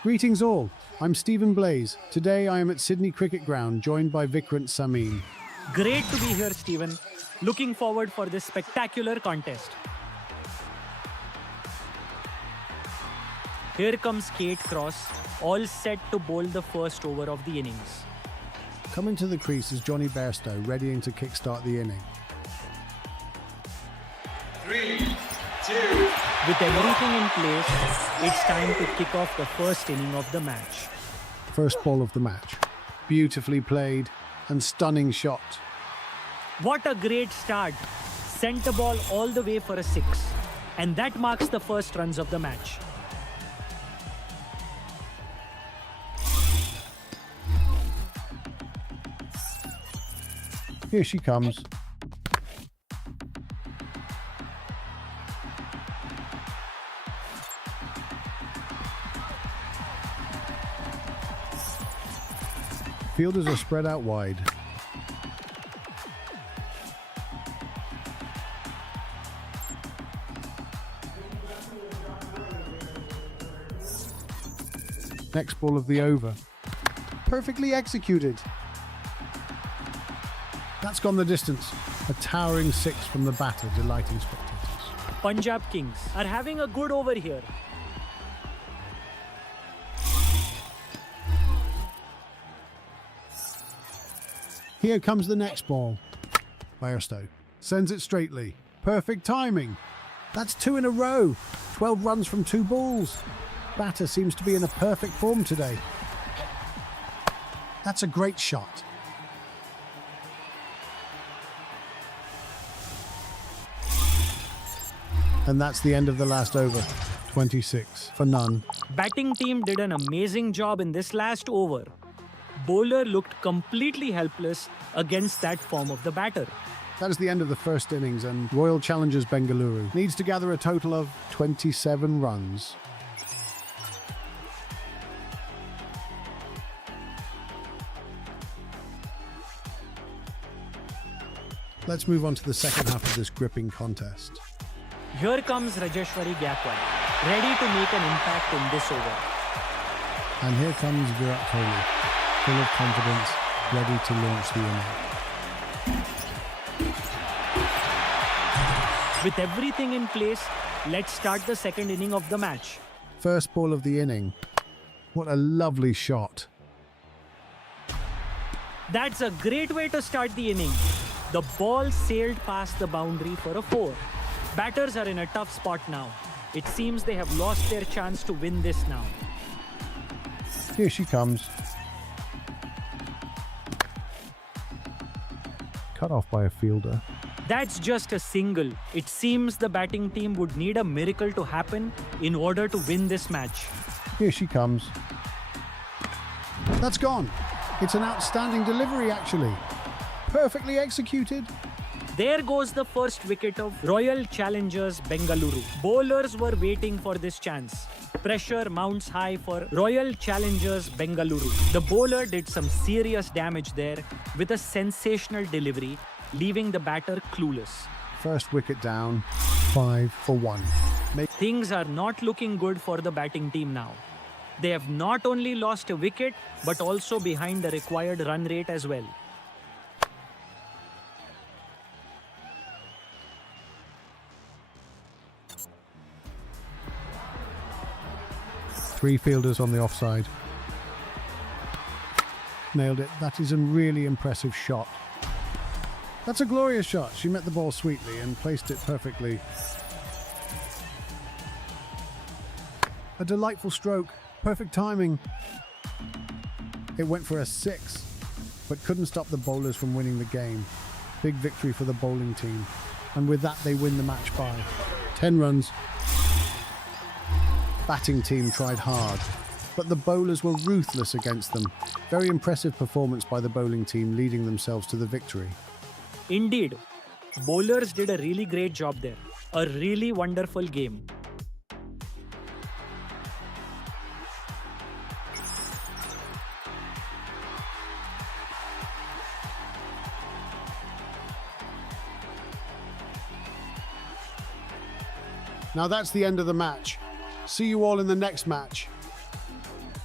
Greetings all, I'm Stephen Blaze. Today I am at Sydney Cricket Ground, joined by Vikrant Samin. Great to be here, Stephen. Looking forward for this spectacular contest. Here comes Kate Cross, all set to bowl the first over of the innings. Coming to the crease is Johnny Bairstow, readying to kickstart the inning. 3, 2. With everything in place, it's time to kick off the first inning of the match. First ball of the match. Beautifully played and stunning shot. What a great start. Sent the ball all the way for a 6. And that marks the first runs of the match. Here she comes. Fielders are spread out wide. Next ball of the over. Perfectly executed. That's gone the distance. A towering 6 from the batter, delighting spectators. Punjab Kings are having a good over here. Here comes the next ball. Bairstow sends it straightly. Perfect timing. That's 2 in a row. 12 runs from 2 balls. Batter seems to be in a perfect form today. That's a great shot. And that's the end of the last over. 26 for none. Batting team did an amazing job in this last over. Bowler looked completely helpless against that form of the batter. That is the end of the first innings, and Royal Challengers Bengaluru needs to gather a total of 27 runs. Let's move on to the second half of this gripping contest. Here comes Rajeshwari Gaikwad, ready to make an impact in this over. And here comes Virat Kohli, full of confidence, ready to launch the inning. With everything in place, let's start the second inning of the match. First ball of the inning. What a lovely shot. That's a great way to start the inning. The ball sailed past the boundary for a 4. Batters are in a tough spot now. It seems they have lost their chance to win this now. Here she comes. Cut off by a fielder. That's just a single. It seems the batting team would need a miracle to happen in order to win this match. Here she comes. That's gone. It's an outstanding delivery, actually. Perfectly executed. There goes the first wicket of Royal Challengers Bengaluru. Bowlers were waiting for this chance. Pressure mounts high for Royal Challengers Bengaluru. The bowler did some serious damage there with a sensational delivery, leaving the batter clueless. First wicket down, 5 for 1. Things are not looking good for the batting team now. They have not only lost a wicket, but also behind the required run rate as well. Three fielders on the offside. Nailed it. That is a really impressive shot. That's a glorious shot. She met the ball sweetly and placed it perfectly. A delightful stroke. Perfect timing. It went for a 6, but couldn't stop the bowlers from winning the game. Big victory for the bowling team. And with that, they win the match by 10 runs. Batting team tried hard, but the bowlers were ruthless against them. Very impressive performance by the bowling team, leading themselves to the victory. Indeed, bowlers did a really great job there. A really wonderful game. Now that's the end of the match. See you all in the next match.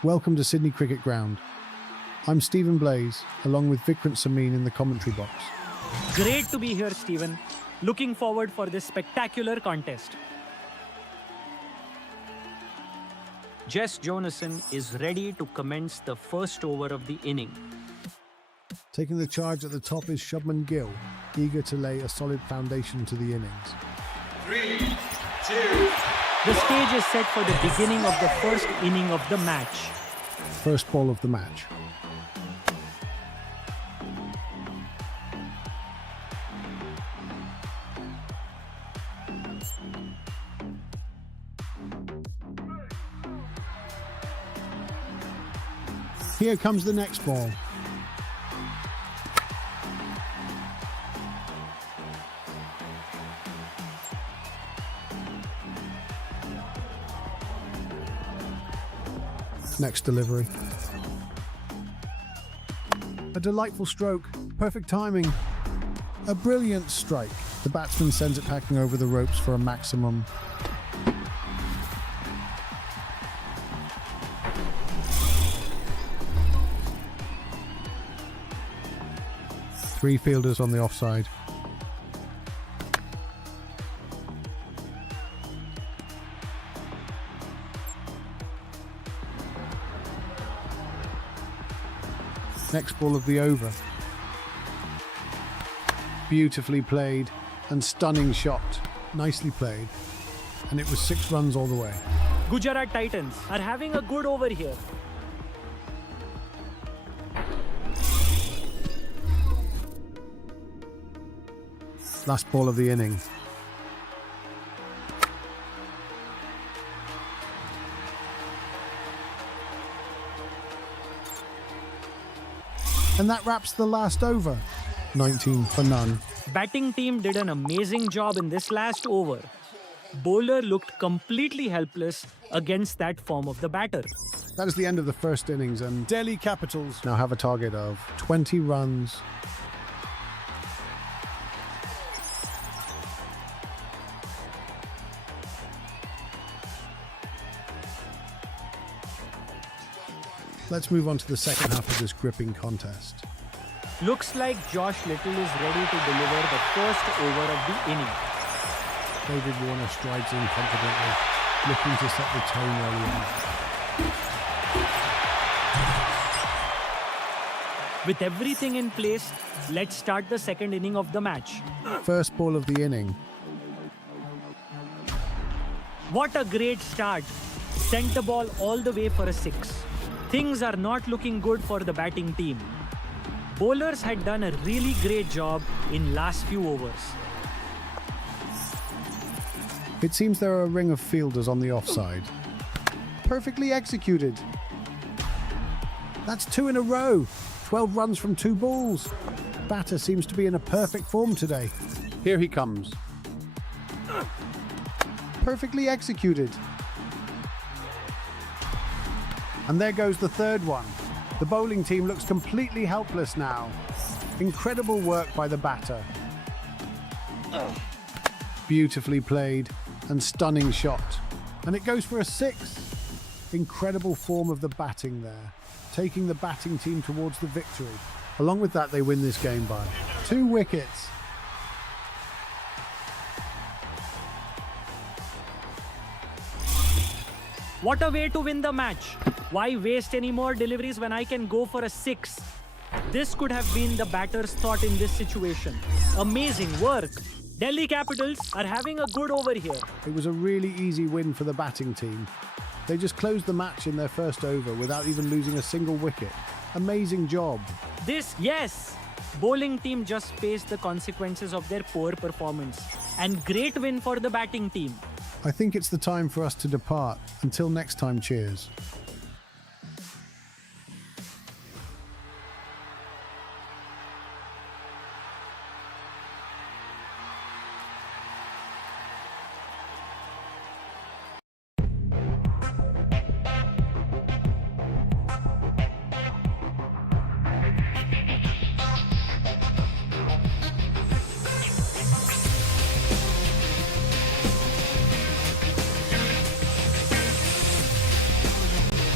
Welcome to Sydney Cricket Ground. I'm Stephen Blaze, along with Vikrant Samin in the commentary box. Great to be here, Stephen. Looking forward for this spectacular contest. Jess Jonassen is ready to commence the first over of the inning. Taking the charge at the top is Shubman Gill, eager to lay a solid foundation to the innings. 3, 2. The stage is set for the beginning of the first inning of the match. First ball of the match. Here comes the next ball. Next delivery. A delightful stroke, perfect timing. A brilliant strike. The batsman sends it packing over the ropes for a maximum. Three fielders on the offside. Next ball of the over. Beautifully played and stunning shot. Nicely played. And it was 6 runs all the way. Gujarat Titans are having a good over here. Last ball of the inning. And that wraps the last over. 19 for none. Batting team did an amazing job in this last over. Bowler looked completely helpless against that form of the batter. That is the end of the first innings, and Delhi Capitals now have a target of 20 runs. Let's move on to the second half of this gripping contest. Looks like Josh Little is ready to deliver the first over of the inning. David Warner strides in confidently, looking to set the tone early on. With everything in place, let's start the second inning of the match. First ball of the inning. What a great start. Sent the ball all the way for a 6. Things are not looking good for the batting team. Bowlers had done a really great job in last few overs. It seems there are a ring of fielders on the offside. Perfectly executed. That's 2 in a row. 12 runs from 2 balls. Batter seems to be in a perfect form today. Here he comes. Perfectly executed. And there goes the third one. The bowling team looks completely helpless now. Incredible work by the batter. Beautifully played and stunning shot. And it goes for a 6. Incredible form of the batting there, taking the batting team towards the victory. Along with that, they win this game by 2 wickets. What a way to win the match. Why waste any more deliveries when I can go for a 6? This could have been the batter's thought in this situation. Amazing work. Delhi Capitals are having a good over here. It was a really easy win for the batting team. They just closed the match in their first over without even losing a single wicket. Amazing job. Yes! Bowling team just faced the consequences of their poor performance. And great win for the batting team. I think it's the time for us to depart. Until next time, cheers.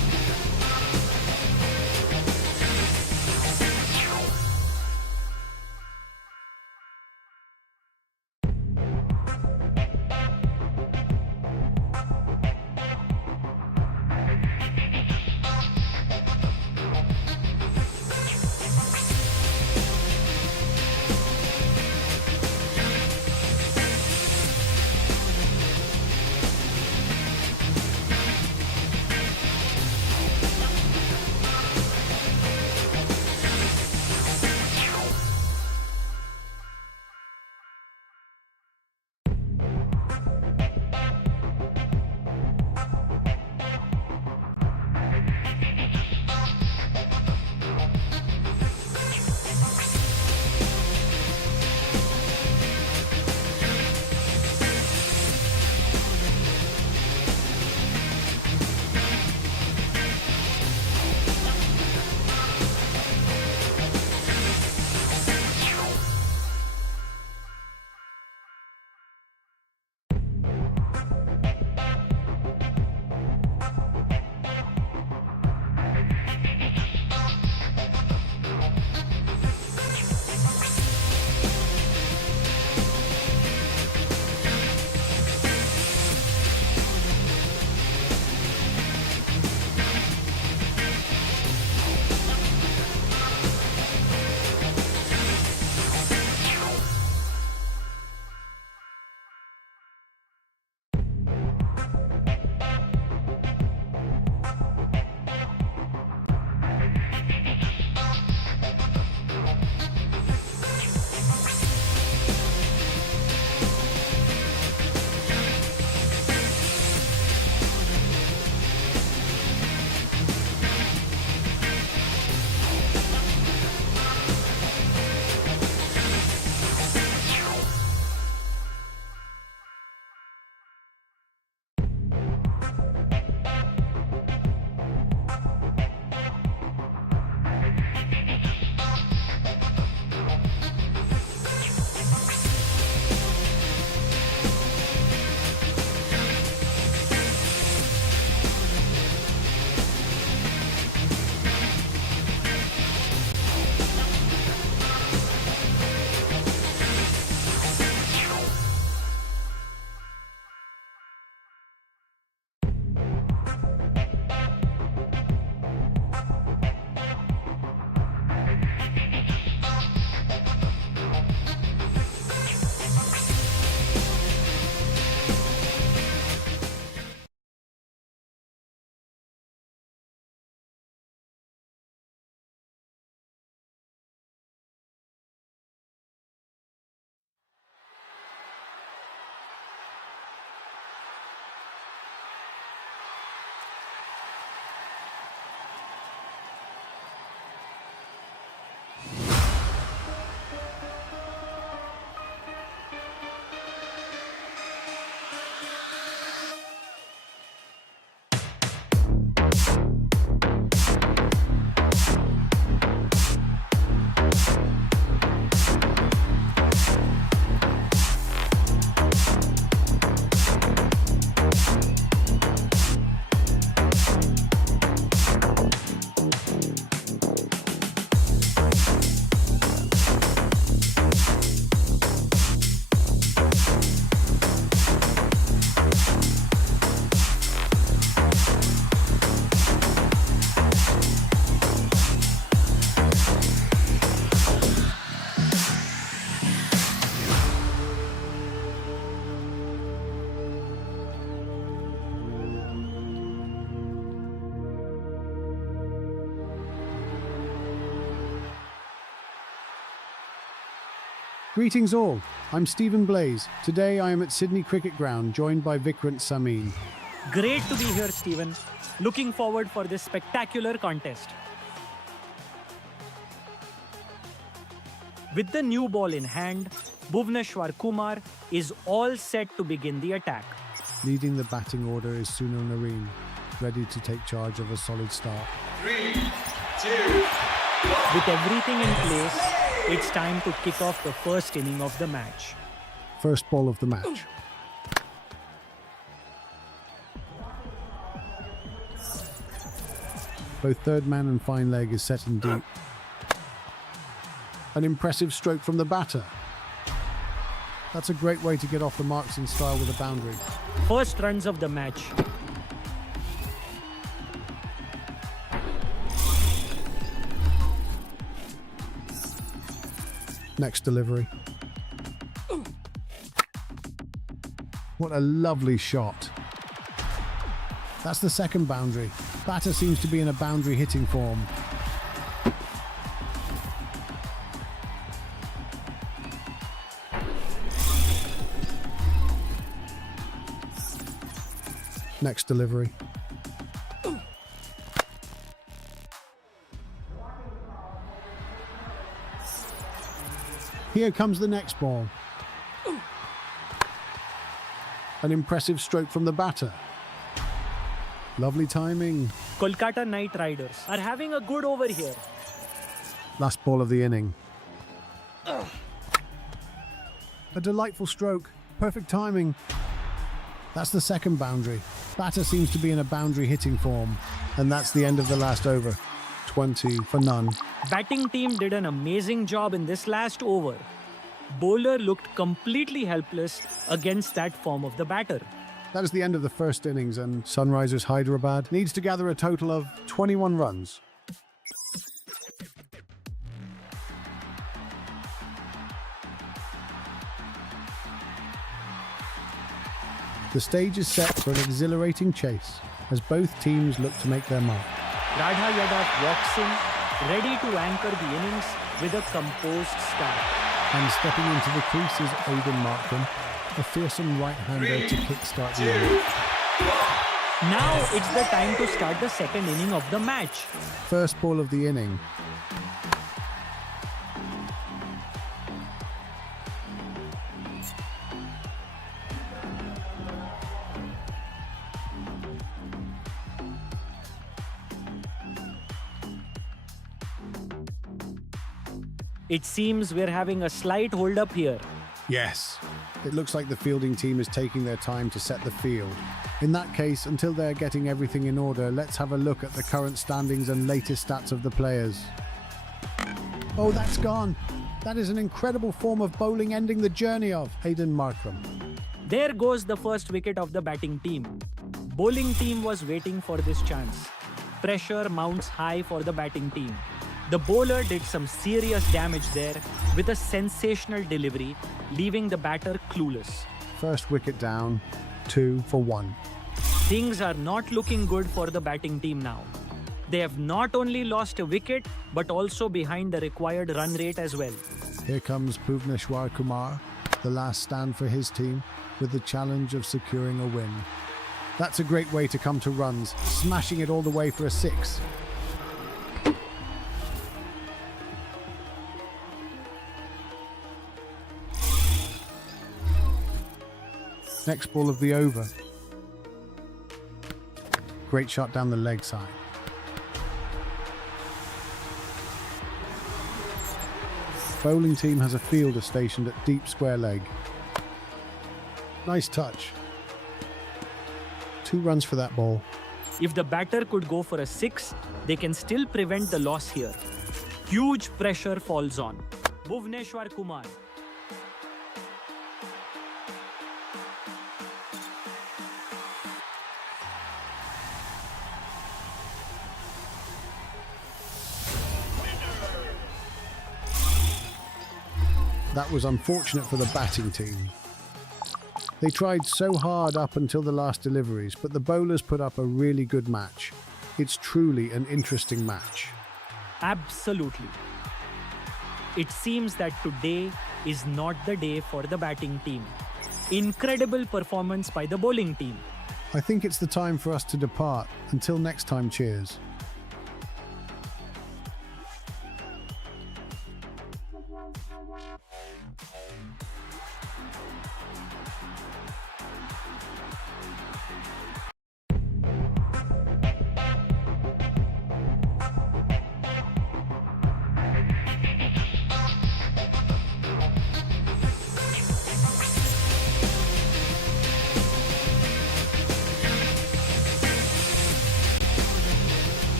Greetings all, I'm Stephen Blaze. Today I am at Sydney Cricket Ground, joined by Vikrant Samin. Great to be here, Stephen. Looking forward for this spectacular contest. With the new ball in hand, Bhuvneshwar Kumar is all set to begin the attack. Leading the batting order is Sunil Narine, ready to take charge of a solid start. 3, 2, With everything in place, it's time to kick off the first inning of the match. First ball of the match. Both third man and fine leg is set in deep. An impressive stroke from the batter. That's a great way to get off the marks in style with a boundary. First runs of the match. Next delivery. What a lovely shot. That's the second boundary. Batter seems to be in a boundary hitting form. Next delivery. Here comes the next ball. An impressive stroke from the batter. Lovely timing. Kolkata Knight Riders are having a good over here. Last ball of the inning. A delightful stroke. Perfect timing. That's the second boundary. Batter seems to be in a boundary hitting form. And that's the end of the last over. 20 for none. Batting team did an amazing job in this last over. Bowler looked completely helpless against that form of the batter. That is the end of the first innings, and Sunrisers Hyderabad needs to gather a total of 21 runs. The stage is set for an exhilarating chase as both teams look to make their mark. Radha Yadav walks in, ready to anchor the innings with a composed start. And stepping into the crease is Aidan Markham, a fearsome right-hander to kickstart the 2, inning. Now it's the time to start the second inning of the match. First ball of the inning. It seems we're having a slight hold-up here. Yes. It looks like the fielding team is taking their time to set the field. In that case, until they're getting everything in order, let's have a look at the current standings and latest stats of the players. Oh, that's gone. That is an incredible form of bowling ending the journey of Aidan Markham. There goes the first wicket of the batting team. Bowling team was waiting for this chance. Pressure mounts high for the batting team. The bowler did some serious damage there with a sensational delivery, leaving the batter clueless. First wicket down, 2 for 1. Things are not looking good for the batting team now. They have not only lost a wicket, but also behind the required run rate as well. Here comes Bhuvneshwar Kumar, the last stand for his team, with the challenge of securing a win. That's a great way to come to runs, smashing it all the way for a 6. Next ball of the over. Great shot down the leg side. Bowling team has a fielder stationed at deep square leg. Nice touch. 2 runs for that ball. If the batter could go for a 6, they can still prevent the loss here. Huge pressure falls on Bhuvneshwar Kumar. That was unfortunate for the batting team. They tried so hard up until the last deliveries, but the bowlers put up a really good match. It's truly an interesting match. Absolutely. It seems that today is not the day for the batting team. Incredible performance by the bowling team. I think it's the time for us to depart. Until next time, cheers.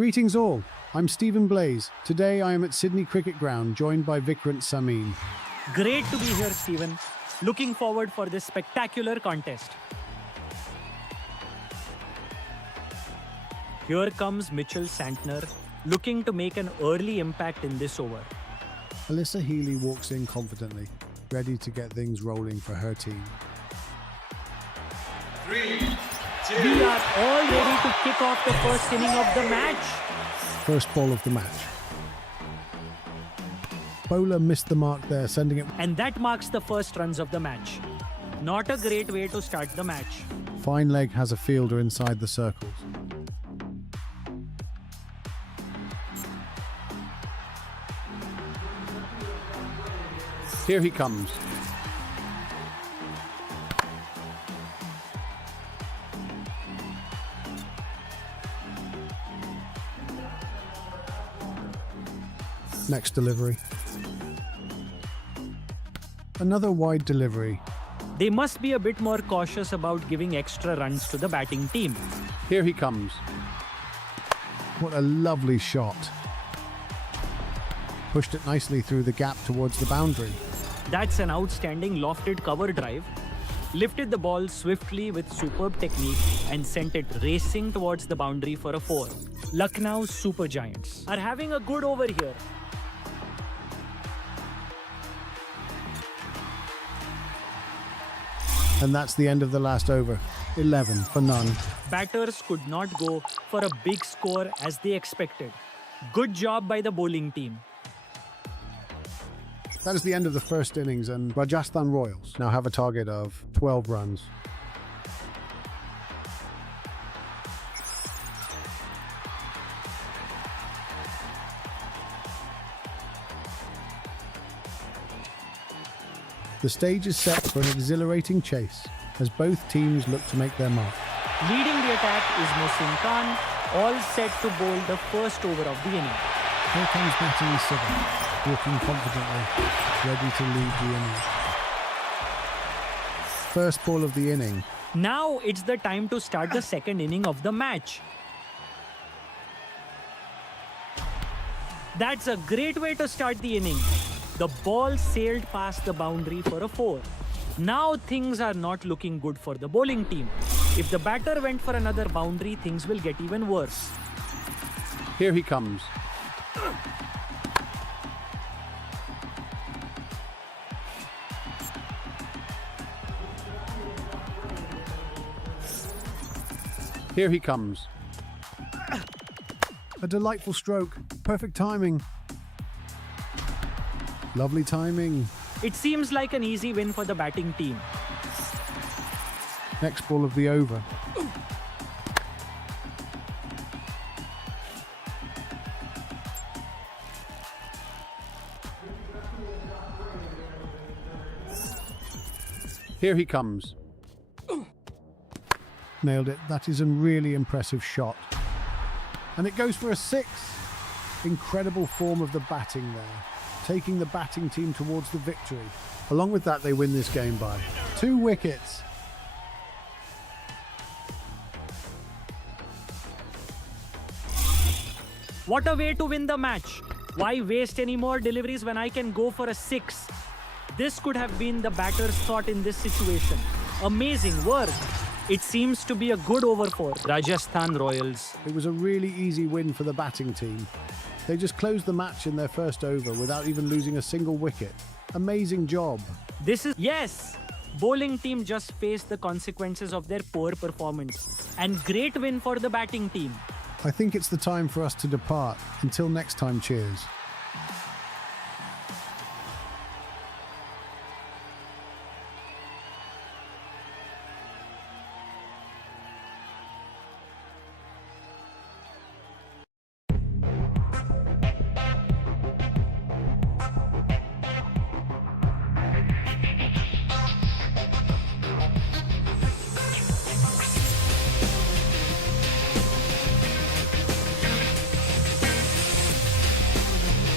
Greetings all, I'm Stephen Blaze. Today I am at Sydney Cricket Ground joined by Vikrant Samin. Great to be here, Stephen. Looking forward for this spectacular contest. Here comes Mitchell Santner, looking to make an early impact in this over. Alyssa Healy walks in confidently, ready to get things rolling for her team. 3, 2, We are all ready to kick off the first inning of the match. First ball of the match. Bowler missed the mark there, sending it. And that marks the first runs of the match. Not a great way to start the match. Fine leg has a fielder inside the circles. Here he comes. Next delivery. Another wide delivery. They must be a bit more cautious about giving extra runs to the batting team. Here he comes. What a lovely shot. Pushed it nicely through the gap towards the boundary. That's an outstanding lofted cover drive. Lifted the ball swiftly with superb technique and sent it racing towards the boundary for a 4. Lucknow Super Giants are having a good over here. And that's the end of the last over. 11 for none. Batters could not go for a big score as they expected. Good job by the bowling team. That is the end of the first innings, and Rajasthan Royals now have a target of 12 runs. The stage is set for an exhilarating chase as both teams look to make their mark. Leading the attack is Mohsin Khan, all set to bowl the first over of the inning. Here comes batting 7, walking confidently, ready to lead the inning. First ball of the inning. Now it's the time to start the second inning of the match. That's a great way to start the inning. The ball sailed past the boundary for a 4. Now things are not looking good for the bowling team. If the batter went for another boundary, things will get even worse. Here he comes. Here he comes. A delightful stroke. Perfect timing. Lovely timing. It seems like an easy win for the batting team. Next ball of the over. Here he comes. Nailed it. That is a really impressive shot. And it goes for a 6. Incredible form of the batting there, taking the batting team towards the victory. Along with that, they win this game by 2 wickets. What a way to win the match. Why waste any more deliveries when I can go for a 6? This could have been the batter's thought in this situation. Amazing work. It seems to be a good over for Rajasthan Royals. It was a really easy win for the batting team. They just closed the match in their first over without even losing a single wicket. Amazing job. Yes! Bowling team just faced the consequences of their poor performance. And great win for the batting team. I think it's the time for us to depart. Until next time, cheers.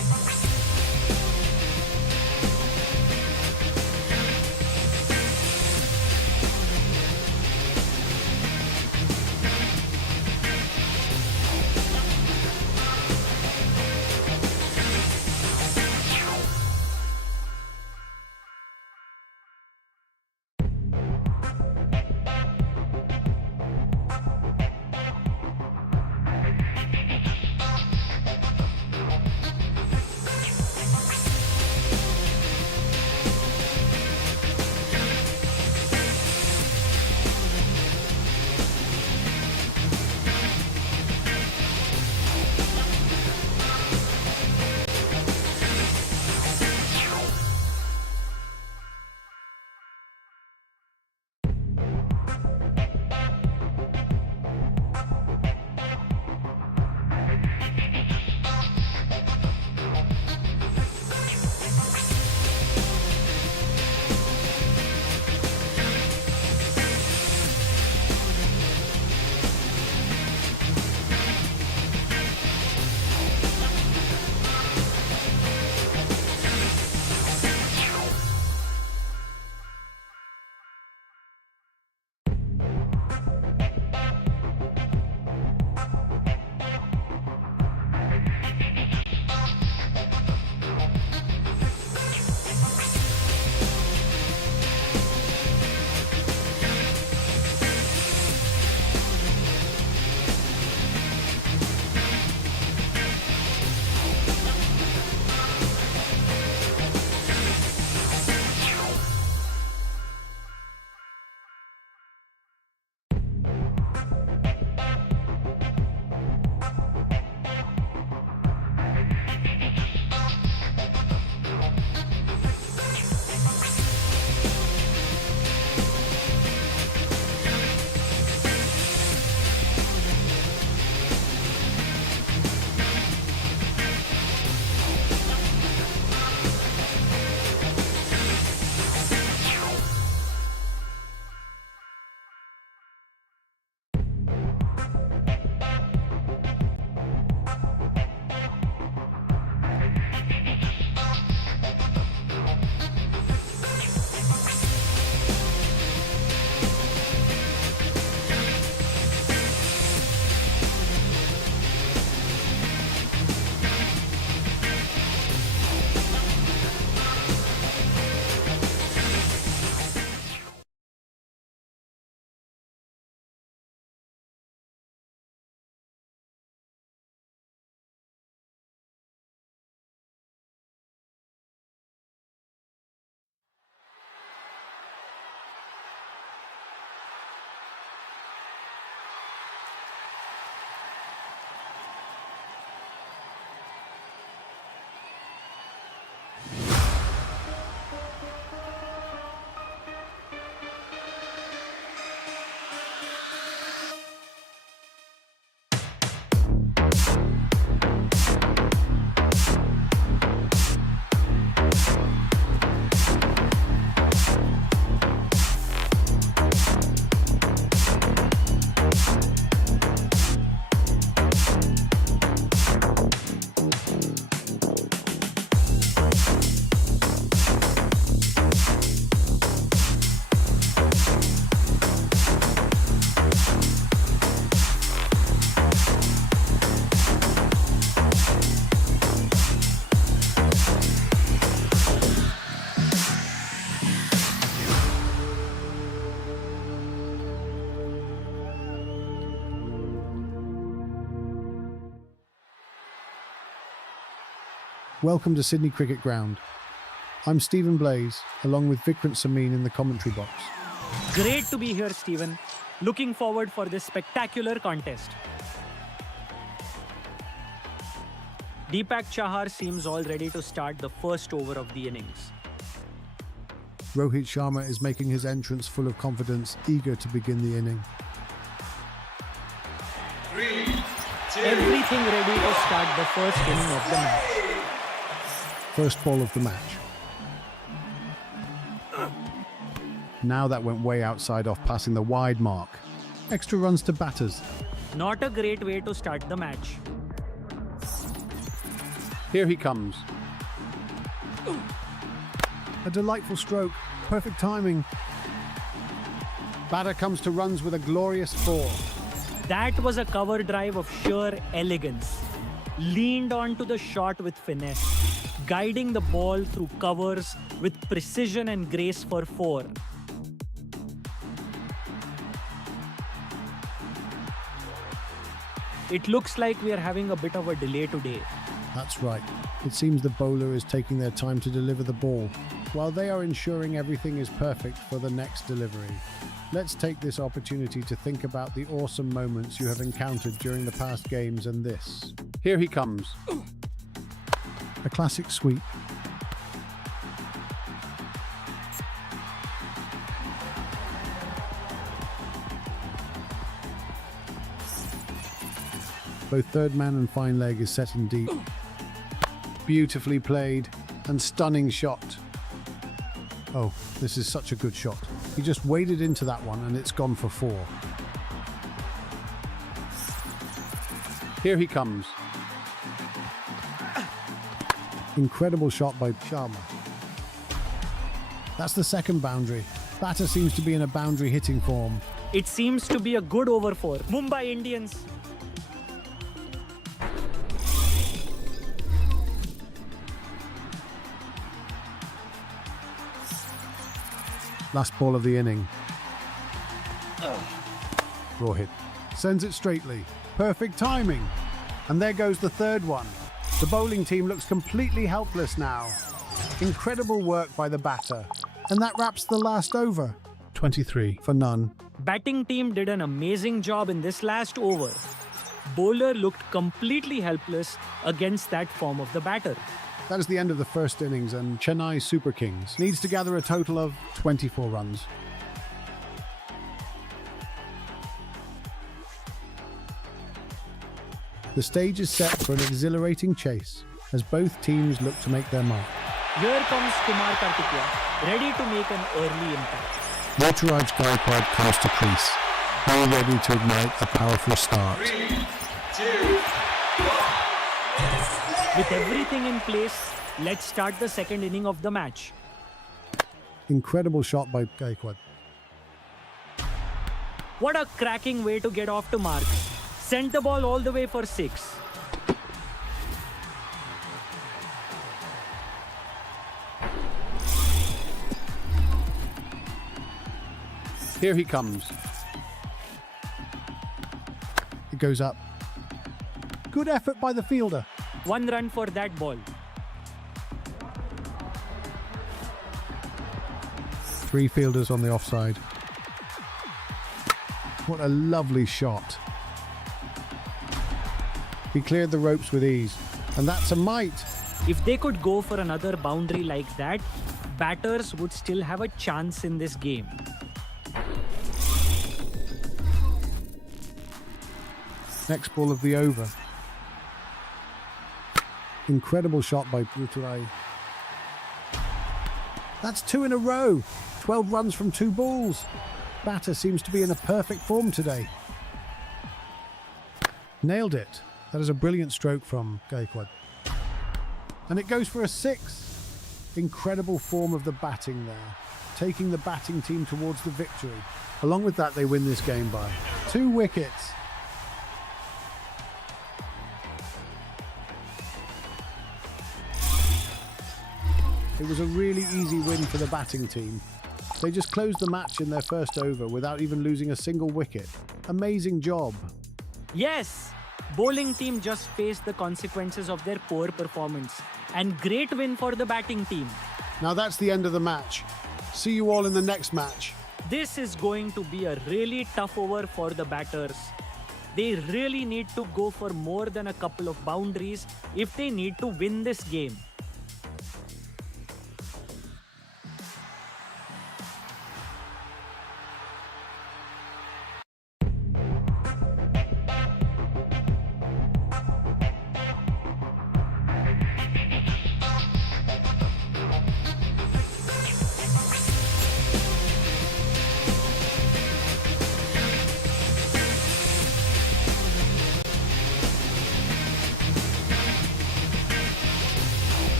Welcome to Sydney Cricket Ground. I'm Stephen Blaze, along with Vikrant Samin in the commentary box. Great to be here, Stephen. Looking forward for this spectacular contest. Deepak Chahar seems all ready to start the first over of the innings. Rohit Sharma is making his entrance full of confidence, eager to begin the inning. 3, 2, Everything ready to start the first inning of the match. First ball of the match. Now that went way outside off passing the wide mark. Extra runs to batters. Not a great way to start the match. Here he comes. A delightful stroke. Perfect timing. Batter comes to runs with a glorious 4. That was a cover drive of sheer elegance. Leaned onto the shot with finesse, guiding the ball through covers with precision and grace for 4. It looks like we are having a bit of a delay today. That's right. It seems the bowler is taking their time to deliver the ball, while they are ensuring everything is perfect for the next delivery. Let's take this opportunity to think about the awesome moments you have encountered during the past games and this. Here he comes. A classic sweep. Both third man and fine leg is set in deep. Beautifully played and stunning shot. Oh, this is such a good shot. He just waded into that one and it's gone for 4. Here he comes. Incredible shot by Sharma. That's the second boundary. Batter seems to be in a boundary hitting form. It seems to be a good over for Mumbai Indians. Last ball of the inning. Rohit sends it straightly. Perfect timing. And there goes the third one. The bowling team looks completely helpless now. Incredible work by the batter. And that wraps the last over. 23 for none. Batting team did an amazing job in this last over. Bowler looked completely helpless against that form of the batter. That is the end of the first innings, and Chennai Super Kings needs to gather a total of 24 runs. The stage is set for an exhilarating chase as both teams look to make their mark. Here comes Kumar Kartikeya, ready to make an early impact. Ruturaj Gaikwad comes to crease, all ready to ignite a powerful start. 3, 2, 1. With everything in place, let's start the second inning of the match. Incredible shot by Gaikwad. What a cracking way to get off to marks. Sent the ball all the way for 6. Here he comes. It goes up. Good effort by the fielder. 1 run for that ball. 3 fielders on the offside. What a lovely shot. He cleared the ropes with ease. And that's a mite. If they could go for another boundary like that, batters would still have a chance in this game. Next ball of the over. Incredible shot by Ruturaj. That's 2 in a row. 12 runs from 2 balls. Batter seems to be in a perfect form today. Nailed it. That is a brilliant stroke from Gaikwad. And it goes for a 6. Incredible form of the batting there, taking the batting team towards the victory. Along with that, they win this game by 2 wickets. It was a really easy win for the batting team. They just closed the match in their first over without even losing a single wicket. Amazing job. Yes! Bowling team just faced the consequences of their poor performance. And great win for the batting team. Now that's the end of the match. See you all in the next match. This is going to be a really tough over for the batters. They really need to go for more than a couple of boundaries if they need to win this game.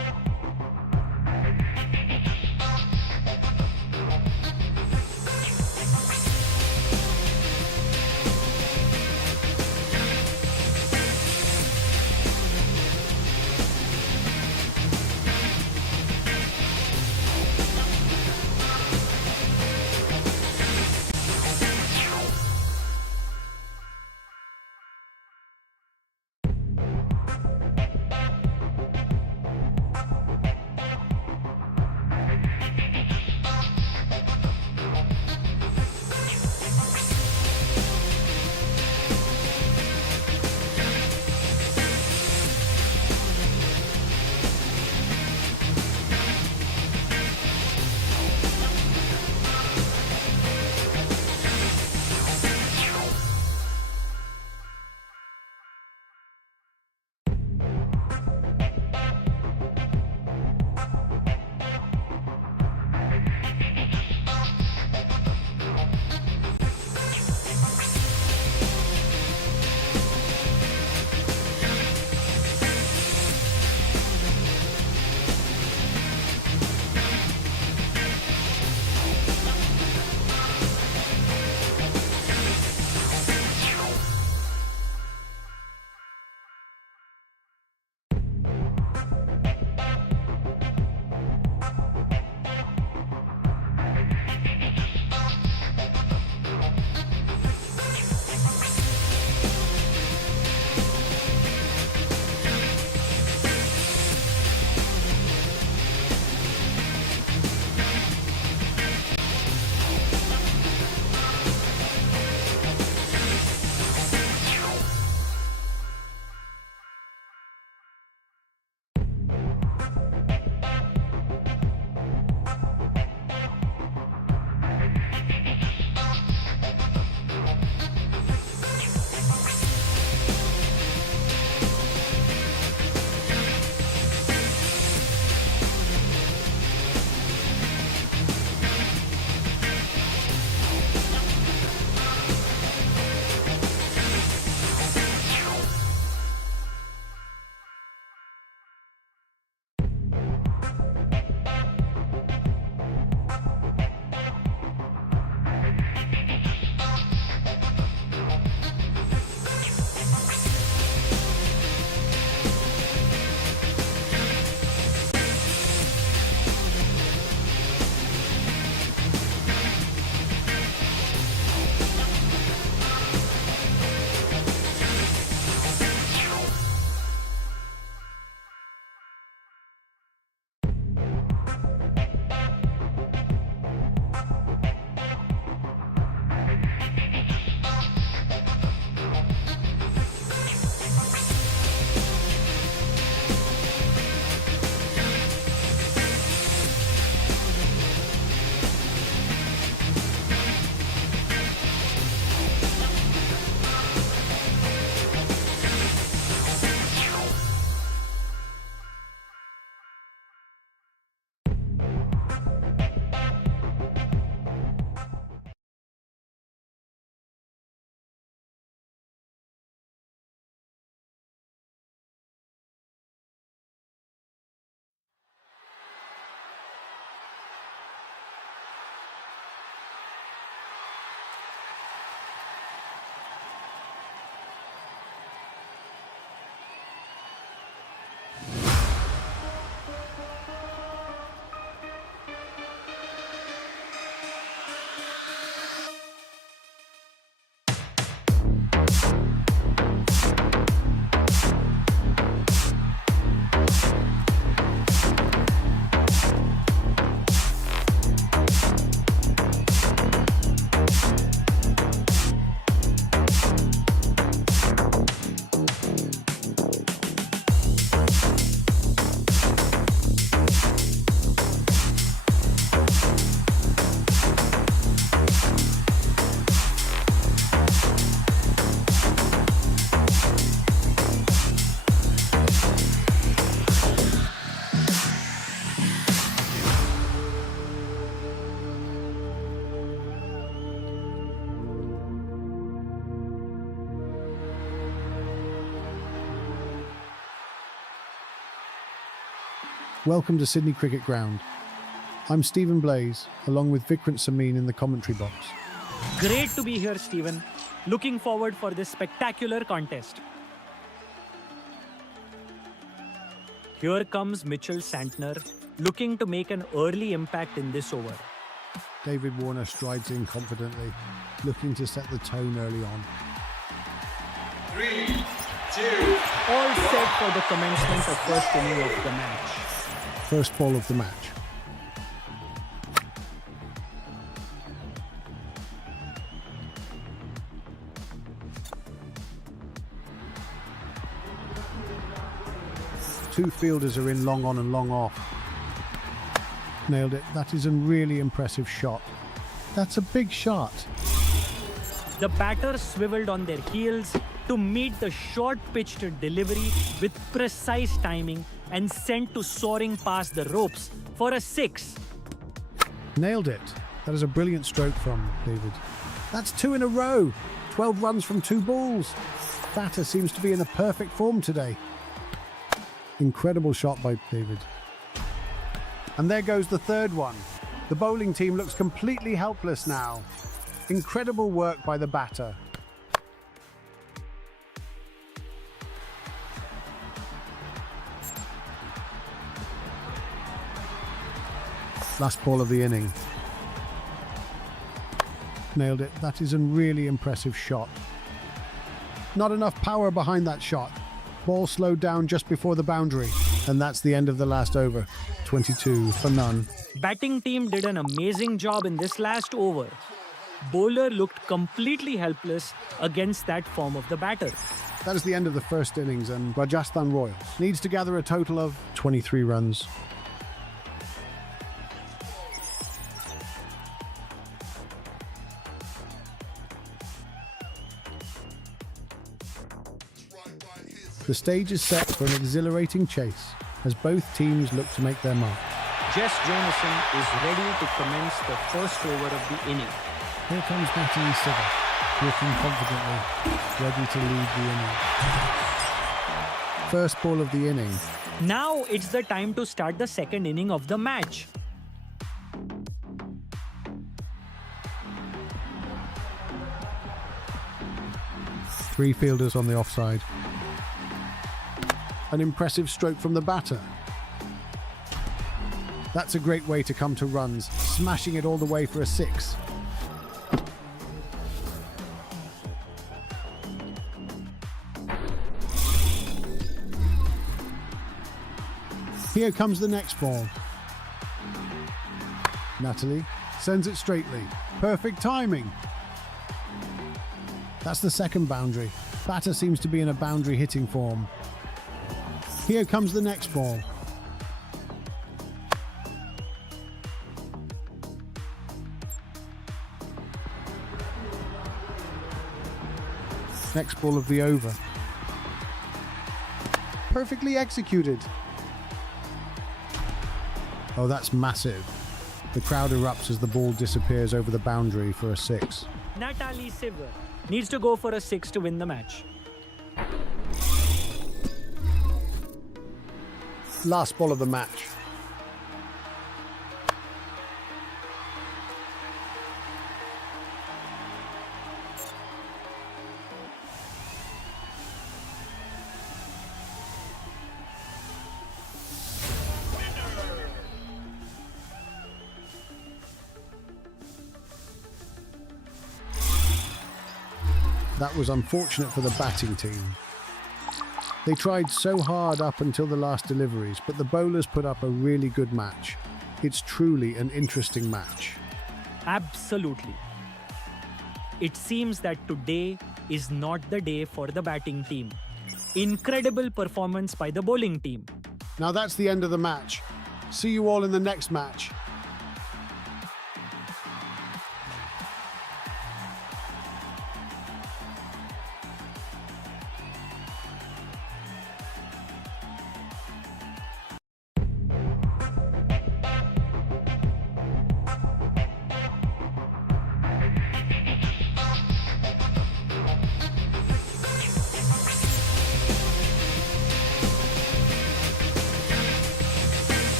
Welcome to Sydney Cricket Ground. I'm Stephen Blaze, along with Vikrant Samin in the commentary box. Great to be here, Stephen. Looking forward for this spectacular contest. Here comes Mitchell Santner, looking to make an early impact in this over. David Warner strides in confidently, looking to set the tone early on. 3, 2, All set for the commencement of first inning of the match. First ball of the match. Two fielders are in long on and long off. Nailed it. That is a really impressive shot. That's a big shot. The batters swiveled on their heels to meet the short-pitched delivery with precise timing and sent to soaring past the ropes for a 6. Nailed it. That is a brilliant stroke from David. That's 2 in a row. 12 runs from 2 balls. Batter seems to be in a perfect form today. Incredible shot by David. And there goes the third one. The bowling team looks completely helpless now. Incredible work by the batter. Last ball of the inning. Nailed it. That is a really impressive shot. Not enough power behind that shot. Ball slowed down just before the boundary. And that's the end of the last over. 22 for none. Batting team did an amazing job in this last over. Bowler looked completely helpless against that form of the batter. That is the end of the first innings, and Rajasthan Royals needs to gather a total of 23 runs. The stage is set for an exhilarating chase as both teams look to make their mark. Jess Jonasson is ready to commence the first over of the inning. Here comes Natalie Siver, walking confidently, ready to lead the inning. First ball of the inning. Now it's the time to start the second inning of the match. Three fielders on the offside. An impressive stroke from the batter. That's a great way to come to runs, smashing it all the way for a 6. Here comes the next ball. Natalie sends it straightly. Perfect timing. That's the second boundary. Batter seems to be in a boundary hitting form. Here comes the next ball. Next ball of the over. Perfectly executed. Oh, that's massive. The crowd erupts as the ball disappears over the boundary for a 6. Natalie Siver needs to go for a 6 to win the match. Last ball of the match. That was unfortunate for the batting team. They tried so hard up until the last deliveries, but the bowlers put up a really good match. It's truly an interesting match. Absolutely. It seems that today is not the day for the batting team. Incredible performance by the bowling team. Now that's the end of the match. See you all in the next match.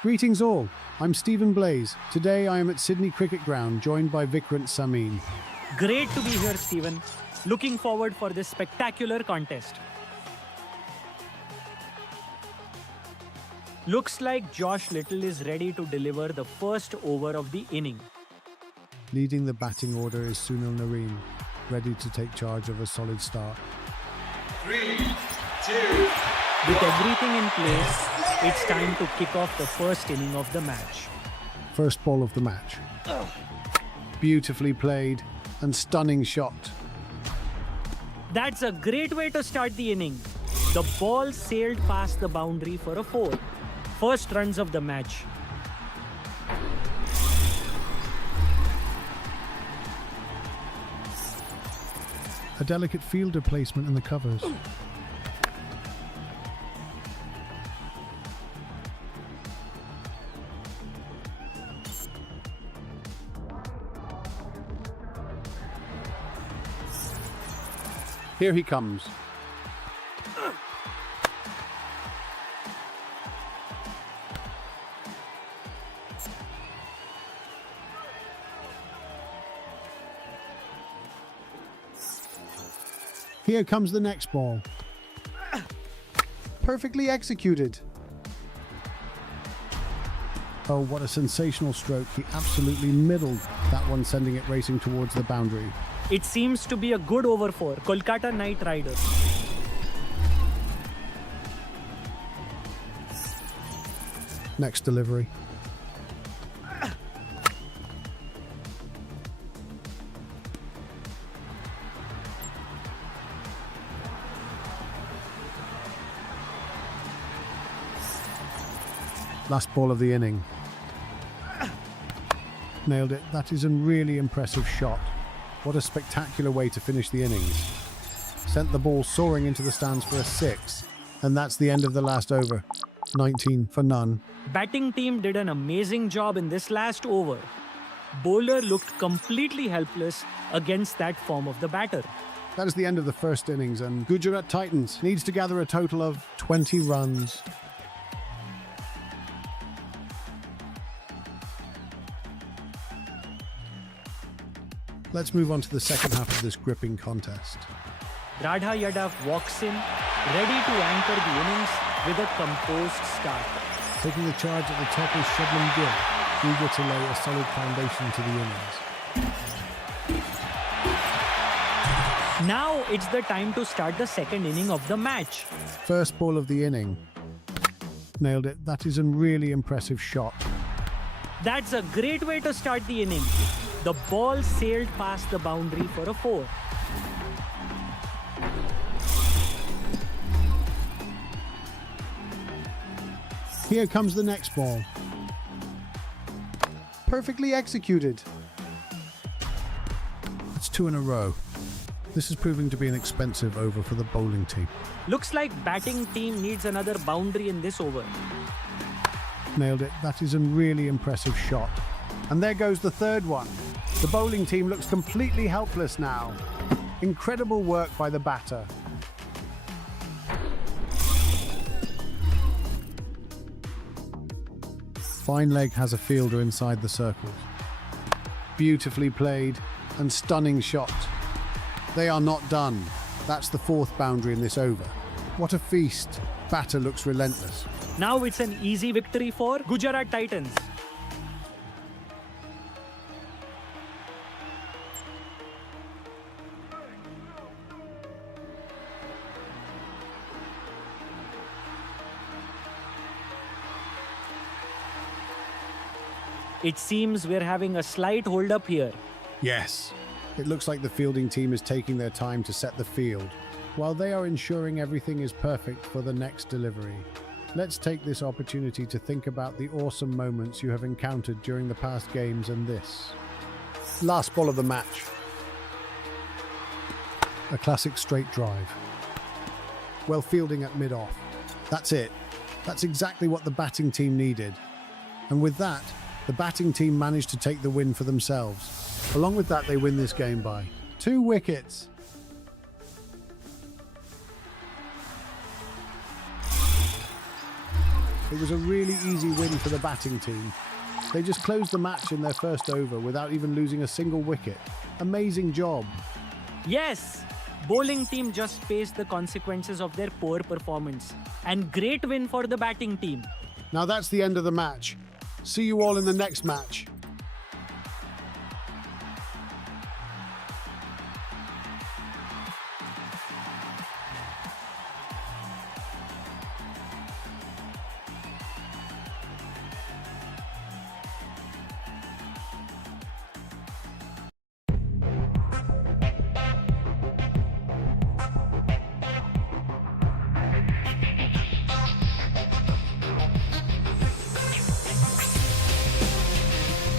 Greetings all, I'm Stephen Blaze. Today I am at Sydney Cricket Ground, joined by Vikrant Samin. Great to be here, Stephen. Looking forward for this spectacular contest. Looks like Josh Little is ready to deliver the first over of the inning. Leading the batting order is Sunil Narine, ready to take charge of a solid start. 3, 2, With everything in place, it's time to kick off the first inning of the match. First ball of the match. Beautifully played and stunning shot. That's a great way to start the inning. The ball sailed past the boundary for a 4. First runs of the match. A delicate fielder placement in the covers. Here he comes. Here comes the next ball. Perfectly executed. Oh, what a sensational stroke. He absolutely middled that one, sending it racing towards the boundary. It seems to be a good over for Kolkata Knight Riders. Next delivery. Last ball of the inning. Nailed it. That is a really impressive shot. What a spectacular way to finish the innings. Sent the ball soaring into the stands for a 6. And that's the end of the last over. 19 for none. Batting team did an amazing job in this last over. Bowler looked completely helpless against that form of the batter. That is the end of the first innings, and Gujarat Titans needs to gather a total of 20 runs. Let's move on to the second half of this gripping contest. Radha Yadav walks in, ready to anchor the innings with a composed start. Taking the charge at the top is Shubman Gill, eager to lay a solid foundation to the innings. Now it's the time to start the second inning of the match. First ball of the inning. Nailed it. That is a really impressive shot. That's a great way to start the inning. The ball sailed past the boundary for a 4. Here comes the next ball. Perfectly executed. It's 2 in a row. This is proving to be an expensive over for the bowling team. Looks like batting team needs another boundary in this over. Nailed it. That is a really impressive shot. And there goes the third one. The bowling team looks completely helpless now. Incredible work by the batter. Fine leg has a fielder inside the circles. Beautifully played and stunning shot. They are not done. That's the 4th boundary in this over. What a feast. Batter looks relentless. Now it's an easy victory for Gujarat Titans. It seems we're having a slight hold-up here. Yes. It looks like the fielding team is taking their time to set the field, while they are ensuring everything is perfect for the next delivery. Let's take this opportunity to think about the awesome moments you have encountered during the past games and this. Last ball of the match. A classic straight drive. Well fielding at mid-off. That's it. That's exactly what the batting team needed. And with that, the batting team managed to take the win for themselves. Along with that, they win this game by 2 wickets. It was a really easy win for the batting team. They just closed the match in their first over without even losing a single wicket. Amazing job. Yes, bowling team just faced the consequences of their poor performance. And great win for the batting team. Now that's the end of the match. See you all in the next match.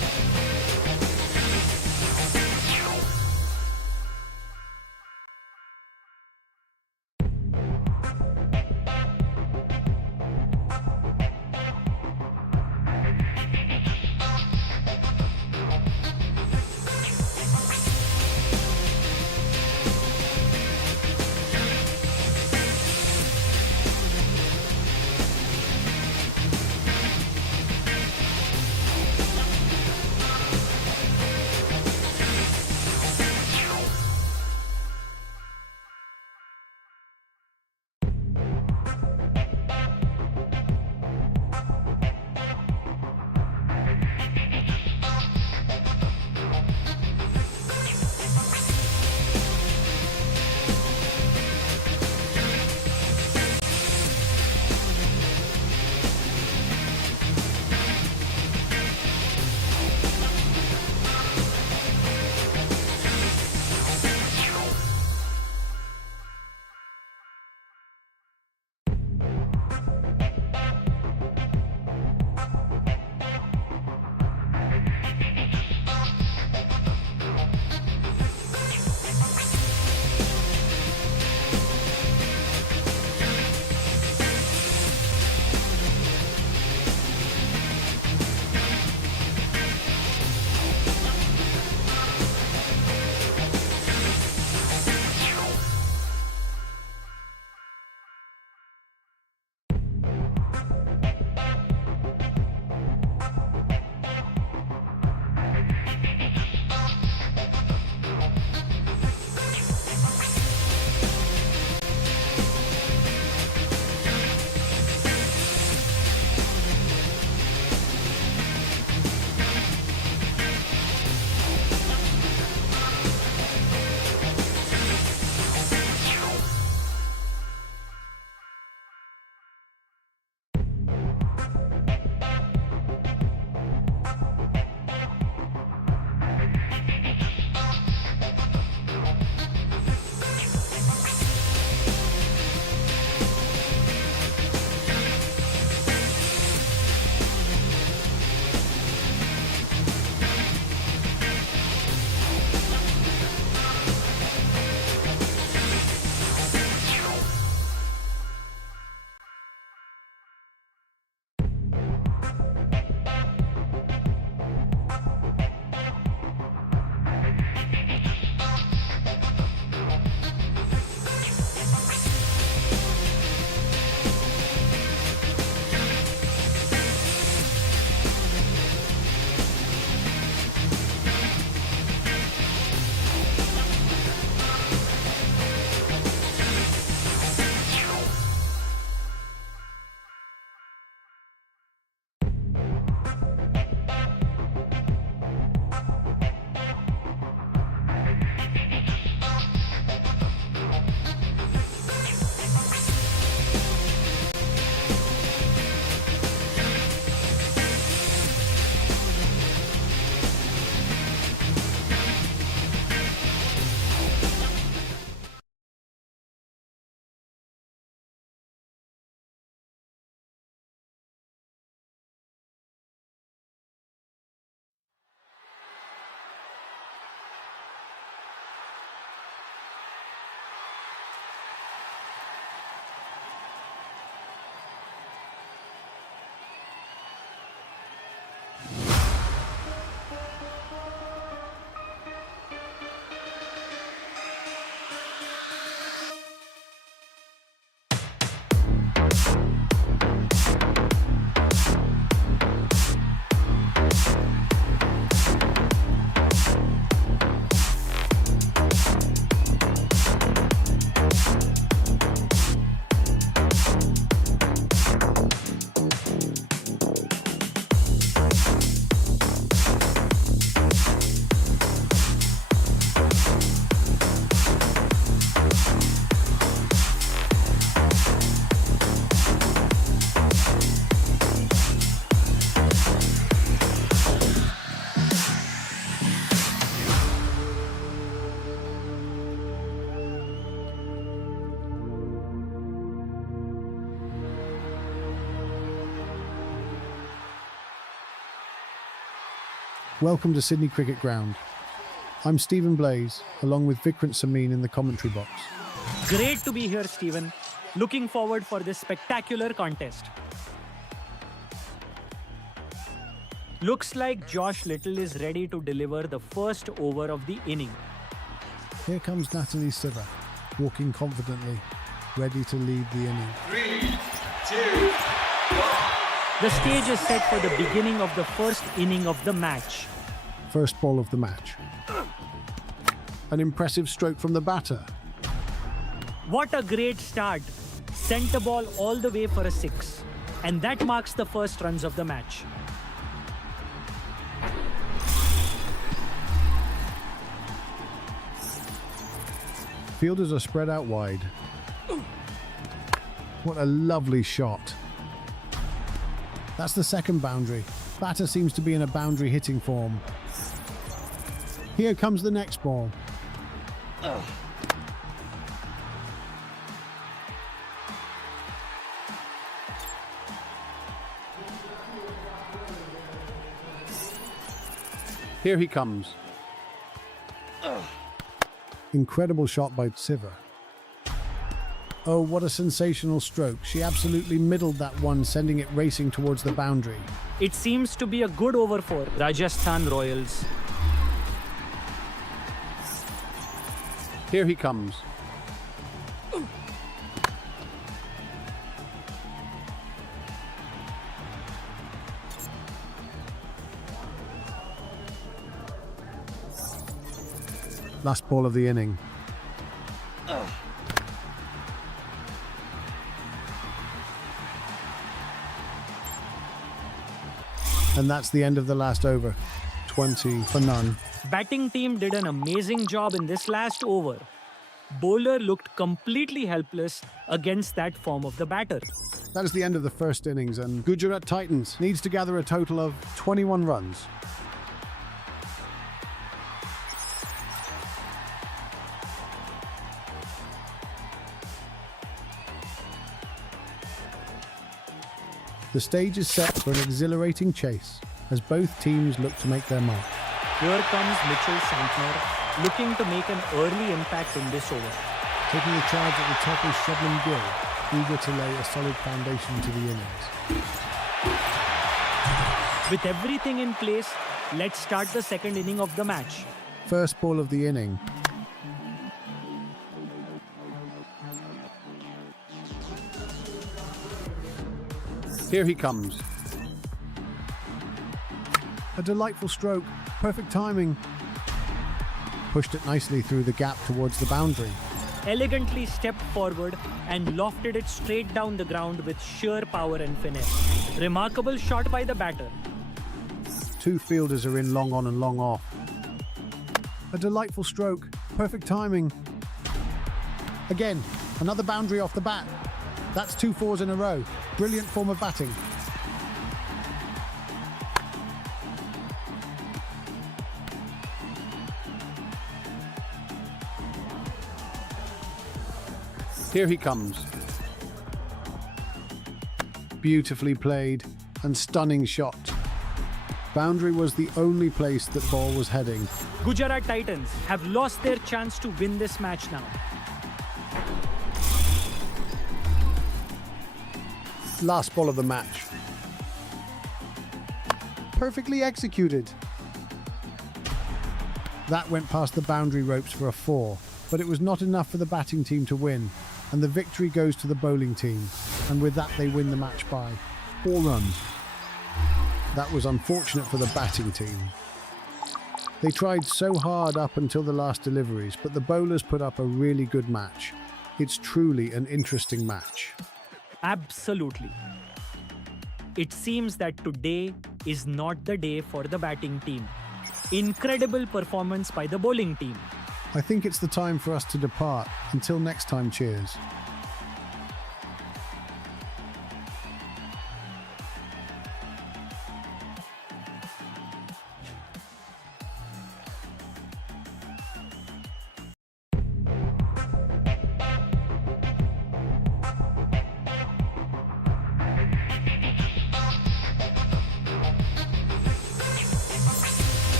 Welcome to Sydney Cricket Ground. I'm Stephen Blaze, along with Vikrant Samin in the commentary box. Great to be here, Stephen. Looking forward for this spectacular contest. Looks like Josh Little is ready to deliver the first over of the inning. Here comes Natalie Siver, walking confidently, ready to lead the inning. 3, 2, The stage is set for the beginning of the first inning of the match. First ball of the match. An impressive stroke from the batter. What a great start. Sent the ball all the way for a 6. And that marks the first runs of the match. Fielders are spread out wide. What a lovely shot. That's the second boundary. Batter seems to be in a boundary hitting form. Here comes the next ball. Here he comes. Incredible shot by Siver. Oh, what a sensational stroke. She absolutely middled that one, sending it racing towards the boundary. It seems to be a good over for Rajasthan Royals. Here he comes. Last ball of the inning. And that's the end of the last over. 20 for none. Batting team did an amazing job in this last over. Bowler looked completely helpless against that form of the batter. That is the end of the first innings, and Gujarat Titans needs to gather a total of 21 runs. The stage is set for an exhilarating chase as both teams look to make their mark. Here comes Mitchell Santner, looking to make an early impact in this over. Taking the charge at the top is Shubman Gill, eager to lay a solid foundation to the innings. With everything in place, let's start the second inning of the match. First ball of the inning. Here he comes. A delightful stroke, perfect timing. Pushed it nicely through the gap towards the boundary. Elegantly stepped forward and lofted it straight down the ground with sheer power and finesse. Remarkable shot by the batter. Two fielders are in long on and long off. A delightful stroke, perfect timing. Again, another boundary off the bat. That's 2 fours in a row. Brilliant form of batting. Here he comes. Beautifully played and stunning shot. Boundary was the only place that ball was heading. Gujarat Titans have lost their chance to win this match now. Last ball of the match. Perfectly executed. That went past the boundary ropes for a 4, but it was not enough for the batting team to win, and the victory goes to the bowling team, and with that they win the match by 4 runs. That was unfortunate for the batting team. They tried so hard up until the last deliveries, but the bowlers put up a really good match. It's truly an interesting match. Absolutely. It seems that today is not the day for the batting team. Incredible performance by the bowling team. I think it's the time for us to depart. Until next time, cheers.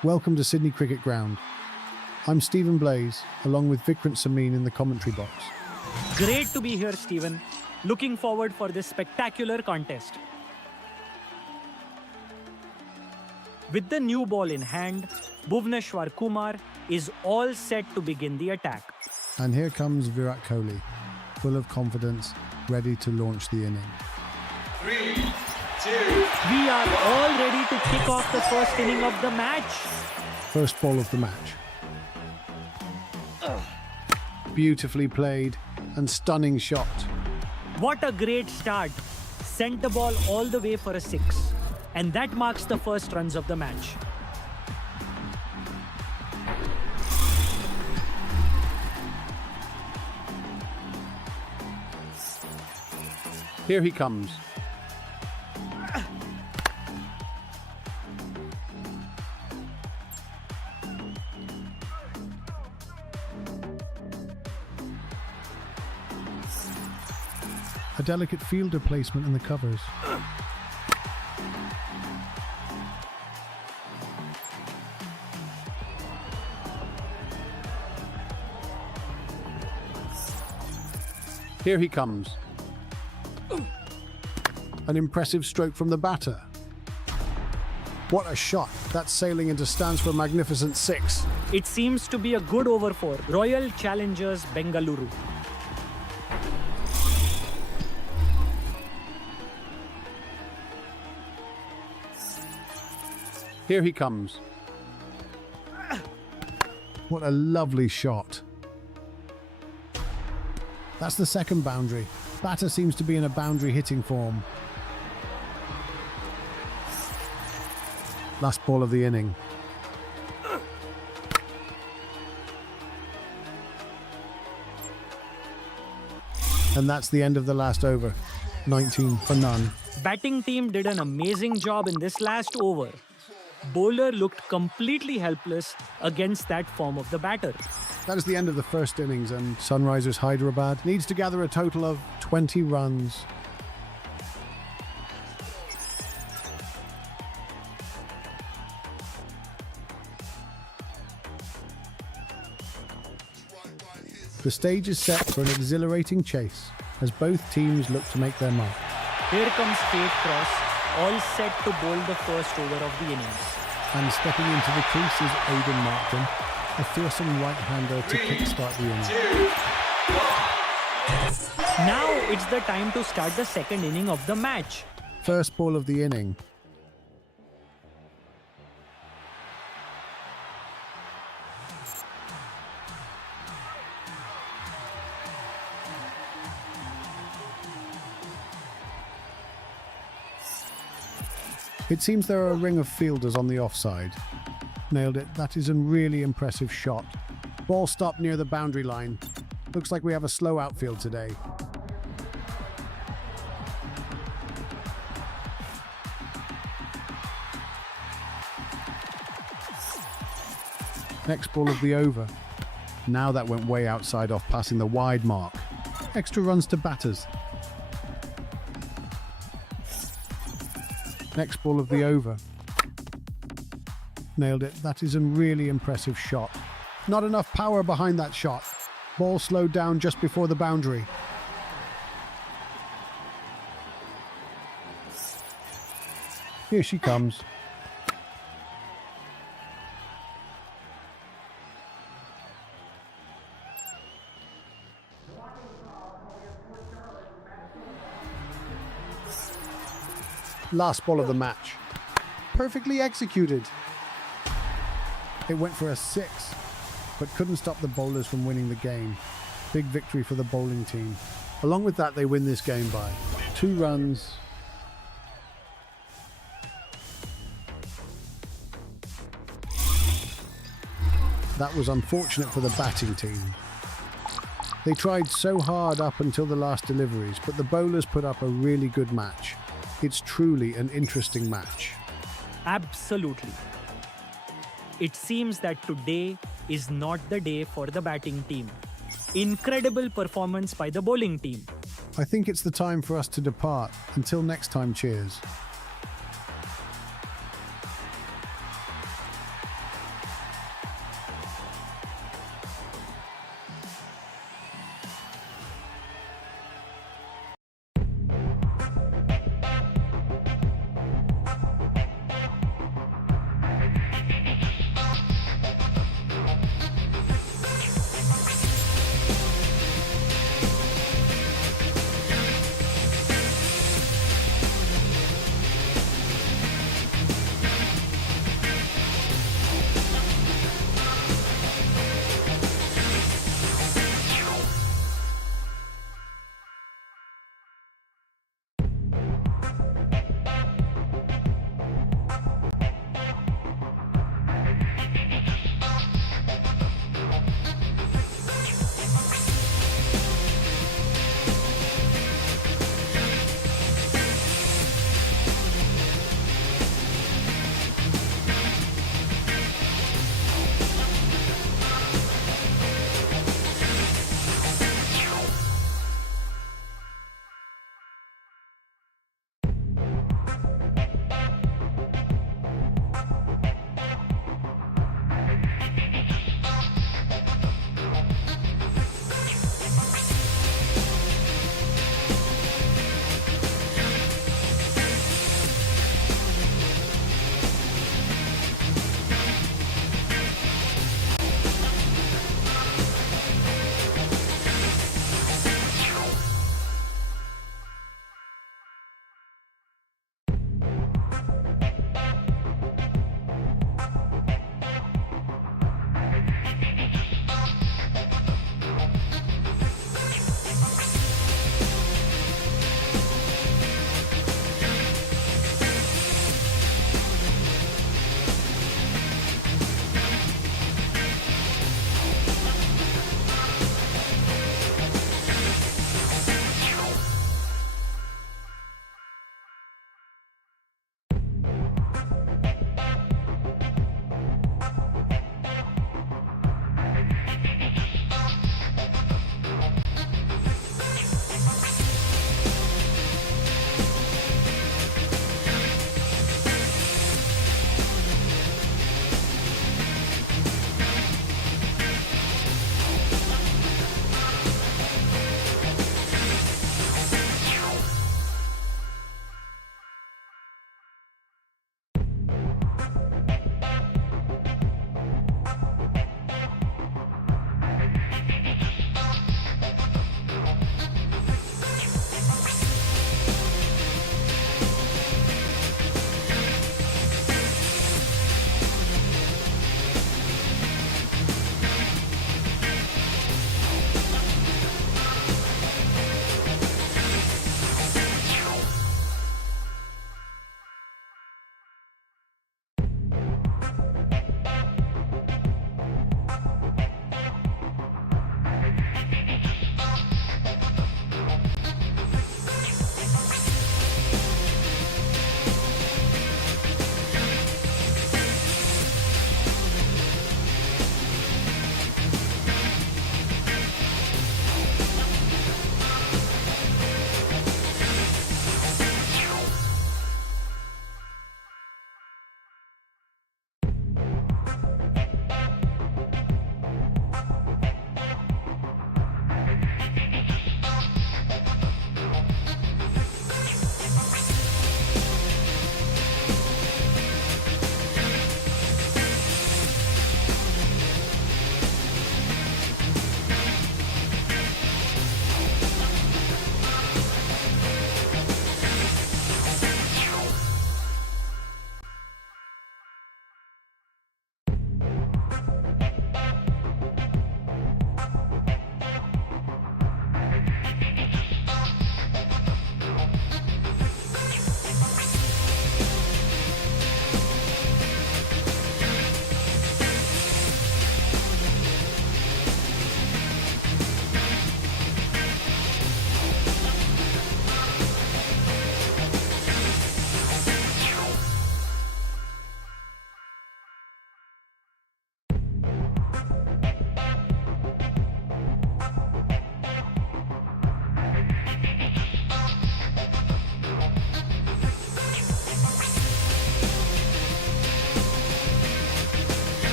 Welcome to Sydney Cricket Ground. I'm Stephen Blaze, along with Vikrant Samin in the commentary box. Great to be here, Stephen. Looking forward for this spectacular contest. With the new ball in hand, Bhuvneshwar Kumar is all set to begin the attack. And here comes Virat Kohli, full of confidence, ready to launch the inning. 3, 2, We are all ready to kick off the first inning of the match. First ball of the match. Beautifully played and stunning shot. What a great start. Sent the ball all the way for a 6. And that marks the first runs of the match. Here he comes. A delicate fielder placement in the covers. Here he comes. An impressive stroke from the batter. What a shot. That's sailing into stands for a magnificent 6. It seems to be a good over for Royal Challengers Bengaluru. Here he comes. What a lovely shot. That's the second boundary. Batter seems to be in a boundary hitting form. Last ball of the inning. And that's the end of the last over. 19 for none. Batting team did an amazing job in this last over. Bowler looked completely helpless against that form of the batter. That is the end of the first innings, and Sunrisers Hyderabad needs to gather a total of 20 runs. The stage is set for an exhilarating chase as both teams look to make their mark. Here comes Kate Cross, all set to bowl the first over of the innings. And stepping into the crease is Aidan Martin, a fearsome right-hander to 3, kickstart the 2, inning. 1. Now it's the time to start the second inning of the match. First ball of the inning. It seems there are a ring of fielders on the offside. Nailed it. That is a really impressive shot. Ball stopped near the boundary line. Looks like we have a slow outfield today. Next ball of the over. Now that went way outside off passing the wide mark. Extra runs to batters. Next ball of the over. Nailed it. That is a really impressive shot. Not enough power behind that shot. Ball slowed down just before the boundary. Here she comes. Last ball of the match. Perfectly executed. It went for a 6, but couldn't stop the bowlers from winning the game. Big victory for the bowling team. Along with that, they win this game by 2 runs. That was unfortunate for the batting team. They tried so hard up until the last deliveries, but the bowlers put up a really good match. It's truly an interesting match. Absolutely. It seems that today is not the day for the batting team. Incredible performance by the bowling team. I think it's the time for us to depart. Until next time, cheers.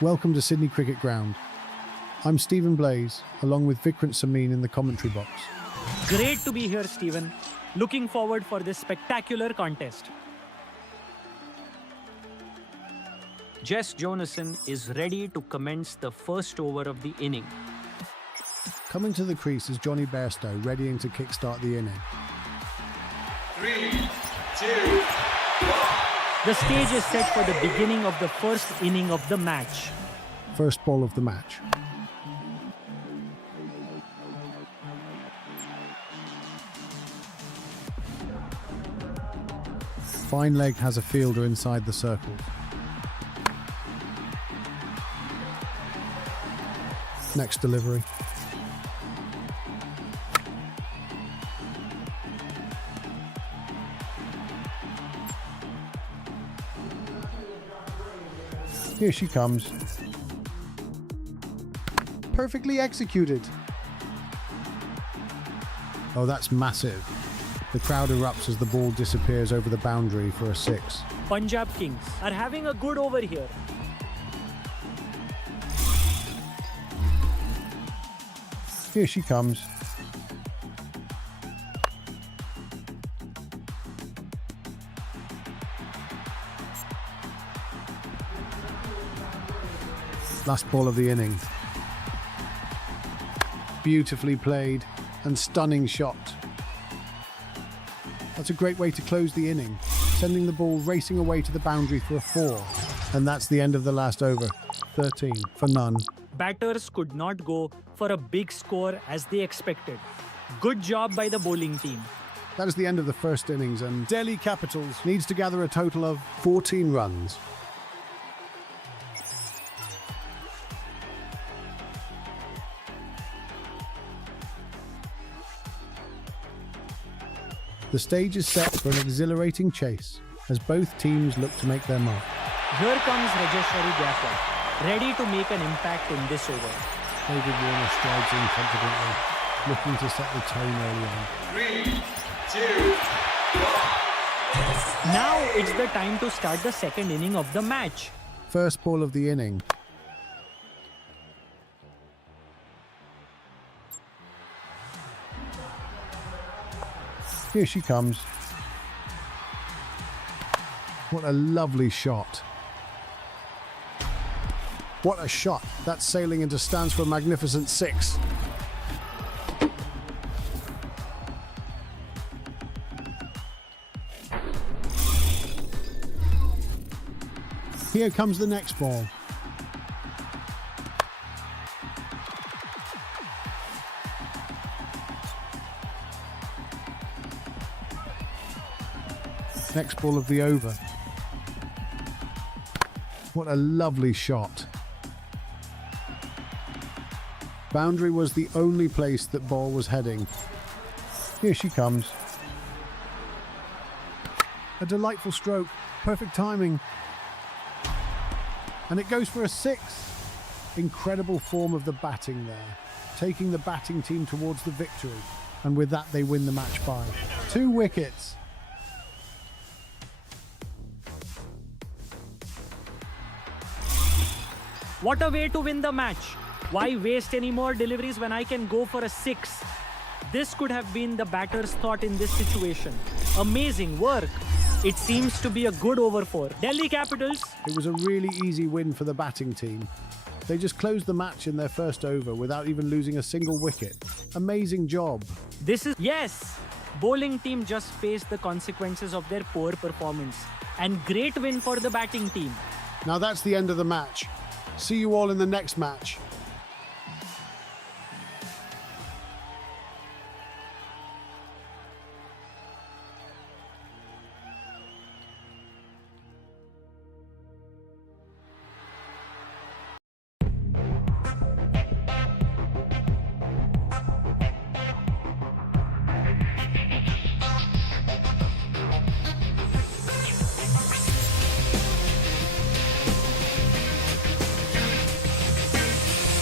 Welcome to Sydney Cricket Ground. I'm Stephen Blaze, along with Vikrant Samin in the commentary box. Great to be here, Stephen. Looking forward for this spectacular contest. Jess Jonassen is ready to commence the first over of the inning. Coming to the crease is Johnny Bairstow, readying to kickstart the inning. 3, 2, The stage is set for the beginning of the first inning of the match. First ball of the match. Fine leg has a fielder inside the circles. Next delivery. Here she comes. Perfectly executed. Oh, that's massive. The crowd erupts as the ball disappears over the boundary for a 6. Punjab Kings are having a good over here. Here she comes. Last ball of the inning. Beautifully played and stunning shot. That's a great way to close the inning, sending the ball racing away to the boundary for a 4. And that's the end of the last over. 13 for none. Batters could not go for a big score as they expected. Good job by the bowling team. That is the end of the first innings, and Delhi Capitals needs to gather a total of 14 runs. The stage is set for an exhilarating chase as both teams look to make their mark. Here comes Rajeshwari Gaikwad, ready to make an impact in this over. David Warner strides in confidently, looking to set the tone early on. 3, 2, Now it's the time to start the second inning of the match. First ball of the inning. Here she comes. What a lovely shot. What a shot. That's sailing into stands for a magnificent 6. Here comes the next ball. Next ball of the over. What a lovely shot. Boundary was the only place that ball was heading. Here she comes. A delightful stroke, perfect timing. And it goes for a 6. Incredible form of the batting there, taking the batting team towards the victory. And with that, they win the match by 2 wickets. What a way to win the match. Why waste any more deliveries when I can go for a 6? This could have been the batter's thought in this situation. Amazing work. It seems to be a good over for Delhi Capitals. It was a really easy win for the batting team. They just closed the match in their first over without even losing a single wicket. Amazing job. Yes! Bowling team just faced the consequences of their poor performance. And great win for the batting team. Now that's the end of the match. See you all in the next match.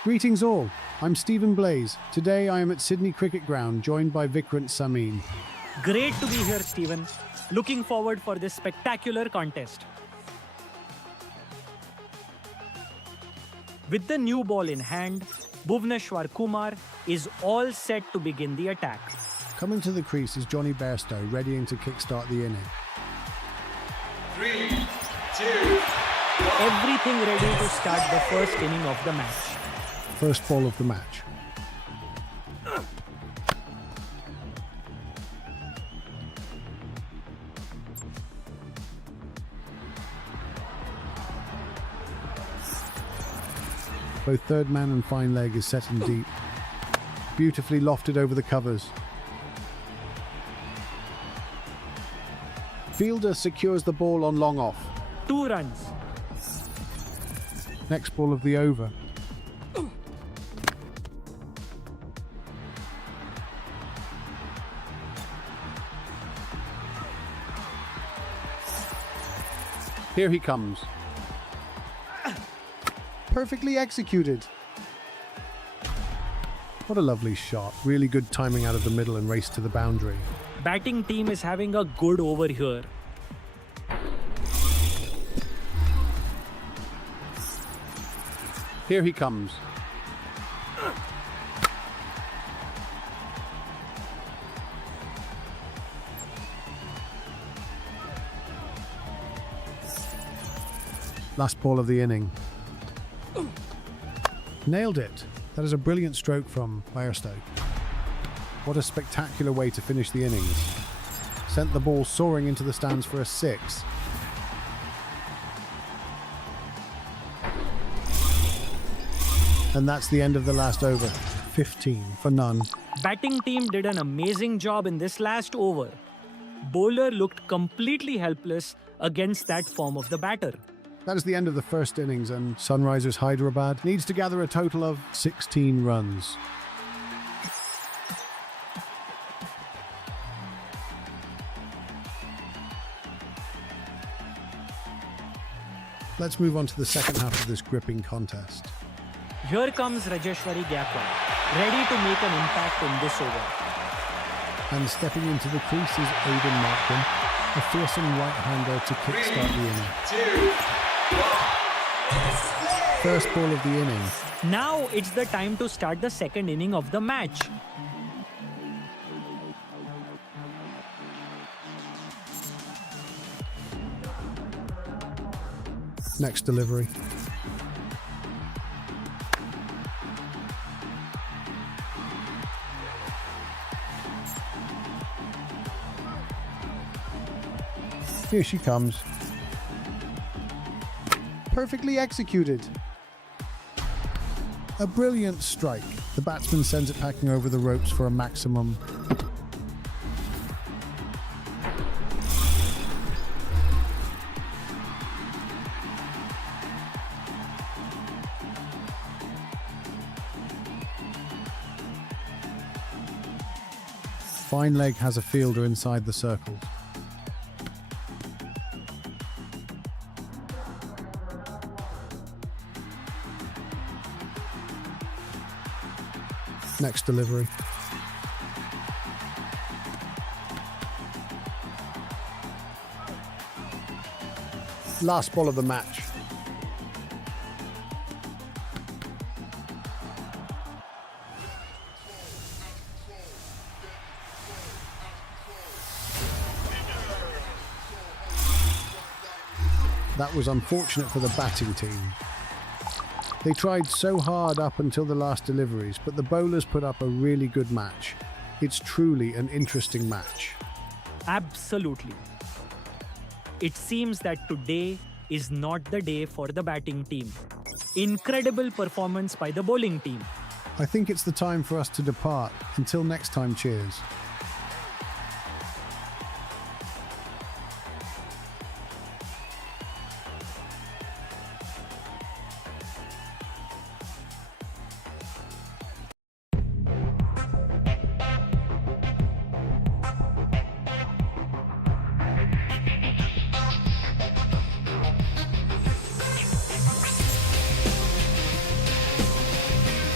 Greetings all, I'm Stephen Blaze. Today I am at Sydney Cricket Ground, joined by Vikrant Samin. Great to be here, Stephen. Looking forward for this spectacular contest. With the new ball in hand, Bhuvneshwar Kumar is all set to begin the attack. Coming to the crease is Johnny Bairstow, readying to kickstart the inning. 3, 2, Everything ready to start the first inning of the match. First ball of the match. Both third man and fine leg is set in deep. Beautifully lofted over the covers. Fielder secures the ball on long off. 2 runs. Next ball of the over. Here he comes. Perfectly executed. What a lovely shot. Really good timing out of the middle and race to the boundary. Batting team is having a good over here. Here he comes. Last ball of the inning. Nailed it. That is a brilliant stroke from Bairstow. What a spectacular way to finish the innings. Sent the ball soaring into the stands for a 6. And that's the end of the last over. 15 for none. Batting team did an amazing job in this last over. Bowler looked completely helpless against that form of the batter. That is the end of the first innings, and Sunrisers Hyderabad needs to gather a total of 16 runs. Let's move on to the second half of this gripping contest. Here comes Rajeshwari Gaikwad, ready to make an impact in this over. And stepping into the crease is Aidan Markham, a fearsome right-hander to kickstart the inning. 2, 1. First ball of the inning. Now it's the time to start the second inning of the match. Next delivery. Here she comes. Perfectly executed. A brilliant strike. The batsman sends it packing over the ropes for a maximum. Fine leg has a fielder inside the circles. Next delivery. Last ball of the match. That was unfortunate for the batting team. They tried so hard up until the last deliveries, but the bowlers put up a really good match. It's truly an interesting match. Absolutely. It seems that today is not the day for the batting team. Incredible performance by the bowling team. I think it's the time for us to depart. Until next time, cheers.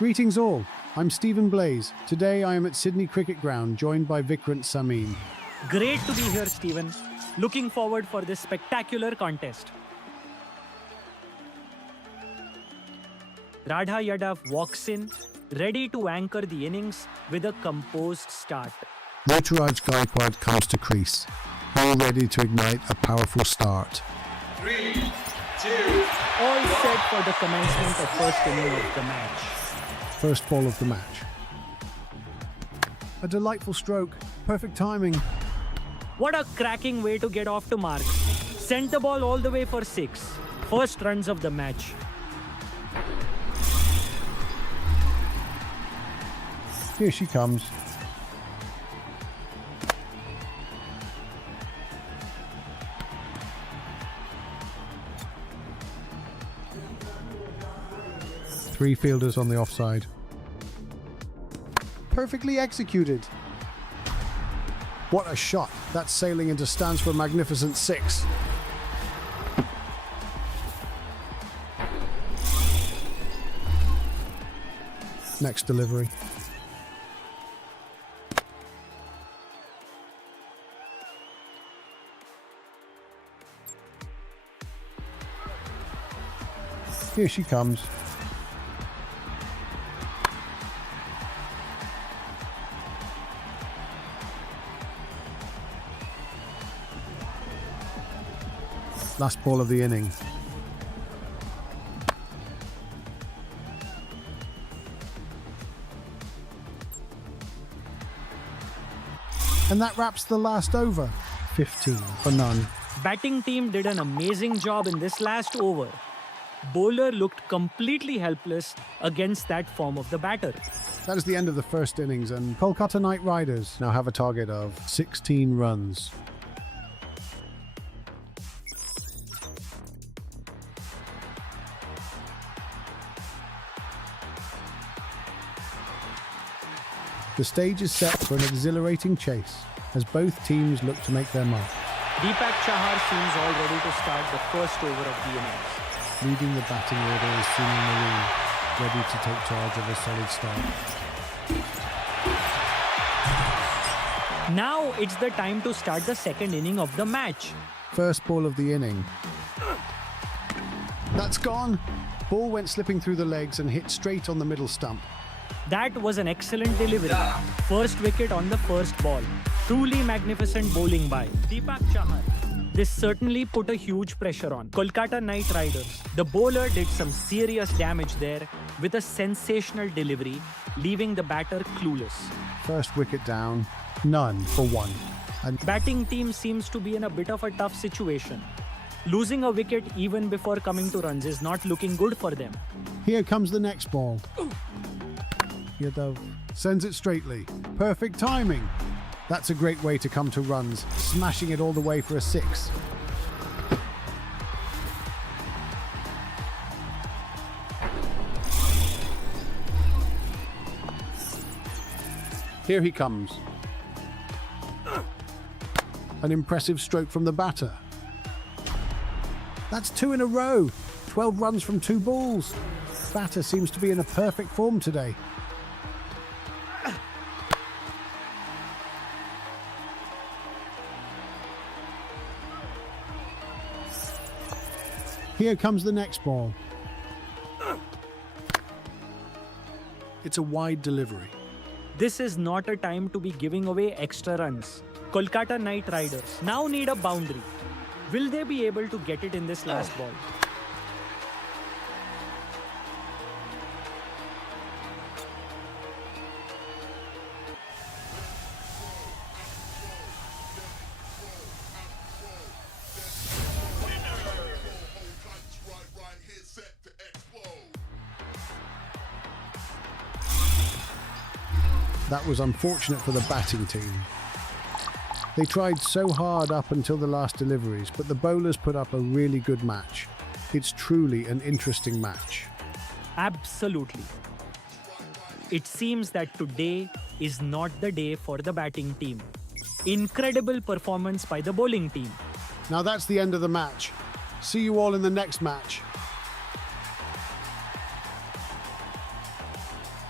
Greetings all, I'm Stephen Blaze. Today I am at Sydney Cricket Ground, joined by Vikrant Samin. Great to be here, Stephen. Looking forward for this spectacular contest. Radha Yadav walks in, ready to anchor the innings with a composed start. Ruturaj Gaikwad comes to crease, all ready to ignite a powerful start. 3, 2, All set for the commencement of first inning of the match. First ball of the match. A delightful stroke, perfect timing. What a cracking way to get off to marks. Sent the ball all the way for 6. First runs of the match. Here she comes. Three fielders on the offside. Perfectly executed. What a shot. That's sailing into stands for a magnificent 6. Next delivery. Here she comes. Last ball of the inning. And that wraps the last over. 15 for none. Batting team did an amazing job in this last over. Bowler looked completely helpless against that form of the batter. That is the end of the first innings, and Kolkata Knight Riders now have a target of 16 runs. The stage is set for an exhilarating chase as both teams look to make their mark. Deepak Chahar seems all ready to start the first over of the innings. Leading the batting order is Sunil Marine, ready to take charge of a solid start. Now it's the time to start the second inning of the match. First ball of the inning. That's gone. Ball went slipping through the legs and hit straight on the middle stump. That was an excellent delivery. First wicket on the first ball. Truly magnificent bowling by Deepak Chahar. This certainly put a huge pressure on Kolkata Knight Riders. The bowler did some serious damage there with a sensational delivery, leaving the batter clueless. First wicket down, none for 1. And Batting team seems to be in a bit of a tough situation. Losing a wicket even before coming to runs is not looking good for them. here comes the next ball. Yadav sends it straightly. Perfect timing. That's a great way to come to runs, smashing it all the way for a 6. Here he comes. An impressive stroke from the batter. That's 2 in a row. 12 runs from 2 balls. Batter seems to be in a perfect form today. Here comes the next ball. It's a wide delivery. This is not a time to be giving away extra runs. Kolkata Knight Riders now need a boundary. Will they be able to get it in this last ball? That was unfortunate for the batting team. They tried so hard up until the last deliveries, but the bowlers put up a really good match. It's truly an interesting match. Absolutely. It seems that today is not the day for the batting team. Incredible performance by the bowling team. Now that's the end of the match. See you all in the next match.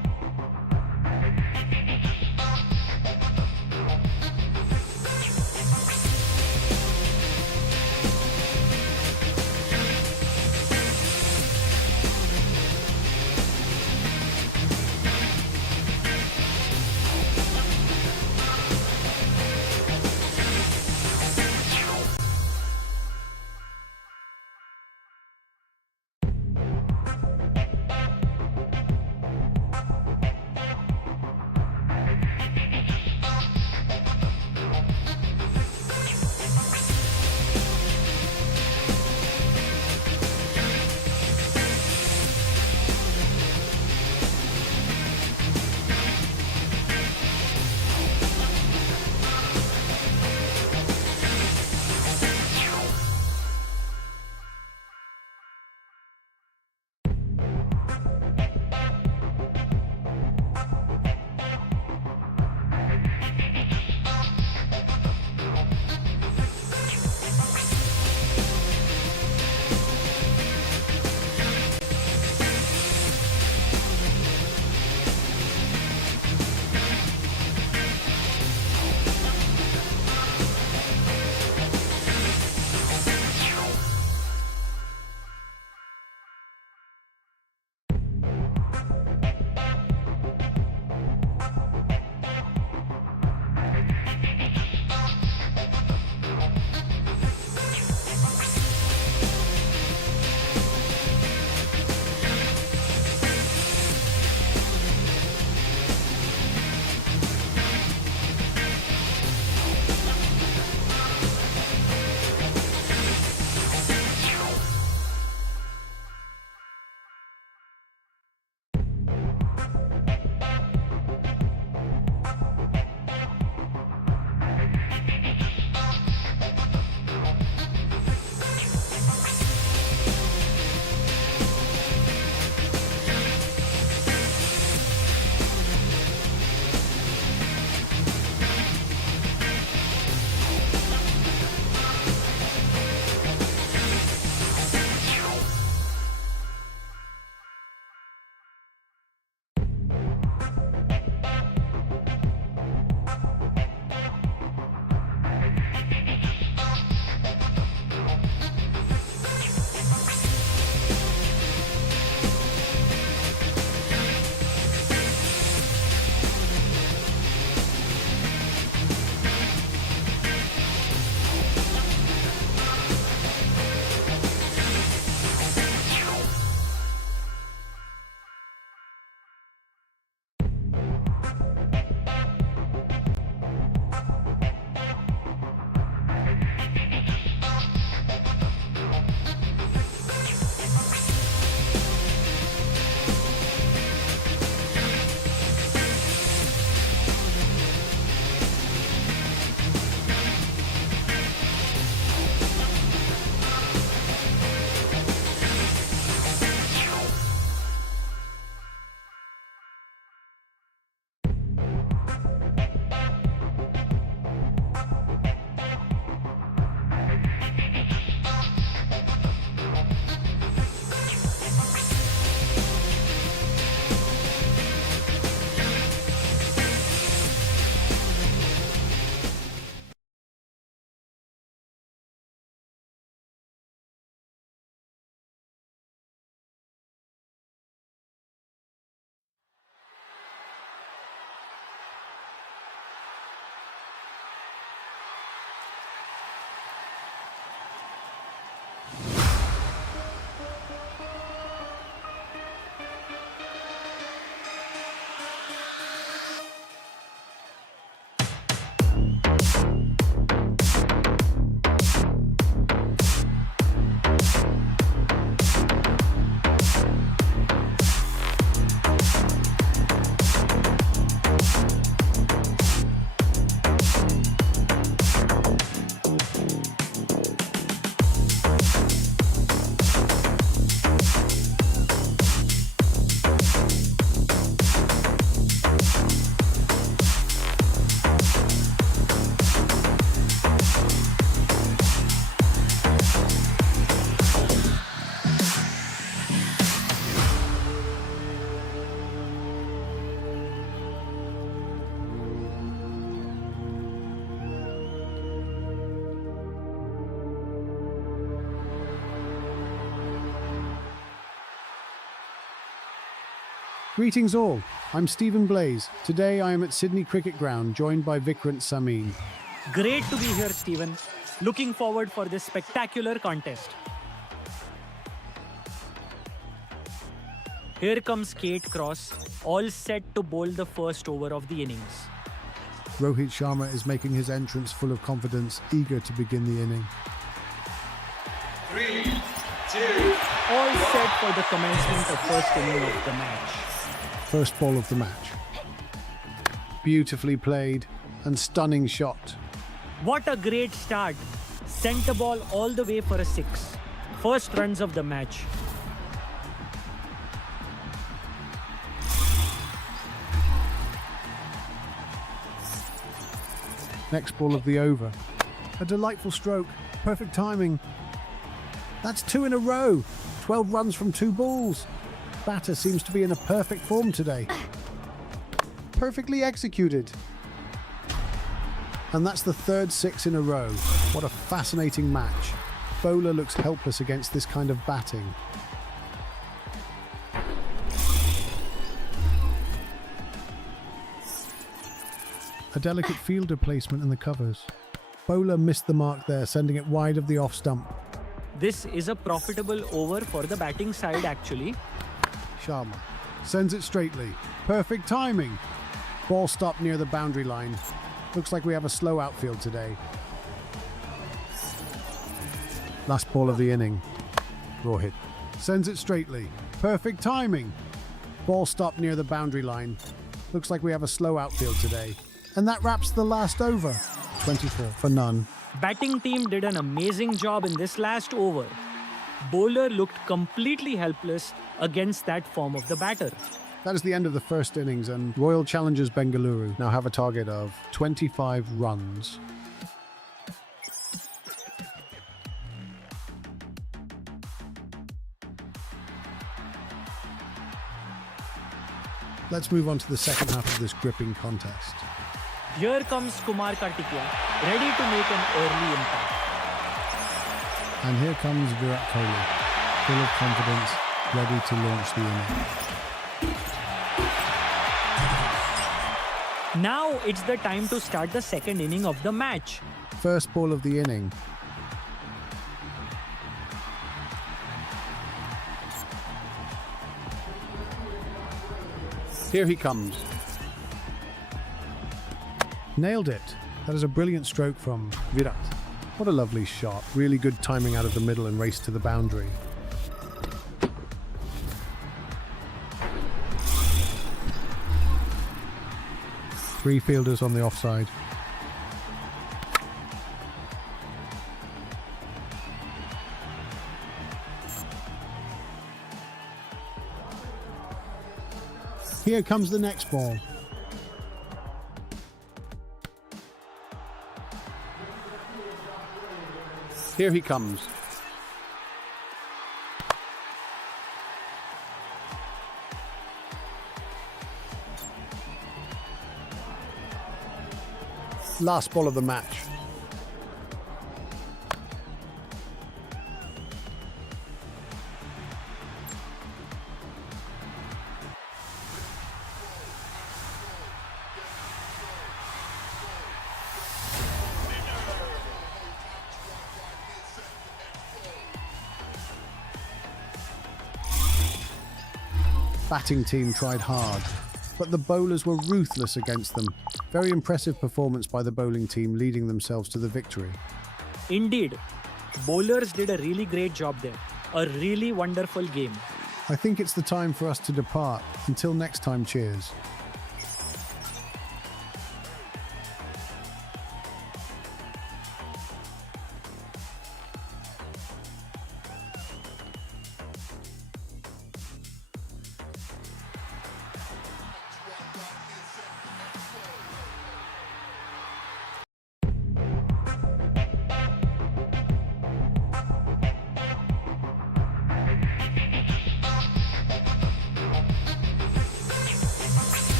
Greetings all, I'm Stephen Blaze. Today I am at Sydney Cricket Ground, joined by Vikrant Samin. Great to be here, Stephen. Looking forward for this spectacular contest. Here comes Kate Cross, all set to bowl the first over of the innings. Rohit Sharma is making his entrance full of confidence, eager to begin the inning. 3, 2, All set for the commencement of first inning of the match. First ball of the match. Beautifully played and stunning shot. What a great start. Sent the ball all the way for a 6. First runs of the match. Next ball of the over. A delightful stroke. Perfect timing. That's 2 in a row. 12 runs from 2 balls. Batter seems to be in a perfect form today. Perfectly executed. And that's the third 6 in a row. What a fascinating match. Bowler looks helpless against this kind of batting. A delicate fielder placement in the covers. Bowler missed the mark there, sending it wide of the off stump. This is a profitable over for the batting side actually. Sharma sends it straightly. Perfect timing. Ball stopped near the boundary line. Looks like we have a slow outfield today. Last ball of the inning. Rohit sends it straightly. Perfect timing. Ball stopped near the boundary line. Looks like we have a slow outfield today. And that wraps the last over. 24 for none. Batting team did an amazing job in this last over. Bowler looked completely helpless against that form of the batter. That is the end of the first innings, and Royal Challengers Bengaluru now have a target of 25 runs. Let's move on to the second half of this gripping contest. Here comes Kumar Kartikeya, ready to make an early impact. And here comes Virat Kohli, full of confidence, ready to launch the inning. Now it's the time to start the second inning of the match. First ball of the inning. Here he comes. Nailed it. That is a brilliant stroke from Virat. What a lovely shot. Really good timing out of the middle and race to the boundary. Three fielders on the offside. Here comes the next ball. Here he comes. Last ball of the match. Batting team tried hard, but the bowlers were ruthless against them. Very impressive performance by the bowling team, leading themselves to the victory. Indeed, bowlers did a really great job there. A really wonderful game. I think it's the time for us to depart. Until next time, cheers.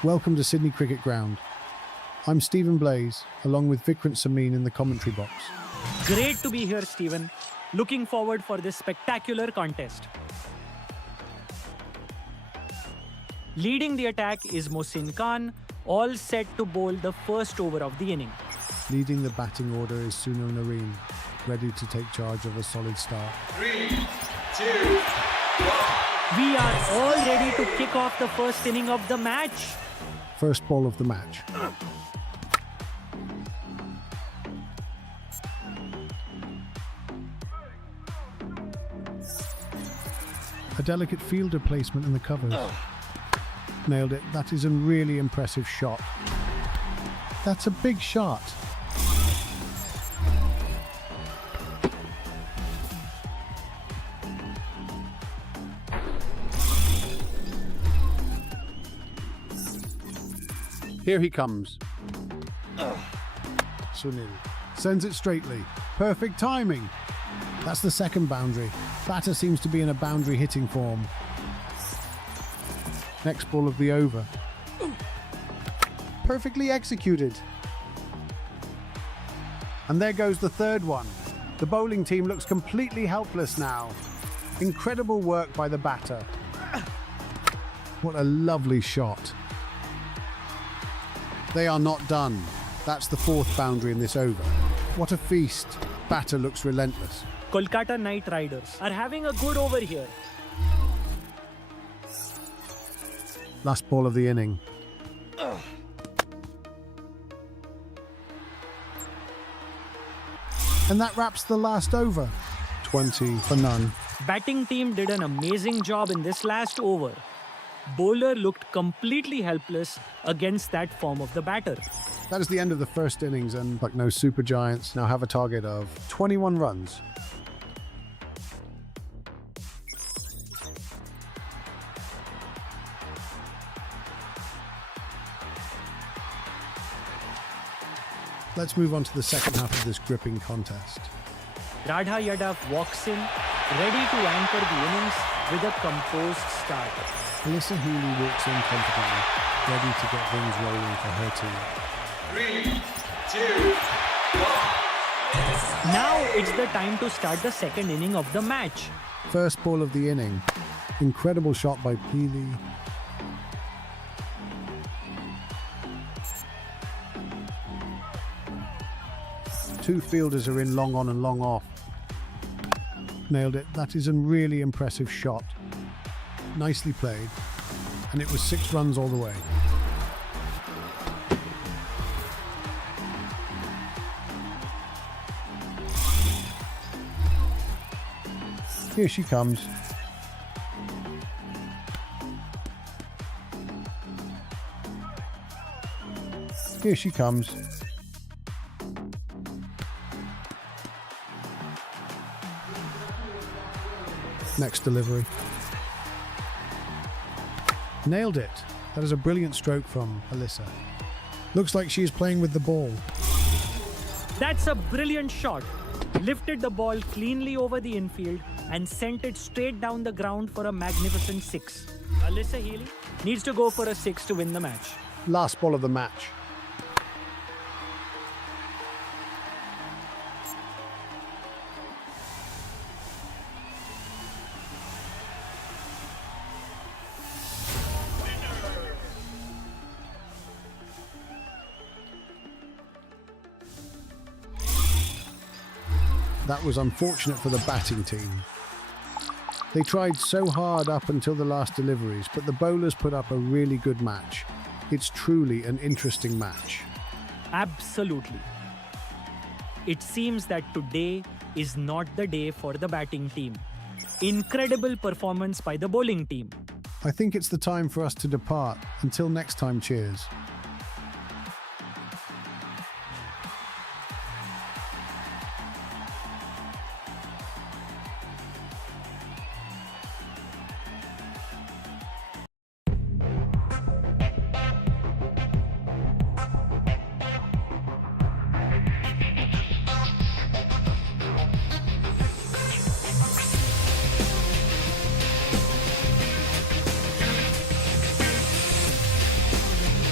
Welcome to Sydney Cricket Ground. I'm Stephen Blaze, along with Vikrant Samin in the commentary box. Great to be here, Stephen. Looking forward for this spectacular contest. Leading the attack is Mohsin Khan, all set to bowl the first over of the inning. Leading the batting order is Sunil Narine, ready to take charge of a solid start. 3, 2, 1. We are all ready to kick off the first inning of the match. First ball of the match. A delicate fielder placement in the covers. Nailed it. That is a really impressive shot. That's a big shot. Here he comes. Sunil sends it straightly. Perfect timing. That's the second boundary. Batter seems to be in a boundary hitting form. Next ball of the over. Perfectly executed. And there goes the third one. The bowling team looks completely helpless now. Incredible work by the batter. What a lovely shot. They are not done. That's the fourth boundary in this over. What a feast. Batter looks relentless. Kolkata Knight Riders are having a good over here. Last ball of the inning. And that wraps the last over. 20 for none. Batting team did an amazing job in this last over. Bowler looked completely helpless against that form of the batter. That is the end of the first innings, and like no super giants now have a target of 21 runs. Let's move on to the second half of this gripping contest. Radha Yadav walks in, ready to anchor the innings with a composed start. Alyssa Healy walks in confidently, ready to get things rolling for her team. 3, 2, 1. Now it's the time to start the second inning of the match. First ball of the inning. Incredible shot by Healy. Two fielders are in long on and long off. Nailed it. That is a really impressive shot. Nicely played. And it was 6 runs all the way. Here she comes. Here she comes. Next delivery. Nailed it. That is a brilliant stroke from Alyssa. Looks like she is playing with the ball. That's a brilliant shot. Lifted the ball cleanly over the infield and sent it straight down the ground for a magnificent 6. Alyssa Healy needs to go for a 6 to win the match. Last ball of the match. That was unfortunate for the batting team. They tried so hard up until the last deliveries, but the bowlers put up a really good match. It's truly an interesting match. Absolutely. It seems that today is not the day for the batting team. Incredible performance by the bowling team. I think it's the time for us to depart. Until next time, cheers.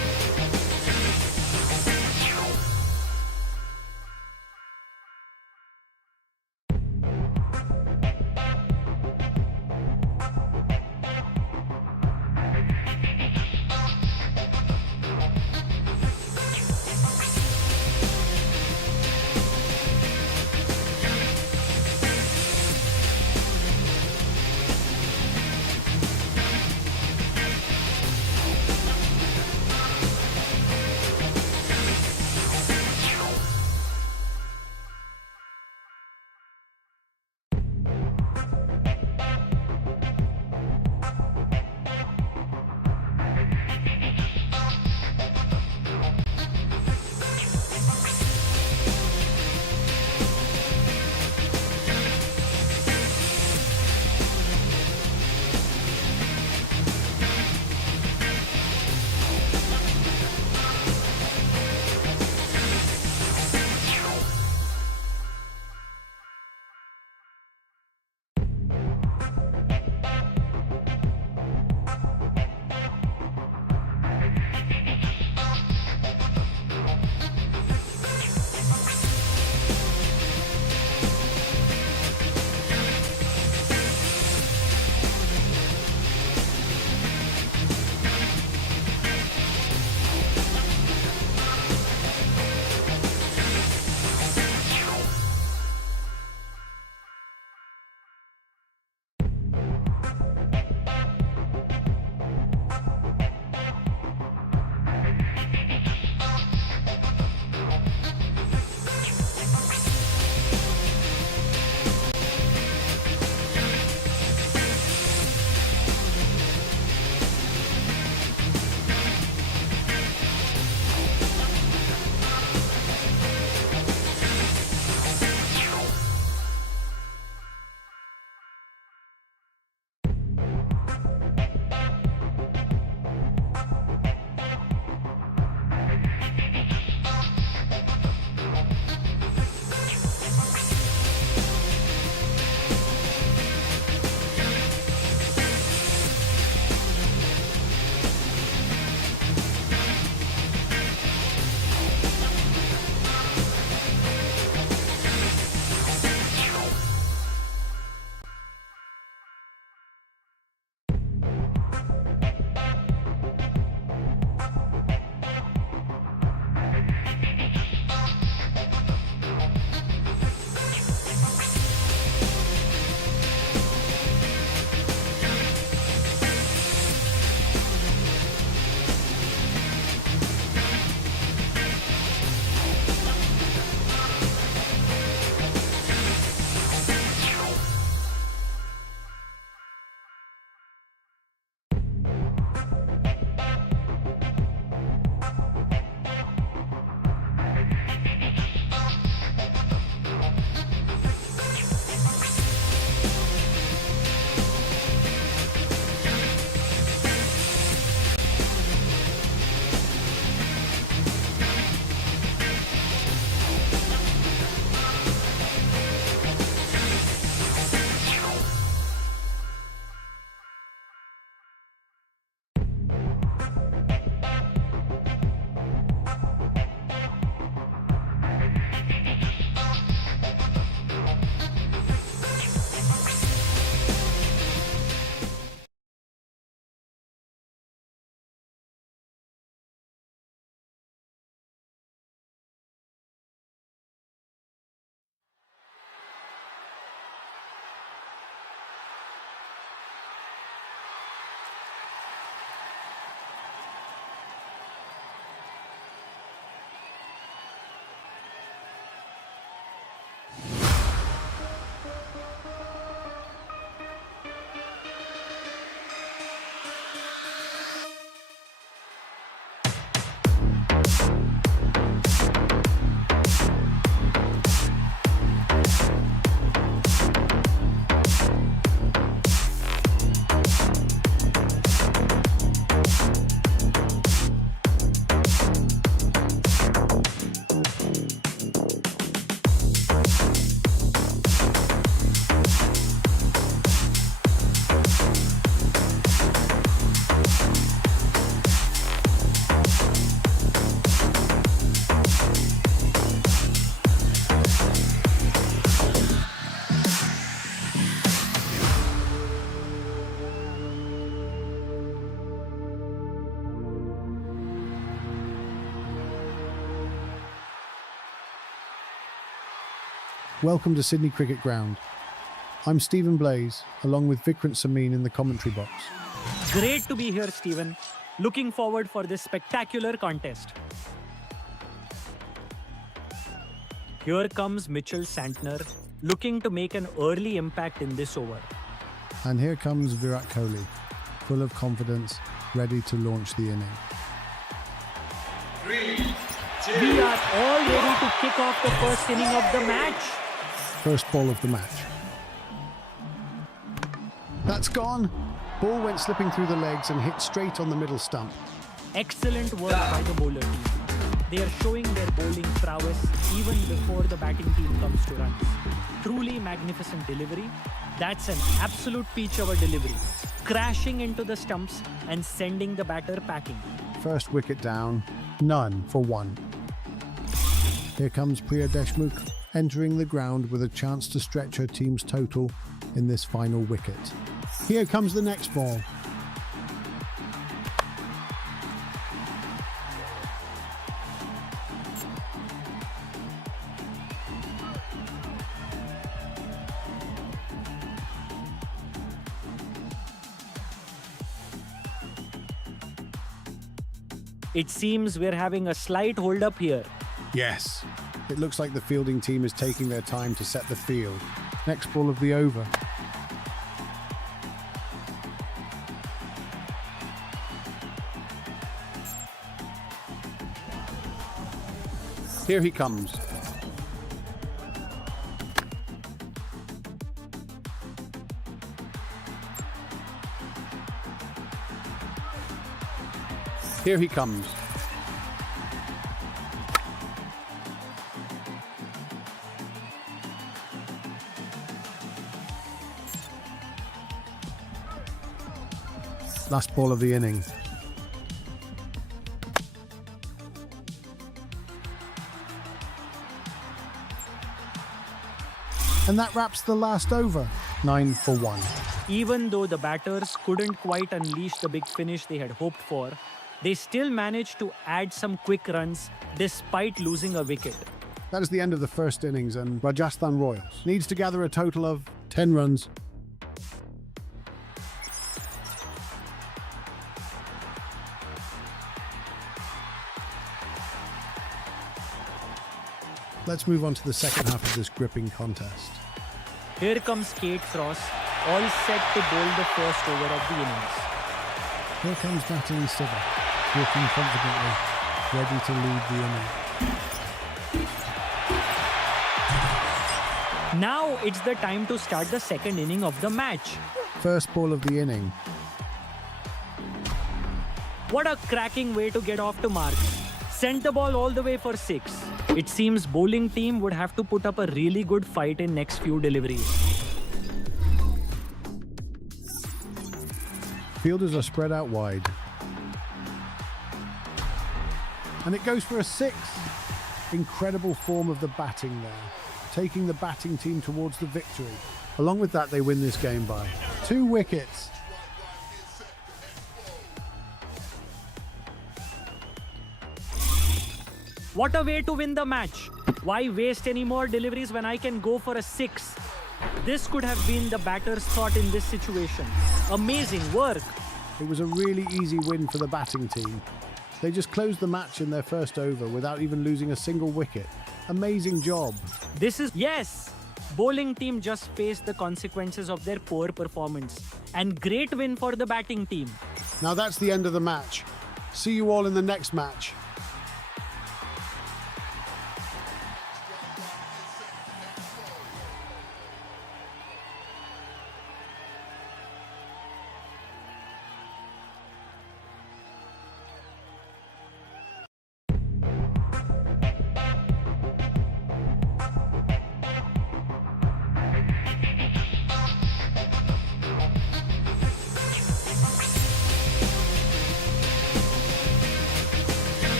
Welcome to Sydney Cricket Ground. I'm Stephen Blaze, along with Vikrant Samin in the commentary box. Great to be here, Stephen. Looking forward for this spectacular contest. Here comes Mitchell Santner, looking to make an early impact in this over. And here comes Virat Kohli, full of confidence, ready to launch the inning. 3, 2, We are all ready to kick off the first inning of the match. First ball of the match. That's gone. Ball went slipping through the legs and hit straight on the middle stump. Excellent work by the bowler team. They are showing their bowling prowess even before the batting team comes to runs. Truly magnificent delivery. That's an absolute peach of a delivery. Crashing into the stumps and sending the batter packing. First wicket down, none for one. Here comes Priya Deshmukh, entering the ground with a chance to stretch her team's total in this final wicket. Here comes the next ball. It seems we're having a slight hold up here. Yes. It looks like the fielding team is taking their time to set the field. Next ball of the over. Here he comes. Here he comes. Last ball of the inning. And that wraps the last over. 9 for 1. Even though the batters couldn't quite unleash the big finish they had hoped for, they still managed to add some quick runs despite losing a wicket. That is the end of the first innings, and Rajasthan Royals needs to gather a total of 10 runs. Let's move on to the second half of this gripping contest. Here comes Kate Cross, all set to bowl the first over of the innings. Here comes Natalie Siver, walking confidently, ready to lead the inning. Now it's the time to start the second inning of the match. First ball of the inning. What a cracking way to get off to marks. Sent the ball all the way for 6. It seems bowling team would have to put up a really good fight in next few deliveries. Fielders are spread out wide. And it goes for a 6. Incredible form of the batting there, taking the batting team towards the victory. Along with that, they win this game by 2 wickets. What a way to win the match. Why waste any more deliveries when I can go for a 6? This could have been the batter's thought in this situation. Amazing work. It was a really easy win for the batting team. They just closed the match in their first over without even losing a single wicket. Amazing job. Yes! Bowling team just faced the consequences of their poor performance. And great win for the batting team. Now that's the end of the match. See you all in the next match.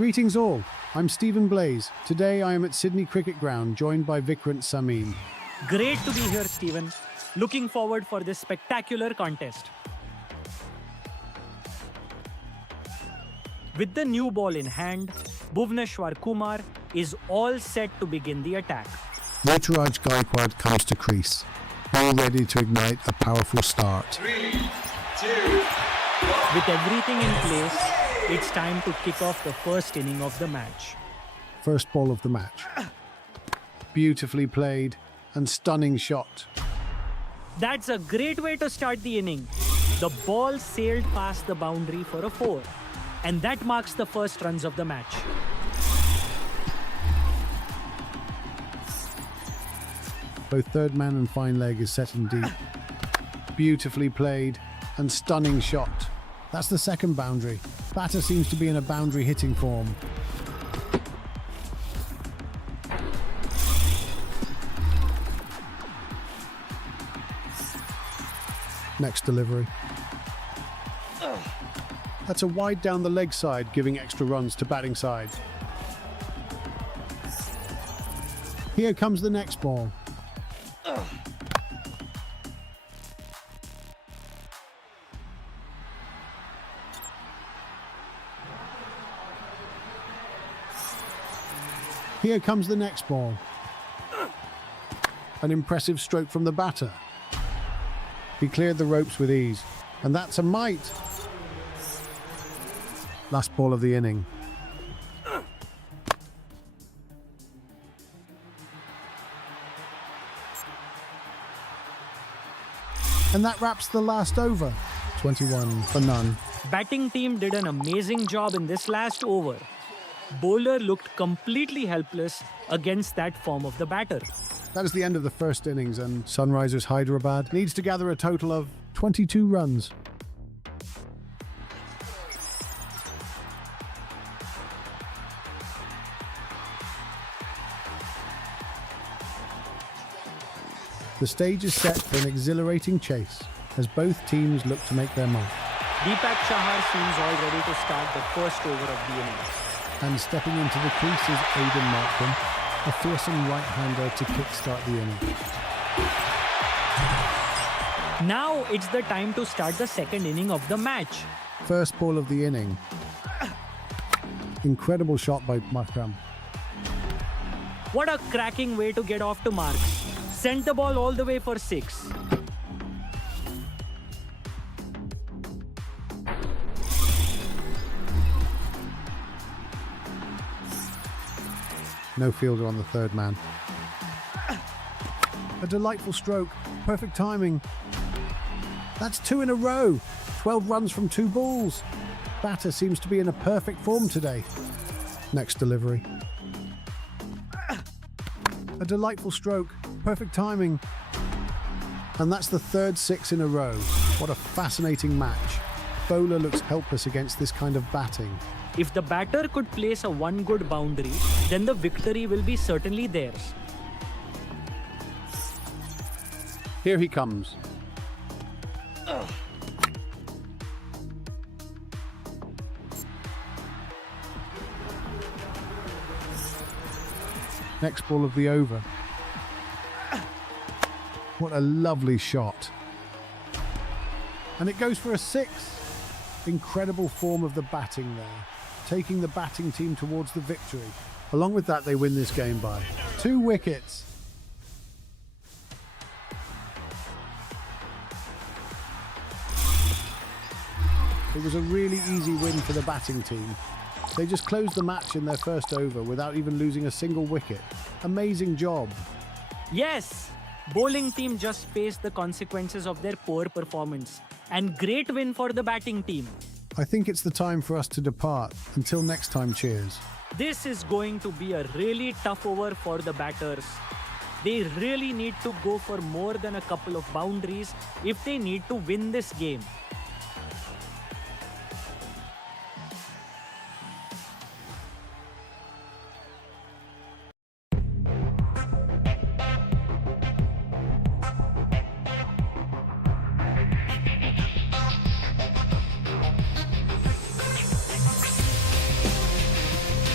Greetings all, I'm Stephen Blaze. Today I am at Sydney Cricket Ground joined by Vikrant Samin. Great to be here, Stephen. Looking forward for this spectacular contest. With the new ball in hand, Bhuvneshwar Kumar is all set to begin the attack. Ruturaj Gaikwad comes to crease, all ready to ignite a powerful start. 3, 2, 1. With everything in place, it's time to kick off the first inning of the match. First ball of the match. Beautifully played and stunning shot. That's a great way to start the inning. The ball sailed past the boundary for a 4. And that marks the first runs of the match. Both third man and fine leg is set in deep. Beautifully played and stunning shot. That's the second boundary. Batter seems to be in a boundary hitting form. Next delivery. That's a wide down the leg side, giving extra runs to batting side. Here comes the next ball. Here comes the next ball. An impressive stroke from the batter. He cleared the ropes with ease, and that's a mite. Last ball of the inning. And that wraps the last over. 21 for none. Batting team did an amazing job in this last over. Bowler looked completely helpless against that form of the batter. That is the end of the first innings, and Sunrisers Hyderabad needs to gather a total of 22 runs. The stage is set for an exhilarating chase as both teams look to make their mark. Deepak Chahar seems all ready to start the first over of the inning. And stepping into the crease is Aidan Markham, a fearsome right-hander to kickstart the inning. Now it's the time to start the second inning of the match. First ball of the inning. Incredible shot by Markham. What a cracking way to get off to marks. Sent the ball all the way for 6. No fielder on the third man. A delightful stroke. Perfect timing. That's 2 in a row. 12 runs from 2 balls. Batter seems to be in a perfect form today. Next delivery. A delightful stroke. Perfect timing. And that's the third 6 in a row. What a fascinating match. Bowler looks helpless against this kind of batting. If the batter could place a one good boundary, then the victory will be certainly theirs. Here he comes. Next ball of the over. What a lovely shot. And it goes for a 6. Incredible form of the batting there, taking the batting team towards the victory. Along with that, they win this game by 2 wickets. It was a really easy win for the batting team. They just closed the match in their first over without even losing a single wicket. Amazing job. Yes! Bowling team just faced the consequences of their poor performance. And great win for the batting team. I think it's the time for us to depart. Until next time, cheers. This is going to be a really tough over for the batters. They really need to go for more than a couple of boundaries if they need to win this game.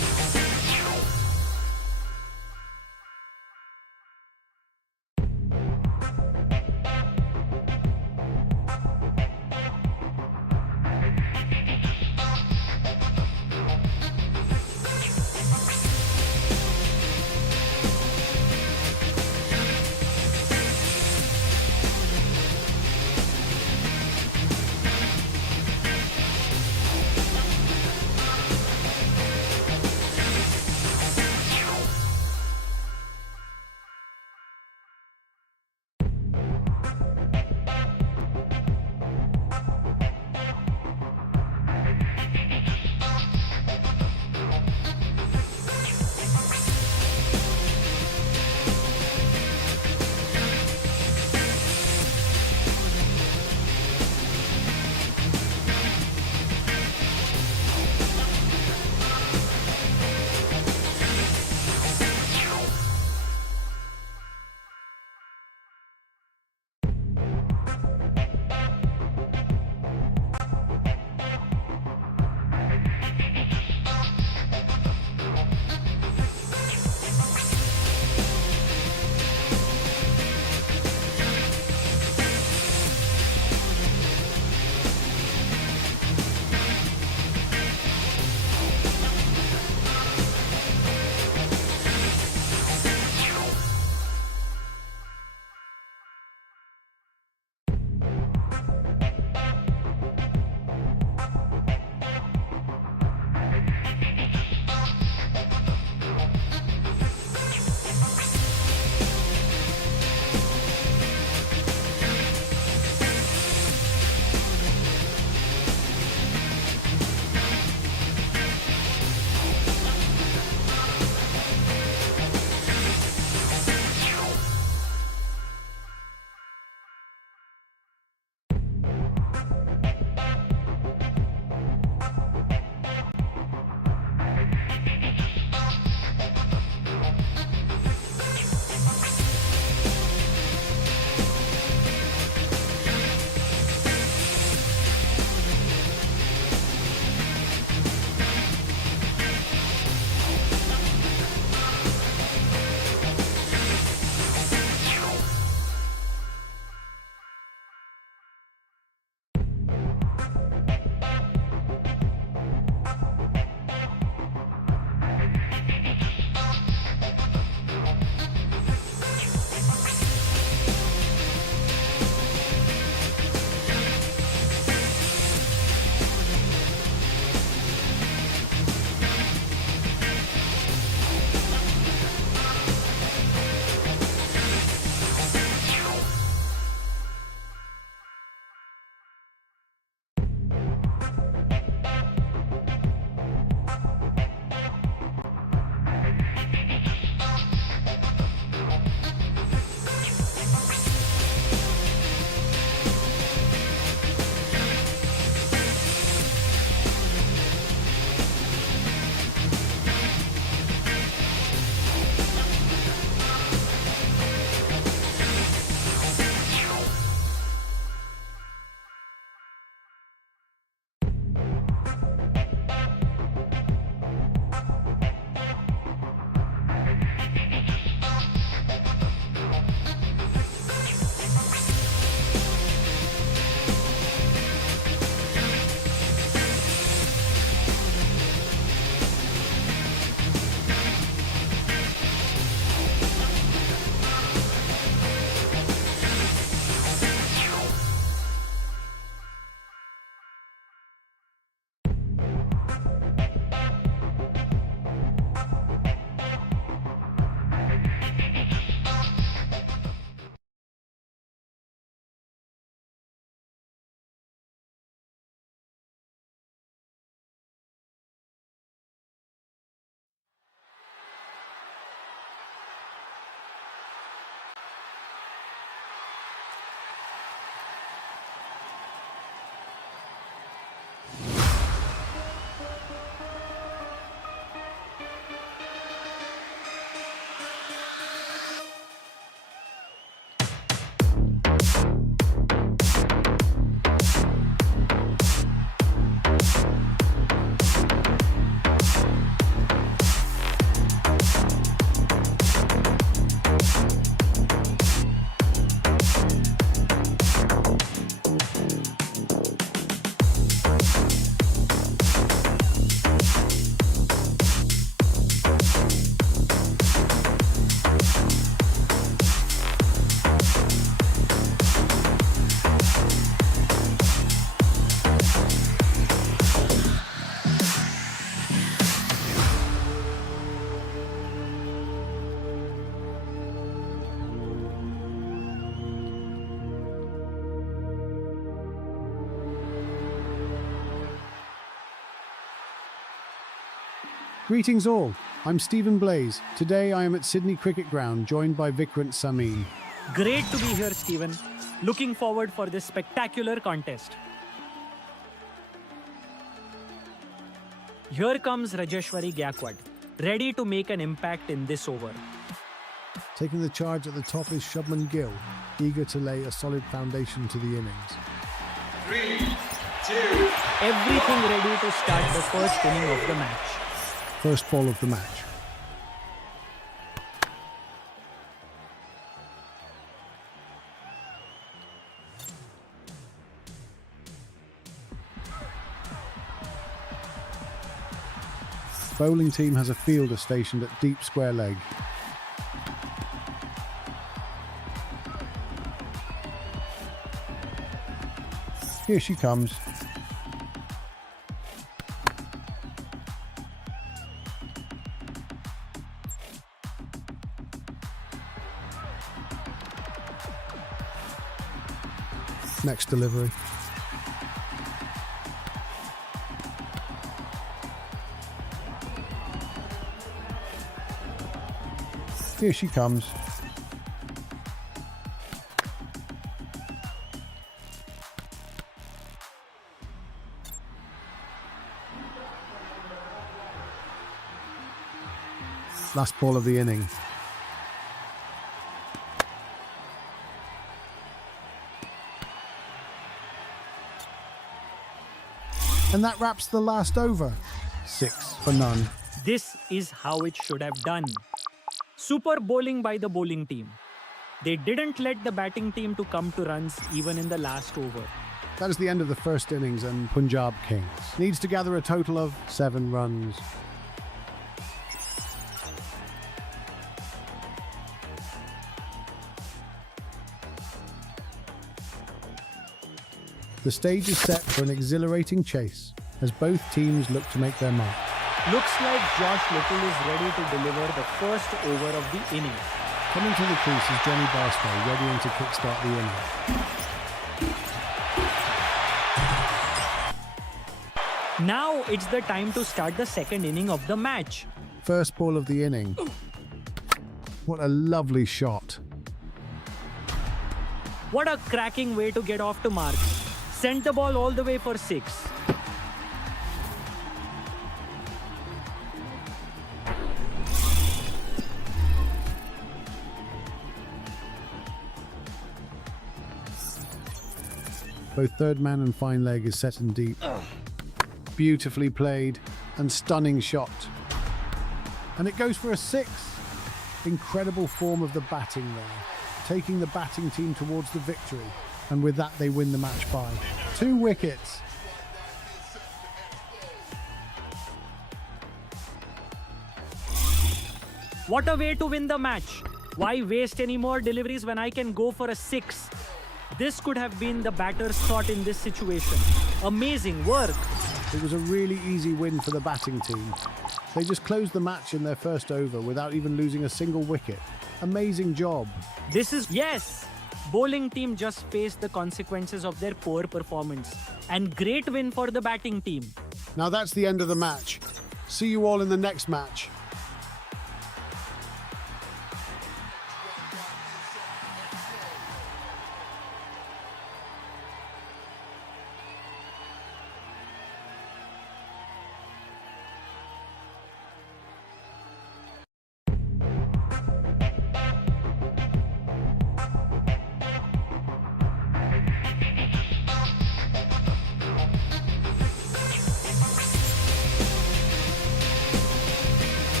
Greetings all, I'm Stephen Blaze. Today I am at Sydney Cricket Ground, joined by Vikrant Samin. Great to be here, Stephen. Looking forward for this spectacular contest. Here comes Rajeshwari Gaikwad, ready to make an impact in this over. Taking the charge at the top is Shubman Gill, eager to lay a solid foundation to the innings. 3, 2, Everything ready to start the first inning of the match. First ball of the match. Bowling team has a fielder stationed at deep square leg. Here she comes. Next delivery. Here she comes. Last ball of the inning. And that wraps the last over. 6 for none. This is how it should have done. Super bowling by the bowling team. They didn't let the batting team to come to runs even in the last over. That is the end of the first innings, and Punjab Kings needs to gather a total of 7 runs. The stage is set for an exhilarating chase as both teams look to make their mark. Looks like Josh Little is ready to deliver the first over of the inning. Coming to the crease is Johnny Barstow, readying to kickstart the inning. Now it's the time to start the second inning of the match. First ball of the inning. What a lovely shot. What a cracking way to get off to marks. Sent the ball all the way for 6. Both third man and fine leg is set and deep. Beautifully played and stunning shot. And it goes for a 6. Incredible form of the batting there, taking the batting team towards the victory. And with that, they win the match by 2 wickets. What a way to win the match. Why waste any more deliveries when I can go for a 6? This could have been the batter's thought in this situation. Amazing work. It was a really easy win for the batting team. They just closed the match in their first over without even losing a single wicket. Amazing job. Yes! Bowling team just faced the consequences of their poor performance. And great win for the batting team. Now that's the end of the match. See you all in the next match.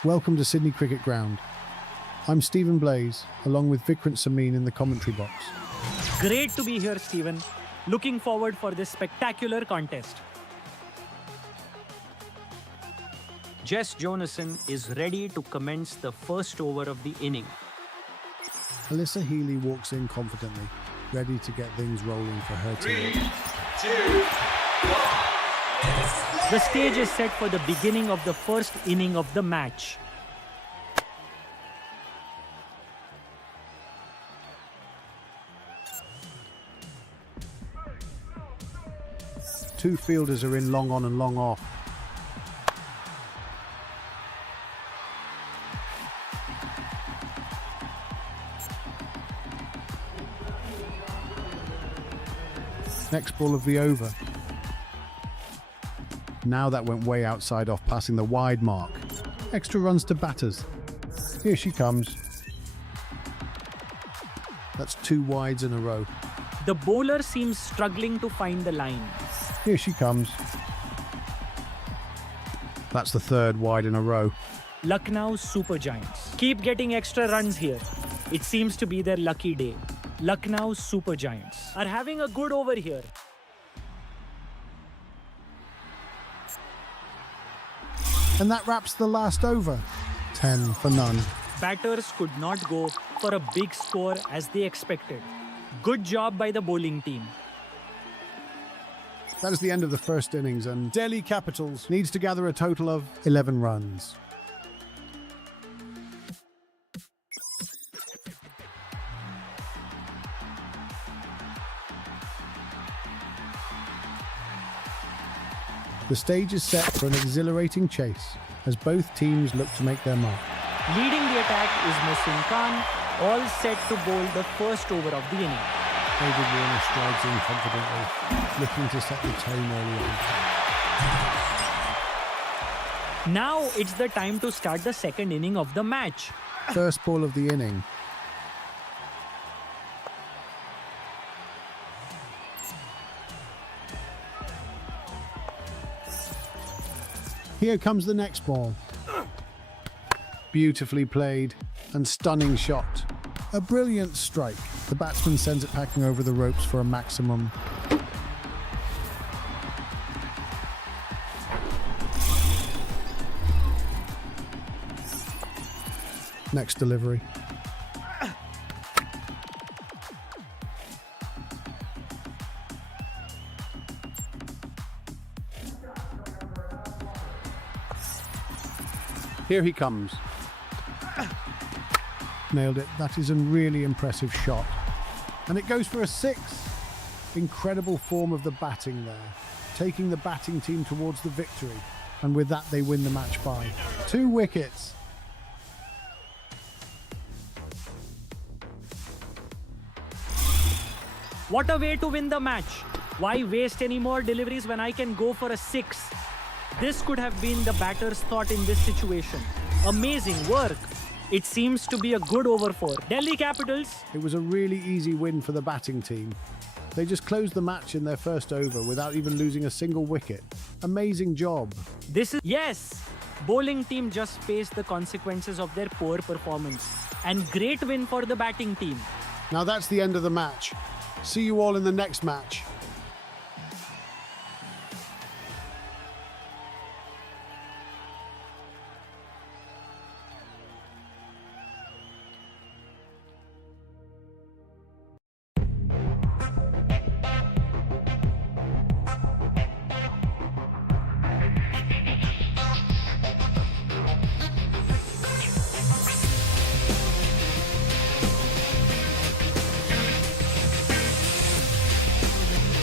Welcome to Sydney Cricket Ground. I'm Stephen Blaze, along with Vikrant Samin in the commentary box. Great to be here, Stephen. Looking forward for this spectacular contest. Jess Jonason is ready to commence the first over of the inning. Alyssa Healy walks in confidently, ready to get things rolling for her team. 3, 2, 1. The stage is set for the beginning of the first inning of the match. Two fielders are in long on and long off. Next ball of the over. Now that went way outside off, passing the wide mark. Extra runs to batters. Here she comes. That's 2 wides in a row. The bowler seems struggling to find the line. Here she comes. That's the 3rd wide in a row. Lucknow Super Giants keep getting extra runs here. It seems to be their lucky day. Lucknow Super Giants are having a good over here. And that wraps the last over. 10 for none. Batters could not go for a big score as they expected. Good job by the bowling team. That is the end of the first innings, and Delhi Capitals needs to gather a total of 11 runs. The stage is set for an exhilarating chase as both teams look to make their mark. Leading the attack is Mohsin Khan, all set to bowl the first over of the inning. David Warner strides in confidently, looking to set the tone early on. Now it's the time to start the second inning of the match. First ball of the inning. Here comes the next ball. Beautifully played and stunning shot. A brilliant strike. The batsman sends it packing over the ropes for a maximum. Next delivery. Here he comes. Nailed it. That is a really impressive shot. And it goes for a 6. Incredible form of the batting there, taking the batting team towards the victory. And with that, they win the match by 2 wickets. What a way to win the match. Why waste any more deliveries when I can go for a 6? This could have been the batter's thought in this situation. Amazing work. It seems to be a good over for Delhi Capitals. It was a really easy win for the batting team. They just closed the match in their first over without even losing a single wicket. Amazing job. Yes, bowling team just faced the consequences of their poor performance. And great win for the batting team. Now that's the end of the match. See you all in the next match.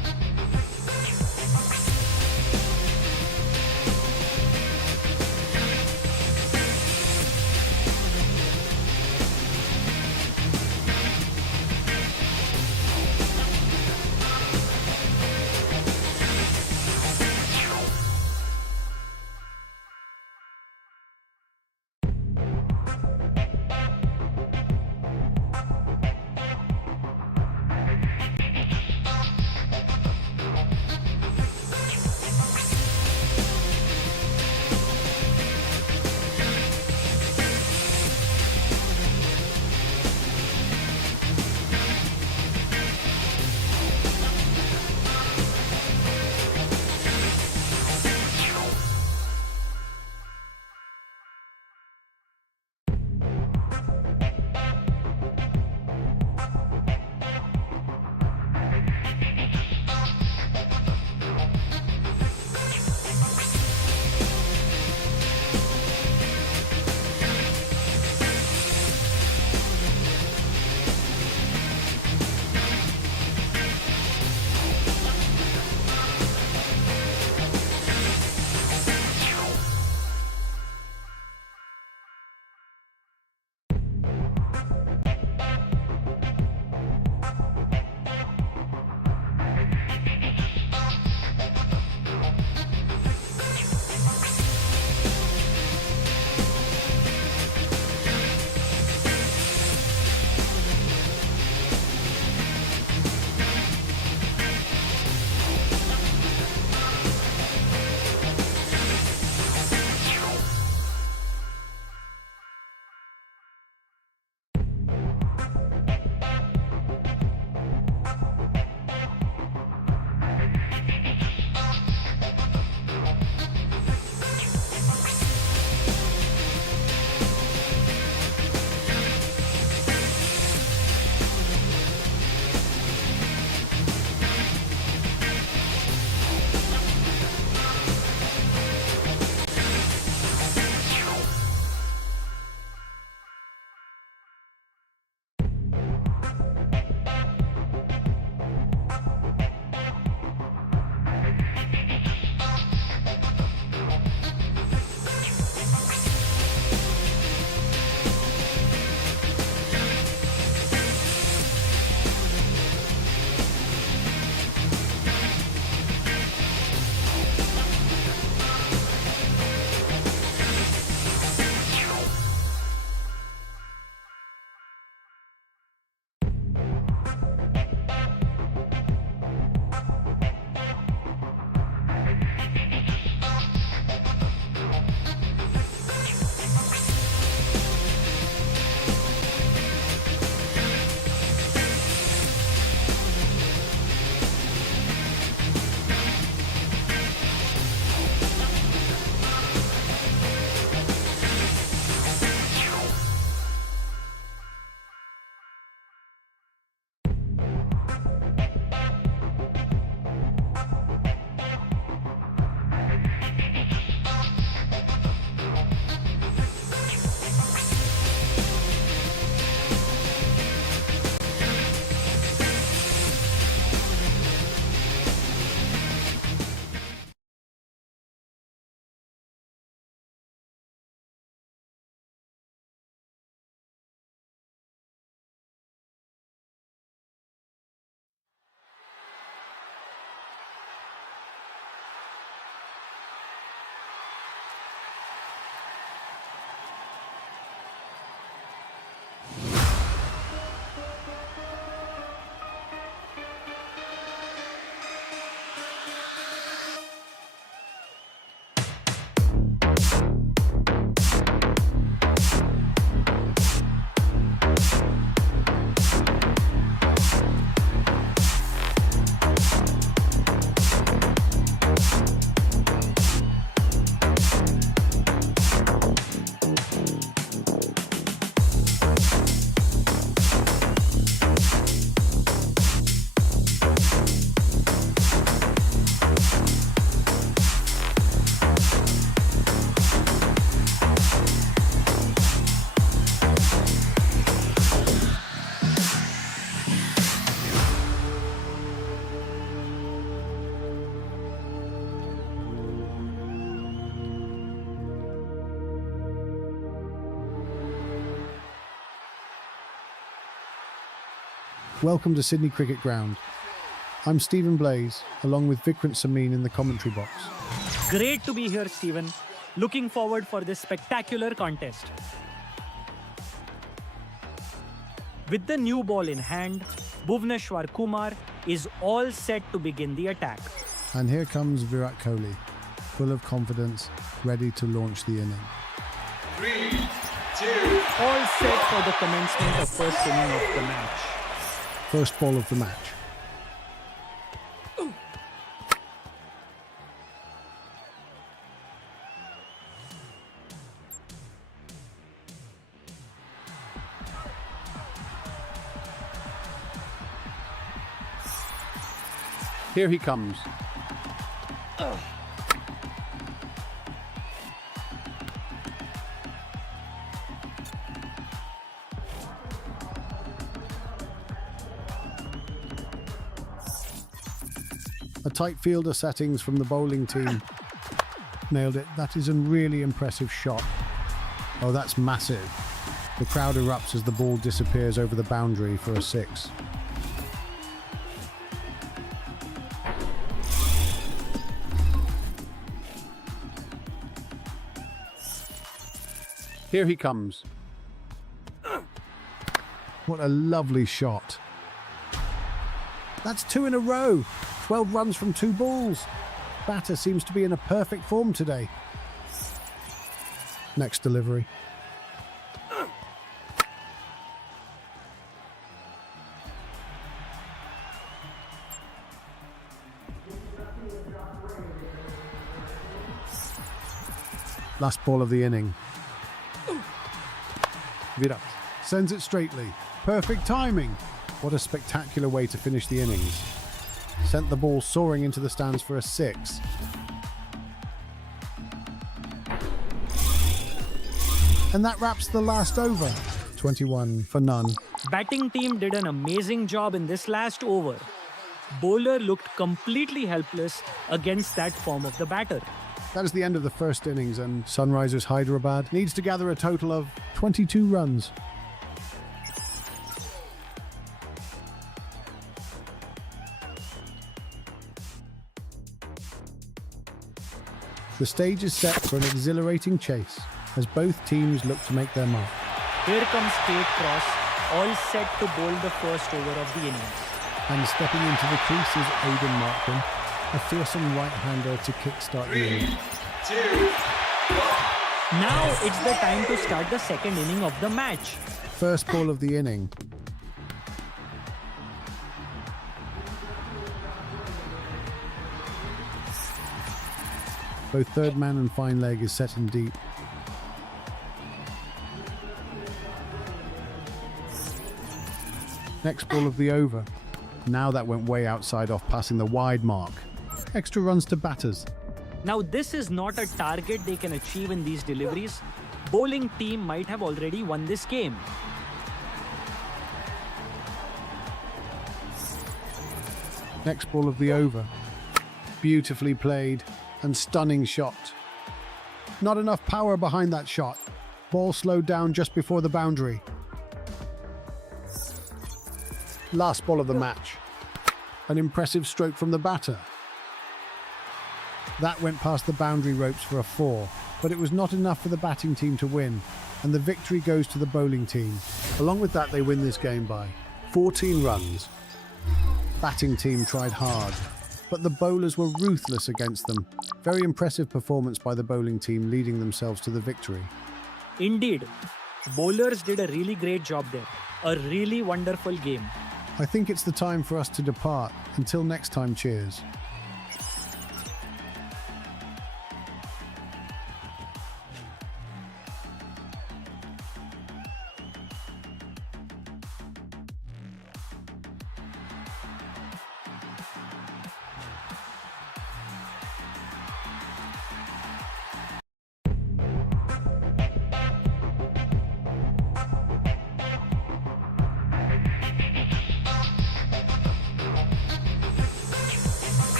Welcome to Sydney Cricket Ground. I'm Stephen Blaze, along with Vikrant Samin in the commentary box. Great to be here, Stephen. Looking forward for this spectacular contest. With the new ball in hand, Bhuvneshwar Kumar is all set to begin the attack. And here comes Virat Kohli, full of confidence, ready to launch the inning. 3, 2, All set for the commencement of first inning of the match. First ball of the match. Here he comes. A tight fielder settings from the bowling team. Nailed it. That is a really impressive shot. Oh, that's massive. The crowd erupts as the ball disappears over the boundary for a 6. Here he comes. What a lovely shot. That's 2 in a row. 12 runs from 2 balls. Batter seems to be in a perfect form today. Next delivery. Last ball of the inning. Virat sends it straightly. Perfect timing. What a spectacular way to finish the innings. Sent the ball soaring into the stands for a 6. And that wraps the last over. 21 for none. Batting team did an amazing job in this last over. Bowler looked completely helpless against that form of the batter. That is the end of the first innings, and Sunrisers Hyderabad needs to gather a total of 22 runs. The stage is set for an exhilarating chase as both teams look to make their mark. Here comes Kate Cross, all set to bowl the first over of the innings. And stepping into the crease is Aidan Markham, a fearsome right-hander to kickstart the 3, inning. 2, Now it's the time to start the second inning of the match. First ball of the inning. Both third man and fine leg is set in deep. Next ball of the over. Now that went way outside off passing the wide mark. Extra runs to batters. Now this is not a target they can achieve in these deliveries. Bowling team might have already won this game. Next ball of the over. Beautifully played and stunning shot. Not enough power behind that shot. Ball slowed down just before the boundary. Last ball of the match. An impressive stroke from the batter. That went past the boundary ropes for a 4, but it was not enough for the batting team to win, and the victory goes to the bowling team. Along with that, they win this game by 14 runs. Batting team tried hard, but the bowlers were ruthless against them. Very impressive performance by the bowling team, leading themselves to the victory. Indeed, bowlers did a really great job there. A really wonderful game. I think it's the time for us to depart. Until next time, cheers.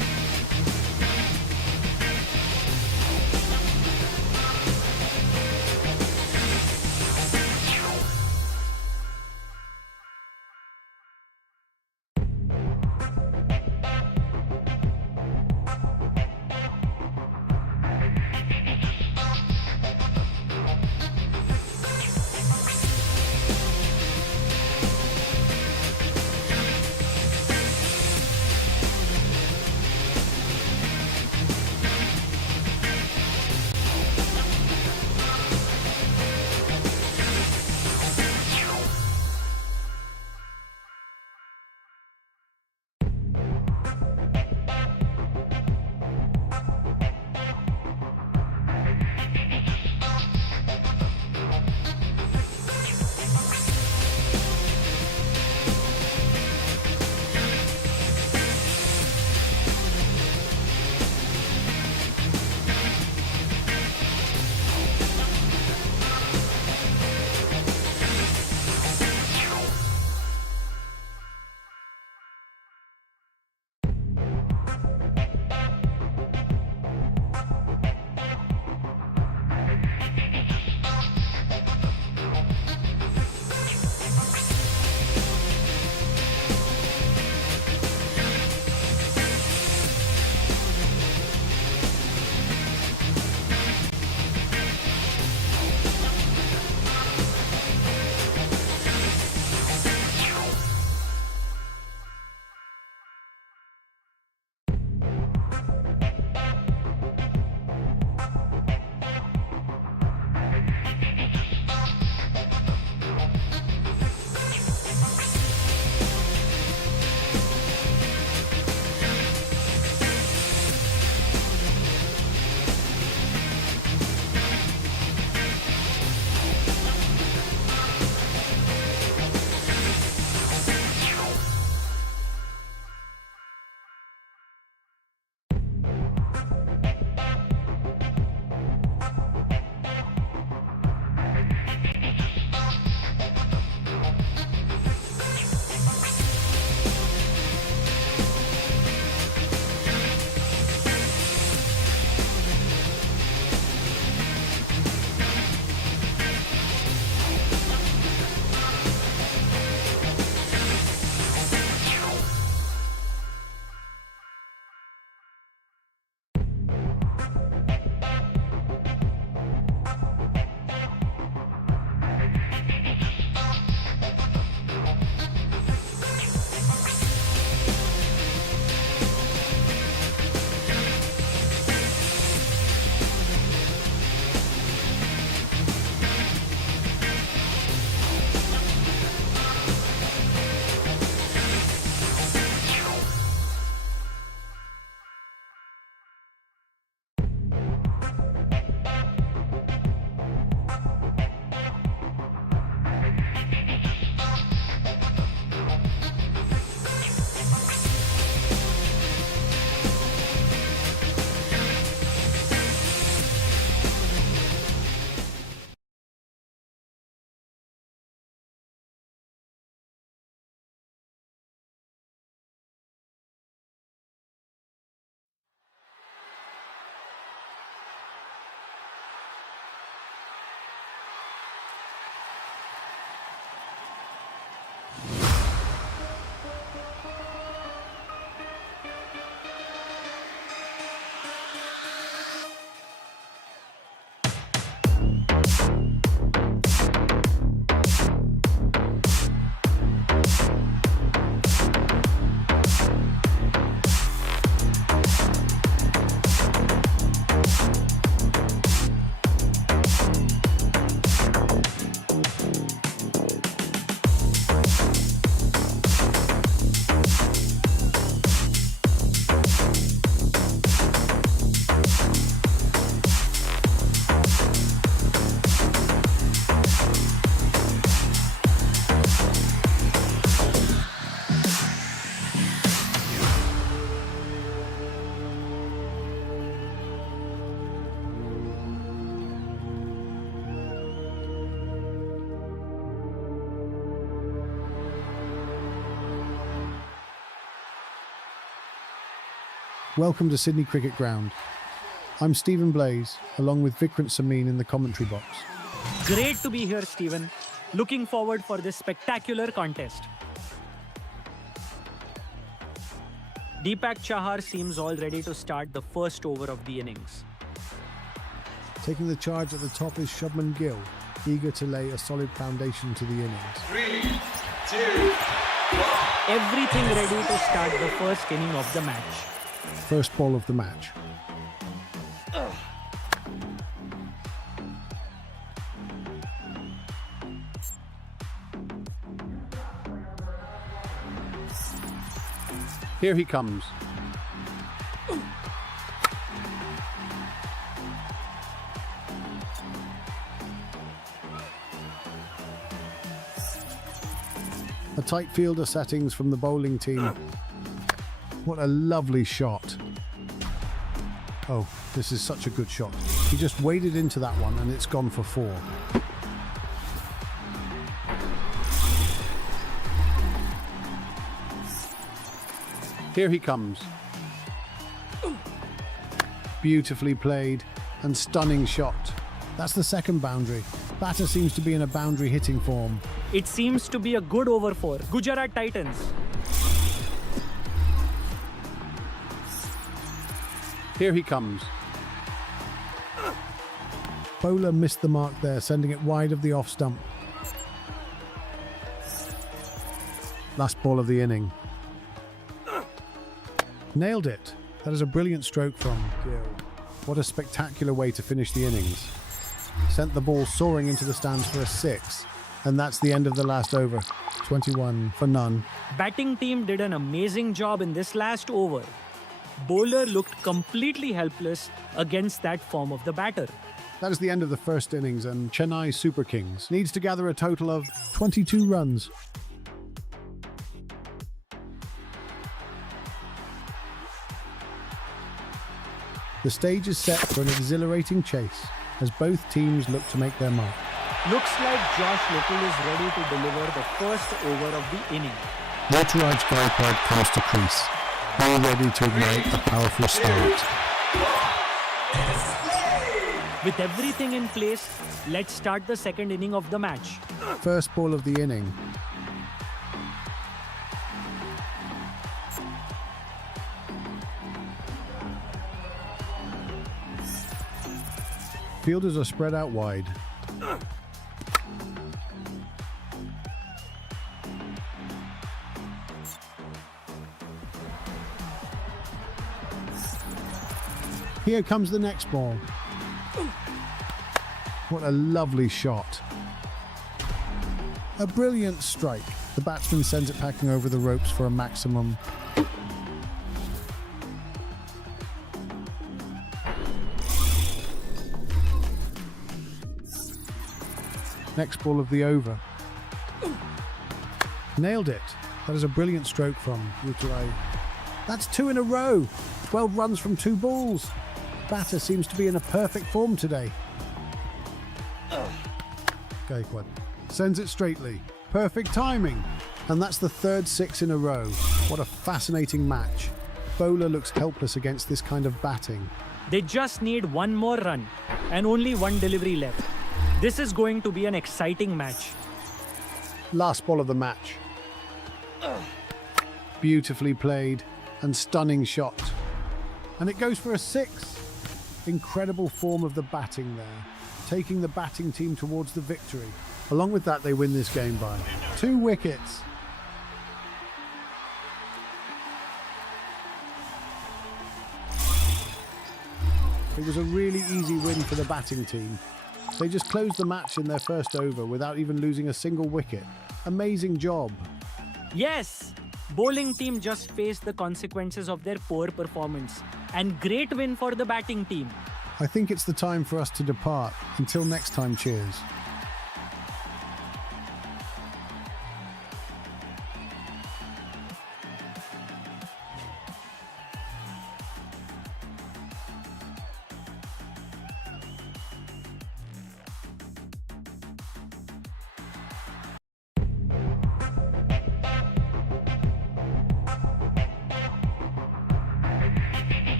Welcome to Sydney Cricket Ground. I'm Stephen Blaze, along with Vikrant Samin in the commentary box. Great to be here, Stephen. Looking forward for this spectacular contest. Deepak Chahar seems all ready to start the first over of the innings. Taking the charge at the top is Shubman Gill, eager to lay a solid foundation to the innings. 3, 2, 1. Everything ready to start the first inning of the match. First ball of the match. Here he comes. A tight fielder settings from the bowling team. What a lovely shot. Oh, this is such a good shot. He just waded into that one and it's gone for 4. Here he comes. Beautifully played and stunning shot. That's the second boundary. Batter seems to be in a boundary hitting form. It seems to be a good over for Gujarat Titans. Here he comes. Bowler missed the mark there, sending it wide of the off stump. Last ball of the inning. Nailed it. That is a brilliant stroke from Gill. What a spectacular way to finish the innings. Sent the ball soaring into the stands for a 6. And that's the end of the last over. 21 for none. Batting team did an amazing job in this last over. Bowler looked completely helpless against that form of the batter. That is the end of the first innings, and Chennai Super Kings needs to gather a total of 22 runs. The stage is set for an exhilarating chase as both teams look to make their mark. Looks like Josh Little is ready to deliver the first over of the inning. Ruturaj Gaikwad comes to crease, all ready to ignite a powerful start. With everything in place, let's start the second inning of the match. First ball of the inning. Fielders are spread out wide. Here comes the next ball. What a lovely shot. A brilliant strike. The batsman sends it packing over the ropes for a maximum. Next ball of the over. Nailed it. That is a brilliant stroke from Ruturaj. That's 2 in a row. 12 runs from 2 balls. Batter seems to be in a perfect form today. Gaikwad sends it straightly. Perfect timing. And that's the third 6 in a row. What a fascinating match. Bowler looks helpless against this kind of batting. They just need one more run and only one delivery left. This is going to be an exciting match. Last ball of the match. Beautifully played and stunning shot. And it goes for a 6. Incredible form of the batting there, taking the batting team towards the victory. Along with that, they win this game by 2 wickets. It was a really easy win for the batting team. They just closed the match in their first over without even losing a single wicket. Amazing job. Yes! Bowling team just faced the consequences of their poor performance. And great win for the batting team. I think it's the time for us to depart. Until next time, cheers.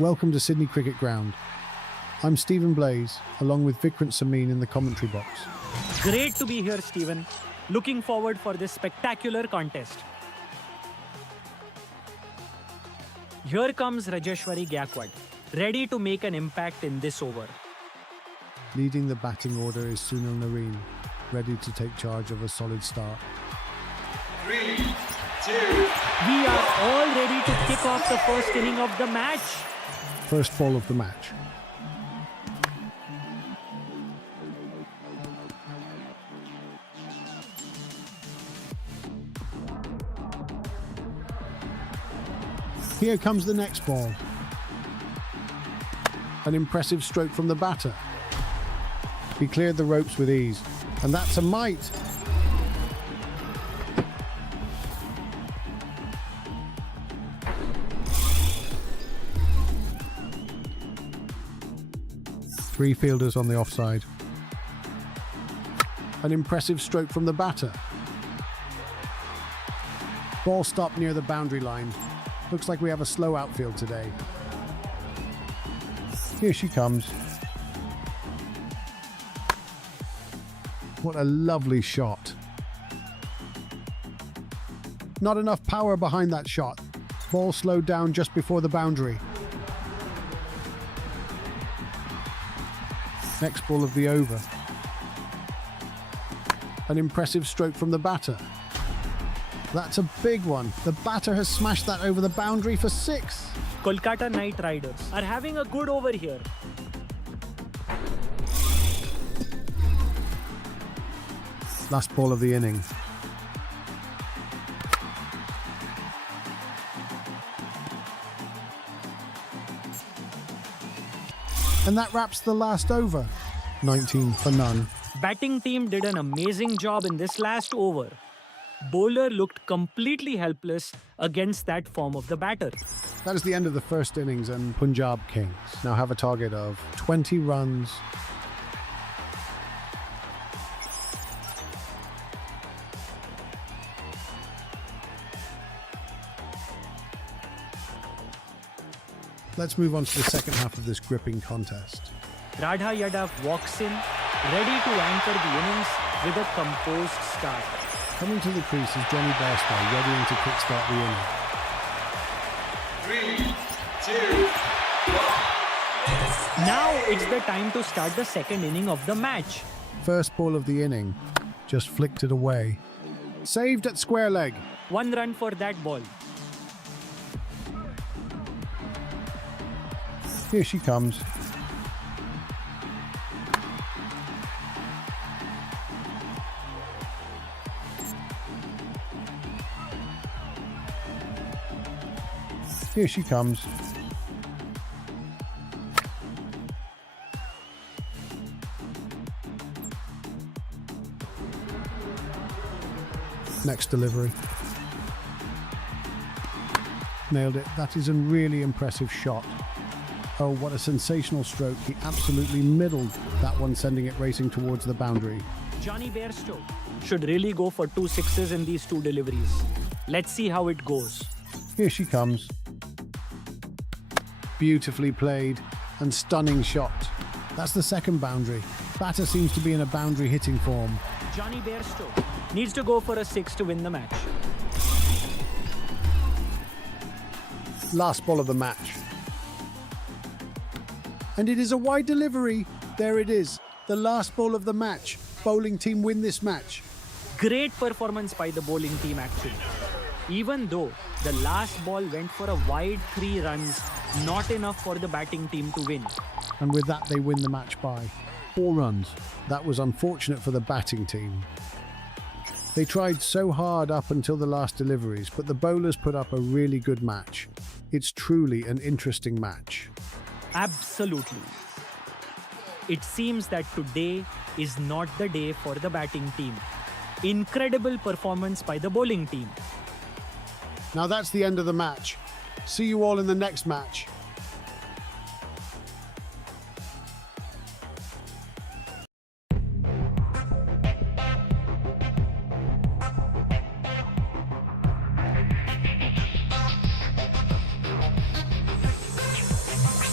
Welcome to Sydney Cricket Ground. I'm Stephen Blaze, along with Vikrant Samin in the commentary box. Great to be here, Stephen. Looking forward for this spectacular contest. Here comes Rajeshwari Gaikwad, ready to make an impact in this over. Leading the batting order is Sunil Narine, ready to take charge of a solid start. 3, 2, We are all ready to kick off the first inning of the match. First ball of the match. Here comes the next ball. An impressive stroke from the batter. He cleared the ropes with ease, and that's a mite. Three fielders on the offside. An impressive stroke from the batter. Ball stopped near the boundary line. Looks like we have a slow outfield today. Here she comes. What a lovely shot. Not enough power behind that shot. Ball slowed down just before the boundary. Next ball of the over. An impressive stroke from the batter. That's a big one. The batter has smashed that over the boundary for 6. Kolkata Knight Riders are having a good over here. Last ball of the inning. And that wraps the last over. 19 for none. Batting team did an amazing job in this last over. Bowler looked completely helpless against that form of the batter. That is the end of the first innings, and Punjab Kings now have a target of 20 runs. Let's move on to the second half of this gripping contest. Radha Yadav walks in, ready to anchor the innings with a composed start. Coming to the crease is Johnny Bairstow, readying to kickstart the inning. 3, 2, Now it's the time to start the second inning of the match. First ball of the inning, just flicked it away. Saved at square leg. 1 run for that ball. Here she comes. Here she comes. Next delivery. Nailed it. That is a really impressive shot. Oh, what a sensational stroke. He absolutely middled that one, sending it racing towards the boundary. Johnny Bairstow should really go for 2 sixes in these 2 deliveries. Let's see how it goes. Here she comes. Beautifully played and stunning shot. That's the second boundary. Batter seems to be in a boundary hitting form. Johnny Bairstow needs to go for a 6 to win the match. Last ball of the match. And it is a wide delivery. There it is. The last ball of the match. Bowling team win this match. Great performance by the bowling team actually. Even though the last ball went for a wide 3 runs, not enough for the batting team to win. And with that, they win the match by 4 runs. That was unfortunate for the batting team. They tried so hard up until the last deliveries, but the bowlers put up a really good match. It's truly an interesting match. Absolutely. It seems that today is not the day for the batting team. Incredible performance by the bowling team. Now that's the end of the match. See you all in the next match.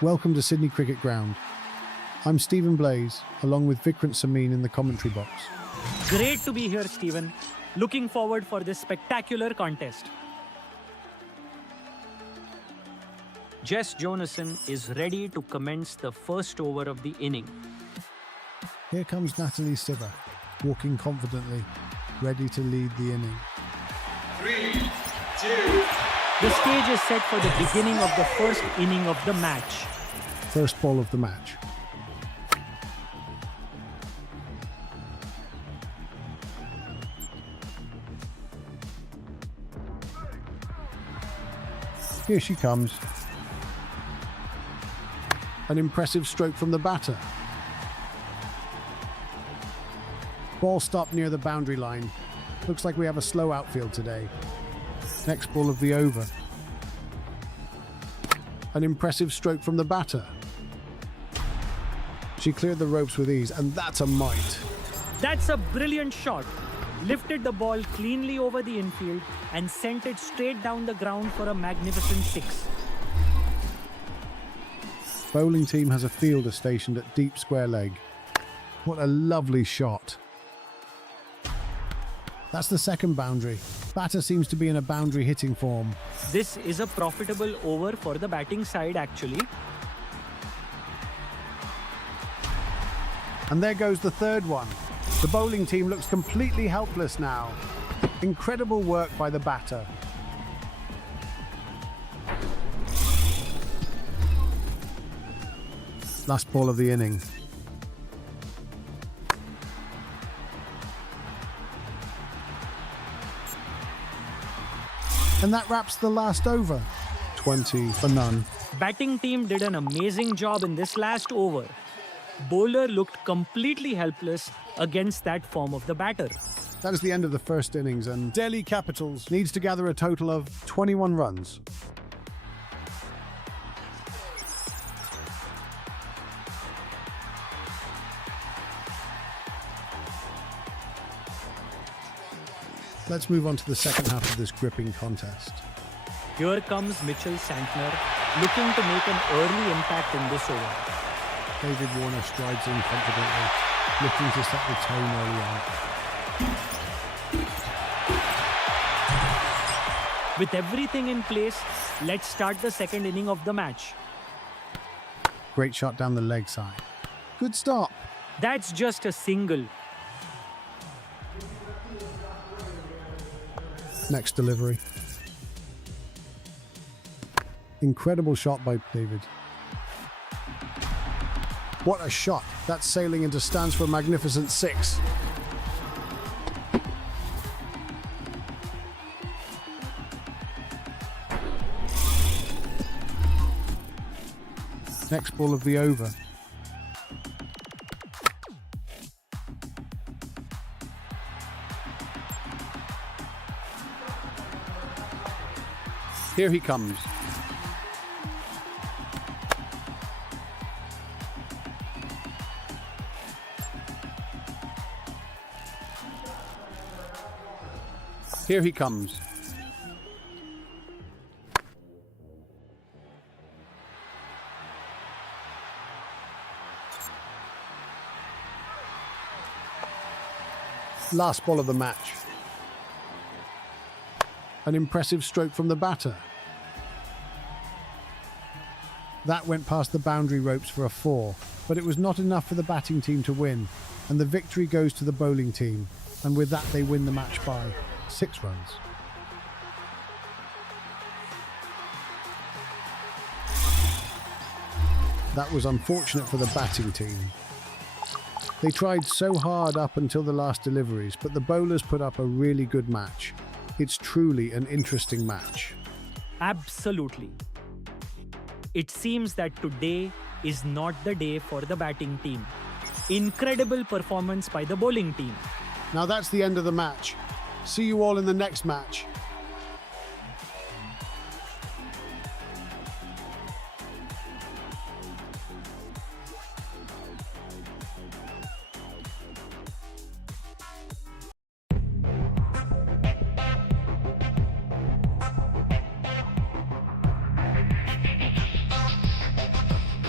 Welcome to Sydney Cricket Ground. I'm Stephen Blaze, along with Vikrant Samin in the commentary box. Great to be here, Stephen. Looking forward for this spectacular contest. Jess Jonassen is ready to commence the first over of the inning. Here comes Natalie Siver, walking confidently, ready to lead the inning. 3, 2, The stage is set for the beginning of the first inning of the match. First ball of the match. Here she comes. An impressive stroke from the batter. Ball stopped near the boundary line. Looks like we have a slow outfield today. Next ball of the over. An impressive stroke from the batter. She cleared the ropes with ease, and that's a mite. That's a brilliant shot. Lifted the ball cleanly over the infield and sent it straight down the ground for a magnificent 6. Bowling team has a fielder stationed at deep square leg. What a lovely shot. That's the second boundary. Batter seems to be in a boundary hitting form. This is a profitable over for the batting side actually. And there goes the third one. The bowling team looks completely helpless now. Incredible work by the batter. Last ball of the inning. And that wraps the last over. 20 for none. Batting team did an amazing job in this last over. Bowler looked completely helpless against that form of the batter. That is the end of the first innings, and Delhi Capitals needs to gather a total of 21 runs. Let's move on to the second half of this gripping contest. Here comes Mitchell Santner, looking to make an early impact in this over. David Warner strides in confidently, looking to set the tone early on. With everything in place, let's start the second inning of the match. Great shot down the leg side. Good stop. That's just a single. Next delivery. Incredible shot by David. What a shot. That's sailing into stands for a magnificent 6. Next ball of the over. Here he comes. Here he comes. Last ball of the match. An impressive stroke from the batter. That went past the boundary ropes for a 4, but it was not enough for the batting team to win, and the victory goes to the bowling team, and with that they win the match by 6 runs. That was unfortunate for the batting team. They tried so hard up until the last deliveries, but the bowlers put up a really good match. It's truly an interesting match. Absolutely. It seems that today is not the day for the batting team. Incredible performance by the bowling team. Now that's the end of the match. See you all in the next match.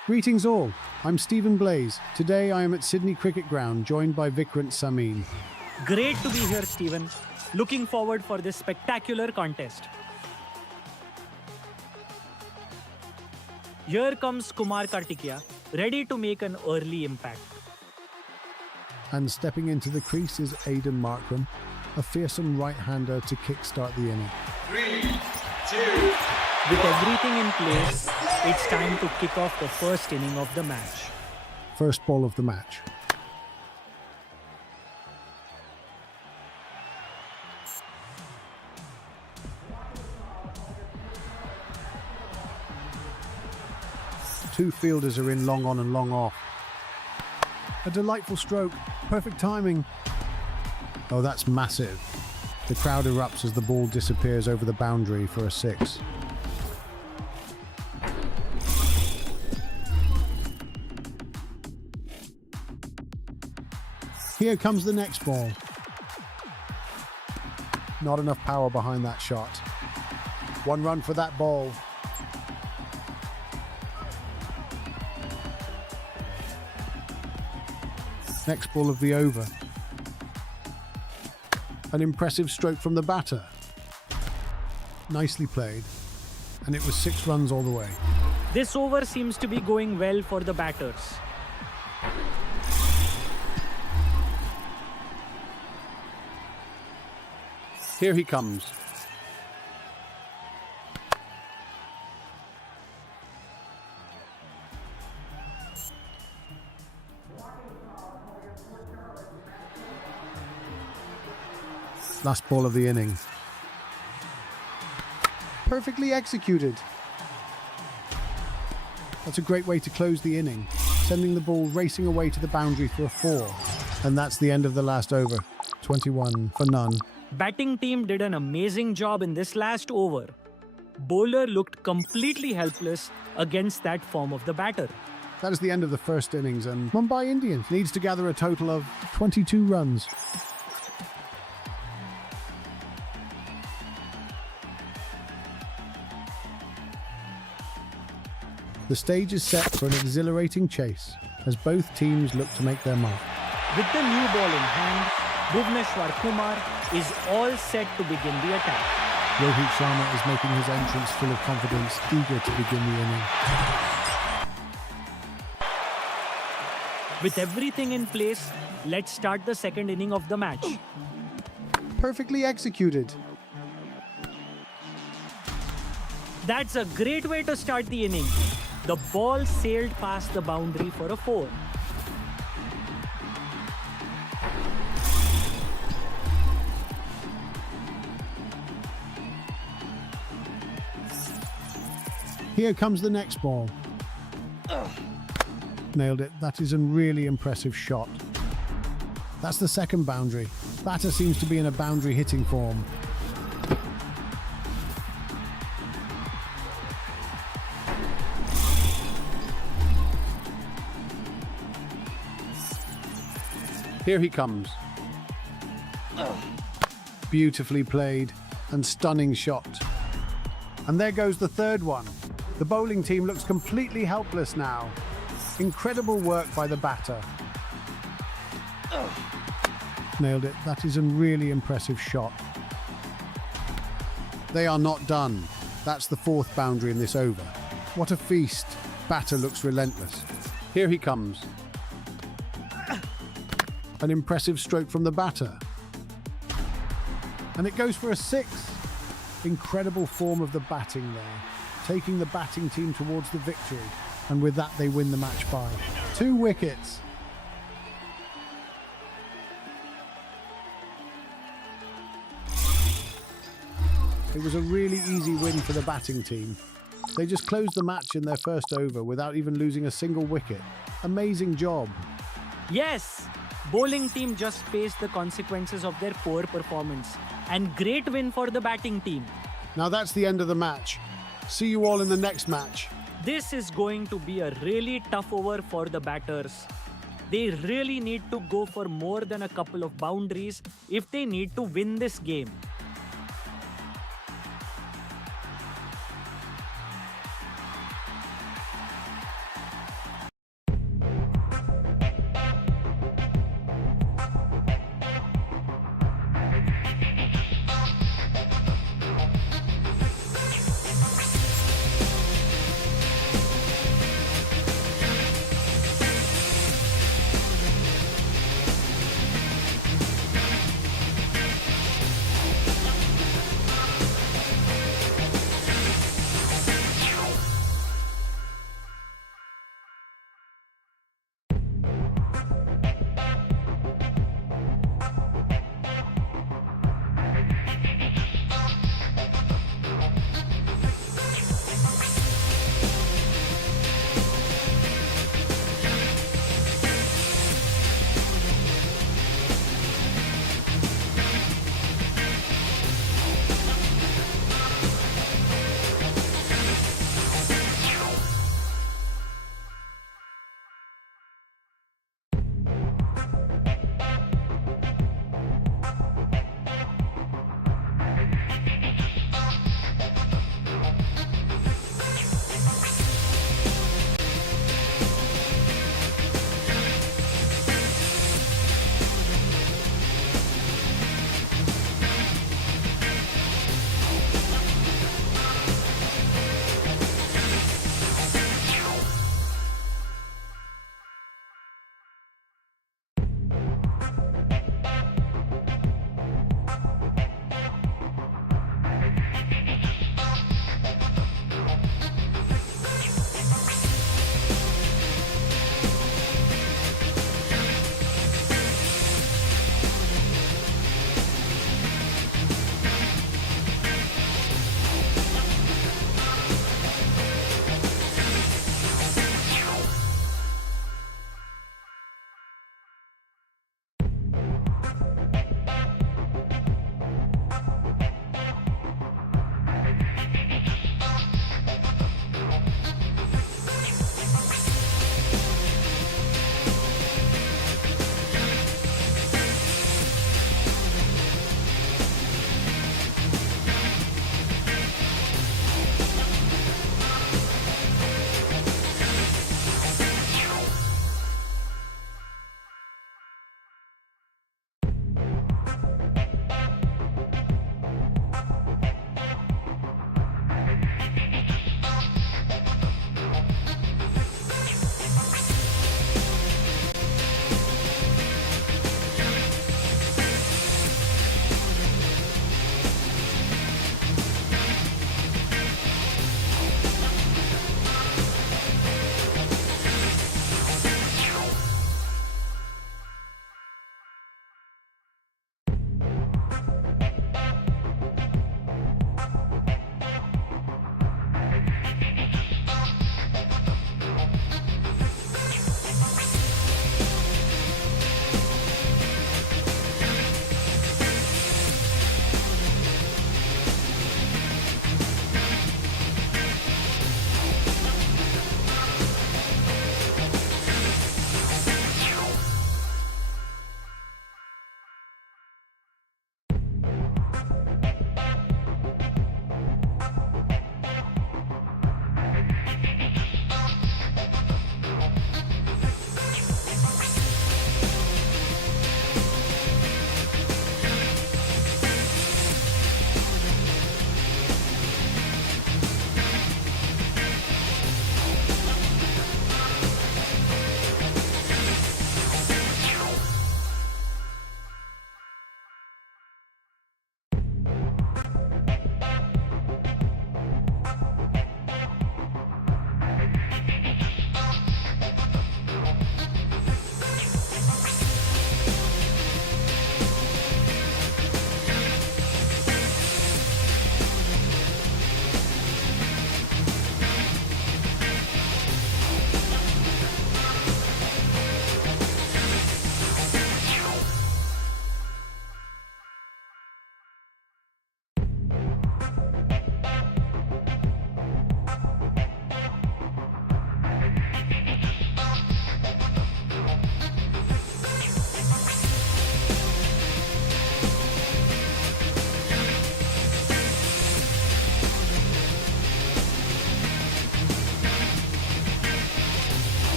Greetings all, I'm Stephen Blaze. Today I am at Sydney Cricket Ground, joined by Vikrant Samin. Great to be here, Stephen. Looking forward for this spectacular contest. Here comes Kumar Kartikeya, ready to make an early impact. And stepping into the crease is Aidan Markram, a fearsome right-hander to kickstart the inning. 3, 2, With everything in place, it's time to kick off the first inning of the match. First ball of the match. Two fielders are in long on and long off. A delightful stroke, perfect timing. Oh, that's massive. The crowd erupts as the ball disappears over the boundary for a 6. Here comes the next ball. Not enough power behind that shot. 1 run for that ball. Next ball of the over. An impressive stroke from the batter. Nicely played. And it was 6 runs all the way. This over seems to be going well for the batters. Here he comes. Last ball of the inning. Perfectly executed. That's a great way to close the inning, sending the ball racing away to the boundary for a 4. And that's the end of the last over. 21 for none. Batting team did an amazing job in this last over. Bowler looked completely helpless against that form of the batter. That is the end of the first innings, and Mumbai Indians needs to gather a total of 22 runs. The stage is set for an exhilarating chase as both teams look to make their mark. With the new ball in hand, Bhuvneshwar Kumar is all set to begin the attack. Rohit Sharma is making his entrance full of confidence, eager to begin the inning. With everything in place, let's start the second inning of the match. Perfectly executed. That's a great way to start the inning. The ball sailed past the boundary for a 4. Here comes the next ball. Nailed it. That is a really impressive shot. That's the second boundary. Batter seems to be in a boundary hitting form. Here he comes. Beautifully played and stunning shot. And there goes the third one. The bowling team looks completely helpless now. Incredible work by the batter. Nailed it. That is a really impressive shot. They are not done. That's the 4th boundary in this over. What a feast. Batter looks relentless. Here he comes. An impressive stroke from the batter. And it goes for a 6. Incredible form of the batting there, taking the batting team towards the victory. And with that, they win the match by 2 wickets. It was a really easy win for the batting team. They just closed the match in their first over without even losing a single wicket. Amazing job. Yes! Bowling team just faced the consequences of their poor performance. And great win for the batting team. Now that's the end of the match. See you all in the next match. This is going to be a really tough over for the batters. They really need to go for more than a couple of boundaries if they need to win this game.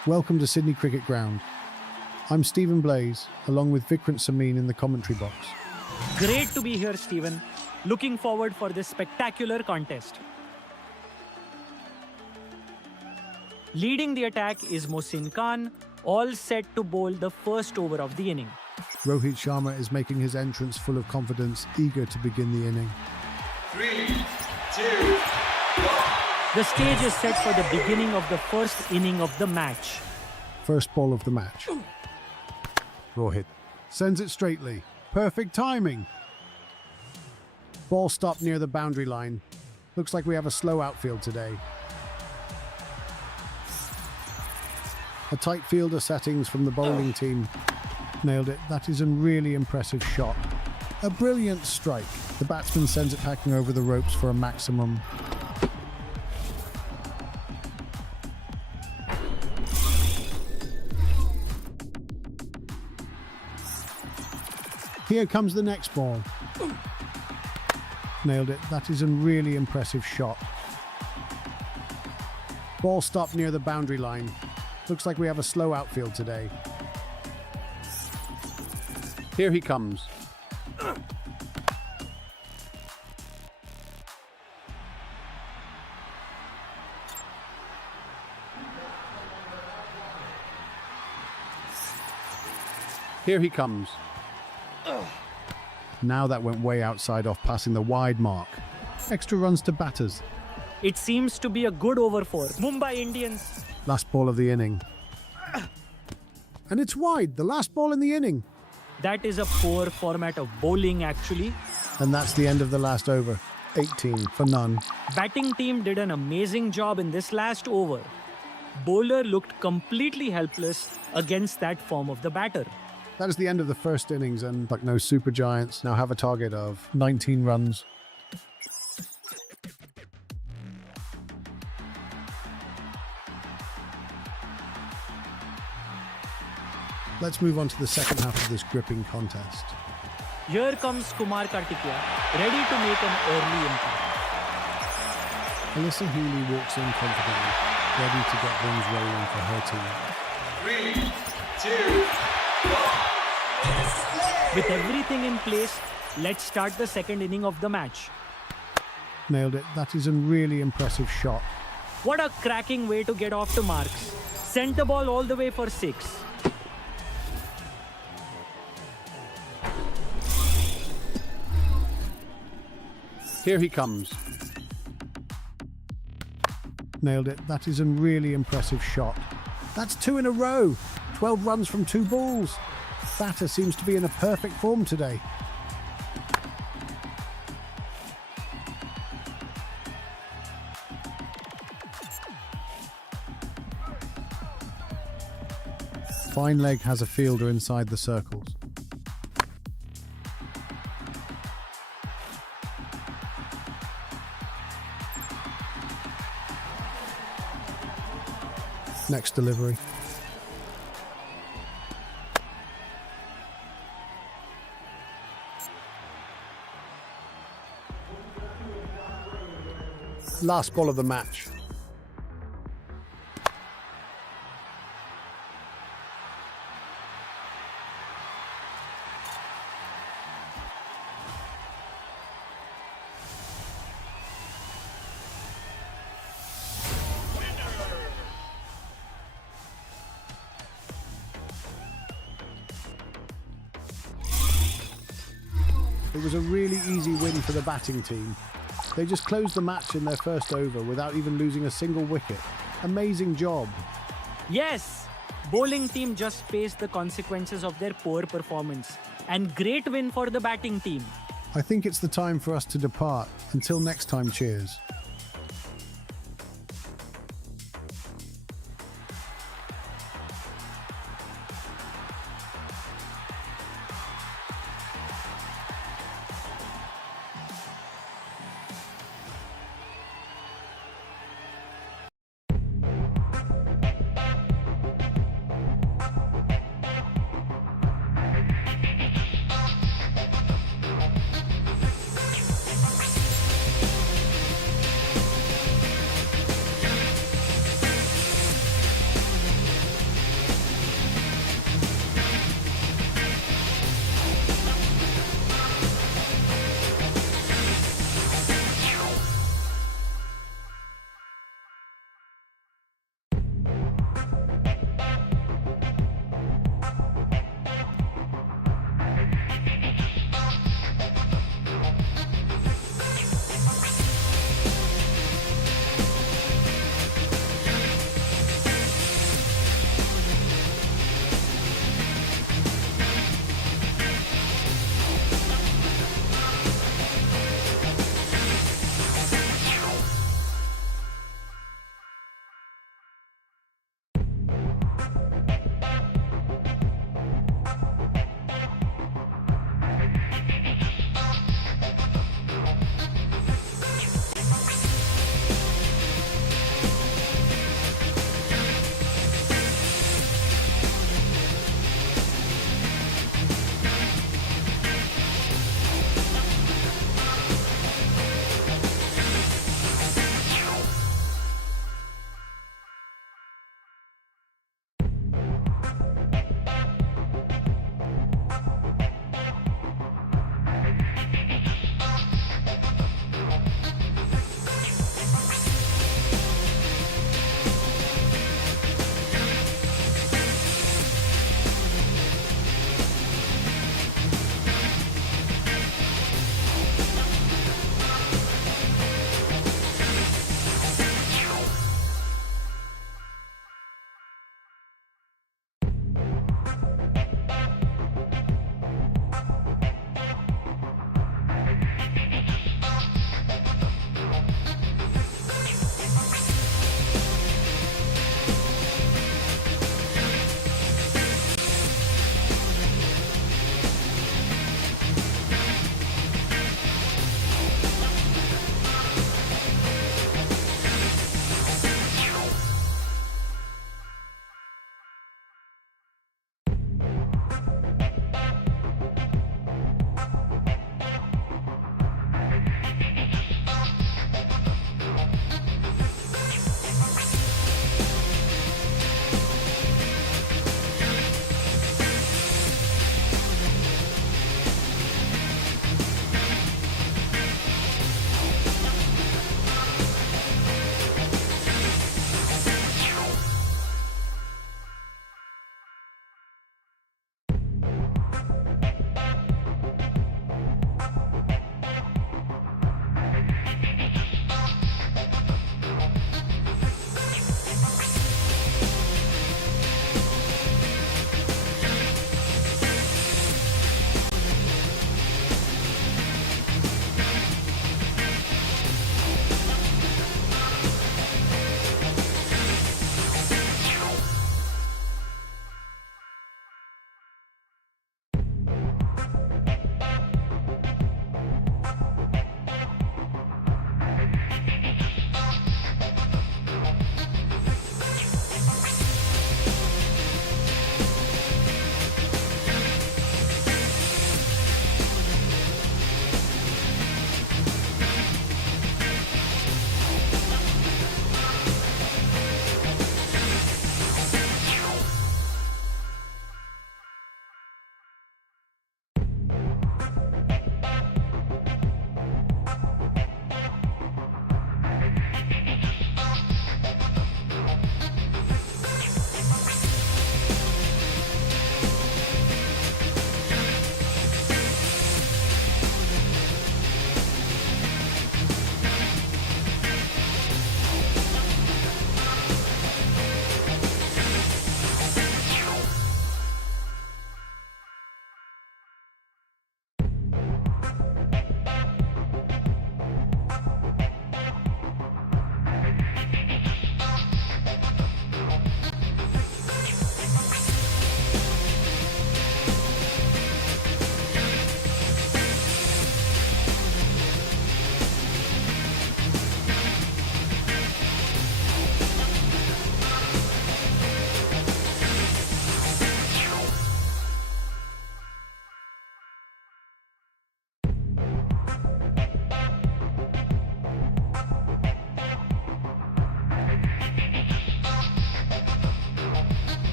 Welcome to Sydney Cricket Ground. I'm Stephen Blaze, along with Vikrant Samin in the commentary box. Great to be here, Stephen. Looking forward for this spectacular contest. Leading the attack is Mohsin Khan, all set to bowl the first over of the inning. Rohit Sharma is making his entrance full of confidence, eager to begin the inning. 3, 2, The stage is set for the beginning of the first inning of the match. First ball of the match. Rohit sends it straightly. Perfect timing. Ball stopped near the boundary line. Looks like we have a slow outfield today. A tight fielder settings from the bowling team. Nailed it. That is a really impressive shot. A brilliant strike. The batsman sends it packing over the ropes for a maximum. Here comes the next ball. Nailed it. That is a really impressive shot. Ball stopped near the boundary line. Looks like we have a slow outfield today. Here he comes. Here he comes. Now that went way outside off passing the wide mark. Extra runs to batters. It seems to be a good over for Mumbai Indians. Last ball of the inning. And it's wide, the last ball in the inning. That is a poor format of bowling actually. And that's the end of the last over. 18 for none. Batting team did an amazing job in this last over. Bowler looked completely helpless against that form of the batter. That is the end of the first innings, and like no super giants now have a target of 19 runs. Let's move on to the second half of this gripping contest. Here comes Kumar Kartikeya, ready to make an early impact. Alyssa Healy walks in confidently, ready to get things rolling for her team. 3, 2, 1. With everything in place, let's start the second inning of the match. Nailed it. That is a really impressive shot. What a cracking way to get off to marks. Sent the ball all the way for 6. Here he comes. Nailed it. That is a really impressive shot. That's 2 in a row. 12 runs from 2 balls. Batter seems to be in a perfect form today. Fine leg has a fielder inside the circles. Next delivery. Last ball of the match. It was a really easy win for the batting team. They just closed the match in their first over without even losing a single wicket. Amazing job. Yes! Bowling team just faced the consequences of their poor performance. And great win for the batting team. I think it's the time for us to depart. Until next time, cheers.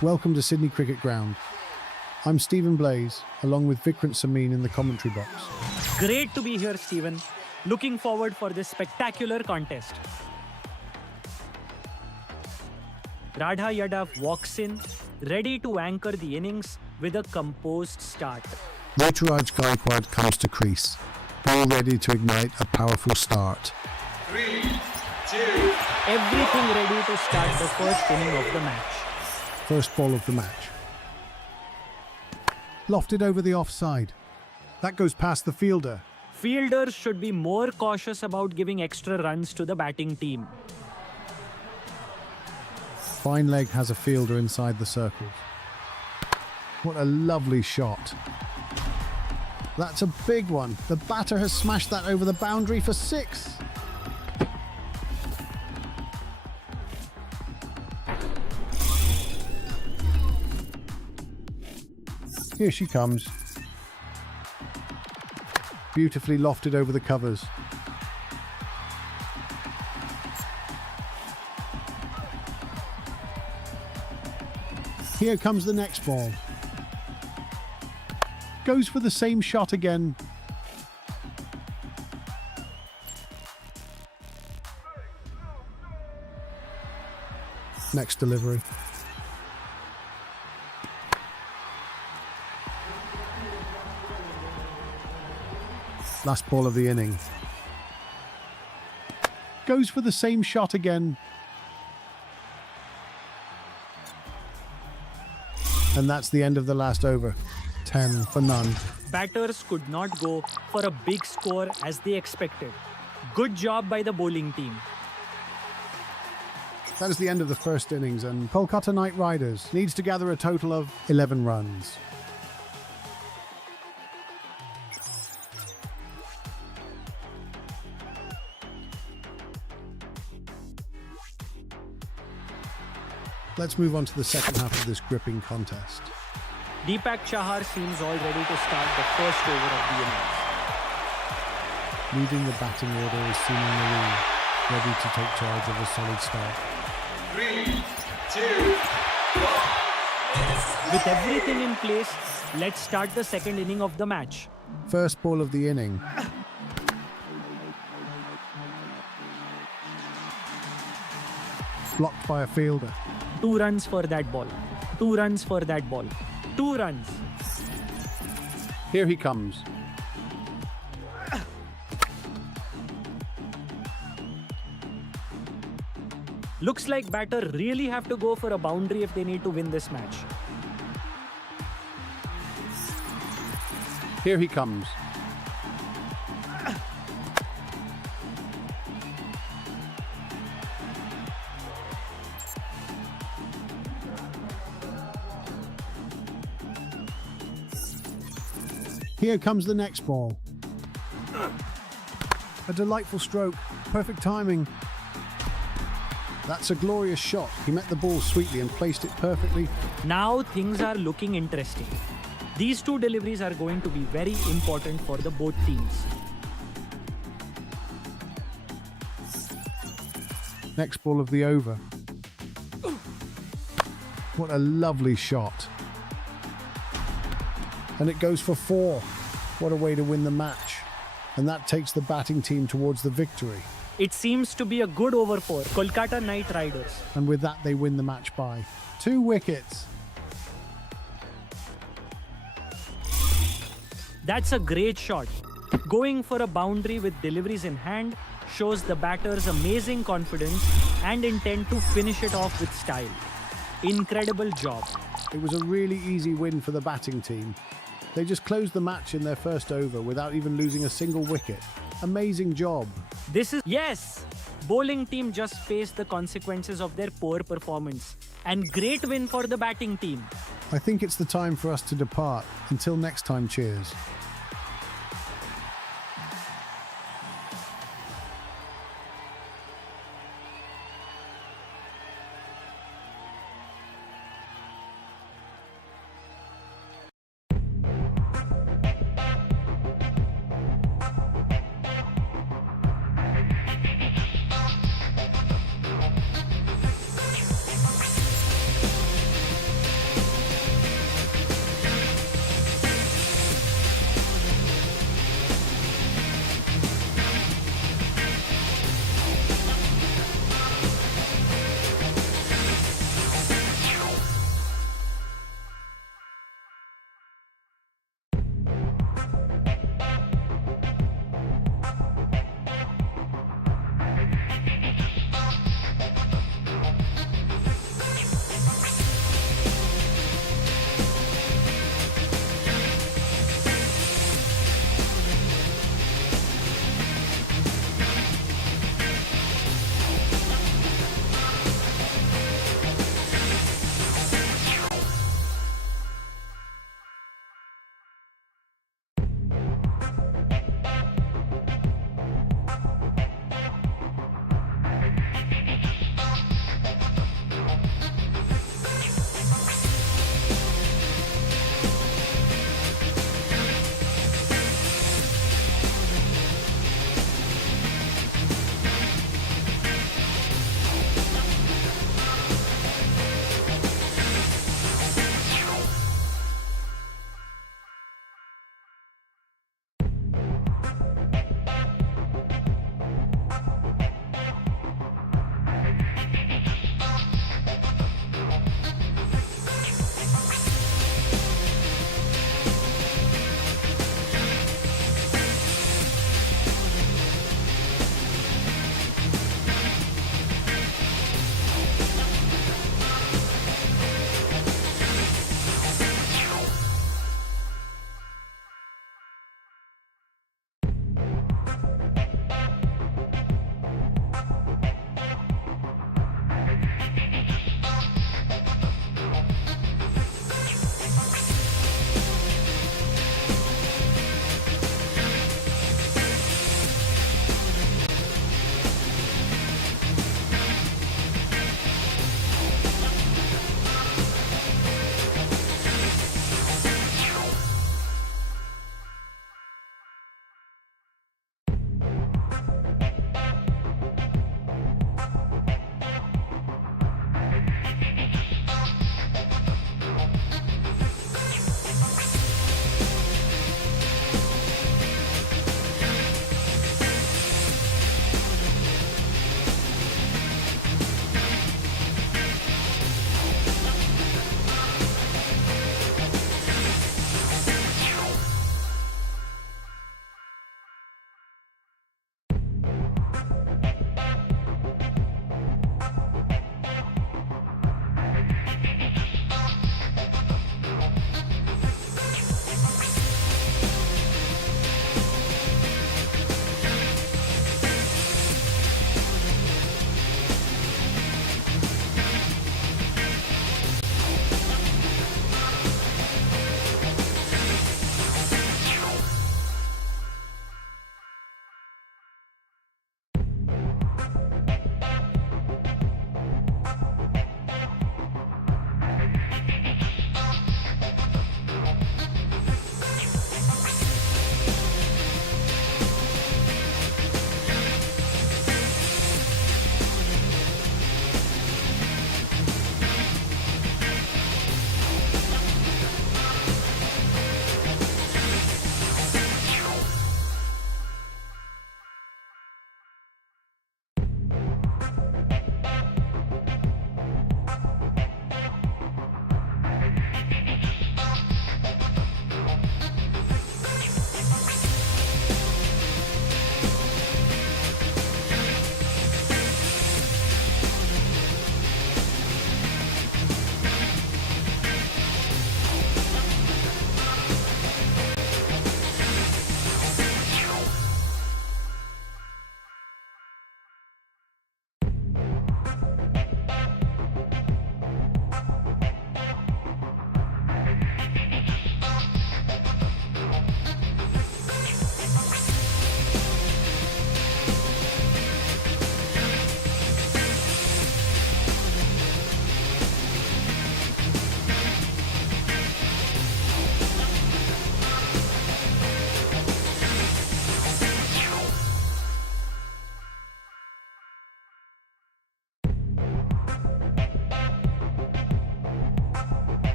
Welcome to Sydney Cricket Ground. I'm Stephen Blaze, along with Vikrant Samin in the commentary box. Great to be here, Stephen. Looking forward for this spectacular contest. Radha Yadav walks in, ready to anchor the innings with a composed start. Ruturaj Gaikwad comes to crease, all ready to ignite a powerful start. 3, 2, Everything ready to start the first inning of the match. First ball of the match. Lofted over the offside. That goes past the fielder. Fielders should be more cautious about giving extra runs to the batting team. Fine leg has a fielder inside the circle. What a lovely shot. That's a big one. The batter has smashed that over the boundary for 6. Here she comes. Beautifully lofted over the covers. Here comes the next ball. Goes for the same shot again. Next delivery. Last ball of the inning. Goes for the same shot again. And that's the end of the last over. 10 for none. Batters could not go for a big score as they expected. Good job by the bowling team. That is the end of the first innings, and Kolkata Knight Riders needs to gather a total of 11 runs. Let's move on to the second half of this gripping contest. Deepak Chahar seems all ready to start the first over of the innings. Leading the batting order is Sunil Narine, ready to take charge of a solid start. 3, 2, 1. With everything in place, let's start the second inning of the match. First ball of the inning. Blocked by a fielder. 2 runs for that ball. 2 runs for that ball. 2 runs. Here he comes. Looks like batter really have to go for a boundary if they need to win this match. Here he comes. Here comes the next ball. A delightful stroke. Perfect timing. That's a glorious shot. He met the ball sweetly and placed it perfectly. Now things are looking interesting. These 2 deliveries are going to be very important for the both teams. Next ball of the over. What a lovely shot. And it goes for 4. What a way to win the match. And that takes the batting team towards the victory. It seems to be a good over for Kolkata Knight Riders. And with that, they win the match by 2 wickets. That's a great shot. Going for a boundary with deliveries in hand shows the batter's amazing confidence and intent to finish it off with style. Incredible job. It was a really easy win for the batting team. They just closed the match in their first over without even losing a single wicket. Amazing job. Yes! Bowling team just faced the consequences of their poor performance. And great win for the batting team. I think it's the time for us to depart. Until next time, cheers.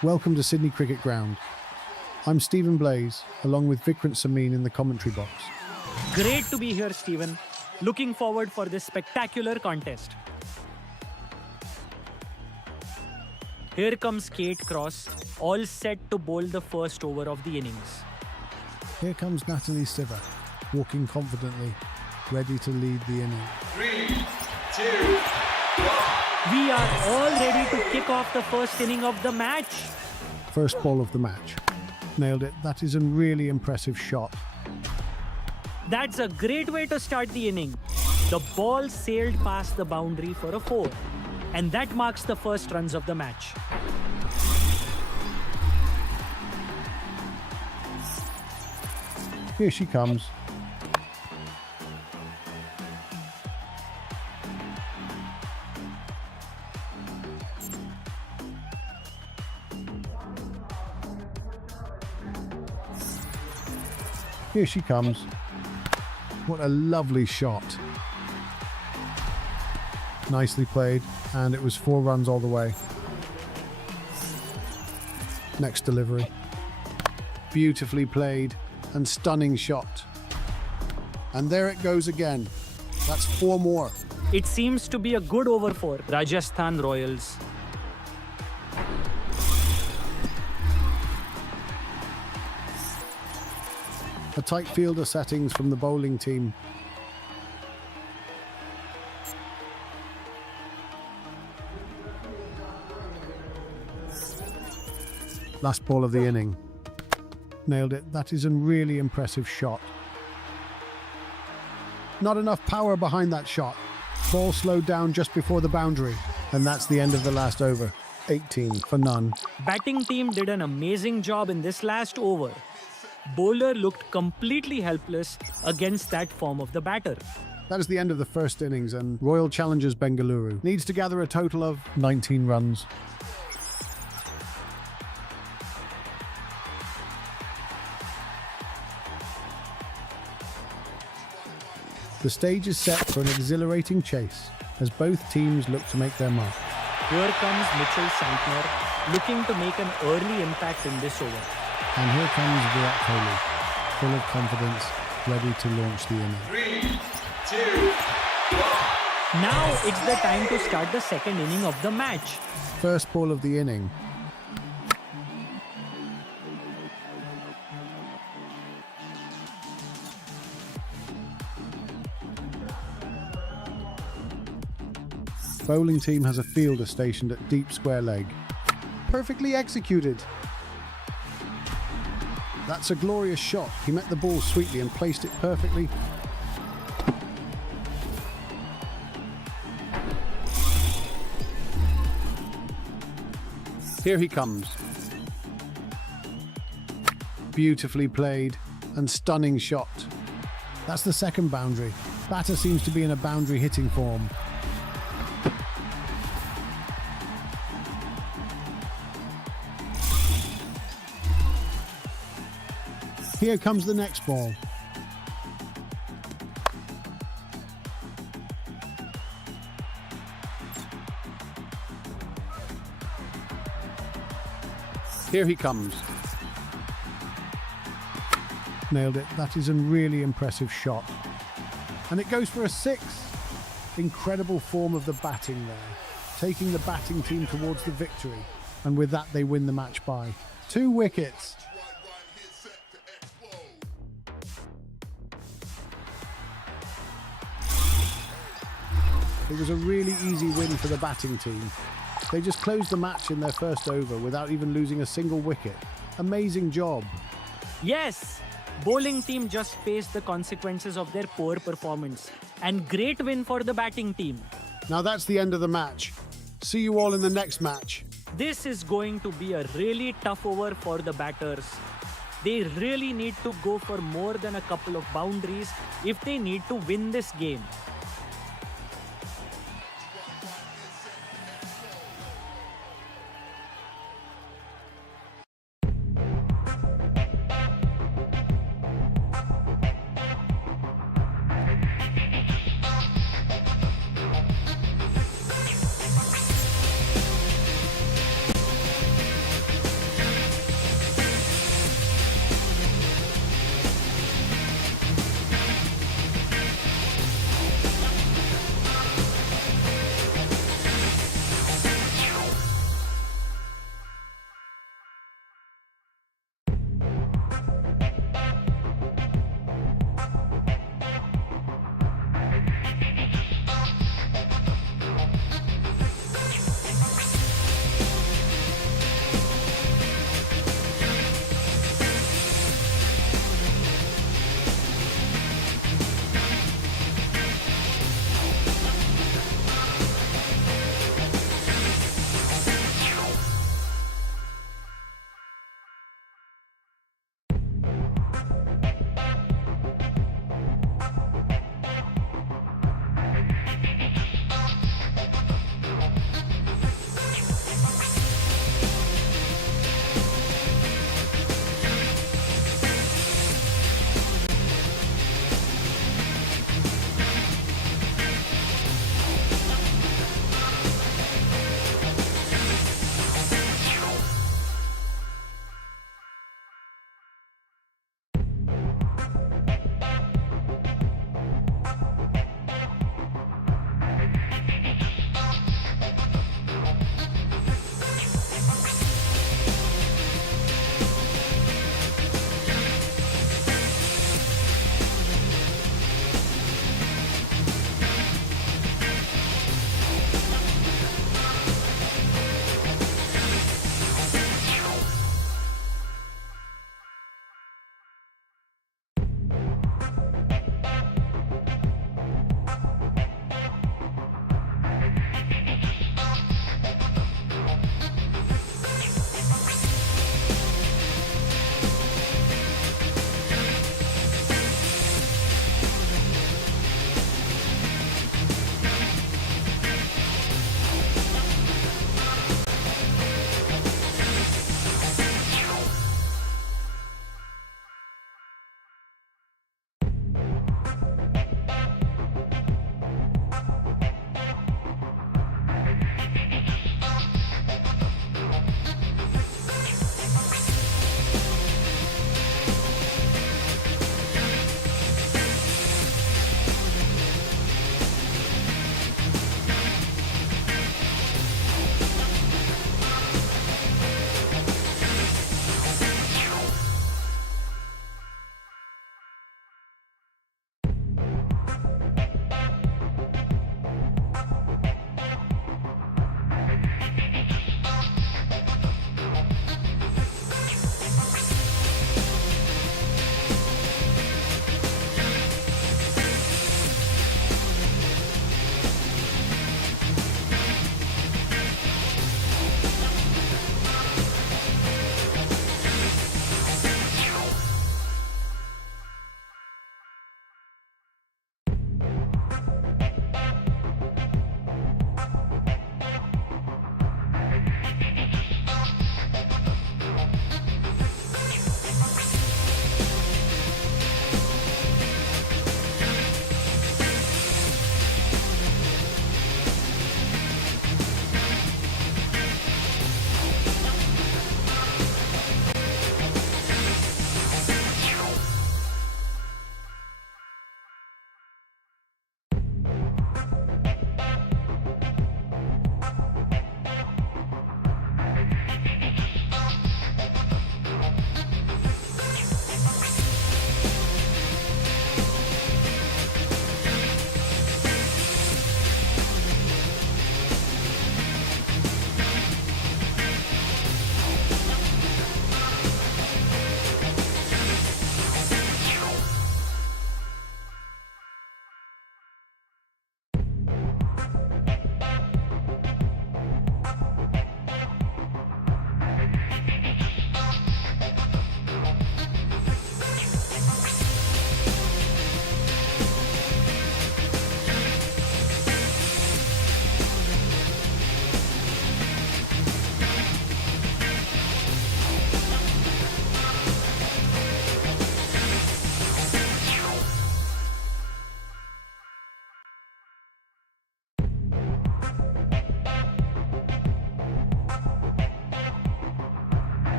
Welcome to Sydney Cricket Ground. I'm Stephen Blaze, along with Vikrant Samin in the commentary box. Great to be here, Stephen. Looking forward for this spectacular contest. Here comes Kate Cross, all set to bowl the first over of the innings. Here comes Natalie Siver, walking confidently, ready to lead the inning. 3, 2, 1. We are all ready to kick off the first inning of the match. First ball of the match. Nailed it. That is a really impressive shot. That's a great way to start the inning. The ball sailed past the boundary for a 4. And that marks the first runs of the match. Here she comes. Here she comes. What a lovely shot. Nicely played, and it was 4 runs all the way. Next delivery. Beautifully played and stunning shot. And there it goes again. That's 4 more. It seems to be a good over for Rajasthan Royals. A tight fielder settings from the bowling team. Last ball of the inning. Nailed it. That is a really impressive shot. Not enough power behind that shot. Ball slowed down just before the boundary. And that's the end of the last over. 18 for none. Batting team did an amazing job in this last over. Bowler looked completely helpless against that form of the batter. That is the end of the first innings, and Royal Challengers Bengaluru needs to gather a total of 19 runs. The stage is set for an exhilarating chase as both teams look to make their mark. Here comes Mitchell Santner, looking to make an early impact in this over. And here comes Virat Kohli, full of confidence, ready to launch the inning. 3, 2, 1. Now it's the time to start the second inning of the match. First ball of the inning. Bowling team has a fielder stationed at deep square leg. Perfectly executed. That's a glorious shot. He met the ball sweetly and placed it perfectly. Here he comes. Beautifully played and stunning shot. That's the second boundary. Batter seems to be in a boundary hitting form. Here comes the next ball. Here he comes. Nailed it. That is a really impressive shot. And it goes for a 6. Incredible form of the batting there. Taking the batting team towards the victory. And with that, they win the match by 2 wickets. It was a really easy win for the batting team. They just closed the match in their first over without even losing a single wicket. Amazing job. Yes, bowling team just faced the consequences of their poor performance. And great win for the batting team. Now that's the end of the match. See you all in the next match. This is going to be a really tough over for the batters. They really need to go for more than a couple of boundaries if they need to win this game.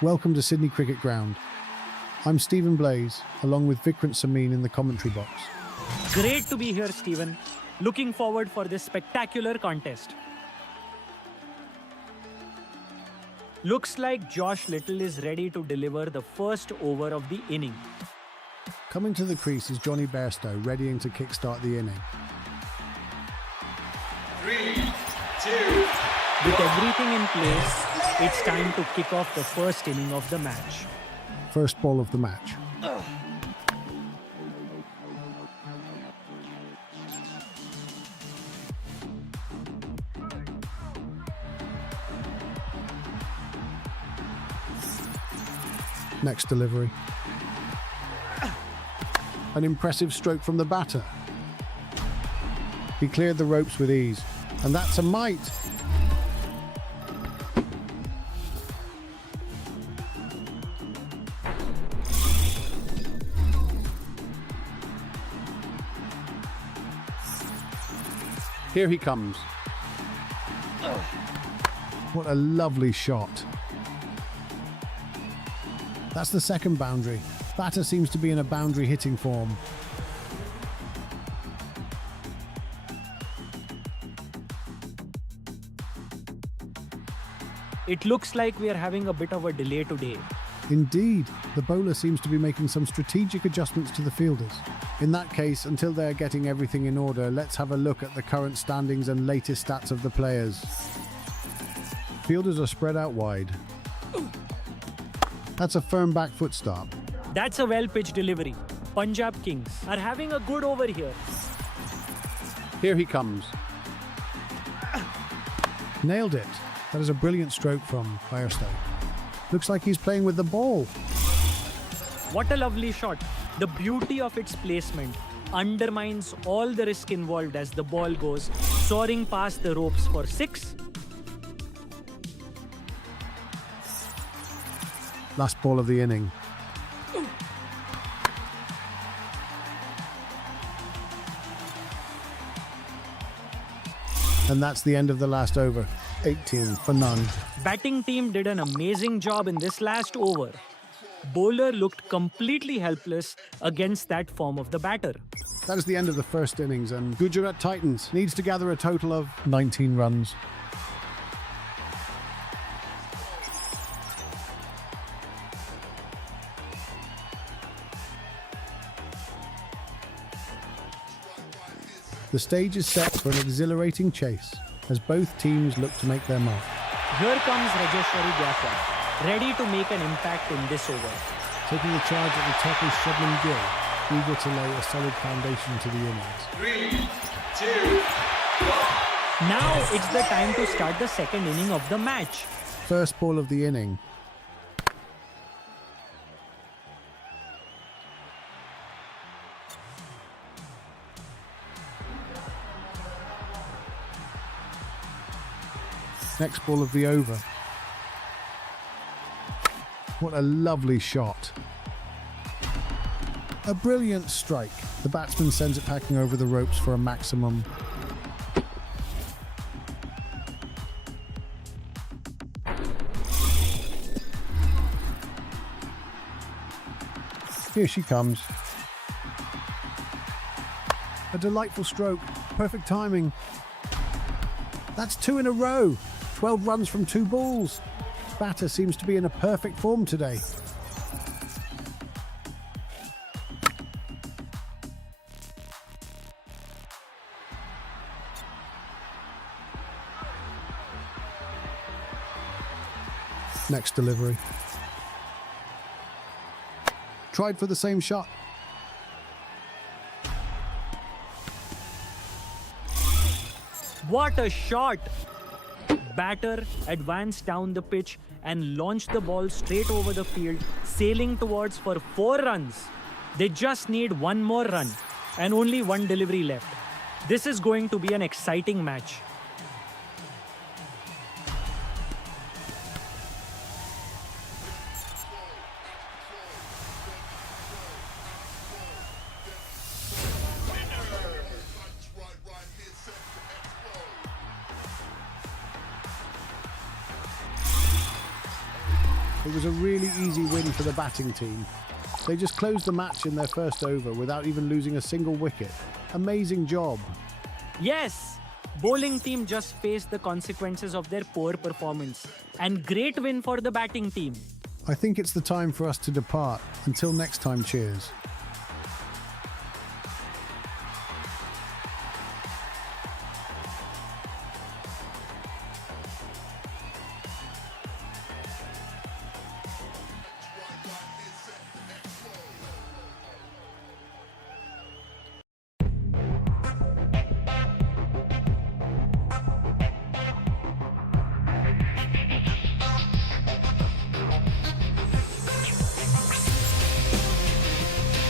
Welcome to Sydney Cricket Ground. I'm Stephen Blaze, along with Vikrant Samin in the commentary box. Great to be here, Stephen. Looking forward for this spectacular contest. Looks like Josh Little is ready to deliver the first over of the inning. Coming to the crease is Johnny Bairstow, readying to kickstart the inning. 3, 2, With everything in place, it's time to kick off the first inning of the match. First ball of the match. Next delivery. An impressive stroke from the batter. He cleared the ropes with ease, and that's a mite. Here he comes. What a lovely shot. That's the second boundary. Batter seems to be in a boundary hitting form. It looks like we are having a bit of a delay today. Indeed, the bowler seems to be making some strategic adjustments to the fielders. In that case, until they're getting everything in order, let's have a look at the current standings and latest stats of the players. Fielders are spread out wide. That's a firm back foot stop. That's a well-pitched delivery. Punjab Kings are having a good over here. Here he comes. Nailed it. That is a brilliant stroke from Bairstow. Looks like he's playing with the ball. What a lovely shot. The beauty of its placement undermines all the risk involved as the ball goes soaring past the ropes for 6. Last ball of the inning. And that's the end of the last over. 18 for none. Batting team did an amazing job in this last over. Bowler looked completely helpless against that form of the batter. That is the end of the first innings, and Gujarat Titans needs to gather a total of 19 runs. The stage is set for an exhilarating chase as both teams look to make their mark. Here comes Rajeshwari Gaikwad, ready to make an impact in this over. Taking the charge at the top is Shubman Gill, eager to lay a solid foundation to the innings. 3, 2, 1. Now it's the time to start the second inning of the match. First ball of the inning. Next ball of the over. What a lovely shot. A brilliant strike. The batsman sends it packing over the ropes for a maximum. Here she comes. A delightful stroke. Perfect timing. That's 2 in a row. 12 runs from 2 balls. Batter seems to be in a perfect form today. Next delivery. Tried for the same shot. What a shot! Batter advanced down the pitch and launched the ball straight over the field, sailing towards for 4 runs. They just need 1 more run and only 1 delivery left. This is going to be an exciting match. It was a really easy win for the batting team. They just closed the match in their first over without even losing a single wicket. Amazing job. Yes, bowling team just faced the consequences of their poor performance. And great win for the batting team. I think it's the time for us to depart. Until next time, cheers.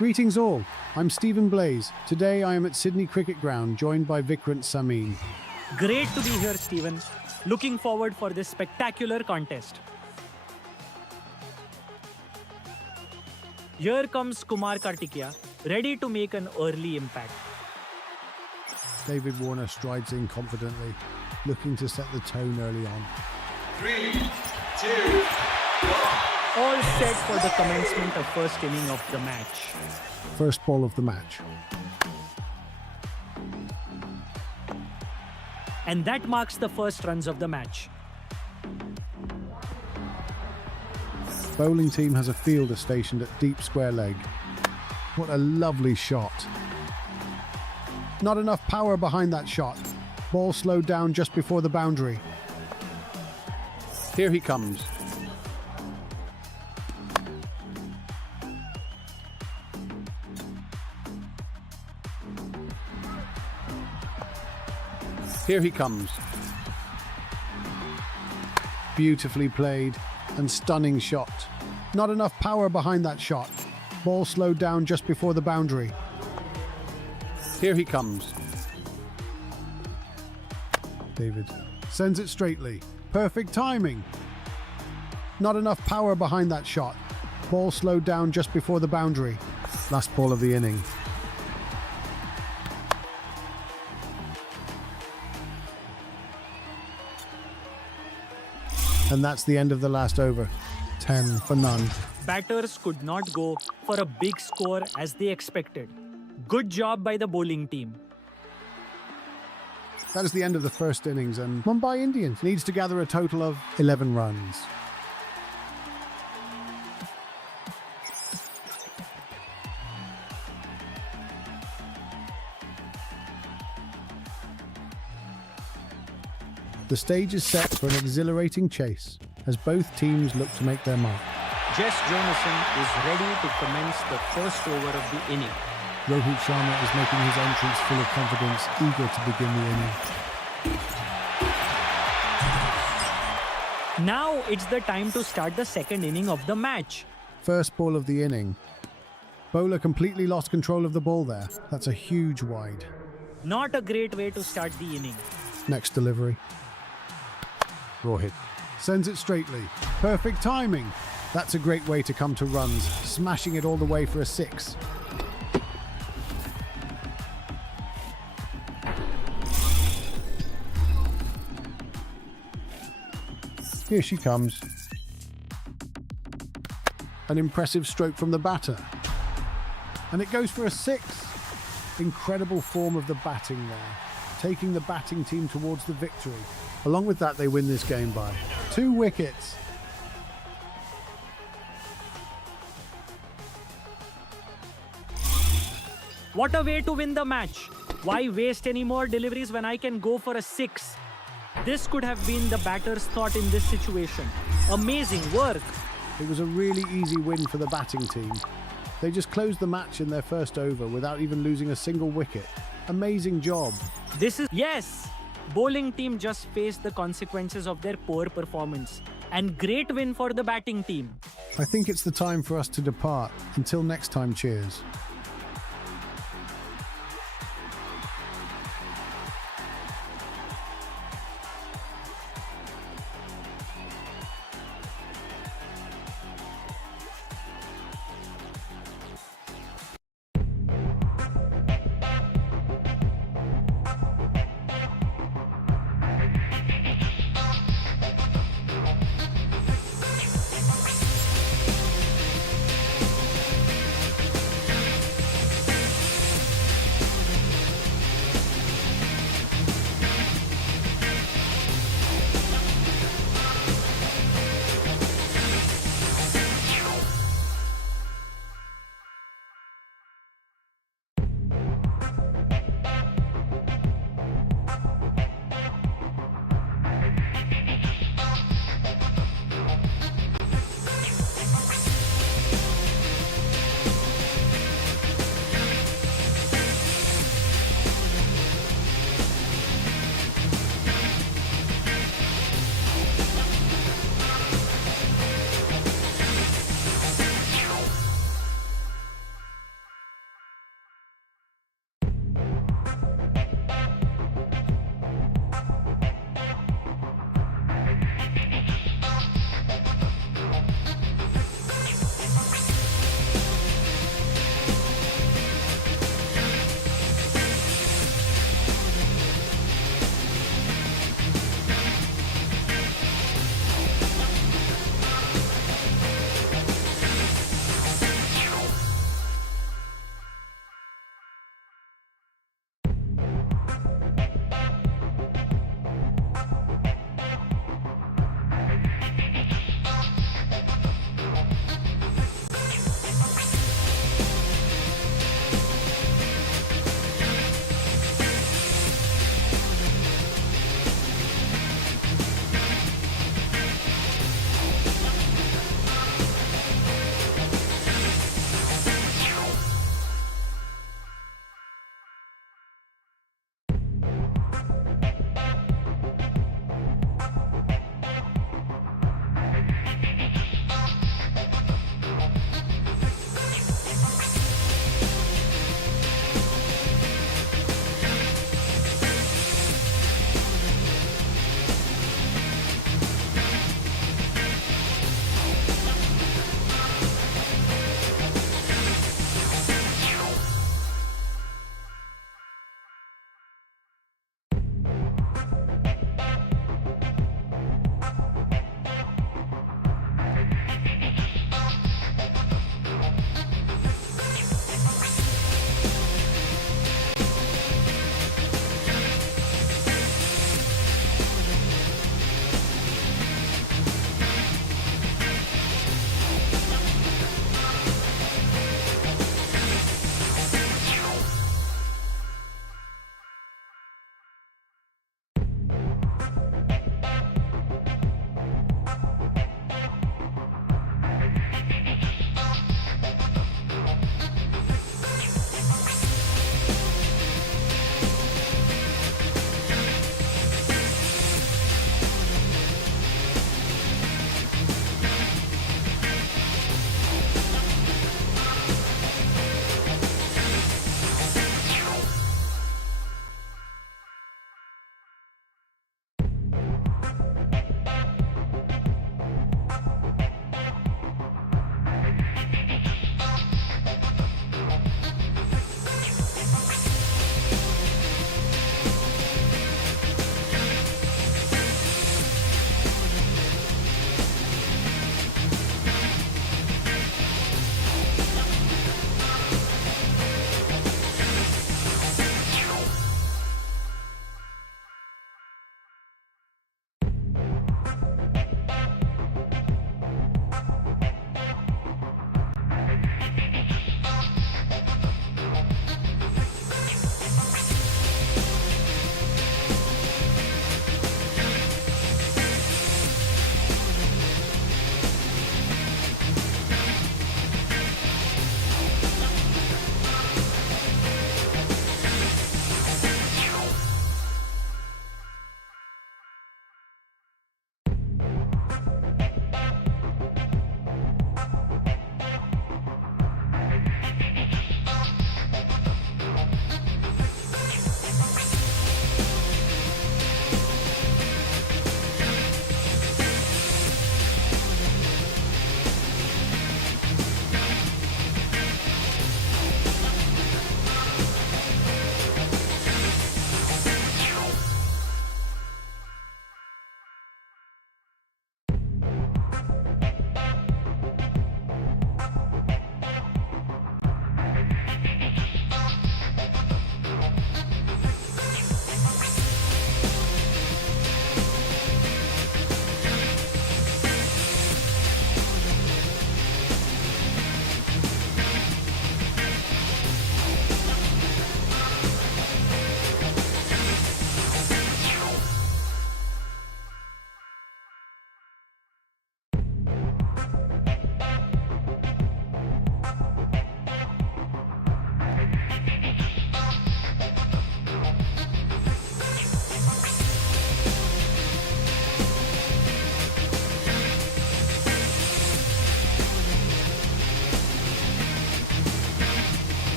Greetings all, I'm Stephen Blaze. Today I am at Sydney Cricket Ground, joined by Vikrant Samin. Great to be here, Stephen. Looking forward for this spectacular contest. Here comes Kumar Kartikeya, ready to make an early impact. David Warner strides in confidently, looking to set the tone early on. 3, 2, 1. All set for the commencement of first inning of the match. First ball of the match. And that marks the first runs of the match. Bowling team has a fielder stationed at deep square leg. What a lovely shot. Not enough power behind that shot. Ball slowed down just before the boundary. Here he comes. Here he comes. Beautifully played and stunning shot. Not enough power behind that shot. Ball slowed down just before the boundary. Here he comes. David sends it straightly. Perfect timing. Not enough power behind that shot. Ball slowed down just before the boundary. Last ball of the inning. And that's the end of the last over. 10 for none. Batters could not go for a big score as they expected. Good job by the bowling team. That is the end of the first innings, and Mumbai Indians needs to gather a total of 11 runs. The stage is set for an exhilarating chase as both teams look to make their mark. Jess Jonasson is ready to commence the first over of the inning. Rohit Sharma is making his entrance full of confidence, eager to begin the inning. Now it's the time to start the second inning of the match. First ball of the inning. Bowler completely lost control of the ball there. That's a huge wide. Not a great way to start the inning. Next delivery. Rohit sends it straightly. Perfect timing. That's a great way to come to runs, smashing it all the way for a 6. Here she comes. An impressive stroke from the batter. And it goes for a 6. Incredible form of the batting there, taking the batting team towards the victory. Along with that, they win this game by 2 wickets. What a way to win the match. Why waste any more deliveries when I can go for a 6? This could have been the batter's thought in this situation. Amazing work. It was a really easy win for the batting team. They just closed the match in their first over without even losing a single wicket. Amazing job. Yes! Bowling team just faced the consequences of their poor performance. And great win for the batting team. I think it's the time for us to depart. Until next time, cheers.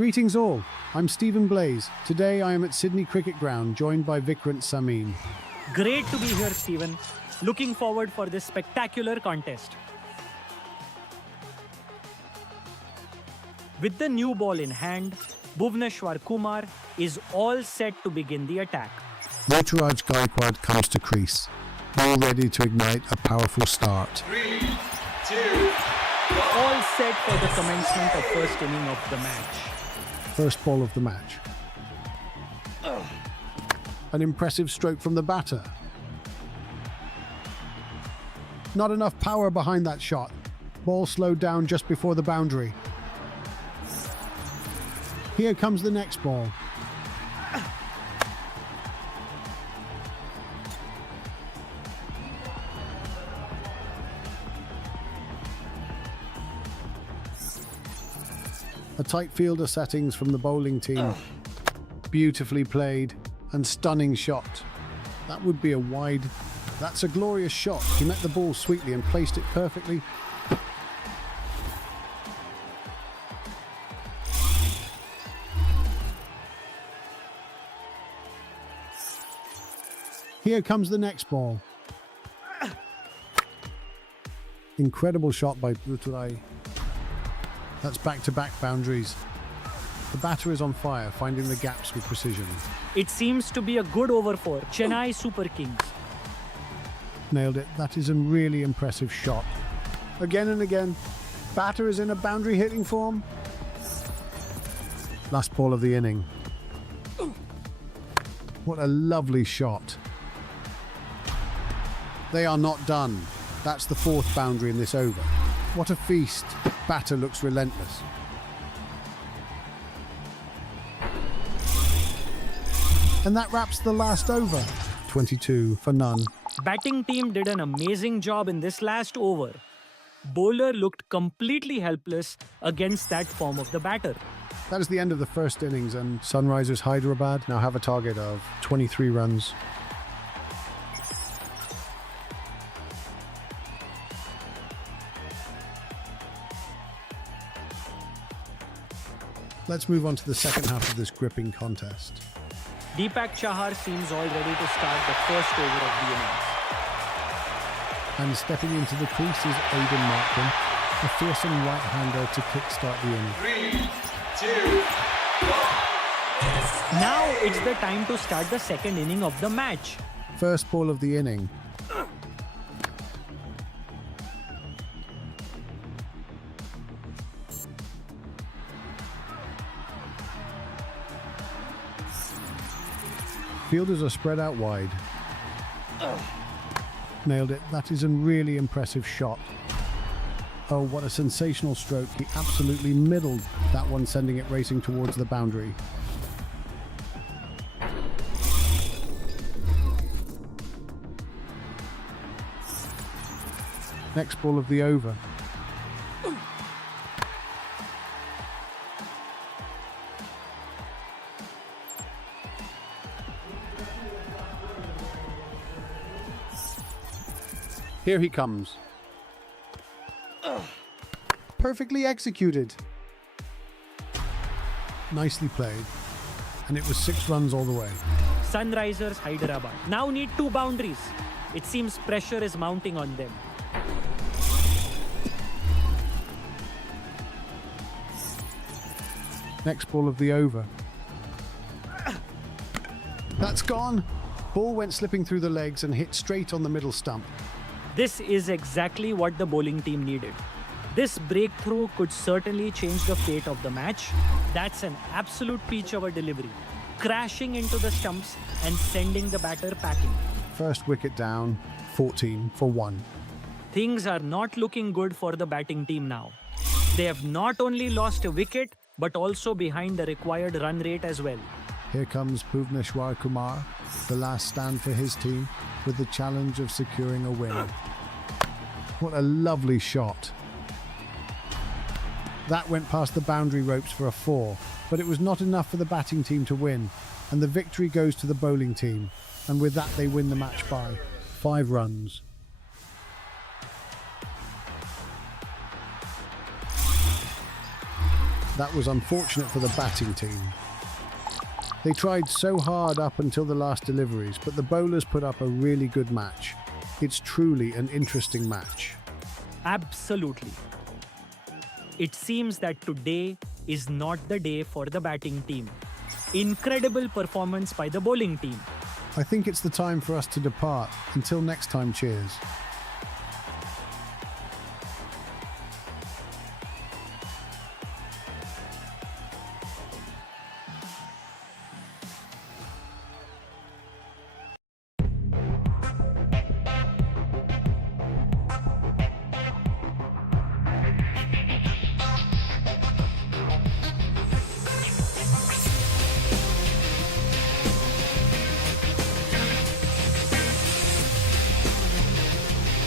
Greetings all, I'm Stephen Blaze. Today I am at Sydney Cricket Ground, joined by Vikrant Samin. Great to be here, Stephen. Looking forward for this spectacular contest. With the new ball in hand, Bhuvneshwar Kumar is all set to begin the attack. Ruturaj Gaikwad comes to crease, all ready to ignite a powerful start. 3, 2, All set for the commencement of first inning of the match. First ball of the match. An impressive stroke from the batter. Not enough power behind that shot. Ball slowed down just before the boundary. Here comes the next ball. A tight fielder settings from the bowling team. Beautifully played and stunning shot. That would be a wide. That's a glorious shot. He met the ball sweetly and placed it perfectly. Here comes the next ball. Incredible shot by Ruturaj. That's back-to-back boundaries. The batter is on fire, finding the gaps with precision. It seems to be a good over for Chennai Super Kings. Nailed it. That is a really impressive shot. Again and again. Batter is in a boundary hitting form. Last ball of the inning. What a lovely shot. They are not done. That's the fourth boundary in this over. What a feast. Batter looks relentless. And that wraps the last over. 22 for none. Batting team did an amazing job in this last over. Bowler looked completely helpless against that form of the batter. That is the end of the first innings, and Sunrisers Hyderabad now have a target of 23 runs. Let's move on to the second half of this gripping contest. Deepak Chahar seems all ready to start the first over of the innings. And stepping into the crease is Aidan Markham, a fearsome right-hander to kickstart the inning. 3, 2, 1. Now it's the time to start the second inning of the match. First ball of the inning. Fielders are spread out wide. Nailed it. That is a really impressive shot. Oh, what a sensational stroke. He absolutely middled that one, sending it racing towards the boundary. Next ball of the over. Here he comes. Perfectly executed. Nicely played. And it was 6 runs all the way. Sunrisers Hyderabad now need 2 boundaries. It seems pressure is mounting on them. Next ball of the over. That's gone. Ball went slipping through the legs and hit straight on the middle stump. This is exactly what the bowling team needed. This breakthrough could certainly change the fate of the match. That's an absolute peach of a delivery, crashing into the stumps and sending the batter packing. First wicket down, 14 for 1. Things are not looking good for the batting team now. They have not only lost a wicket, but also behind the required run rate as well. Here comes Bhuvneshwar Kumar, the last stand for his team, with the challenge of securing a win. What a lovely shot. That went past the boundary ropes for a 4, but it was not enough for the batting team to win, and the victory goes to the bowling team, and with that they win the match by 5 runs. That was unfortunate for the batting team. They tried so hard up until the last deliveries, but the bowlers put up a really good match. It's truly an interesting match. Absolutely. It seems that today is not the day for the batting team. Incredible performance by the bowling team. I think it's the time for us to depart. Until next time, cheers.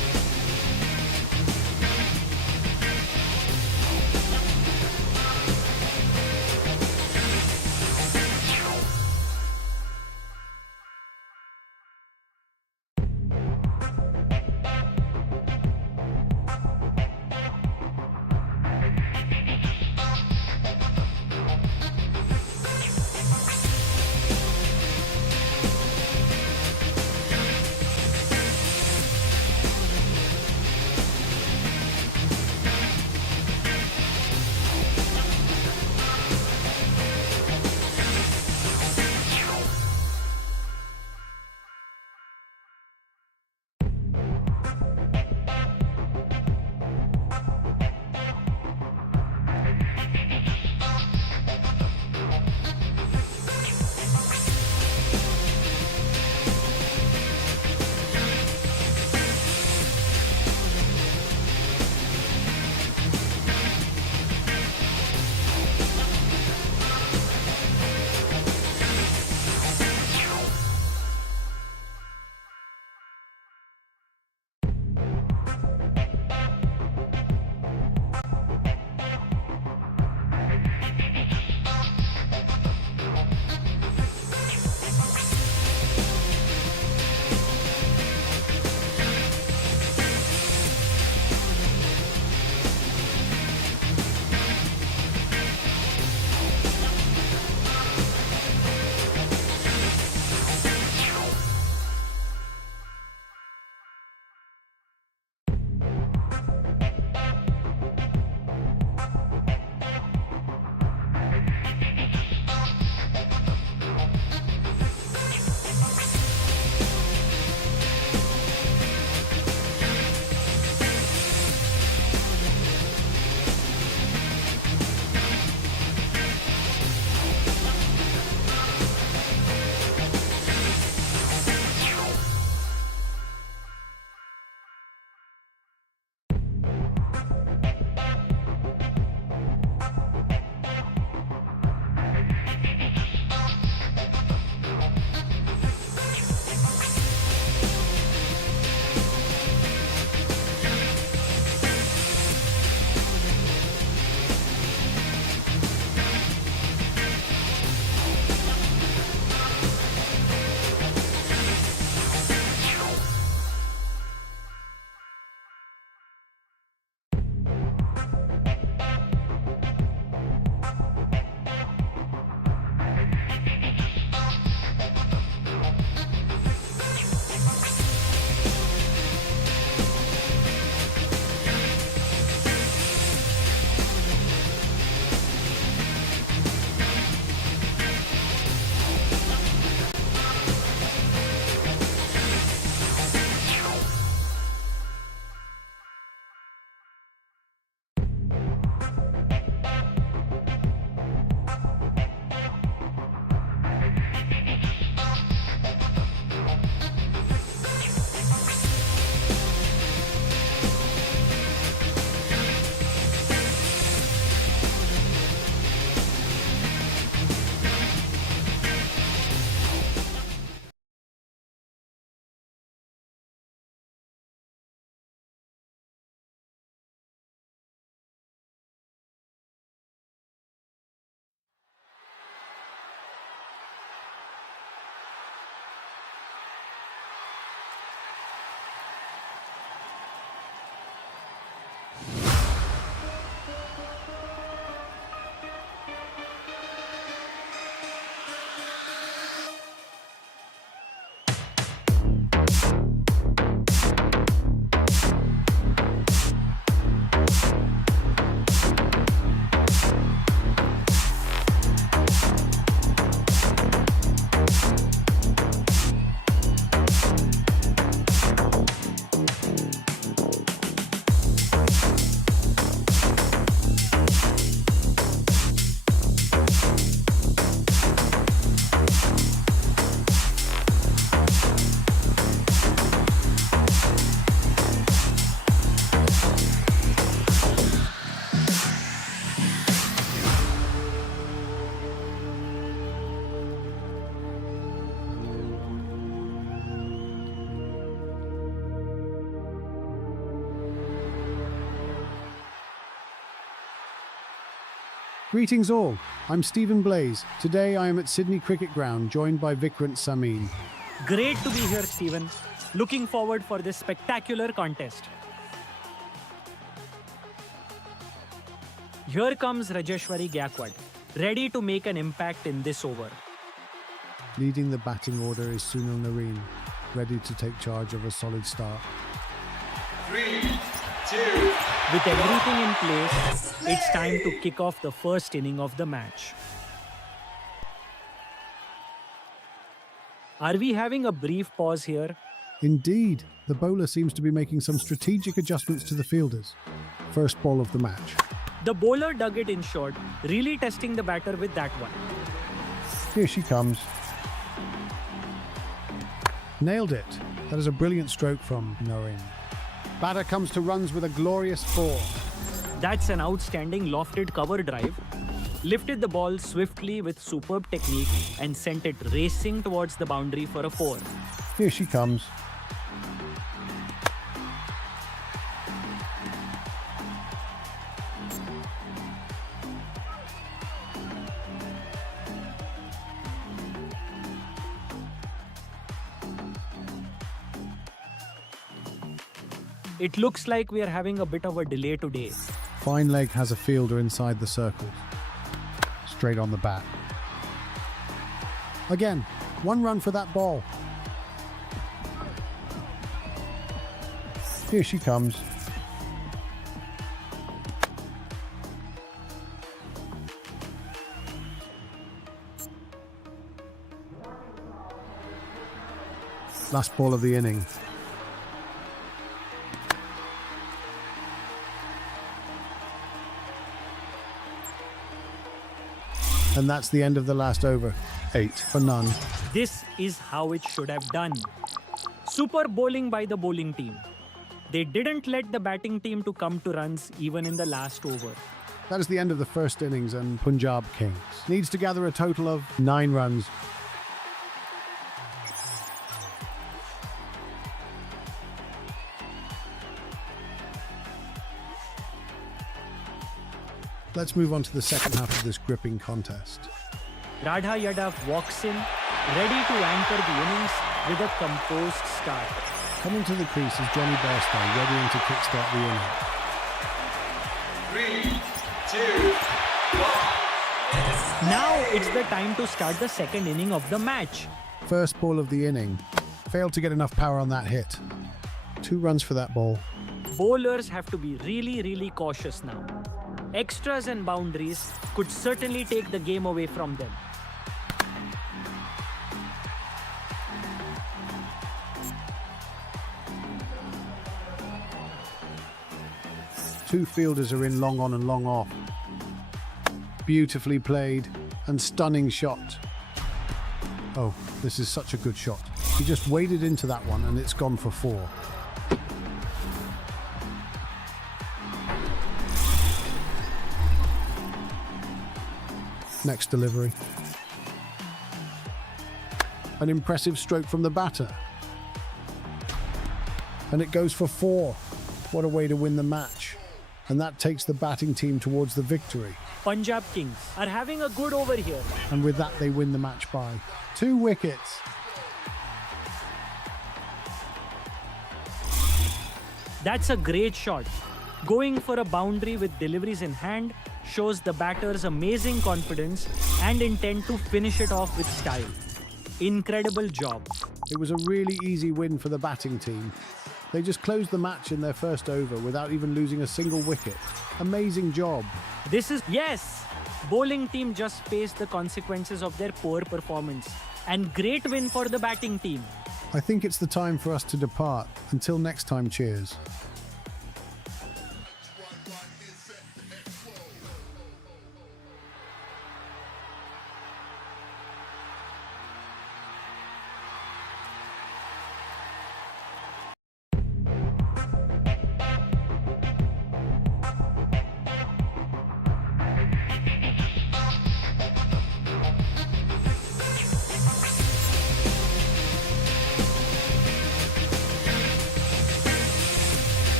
Greetings all, I'm Stephen Blaze. Today I am at Sydney Cricket Ground, joined by Vikrant Samin. Great to be here, Stephen. Looking forward for this spectacular contest. Here comes Rajeshwari Gaikwad, ready to make an impact in this over. Leading the batting order is Sunil Narine, ready to take charge of a solid start. 3, 2, With everything in place, it's time to kick off the first inning of the match. Are we having a brief pause here? Indeed, the bowler seems to be making some strategic adjustments to the fielders. First ball of the match. The bowler dug it in short, really testing the batter with that one. Here she comes. Nailed it. That is a brilliant stroke from Narine. Batter comes to runs with a glorious 4. That's an outstanding lofted cover drive. Lifted the ball swiftly with superb technique and sent it racing towards the boundary for a 4. Here she comes. It looks like we are having a bit of a delay today. Fine leg has a fielder inside the circles. Straight on the bat. Again, 1 run for that ball. Here she comes. Last ball of the inning. And that's the end of the last over. 8 for none. This is how it should have done. Super bowling by the bowling team. They didn't let the batting team to come to runs even in the last over. That is the end of the first innings, and Punjab Kings needs to gather a total of 9 runs. Let's move on to the second half of this gripping contest. Radha Yadav walks in, ready to anchor the innings with a composed start. Coming to the crease is Johnny Bairstow, readying to kickstart the inning. 3, 2, 1. Now it's the time to start the second inning of the match. First ball of the inning. Failed to get enough power on that hit. 2 runs for that ball. Bowlers have to be really cautious now. Extras and boundaries could certainly take the game away from them. Two fielders are in long on and long off. Beautifully played and stunning shot. Oh, this is such a good shot. He just waded into that one and it's gone for 4. Next delivery. An impressive stroke from the batter. And it goes for 4. What a way to win the match. And that takes the batting team towards the victory. Punjab Kings are having a good over here. And with that, they win the match by 2 wickets. That's a great shot. Going for a boundary with deliveries in hand shows the batter's amazing confidence and intent to finish it off with style. Incredible job. It was a really easy win for the batting team. They just closed the match in their first over without even losing a single wicket. Amazing job. Yes! Bowling team just faced the consequences of their poor performance. And great win for the batting team. I think it's the time for us to depart. Until next time, cheers.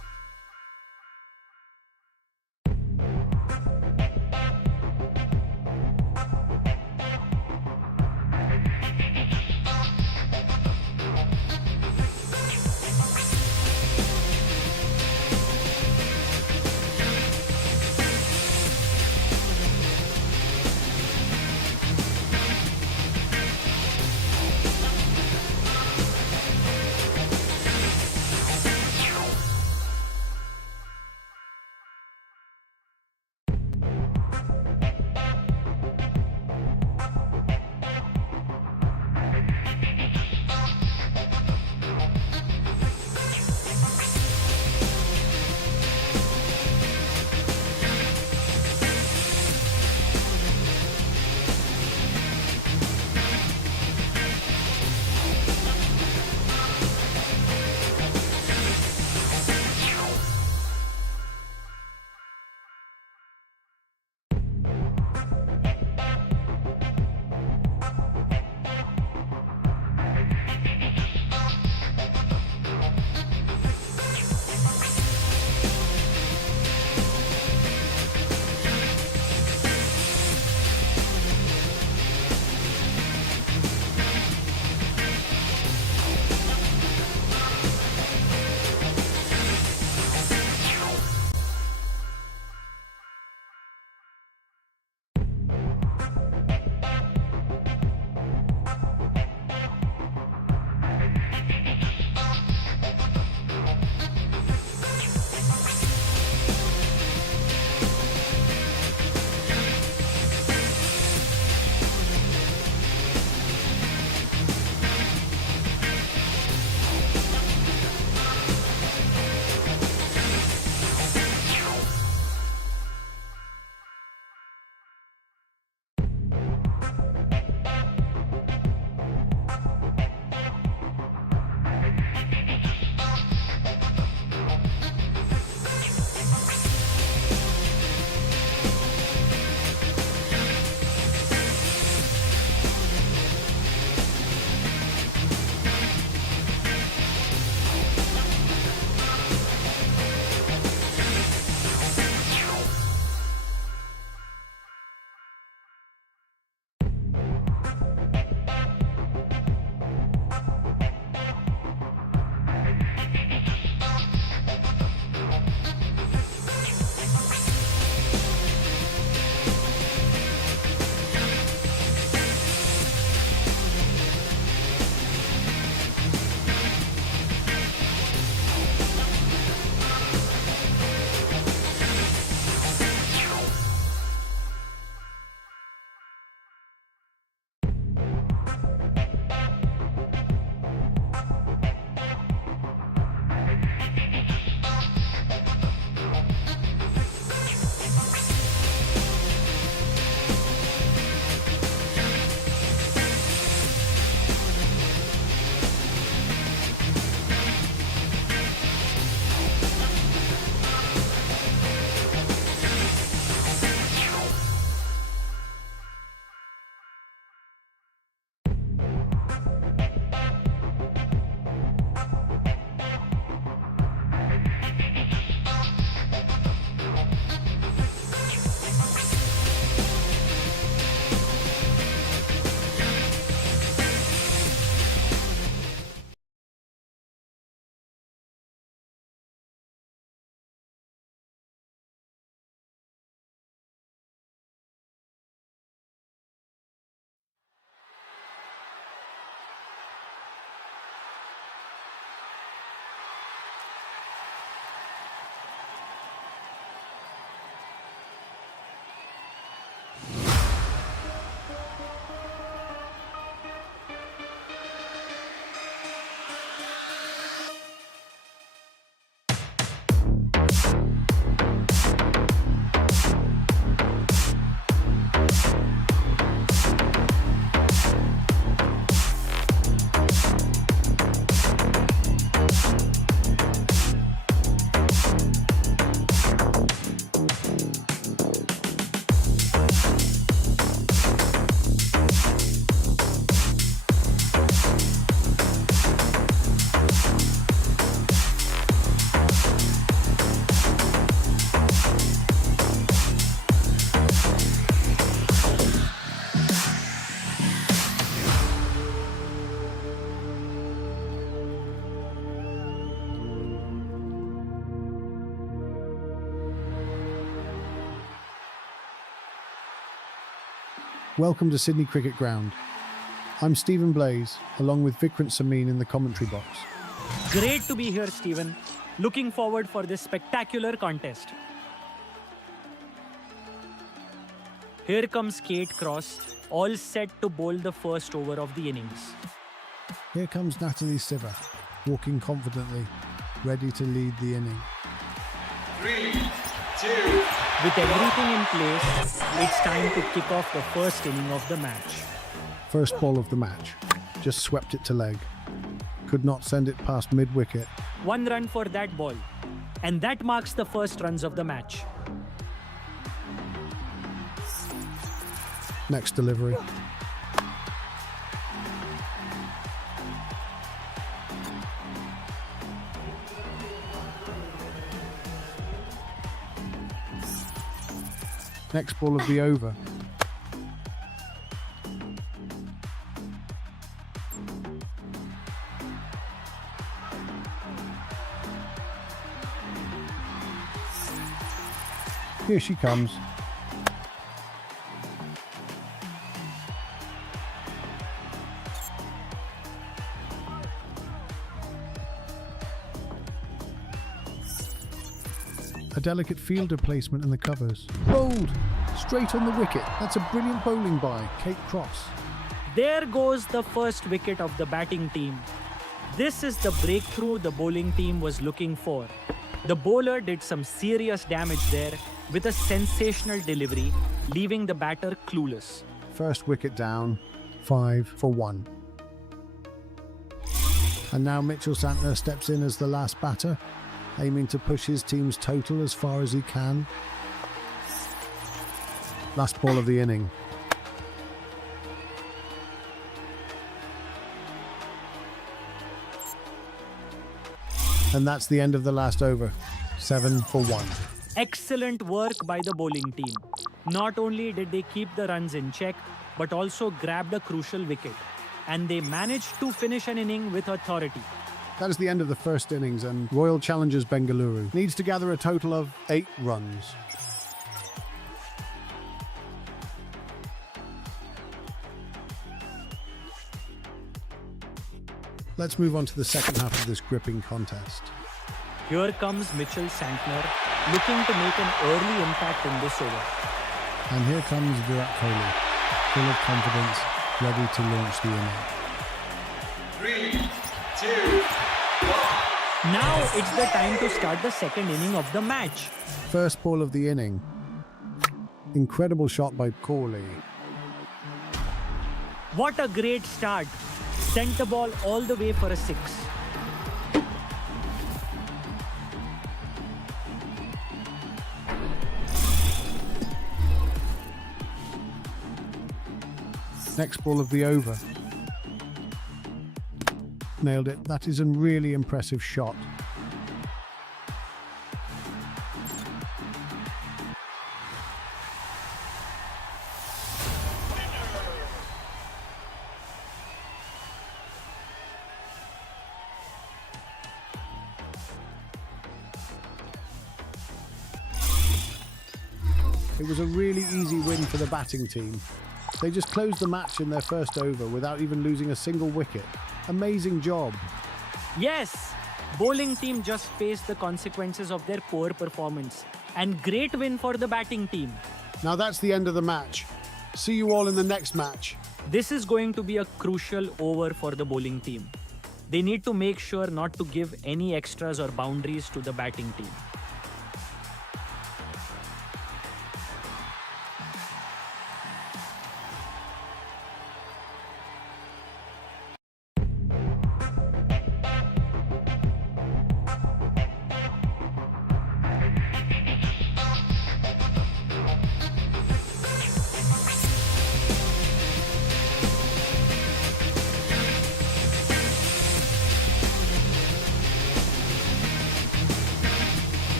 Welcome to Sydney Cricket Ground. I'm Stephen Blaze, along with Vikrant Samin in the commentary box. Great to be here, Stephen. Looking forward for this spectacular contest. Here comes Kate Cross, all set to bowl the first over of the innings. Here comes Natalie Siver, walking confidently, ready to lead the inning. 3, 2, With everything in place, it's time to kick off the first inning of the match. First ball of the match. Just swept it to leg. Could not send it past mid-wicket. 1 run for that ball. And that marks the first runs of the match. Next delivery. Next ball of the over. Here she comes. A delicate fielder placement in the covers. Bowled! Straight on the wicket. That's a brilliant bowling by Kate Cross. There goes the first wicket of the batting team. This is the breakthrough the bowling team was looking for. The bowler did some serious damage there with a sensational delivery, leaving the batter clueless. First wicket down, 5 for 1. And now Mitchell Santner steps in as the last batter, aiming to push his team's total as far as he can. Last ball of the inning. And that's the end of the last over. 7 for 1. Excellent work by the bowling team. Not only did they keep the runs in check, but also grabbed a crucial wicket. And they managed to finish an inning with authority. That is the end of the first innings, and Royal Challengers Bengaluru needs to gather a total of 8 runs. Let's move on to the second half of this gripping contest. Here comes Mitchell Santner, looking to make an early impact in this over. And here comes Virat Kohli, full of confidence, ready to launch the inning. 3, 2, 1. Now it's the time to start the second inning of the match. First ball of the inning. Incredible shot by Kohli. What a great start. Sent the ball all the way for a 6. Next ball of the over. Nailed it. That is a really impressive shot. It was a really easy win for the batting team. They just closed the match in their first over without even losing a single wicket. Amazing job. Yes, bowling team just faced the consequences of their poor performance. And great win for the batting team. Now that's the end of the match. See you all in the next match. This is going to be a crucial over for the bowling team. They need to make sure not to give any extras or boundaries to the batting team.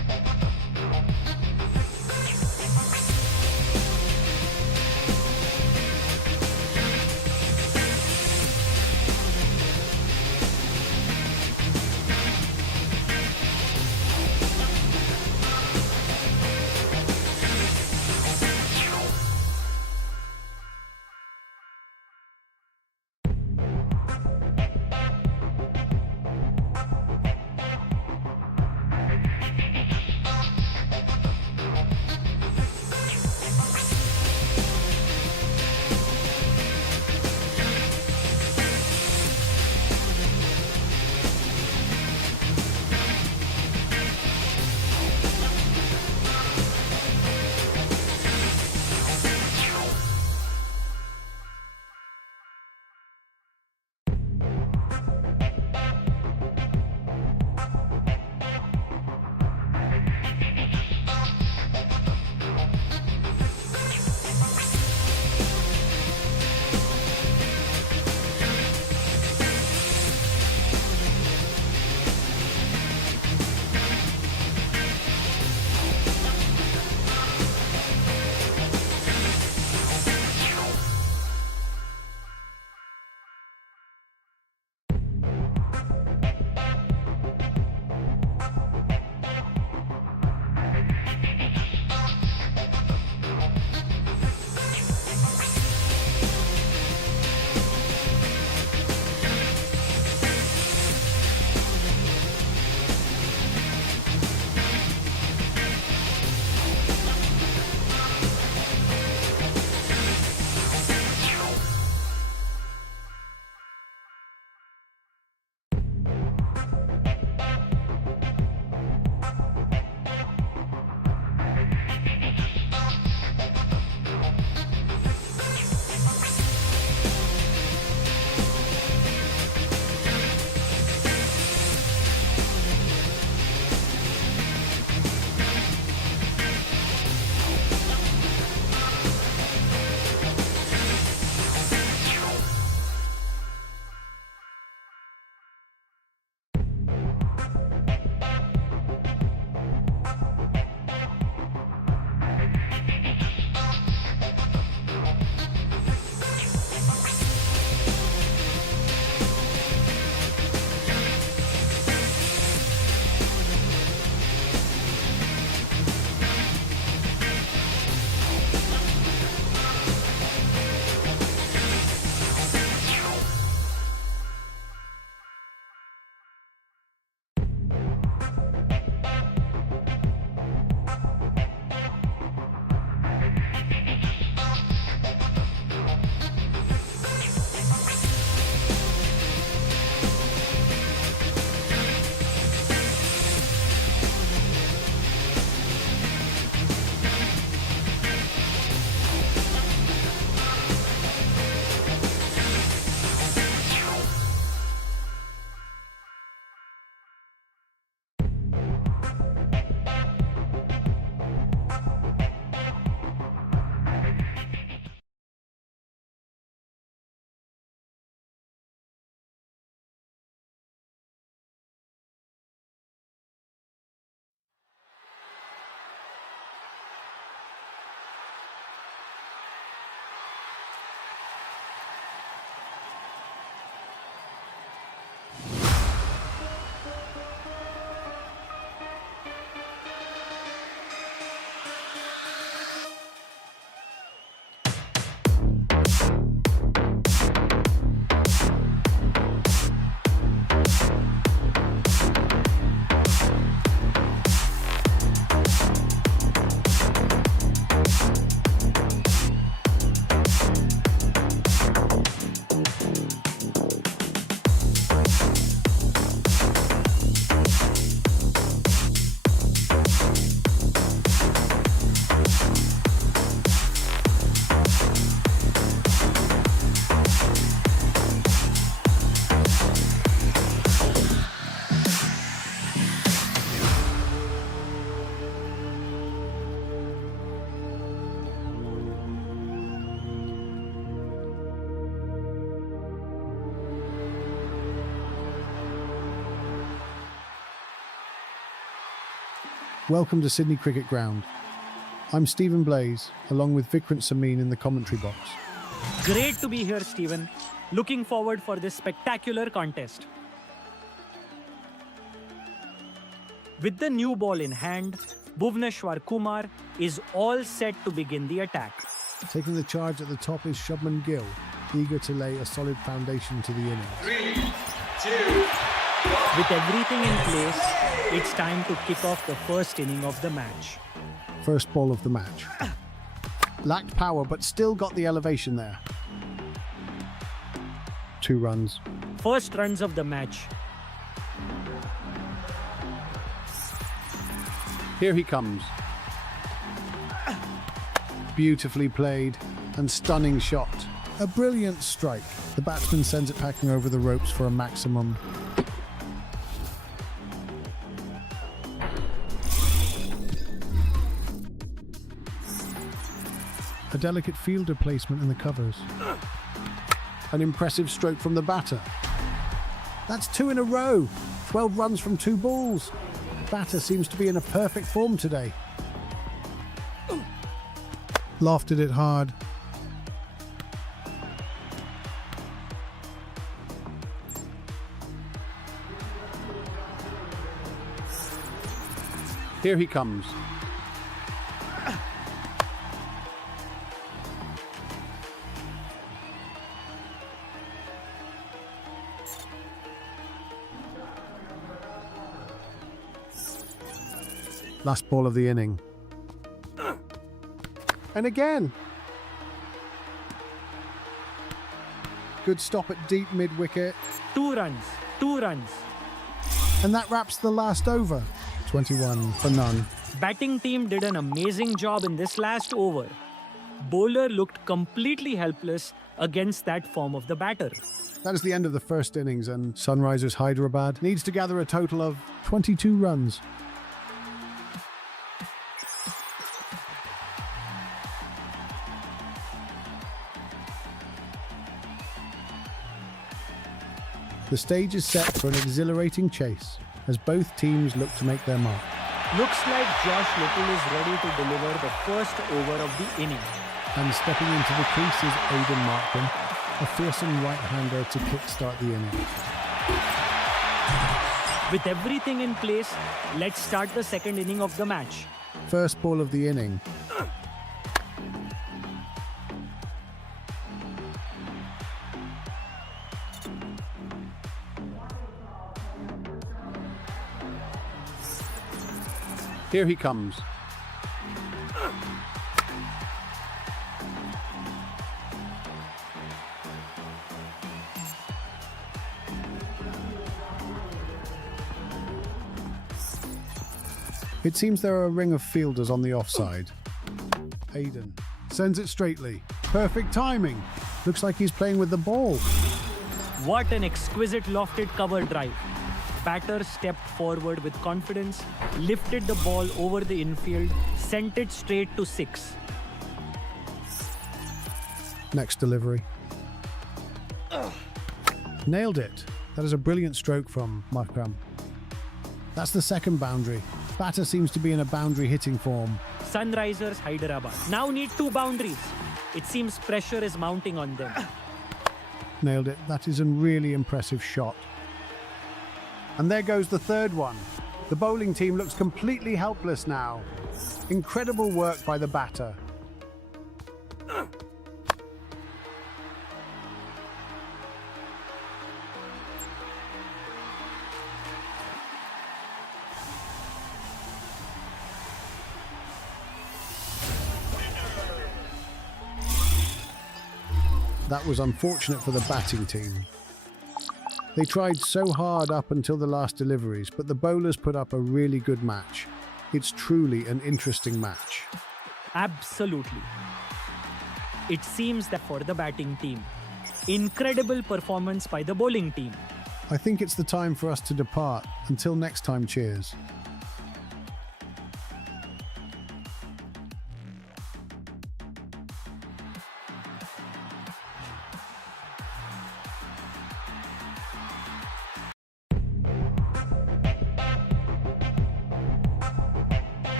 Welcome to Sydney Cricket Ground. I'm Stephen Blaze, along with Vikrant Samin in the commentary box. Great to be here, Stephen. Looking forward for this spectacular contest. With the new ball in hand, Bhuvneshwar Kumar is all set to begin the attack. Taking the charge at the top is Shubman Gill, eager to lay a solid foundation to the innings. 3, 2, 1. With everything in place, it's time to kick off the first inning of the match. First ball of the match. Lacked power, but still got the elevation there. 2 runs. First runs of the match. Here he comes. Beautifully played and stunning shot. A brilliant strike. The batsman sends it packing over the ropes for a maximum. A delicate fielder placement in the covers. An impressive stroke from the batter. That's 2 in a row. 12 runs from 2 balls. Batter seems to be in a perfect form today. Lofted it hard. Here he comes. Last ball of the inning. And again. Good stop at deep mid-wicket. 2 runs. 2 runs. And that wraps the last over. 21 for none. Batting team did an amazing job in this last over. Bowler looked completely helpless against that form of the batter. That is the end of the first innings, and Sunrisers Hyderabad needs to gather a total of 22 runs. The stage is set for an exhilarating chase as both teams look to make their mark. Looks like Josh Little is ready to deliver the first over of the inning. And stepping into the crease is Aidan Markham, a fearsome right-hander to kickstart the inning. With everything in place, let's start the second inning of the match. First ball of the inning. Here he comes. It seems there are a ring of fielders on the offside. Aidan sends it straightly. Perfect timing. Looks like he's playing with the ball. What an exquisite lofted cover drive. Batter stepped forward with confidence, lifted the ball over the infield, sent it straight to 6. Next delivery. Nailed it. That is a brilliant stroke from Markram. That's the second boundary. Batter seems to be in a boundary hitting form. Sunrisers Hyderabad now need 2 boundaries. It seems pressure is mounting on them. Nailed it. That is a really impressive shot. And there goes the third one. The bowling team looks completely helpless now. Incredible work by the batter. That was unfortunate for the batting team. They tried so hard up until the last deliveries, but the bowlers put up a really good match. It's truly an interesting match. Absolutely. It seems that for the batting team, incredible performance by the bowling team. I think it's the time for us to depart. Until next time, cheers.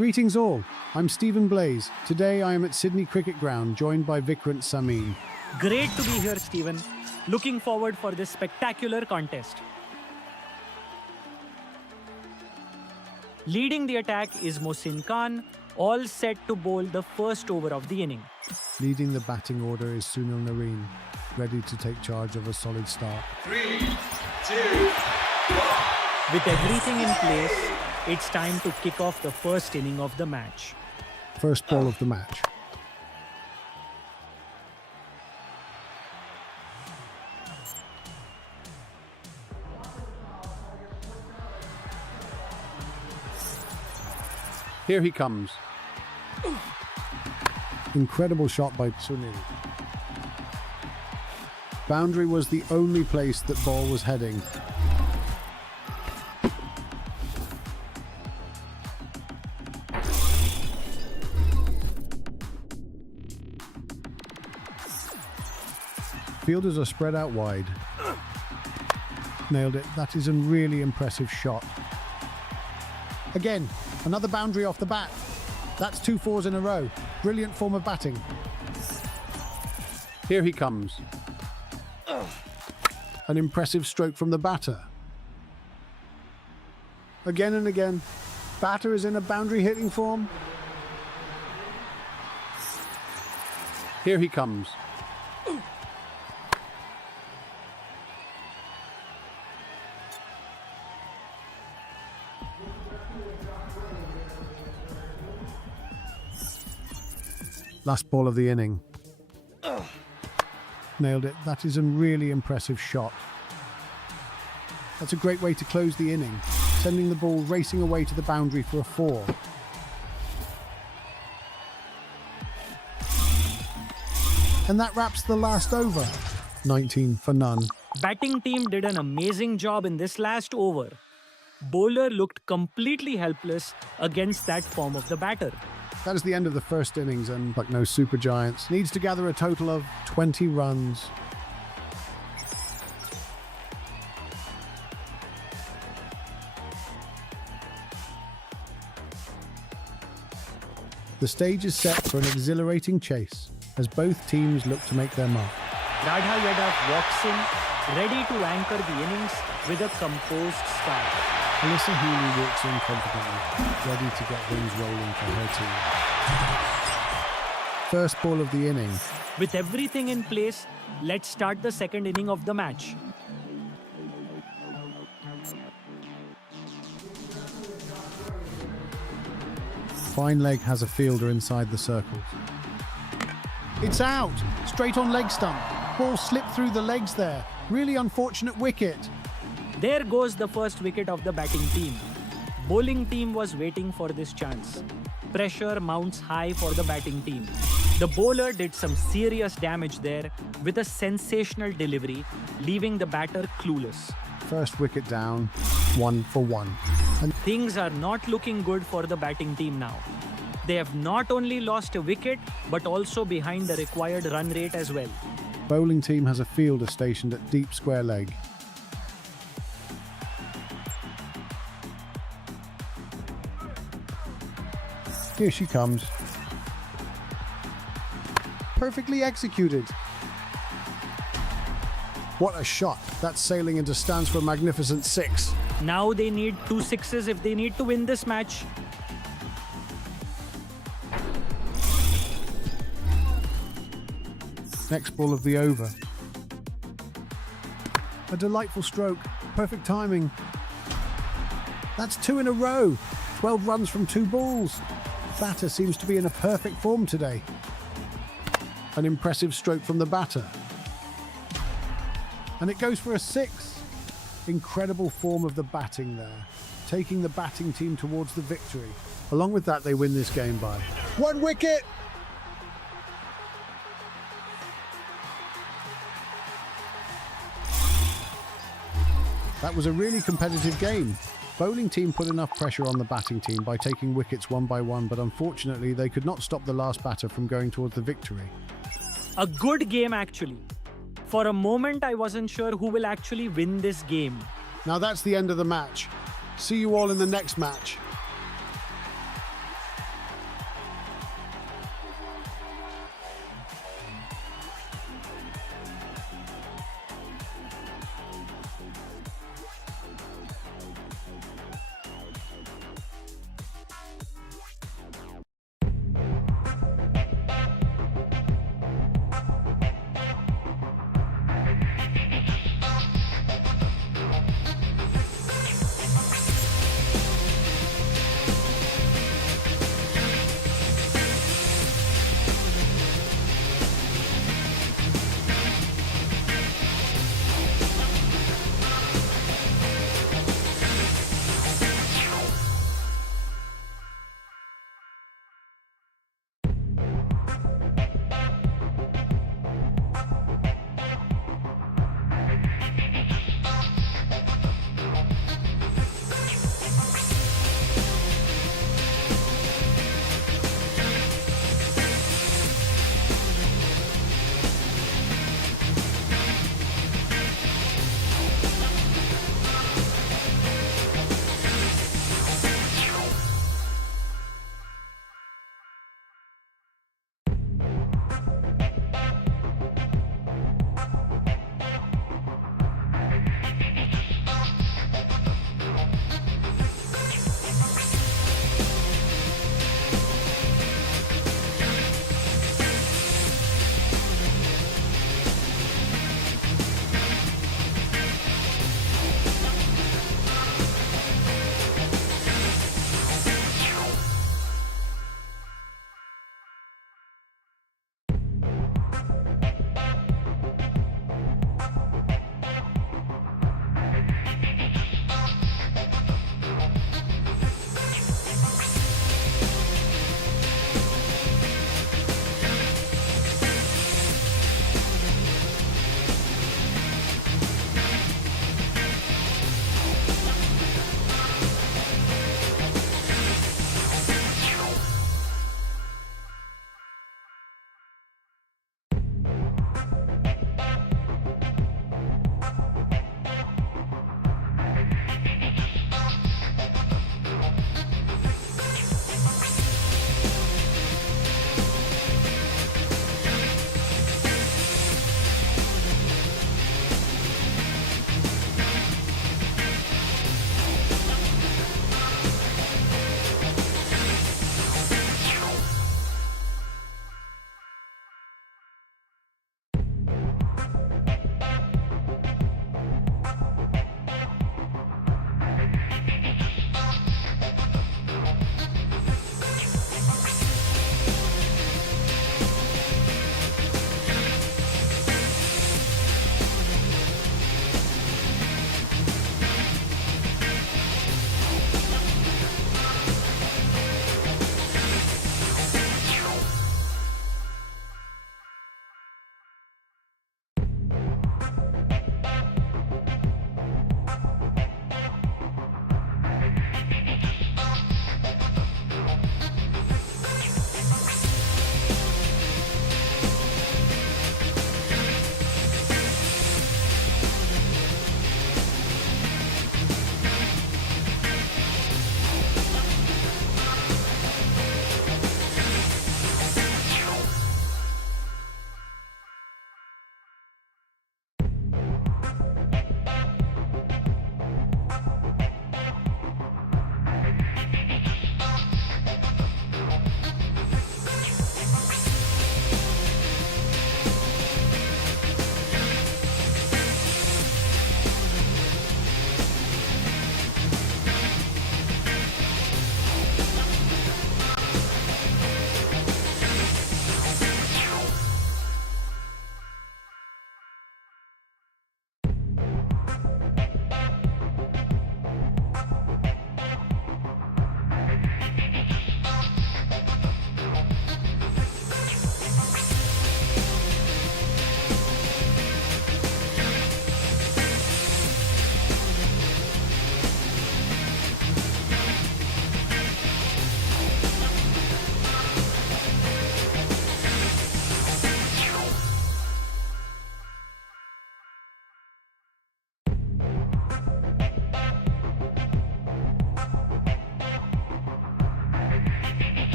Greetings all, I'm Stephen Blaze. Today I am at Sydney Cricket Ground, joined by Vikrant Samin. Great to be here, Stephen. Looking forward for this spectacular contest. Leading the attack is Mohsin Khan, all set to bowl the first over of the inning. Leading the batting order is Sunil Narine, ready to take charge of a solid start. 3, 2, 1. With everything in place, it's time to kick off the first inning of the match. First ball of the match. Here he comes. Incredible shot by Sunil. Boundary was the only place that ball was heading. Fielders are spread out wide. Nailed it. That is a really impressive shot. Again, another boundary off the bat. That's 2 fours in a row. Brilliant form of batting. Here he comes. An impressive stroke from the batter. Again and again. Batter is in a boundary hitting form. Here he comes. Last ball of the inning. Nailed it. That is a really impressive shot. That's a great way to close the inning, sending the ball racing away to the boundary for a 4. And that wraps the last over. 19 for none. Batting team did an amazing job in this last over. Bowler looked completely helpless against that form of the batter. That is the end of the first innings, and like no super giants, needs to gather a total of 20 runs. The stage is set for an exhilarating chase as both teams look to make their mark. Radha Yadav walks in, ready to anchor the innings with a composed start. Alyssa Healy walks in confidently, ready to get things rolling for her team. First ball of the inning. With everything in place, let's start the second inning of the match. Fine leg has a fielder inside the circles. It's out! Straight on leg stump. Ball slipped through the legs there. Really unfortunate wicket. There goes the first wicket of the batting team. Bowling team was waiting for this chance. Pressure mounts high for the batting team. The bowler did some serious damage there with a sensational delivery, leaving the batter clueless. First wicket down, 1 for 1. And Things are not looking good for the batting team now. They have not only lost a wicket, but also behind the required run rate as well. bowling team has a fielder stationed at deep square leg. Here she comes. Perfectly executed. What a shot. That's sailing into stands for a magnificent 6. Now they need 2 sixes if they need to win this match. Next ball of the over. A delightful stroke. Perfect timing. That's 2 in a row. 12 runs from 2 balls. Batter seems to be in a perfect form today. An impressive stroke from the batter. And it goes for a 6. Incredible form of the batting there, taking the batting team towards the victory. Along with that, they win this game by 1 wicket. That was a really competitive game. Bowling team put enough pressure on the batting team by taking wickets one by one, but unfortunately they could not stop the last batter from going towards the victory. A good game actually. For a moment I wasn't sure who will actually win this game. Now that's the end of the match. See you all in the next match.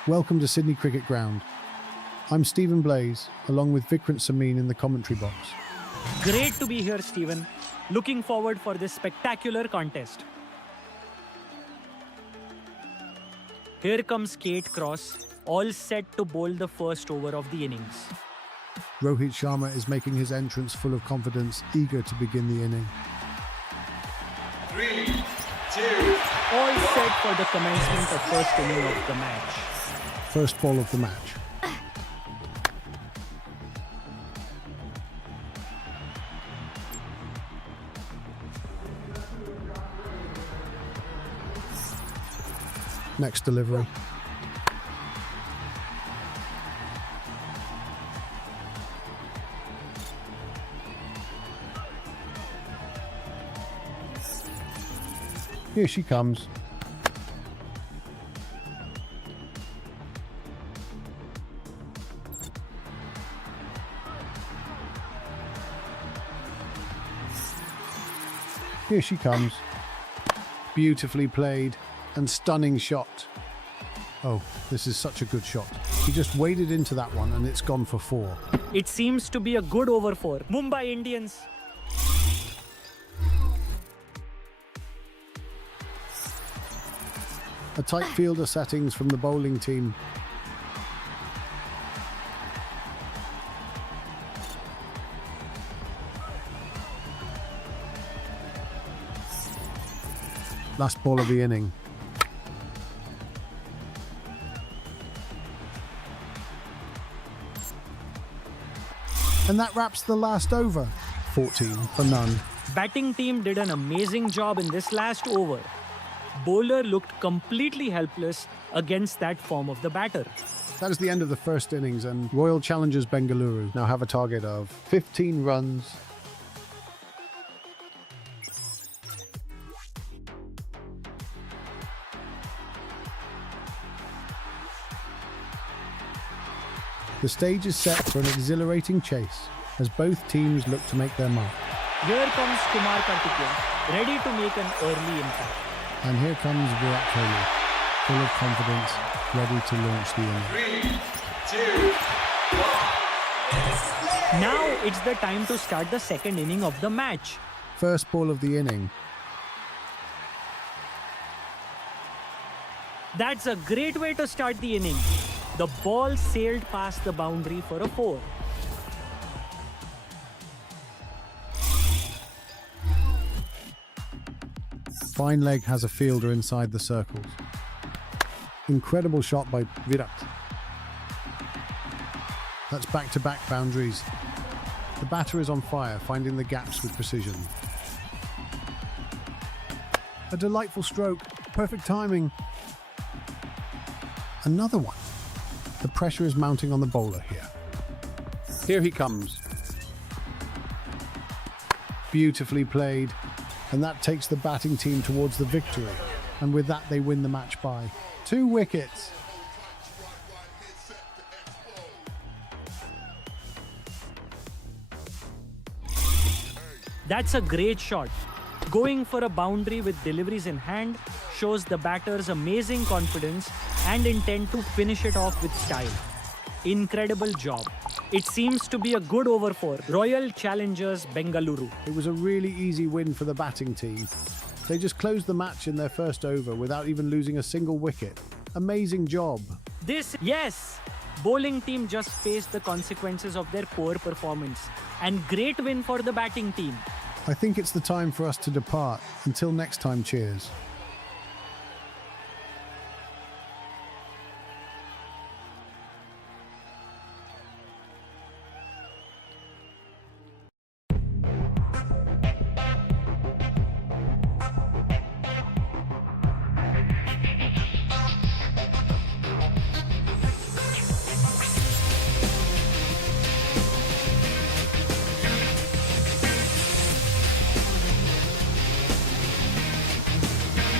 Welcome to Sydney Cricket Ground. I'm Stephen Blaze, along with Vikrant Samin in the commentary box. Great to be here, Stephen. Looking forward for this spectacular contest. Here comes Kate Cross, all set to bowl the first over of the innings. Rohit Sharma is making his entrance full of confidence, eager to begin the inning. 3, 2, All set for the commencement of first inning of the match. First ball of the match. Next delivery. Here she comes. Here she comes. Beautifully played and stunning shot. Oh, this is such a good shot. He just waded into that one and it's gone for 4. It seems to be a good over for Mumbai Indians. A tight fielder settings from the bowling team. Last ball of the inning. And that wraps the last over. 14 for none. Batting team did an amazing job in this last over. Bowler looked completely helpless against that form of the batter. That is the end of the first innings, and Royal Challengers Bengaluru now have a target of 15 runs. The stage is set for an exhilarating chase as both teams look to make their mark. Here comes Kumar Kartikeyan, ready to make an early impact. And here comes Virat Kohli, full of confidence, ready to launch the inning. 3, 2, 1. Now it's the time to start the second inning of the match. First ball of the inning. That's a great way to start the inning. The ball sailed past the boundary for a 4. Fine leg has a fielder inside the circles. Incredible shot by Virat. That's back-to-back boundaries. The batter is on fire, finding the gaps with precision. A delightful stroke, perfect timing. Another one. The pressure is mounting on the bowler here. Here he comes. Beautifully played. And that takes the batting team towards the victory. And with that, they win the match by 2 wickets. That's a great shot. Going for a boundary with deliveries in hand shows the batter's amazing confidence and intent to finish it off with style. Incredible job. It seems to be a good over for Royal Challengers Bengaluru. It was a really easy win for the batting team. They just closed the match in their first over without even losing a single wicket. Amazing job. Yes! Bowling team just faced the consequences of their poor performance. And great win for the batting team. I think it's the time for us to depart. Until next time, cheers.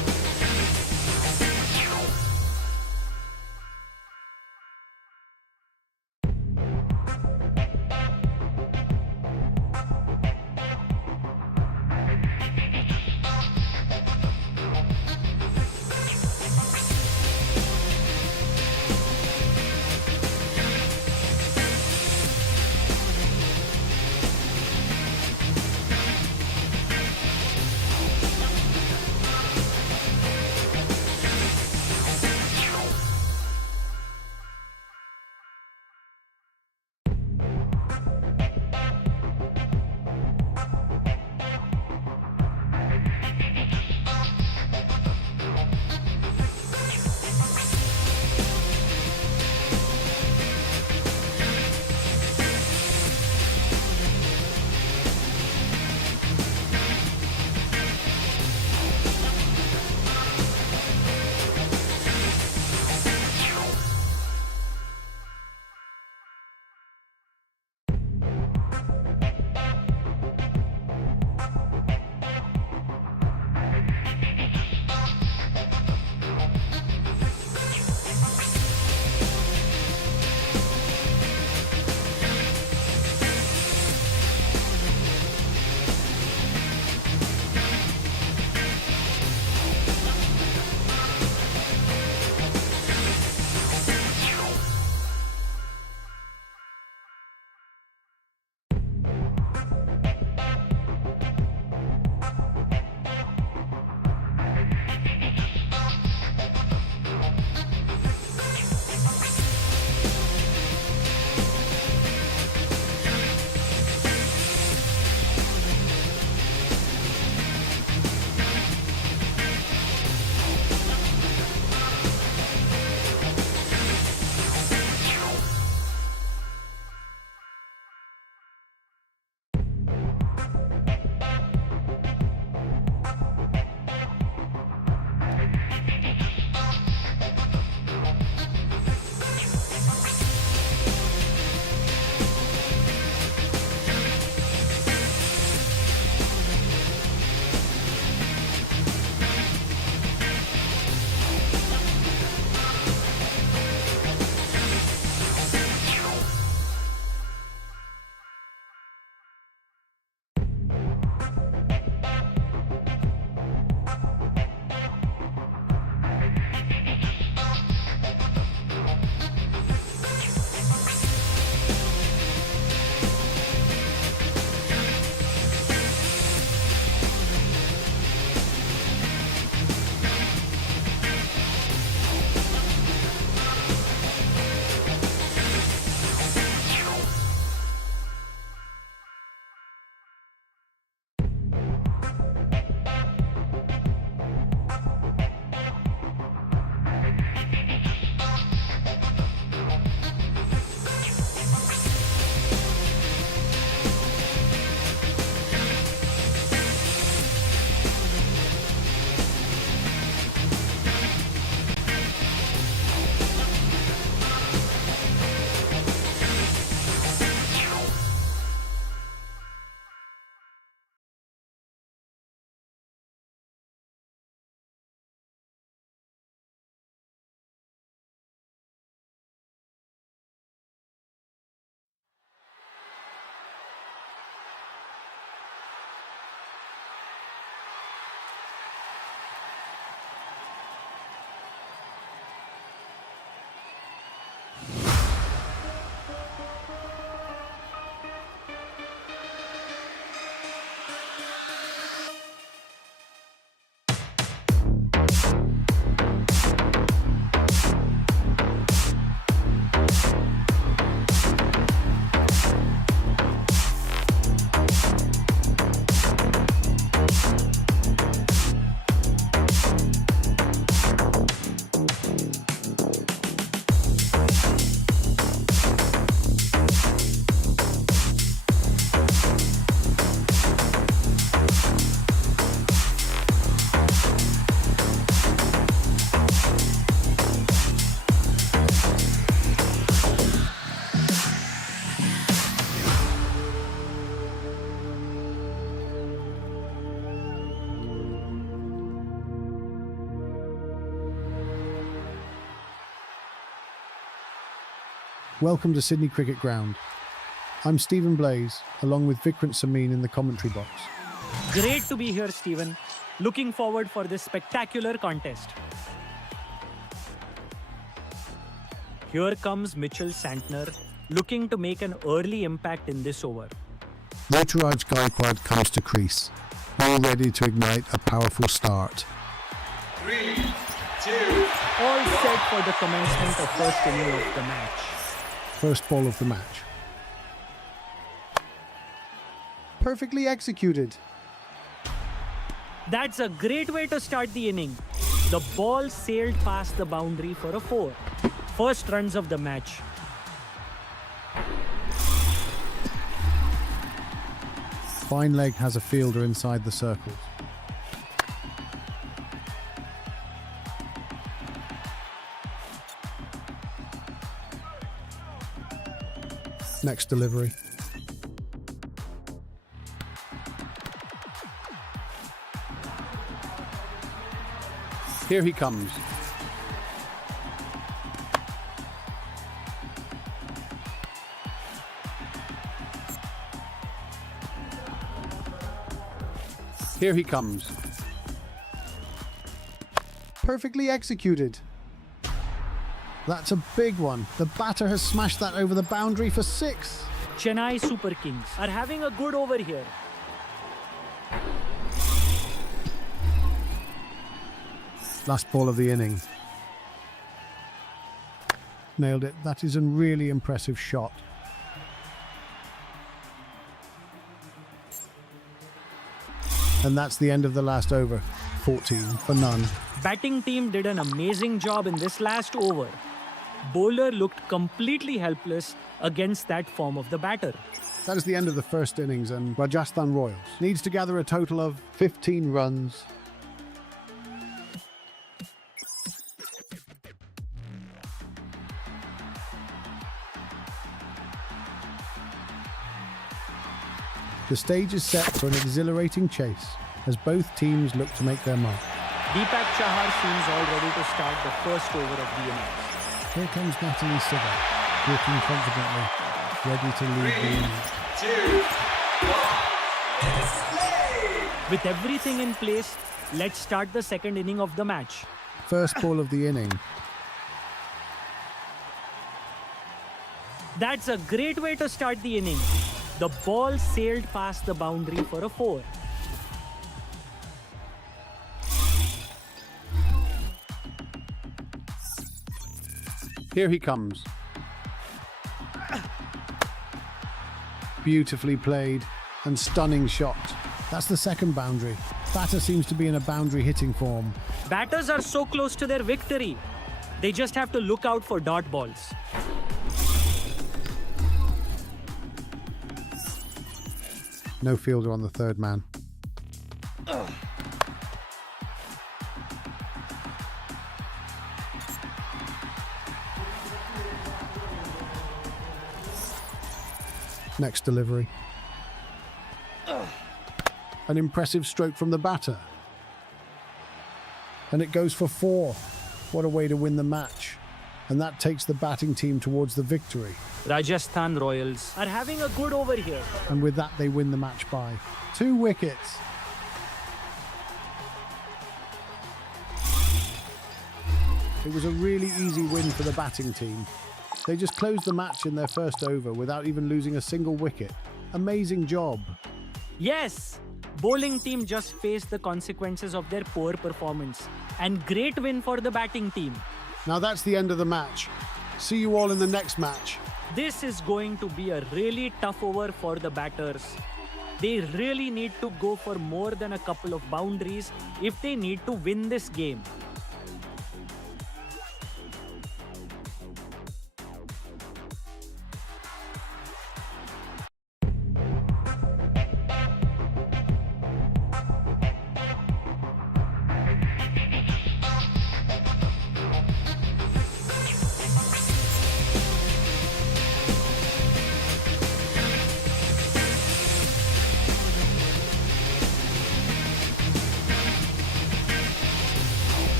Welcome to Sydney Cricket Ground. I'm Stephen Blaze, along with Vikrant Samin in the commentary box. Great to be here, Stephen. Looking forward for this spectacular contest. Here comes Mitchell Santner, looking to make an early impact in this over. Ruturaj Gaikwad comes to crease, all ready to ignite a powerful start. 3, 2, All set for the commencement of first inning of the match. First ball of the match. Perfectly executed. That's a great way to start the inning. The ball sailed past the boundary for a 4. First runs of the match. Fine leg has a fielder inside the circles. Next delivery. Here he comes. Here he comes. Perfectly executed. That's a big one. The batter has smashed that over the boundary for 6. Chennai Super Kings are having a good over here. Last ball of the inning. Nailed it. That is a really impressive shot. And that's the end of the last over. 14 for none. Batting team did an amazing job in this last over. Bowler looked completely helpless against that form of the batter. That is the end of the first innings, and Rajasthan Royals needs to gather a total of 15 runs. The stage is set for an exhilarating chase as both teams look to make their mark. Deepak Chahar seems all ready to start the first over of the innings. Here comes Natalie Siver, walking confidently, ready to lead the innings. 2, 1. With everything in place, let's start the second inning of the match. First ball of the inning. That's a great way to start the inning. The ball sailed past the boundary for a 4. Here he comes. Beautifully played and stunning shot. That's the second boundary. Batter seems to be in a boundary hitting form. Batters are so close to their victory. They just have to look out for dot balls. No fielder on the third man. Next delivery. An impressive stroke from the batter. And it goes for 4. What a way to win the match. And that takes the batting team towards the victory. Rajasthan Royals are having a good over here. And with that, they win the match by 2 wickets. It was a really easy win for the batting team. They just closed the match in their first over without even losing a single wicket. Amazing job. Yes, bowling team just faced the consequences of their poor performance. And great win for the batting team. Now that's the end of the match. See you all in the next match. This is going to be a really tough over for the batters. They really need to go for more than a couple of boundaries if they need to win this game.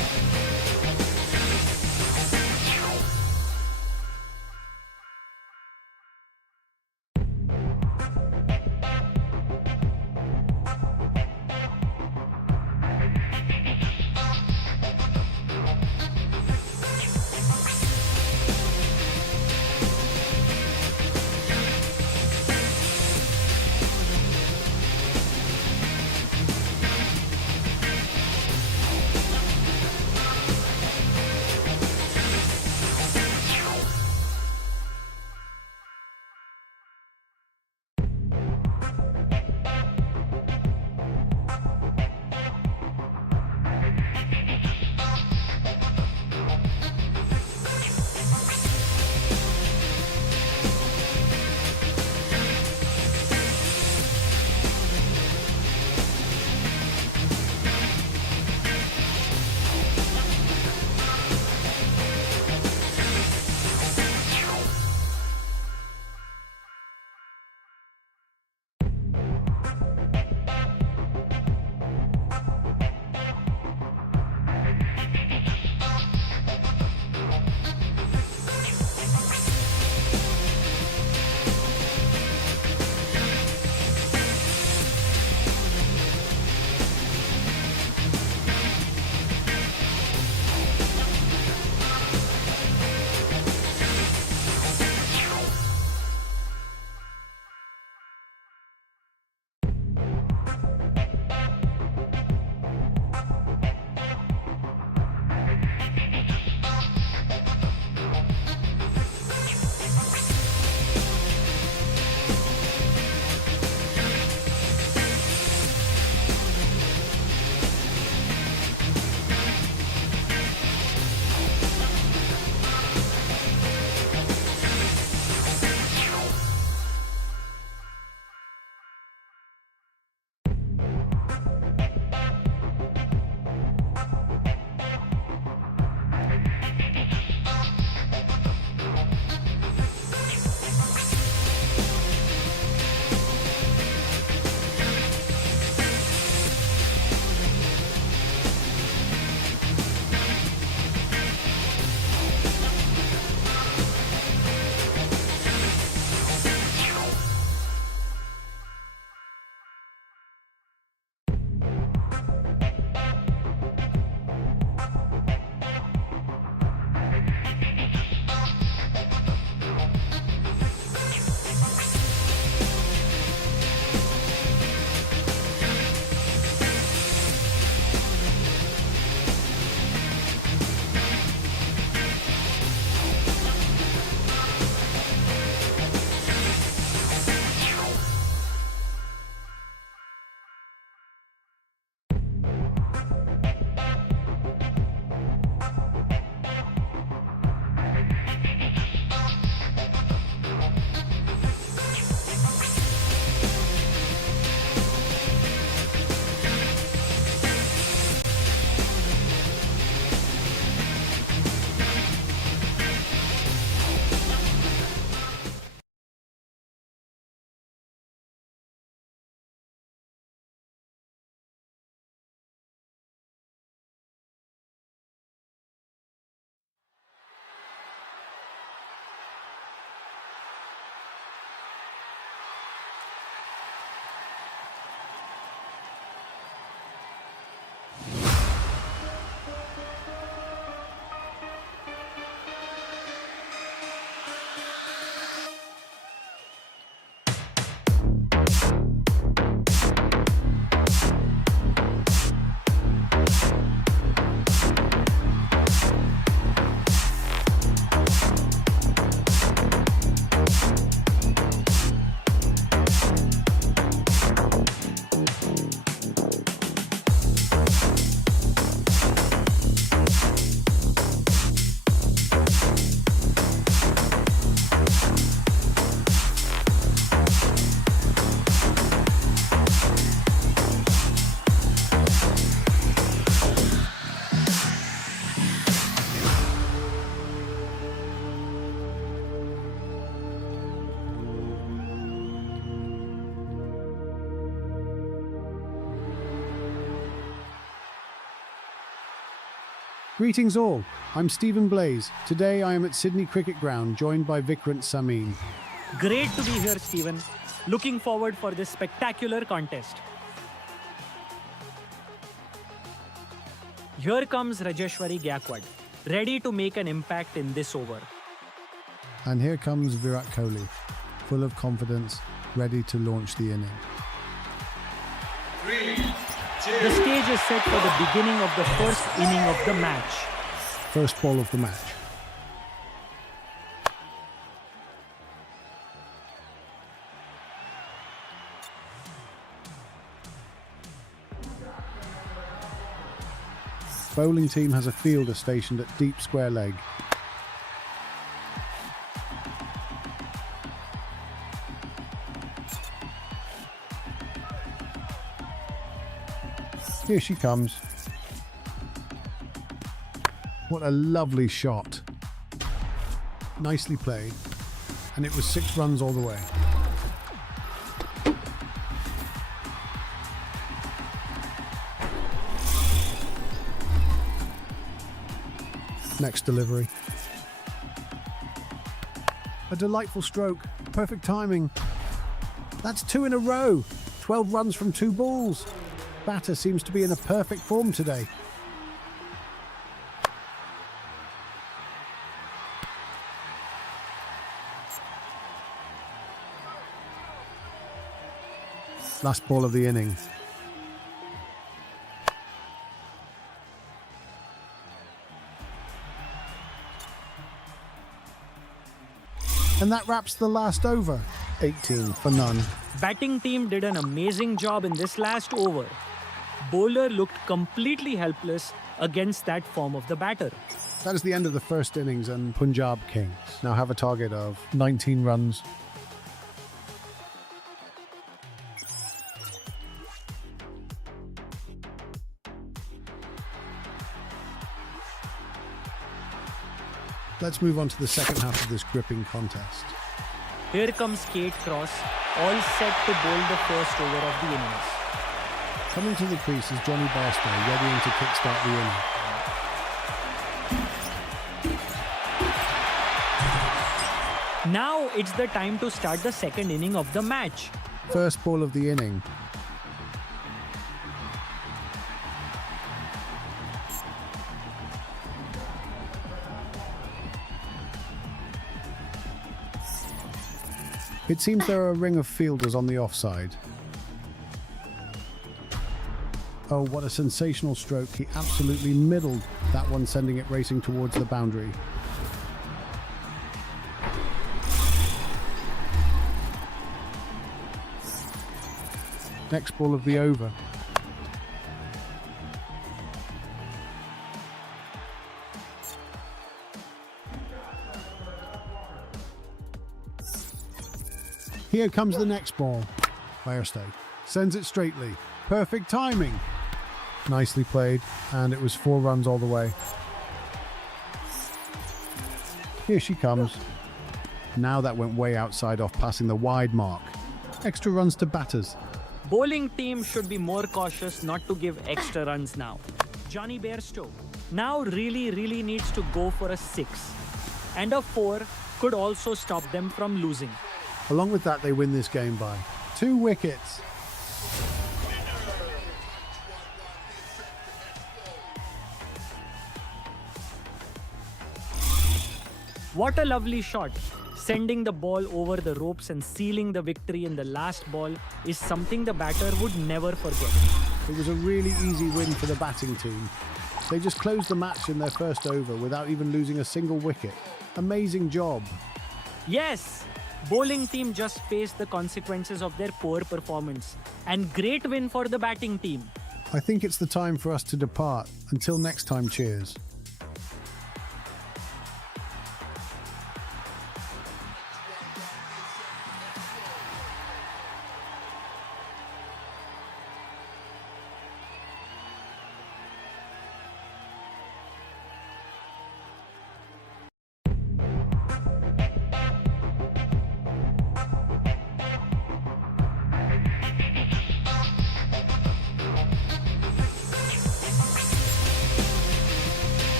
Greetings all, I'm Stephen Blaze. Today I am at Sydney Cricket Ground, joined by Vikrant Samin. Great to be here, Stephen. Looking forward for this spectacular contest. Here comes Rajeshwari Gaikwad, ready to make an impact in this over. And here comes Virat Kohli, full of confidence, ready to launch the inning. 3, 2, The stage is set for the beginning of the first inning of the match. First ball of the match. Bowling team has a fielder stationed at deep square leg. Here she comes. What a lovely shot. Nicely played. And it was 6 runs all the way. Next delivery. A delightful stroke. Perfect timing. That's 2 in a row. 12 runs from 2 balls. Batter seems to be in a perfect form today. Last ball of the inning. And that wraps the last over. 18 for none. Batting team did an amazing job in this last over. Bowler looked completely helpless against that form of the batter. That is the end of the first innings, and Punjab Kings now have a target of 19 runs. Let's move on to the second half of this gripping contest. Here comes Kate Cross, all set to bowl the first over of the innings. Coming to the crease is Johnny Bairstow, readying to kickstart the inning. Now it's the time to start the second inning of the match. First ball of the inning. It seems there are a ring of fielders on the offside. Oh, what a sensational stroke. He absolutely middled that one, sending it racing towards the boundary. Next ball of the over. Here comes the next ball. Bairstow sends it straightly. Perfect timing. Nicely played, and it was 4 runs all the way. Here she comes. Now that went way outside, off passing the wide mark. Extra runs to batters. Bowling team should be more cautious not to give extra runs now. Johnny Bairstow now really needs to go for a 6. And a 4 could also stop them from losing. Along with that, they win this game by 2 wickets. What a lovely shot. Sending the ball over the ropes and sealing the victory in the last ball is something the batter would never forget. It was a really easy win for the batting team. They just closed the match in their first over without even losing a single wicket. Amazing job. Yes, bowling team just faced the consequences of their poor performance. And great win for the batting team. I think it's the time for us to depart. Until next time, cheers.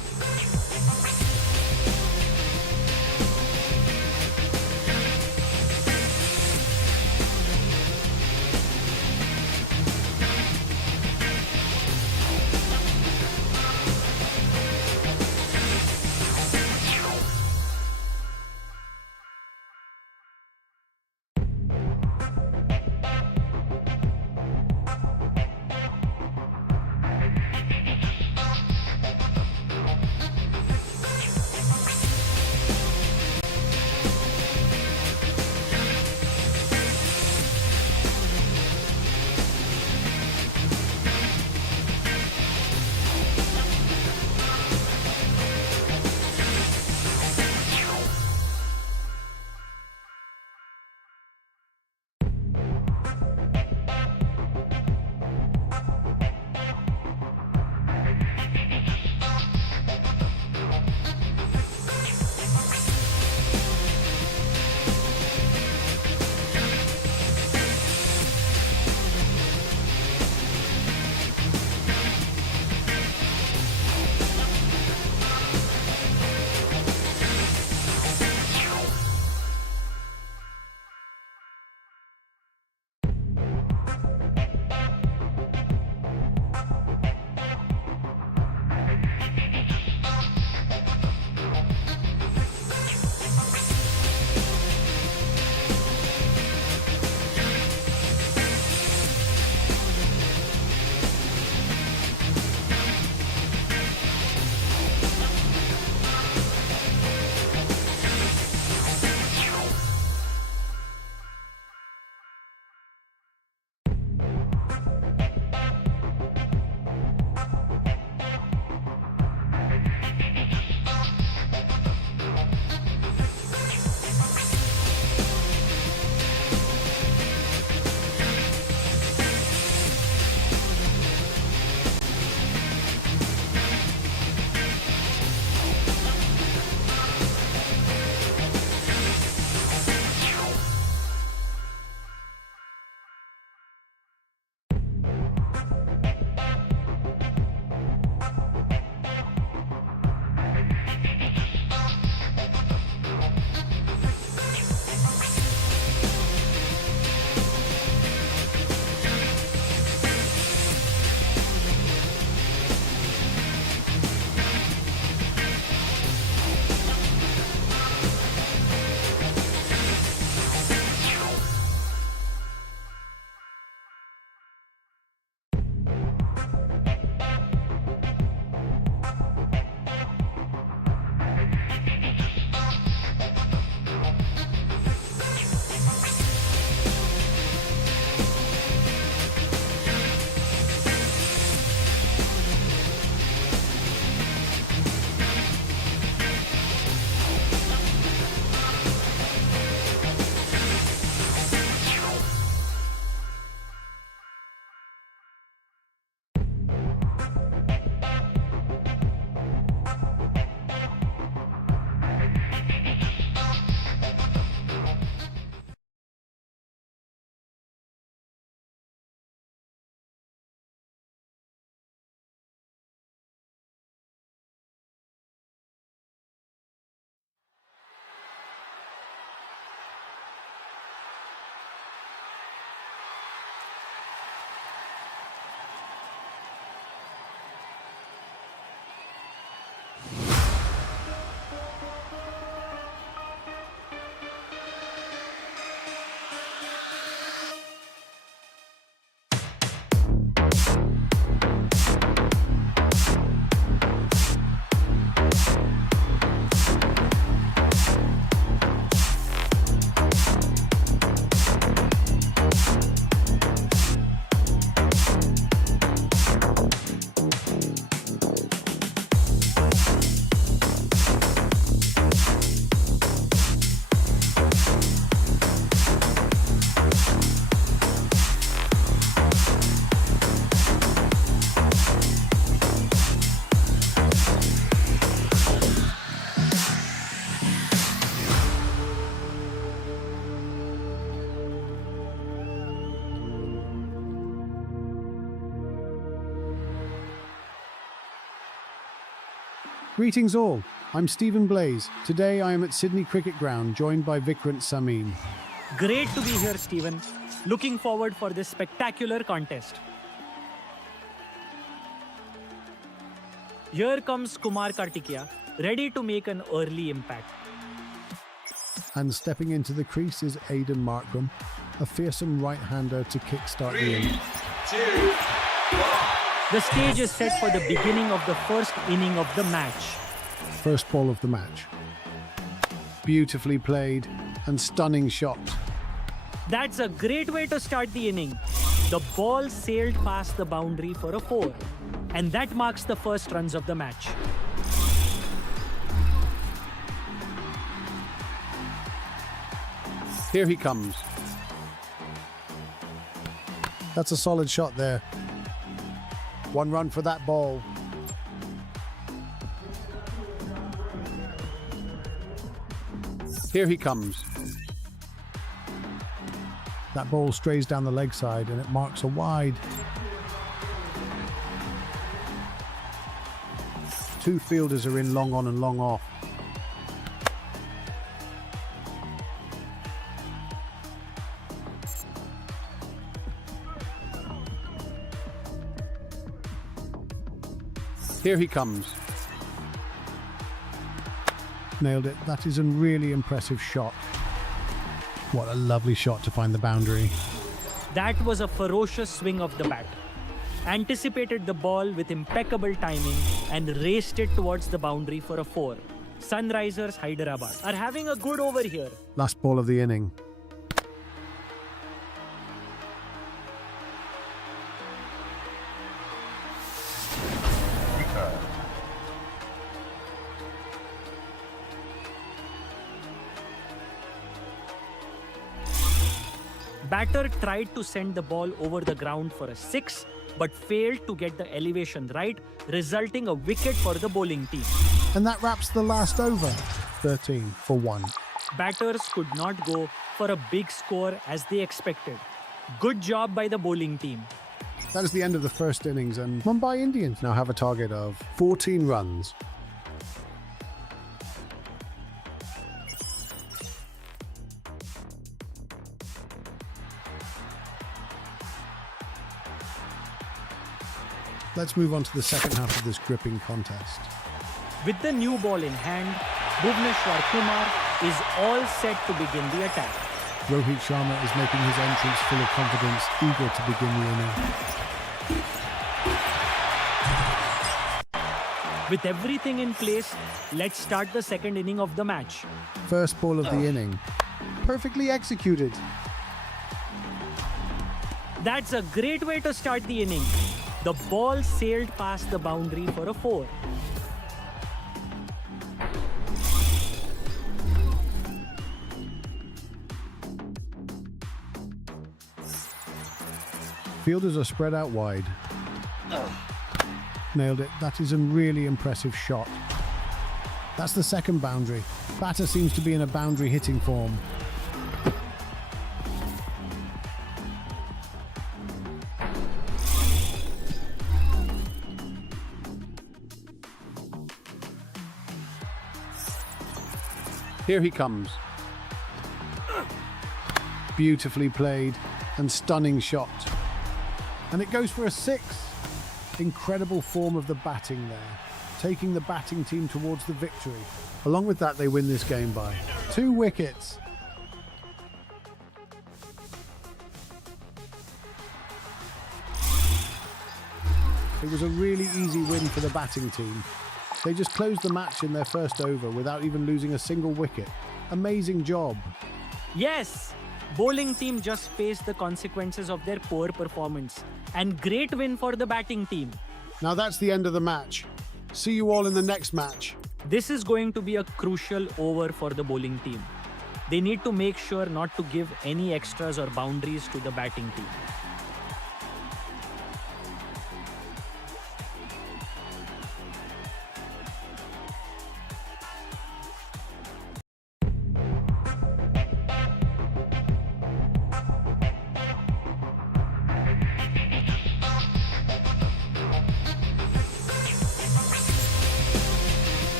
Greetings all, I'm Stephen Blaze. Today I am at Sydney Cricket Ground, joined by Vikrant Samin. Great to be here, Stephen. Looking forward for this spectacular contest. Here comes Kumar Kartikeya, ready to make an early impact. And stepping into the crease is Aidan Markram, a fearsome right-hander to kickstart the inning. 3, 2, 1. The stage is set for the beginning of the first inning of the match. First ball of the match. Beautifully played and stunning shot. That's a great way to start the inning. The ball sailed past the boundary for a 4. And that marks the first runs of the match. Here he comes. That's a solid shot there. 1 run for that ball. Here he comes. That ball strays down the leg side and it marks a wide. 2 fielders are in long on and long off. Here he comes. Nailed it. That is a really impressive shot. What a lovely shot to find the boundary. That was a ferocious swing of the bat. Anticipated the ball with impeccable timing and raced it towards the boundary for a 4. Sunrisers Hyderabad are having a good over here. Last ball of the inning. Batter tried to send the ball over the ground for a 6, but failed to get the elevation right, resulting a wicket for the bowling team. And that wraps the last over. 13 for 1. Batters could not go for a big score as they expected. Good job by the bowling team. That is the end of the first innings, and Mumbai Indians now have a target of 14 runs. Let's move on to the second half of this gripping contest. With the new ball in hand, Bhuvneshwar Kumar is all set to begin the attack. Rohit Sharma is making his entrance full of confidence, eager to begin the inning. With everything in place, let's start the second inning of the match. First ball of the inning. Perfectly executed. That's a great way to start the inning. The ball sailed past the boundary for a 4. Fielders are spread out wide. Nailed it. That is a really impressive shot. That's the second boundary. Batter seems to be in a boundary hitting form. Here he comes. Beautifully played and stunning shot. And it goes for a 6. Incredible form of the batting there, taking the batting team towards the victory. Along with that, they win this game by 2 wickets. It was a really easy win for the batting team. They just closed the match in their first over without even losing a single wicket. Amazing job. Yes! Bowling team just faced the consequences of their poor performance. And great win for the batting team. Now that's the end of the match. See you all in the next match. This is going to be a crucial over for the bowling team. They need to make sure not to give any extras or boundaries to the batting team.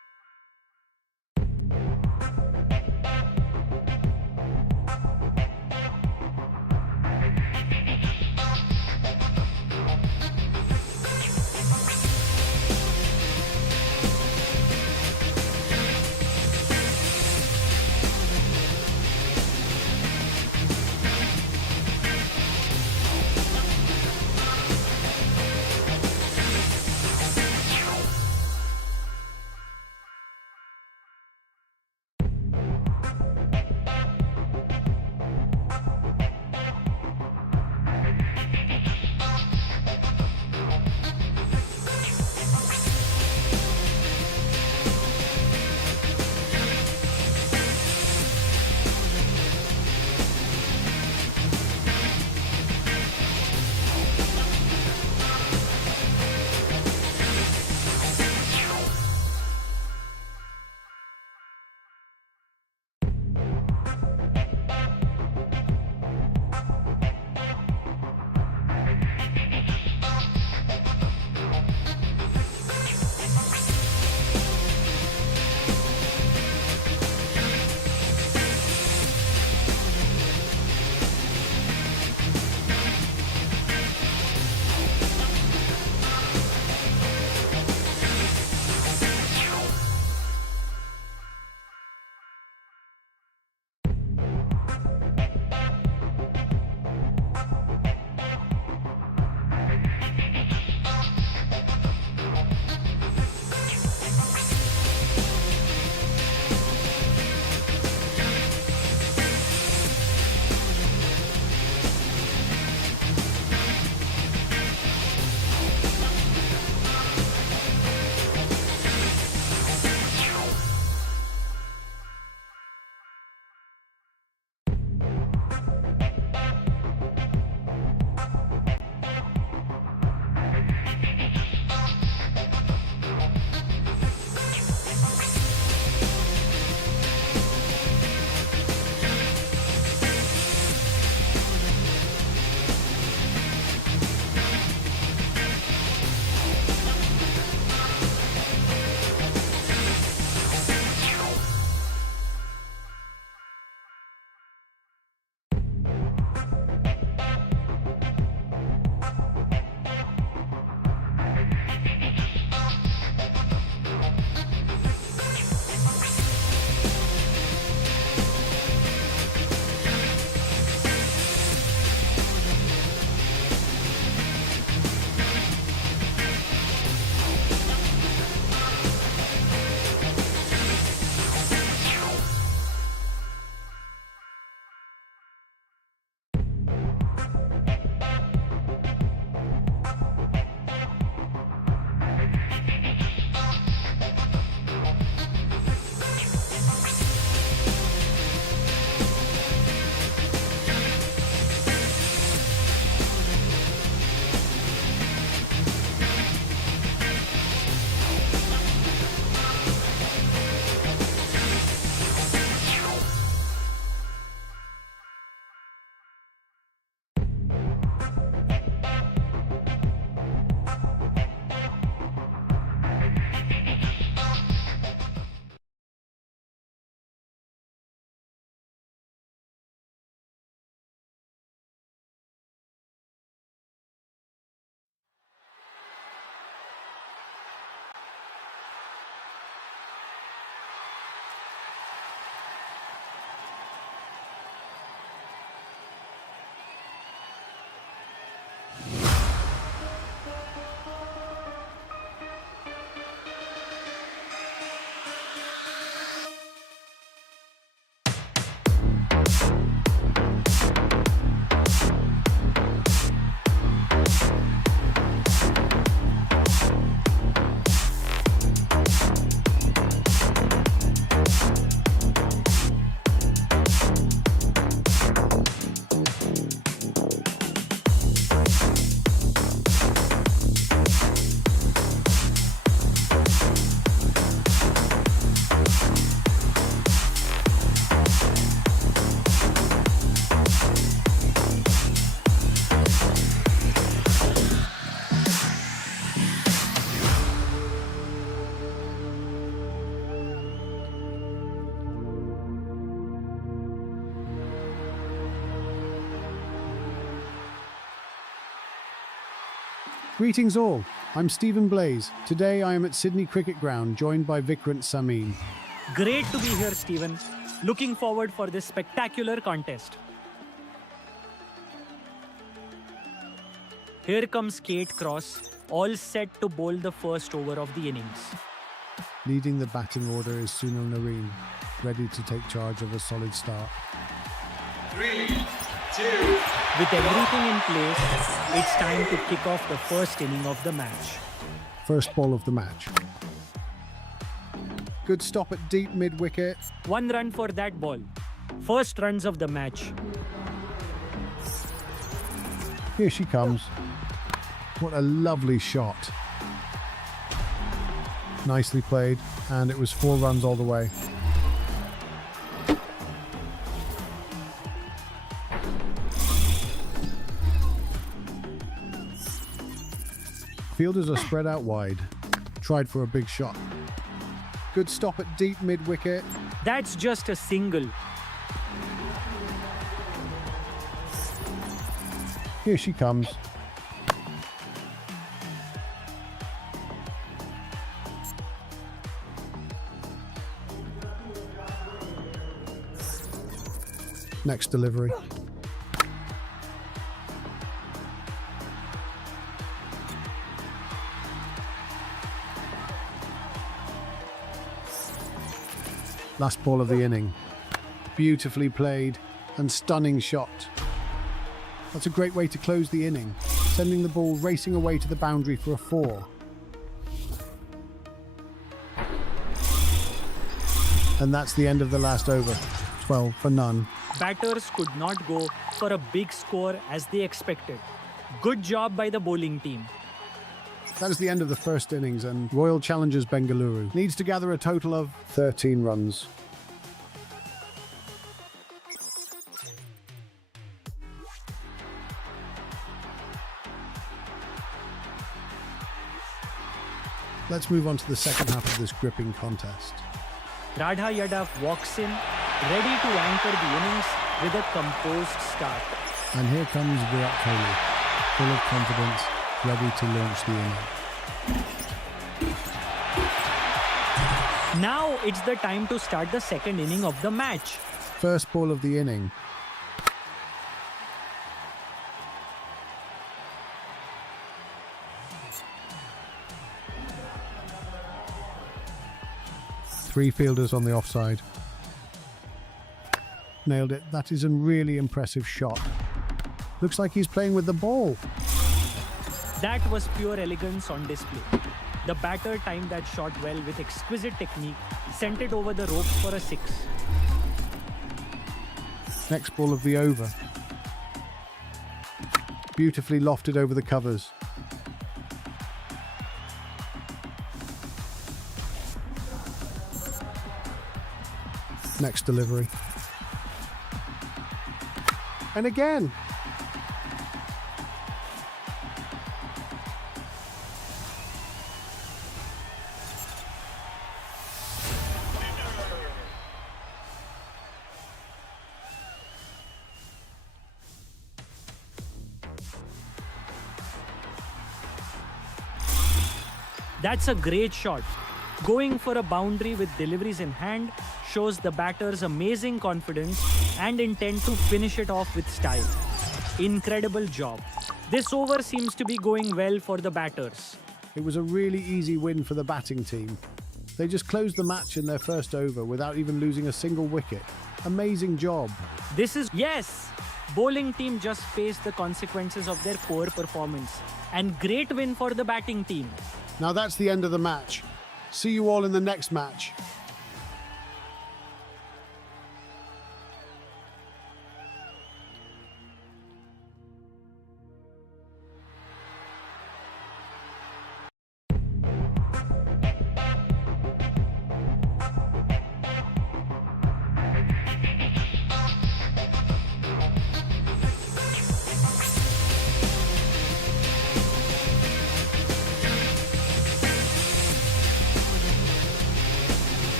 Greetings all, I'm Stephen Blaze. Today I am at Sydney Cricket Ground joined by Vikrant Samin. Great to be here, Stephen. Looking forward for this spectacular contest. Here comes Kate Cross, all set to bowl the first over of the innings. Leading the batting order is Sunil Nareen, ready to take charge of a solid start. 3, 2, With everything in place, it's time to kick off the first inning of the match. First ball of the match. Good stop at deep mid-wicket. 1 run for that ball. First runs of the match. Here she comes. What a lovely shot. Nicely played, and it was 4 runs all the way. Fielders are spread out wide. Tried for a big shot. Good stop at deep mid-wicket. That's just a single. Here she comes. Next delivery. Last ball of the inning. Beautifully played and stunning shot. That's a great way to close the inning, sending the ball racing away to the boundary for a 4. And that's the end of the last over. 12 for none. Batters could not go for a big score as they expected. Good job by the bowling team. That is the end of the first innings, and Royal Challengers Bengaluru needs to gather a total of 13 runs. Let's move on to the second half of this gripping contest. Radha Yadav walks in, ready to anchor the innings with a composed start. And here comes Virat Kohli, full of confidence, ready to launch the inning. Now it's the time to start the second inning of the match. First ball of the inning. Three fielders on the offside. Nailed it. That is a really impressive shot. Looks like he's playing with the ball. That was pure elegance on display. The batter timed that shot well with exquisite technique, sent it over the ropes for a 6. Next ball of the over. Beautifully lofted over the covers. Next delivery. And again. That's a great shot. Going for a boundary with deliveries in hand shows the batter's amazing confidence and intent to finish it off with style. Incredible job. This over seems to be going well for the batters. It was a really easy win for the batting team. They just closed the match in their first over without even losing a single wicket. Amazing job. Yes! Bowling team just faced the consequences of their poor performance. And great win for the batting team. Now that's the end of the match. See you all in the next match.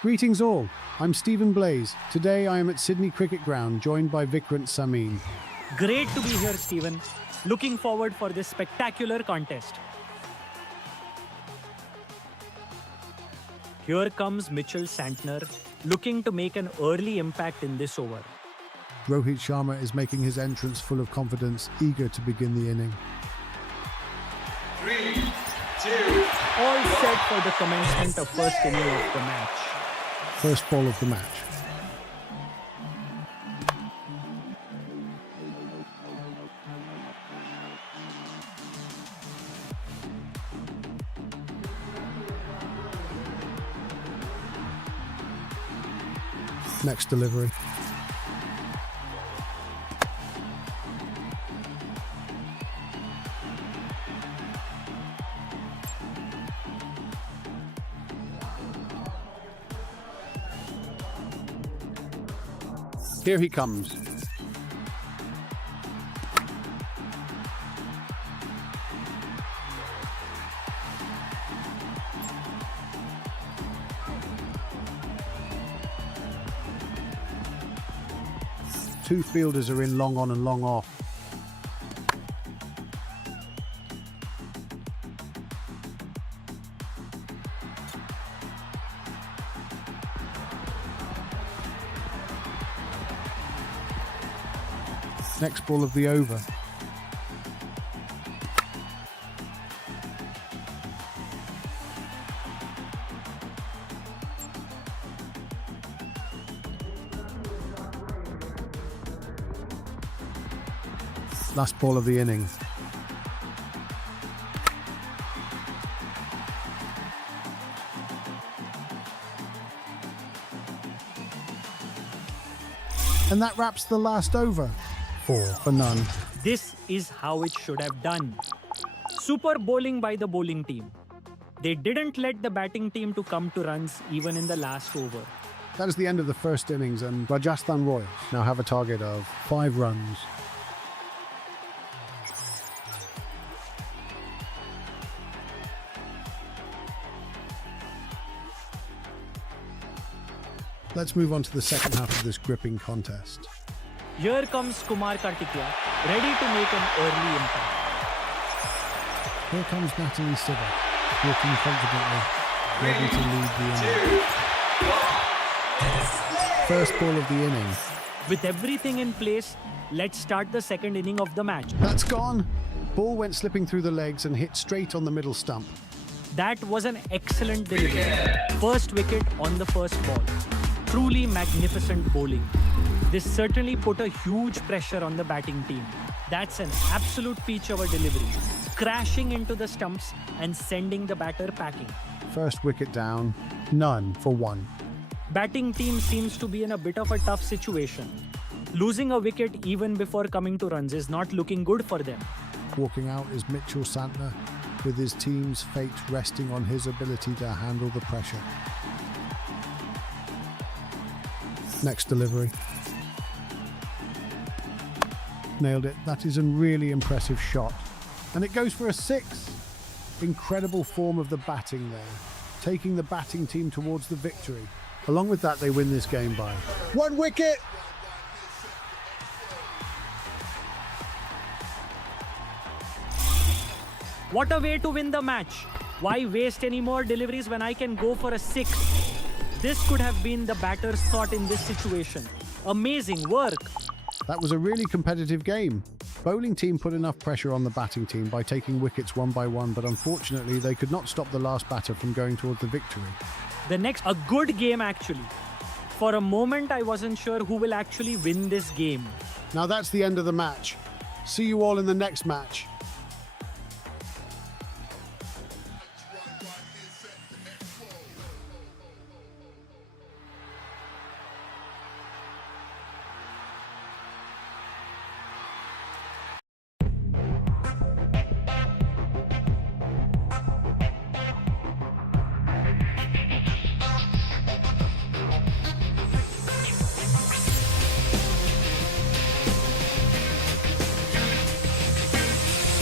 Greetings all, I'm Stephen Blaze. Today I am at Sydney Cricket Ground, joined by Vikrant Samin. Great to be here, Stephen. Looking forward for this spectacular contest. Here comes Mitchell Santner, looking to make an early impact in this over. Rohit Sharma is making his entrance full of confidence, eager to begin the inning. 3, 2, All set for the commencement of first inning of the match. First ball of the match. Next delivery. Here he comes. Two fielders are in long on and long off. Next ball of the over. Last ball of the inning. And that wraps the last over. 4 for none. This is how it should have done. Super bowling by the bowling team. They didn't let the batting team to come to runs even in the last over. That is the end of the first innings, and Rajasthan Royals now have a target of 5 runs. Let's move on to the second half of this gripping contest. Here comes Kumar Kartikeya, ready to make an early impact. Here comes Natalie Siva, walking confidently, ready to lead the inning. First ball of the inning. With everything in place, let's start the second inning of the match. That's gone. Ball went slipping through the legs and hit straight on the middle stump. That was an excellent delivery. First wicket on the first ball. Truly magnificent bowling. This certainly put a huge pressure on the batting team. That's an absolute peach of a delivery. Crashing into the stumps and sending the batter packing. First wicket down, none for 1. Batting team seems to be in a bit of a tough situation. Losing a wicket even before coming to runs is not looking good for them. Walking out is Mitchell Santner, with his team's fate resting on his ability to handle the pressure. Next delivery. Nailed it. That is a really impressive shot. And it goes for a 6. Incredible form of the batting there, taking the batting team towards the victory. Along with that, they win this game by 1 wicket. What a way to win the match. Why waste any more deliveries when I can go for a 6? This could have been the batter's thought in this situation. Amazing work. That was a really competitive game. Bowling team put enough pressure on the batting team by taking wickets one by one, but unfortunately they could not stop the last batter from going towards the victory. A good game actually. For a moment I wasn't sure who will actually win this game. Now that's the end of the match. See you all in the next match.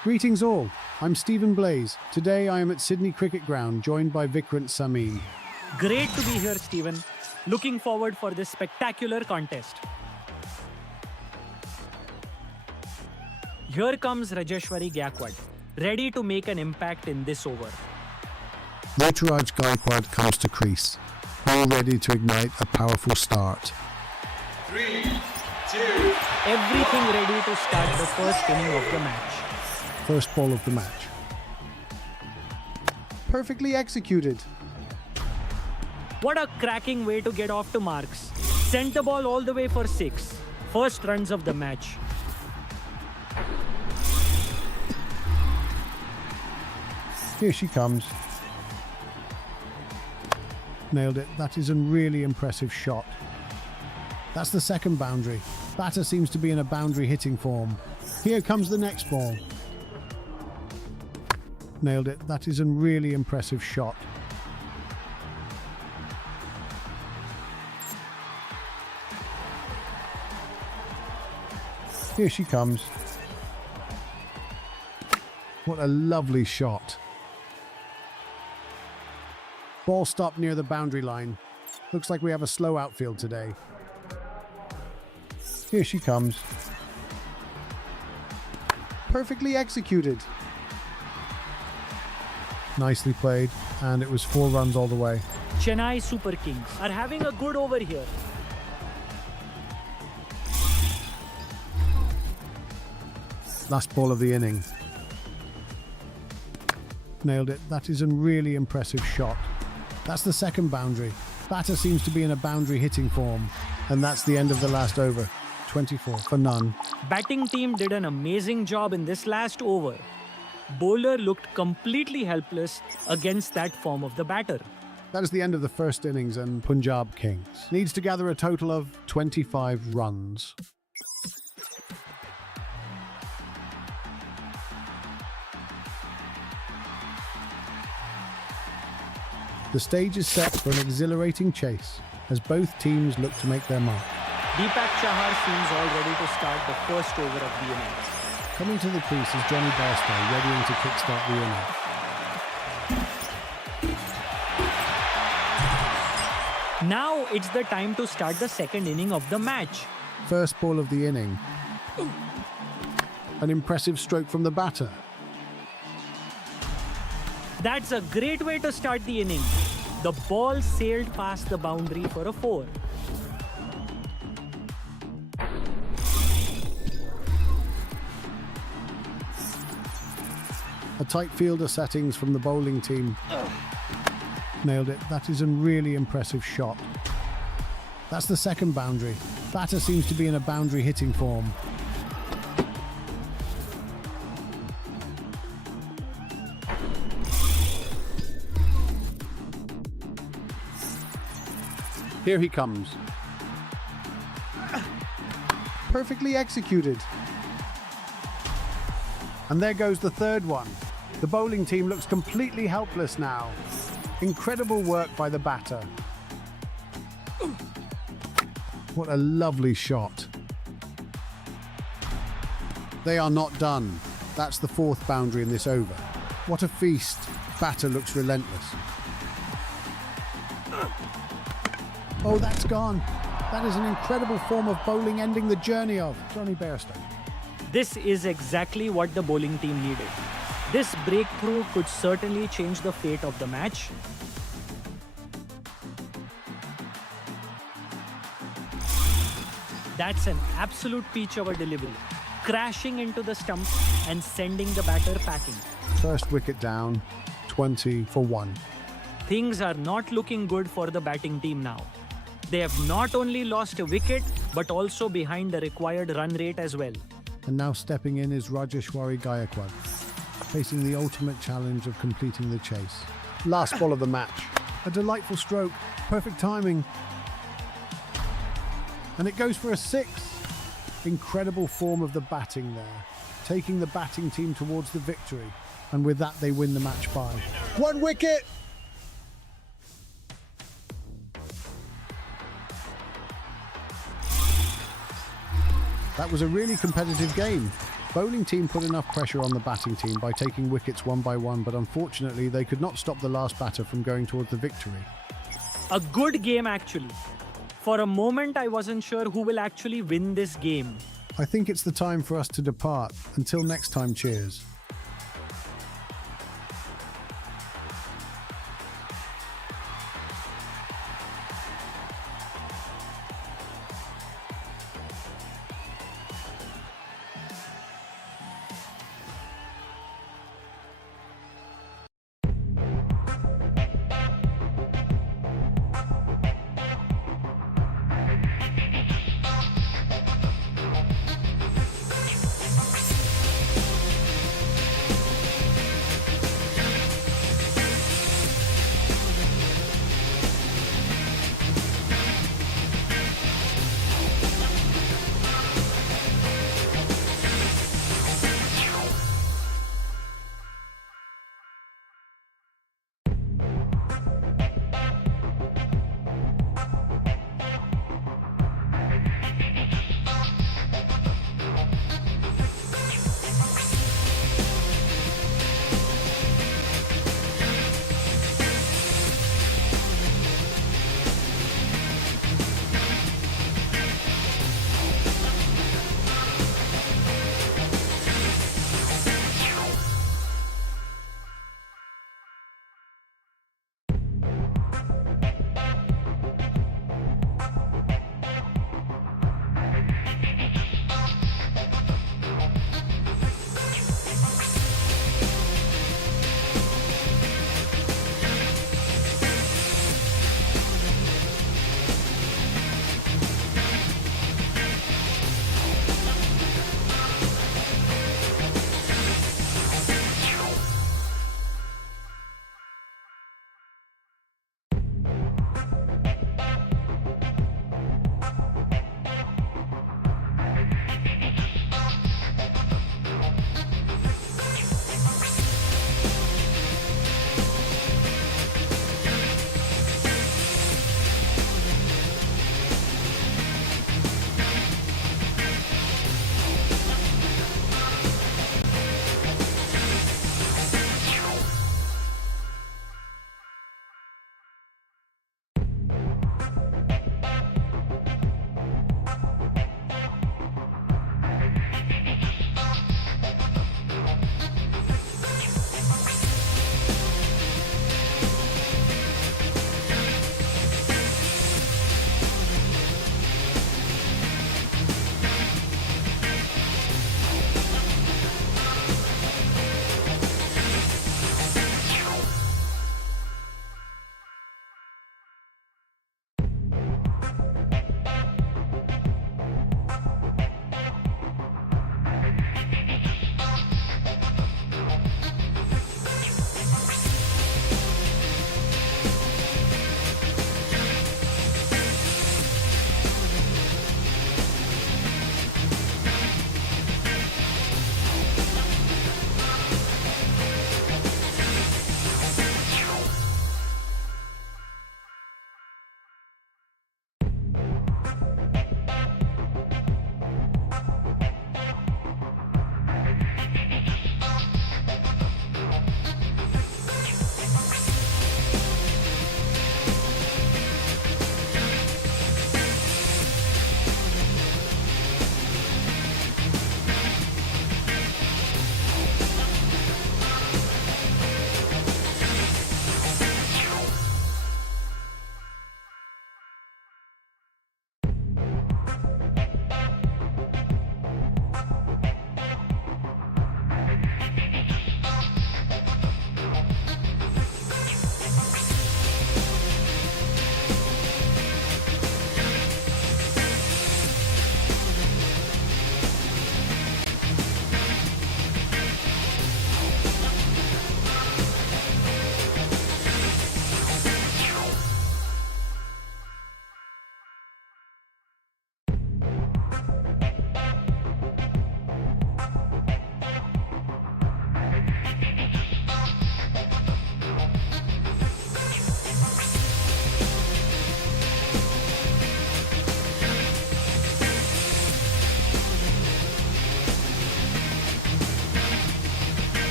Greetings all, I'm Stephen Blaze. Today I am at Sydney Cricket Ground, joined by Vikrant Samin. Great to be here, Stephen. Looking forward for this spectacular contest. Here comes Rajeshwari Gaikwad, ready to make an impact in this over. Ruturaj Gaikwad comes to crease, all ready to ignite a powerful start. 3, 2, Everything ready to start the first inning of the match. First ball of the match. Perfectly executed. What a cracking way to get off to marks. Sent the ball all the way for 6. First runs of the match. Here she comes. Nailed it. That is a really impressive shot. That's the second boundary. Batter seems to be in a boundary hitting form. Here comes the next ball. Nailed it. That is a really impressive shot. Here she comes. What a lovely shot. Ball stopped near the boundary line. Looks like we have a slow outfield today. Here she comes. Perfectly executed. Nicely played, and it was 4 runs all the way. Chennai Super Kings are having a good over here. Last ball of the inning. Nailed it. That is a really impressive shot. That's the second boundary. Batter seems to be in a boundary hitting form. And that's the end of the last over. 24 for none. Batting team did an amazing job in this last over. Bowler looked completely helpless against that form of the batter. That is the end of the first innings, and Punjab Kings needs to gather a total of 25 runs. The stage is set for an exhilarating chase as both teams look to make their mark. Deepak Chahar seems all ready to start the first over of the innings. Coming to the crease is Johnny Bairstow, readying to kickstart the inning. Now it's the time to start the second inning of the match. First ball of the inning. An impressive stroke from the batter. That's a great way to start the inning. The ball sailed past the boundary for a 4. A tight fielder settings from the bowling team. Nailed it. That is a really impressive shot. That's the second boundary. Batter seems to be in a boundary hitting form. Here he comes. Perfectly executed. And there goes the third one. The bowling team looks completely helpless now. Incredible work by the batter. What a lovely shot. They are not done. That's the 4th boundary in this over. What a feast. Batter looks relentless. Oh, that's gone. That is an incredible form of bowling, ending the journey of Johnny Bairstow. This is exactly what the bowling team needed. This breakthrough could certainly change the fate of the match. That's an absolute peach of a delivery, crashing into the stumps and sending the batter packing. First wicket down, 20 for 1. Things are not looking good for the batting team now. They have not only lost a wicket, but also behind the required run rate as well. And now stepping in is Rajeshwari Gaikwad, facing the ultimate challenge of completing the chase. Last ball of the match. A delightful stroke, perfect timing. And it goes for a 6. Incredible form of the batting there, taking the batting team towards the victory. And with that, they win the match by 1 wicket. That was a really competitive game. Bowling team put enough pressure on the batting team by taking wickets one by one, but unfortunately they could not stop the last batter from going towards the victory. A good game actually. For a moment I wasn't sure who will actually win this game. I think it's the time for us to depart. Until next time, cheers.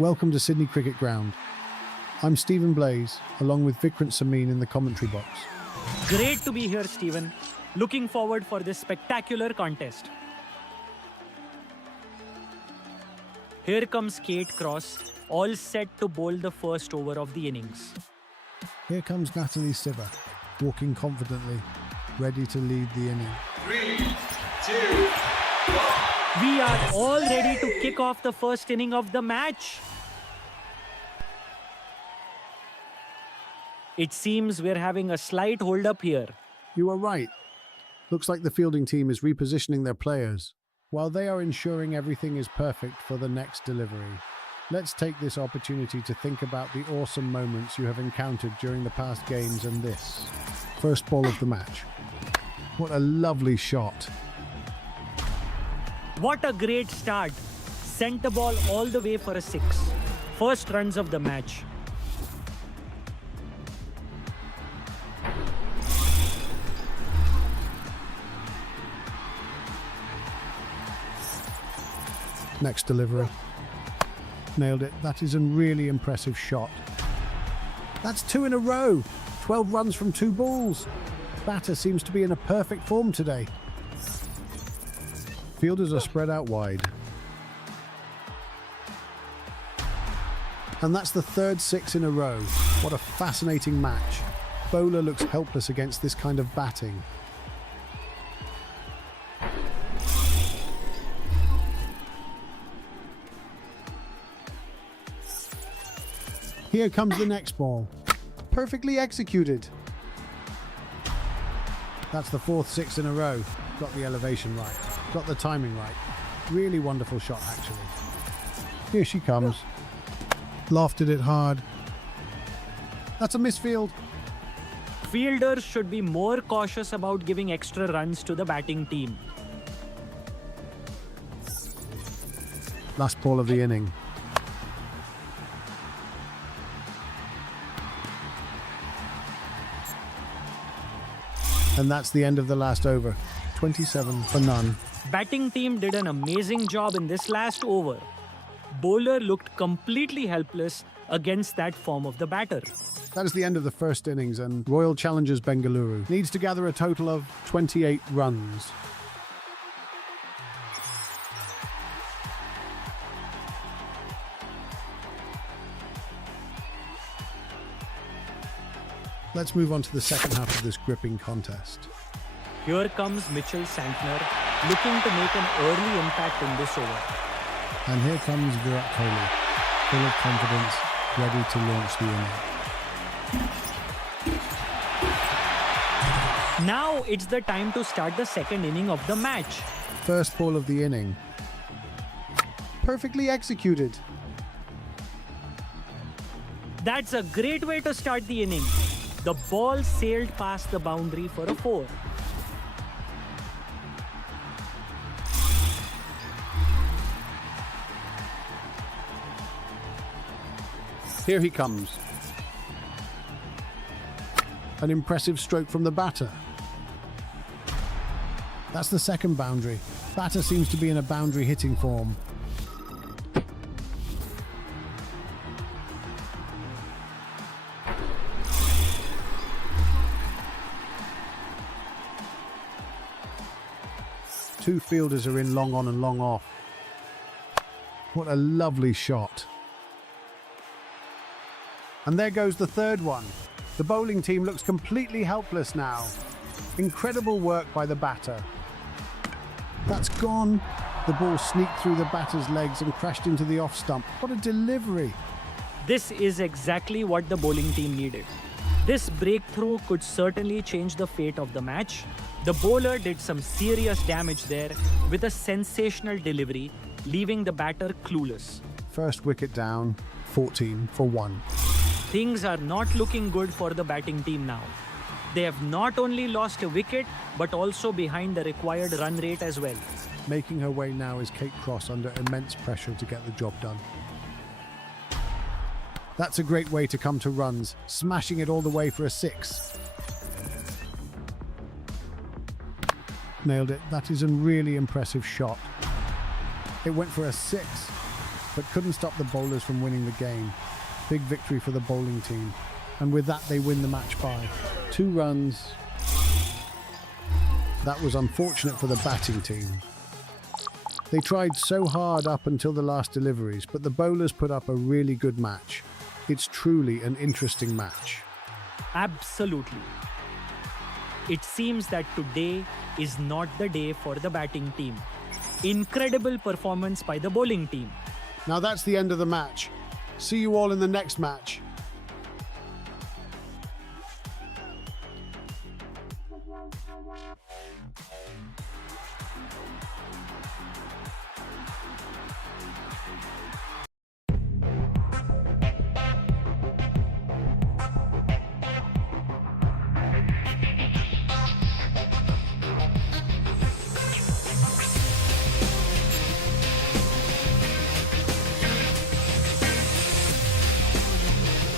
Welcome to Sydney Cricket Ground. I'm Stephen Blaze, along with Vikrant Samin in the commentary box. Great to be here, Stephen. Looking forward for this spectacular contest. Here comes Kate Cross, all set to bowl the first over of the innings. Here comes Natalie Siver, walking confidently, ready to lead the inning. 3, 2, We are all ready to kick off the first inning of the match. It seems we're having a slight hold-up here. You are right. Looks like the fielding team is repositioning their players, while they are ensuring everything is perfect for the next delivery. Let's take this opportunity to think about the awesome moments you have encountered during the past games and this. First ball of the match. What a lovely shot. What a great start. Sent the ball all the way for a 6. First runs of the match. Next delivery. Nailed it. That is a really impressive shot. That's 2 in a row. 12 runs from 2 balls. Batter seems to be in a perfect form today. Fielders are spread out wide. And that's the third 6 in a row. What a fascinating match. Bowler looks helpless against this kind of batting. Here comes the next ball. Perfectly executed. That's the fourth 6 in a row. Got the elevation right. Got the timing right. Really wonderful shot, actually. Here she comes. Lofted it hard. That's a misfield. Fielders should be more cautious about giving extra runs to the batting team. Last ball of the inning. And that's the end of the last over. 27 for none. Batting team did an amazing job in this last over. Bowler looked completely helpless against that form of the batter. That is the end of the first innings, and Royal Challengers Bengaluru needs to gather a total of 28 runs. Let's move on to the second half of this gripping contest. Here comes Mitchell Santner, looking to make an early impact in this over. And here comes Virat Kohli, full of confidence, ready to launch the inning. Now it's the time to start the second inning of the match. First ball of the inning. Perfectly executed. That's a great way to start the inning. The ball sailed past the boundary for a 4. Here he comes. An impressive stroke from the batter. That's the second boundary. Batter seems to be in a boundary hitting form. Two fielders are in long on and long off. What a lovely shot. And there goes the third one. The bowling team looks completely helpless now. Incredible work by the batter. That's gone. The ball sneaked through the batter's legs and crashed into the off stump. What a delivery. This is exactly what the bowling team needed. This breakthrough could certainly change the fate of the match. The bowler did some serious damage there with a sensational delivery, leaving the batter clueless. First wicket down, 14 for 1. Things are not looking good for the batting team now. They have not only lost a wicket, but also behind the required run rate as well. Making her way now is Kate Cross under immense pressure to get the job done. That's a great way to come to runs, smashing it all the way for a 6. Nailed it. That is a really impressive shot. It went for a 6. but couldn't stop the bowlers from winning the game. Big victory for the bowling team. And with that, they win the match by 2 runs. That was unfortunate for the batting team. They tried so hard up until the last deliveries, but the bowlers put up a really good match. It's truly an interesting match. Absolutely. It seems that today is not the day for the batting team. Incredible performance by the bowling team. Now that's the end of the match. See you all in the next match.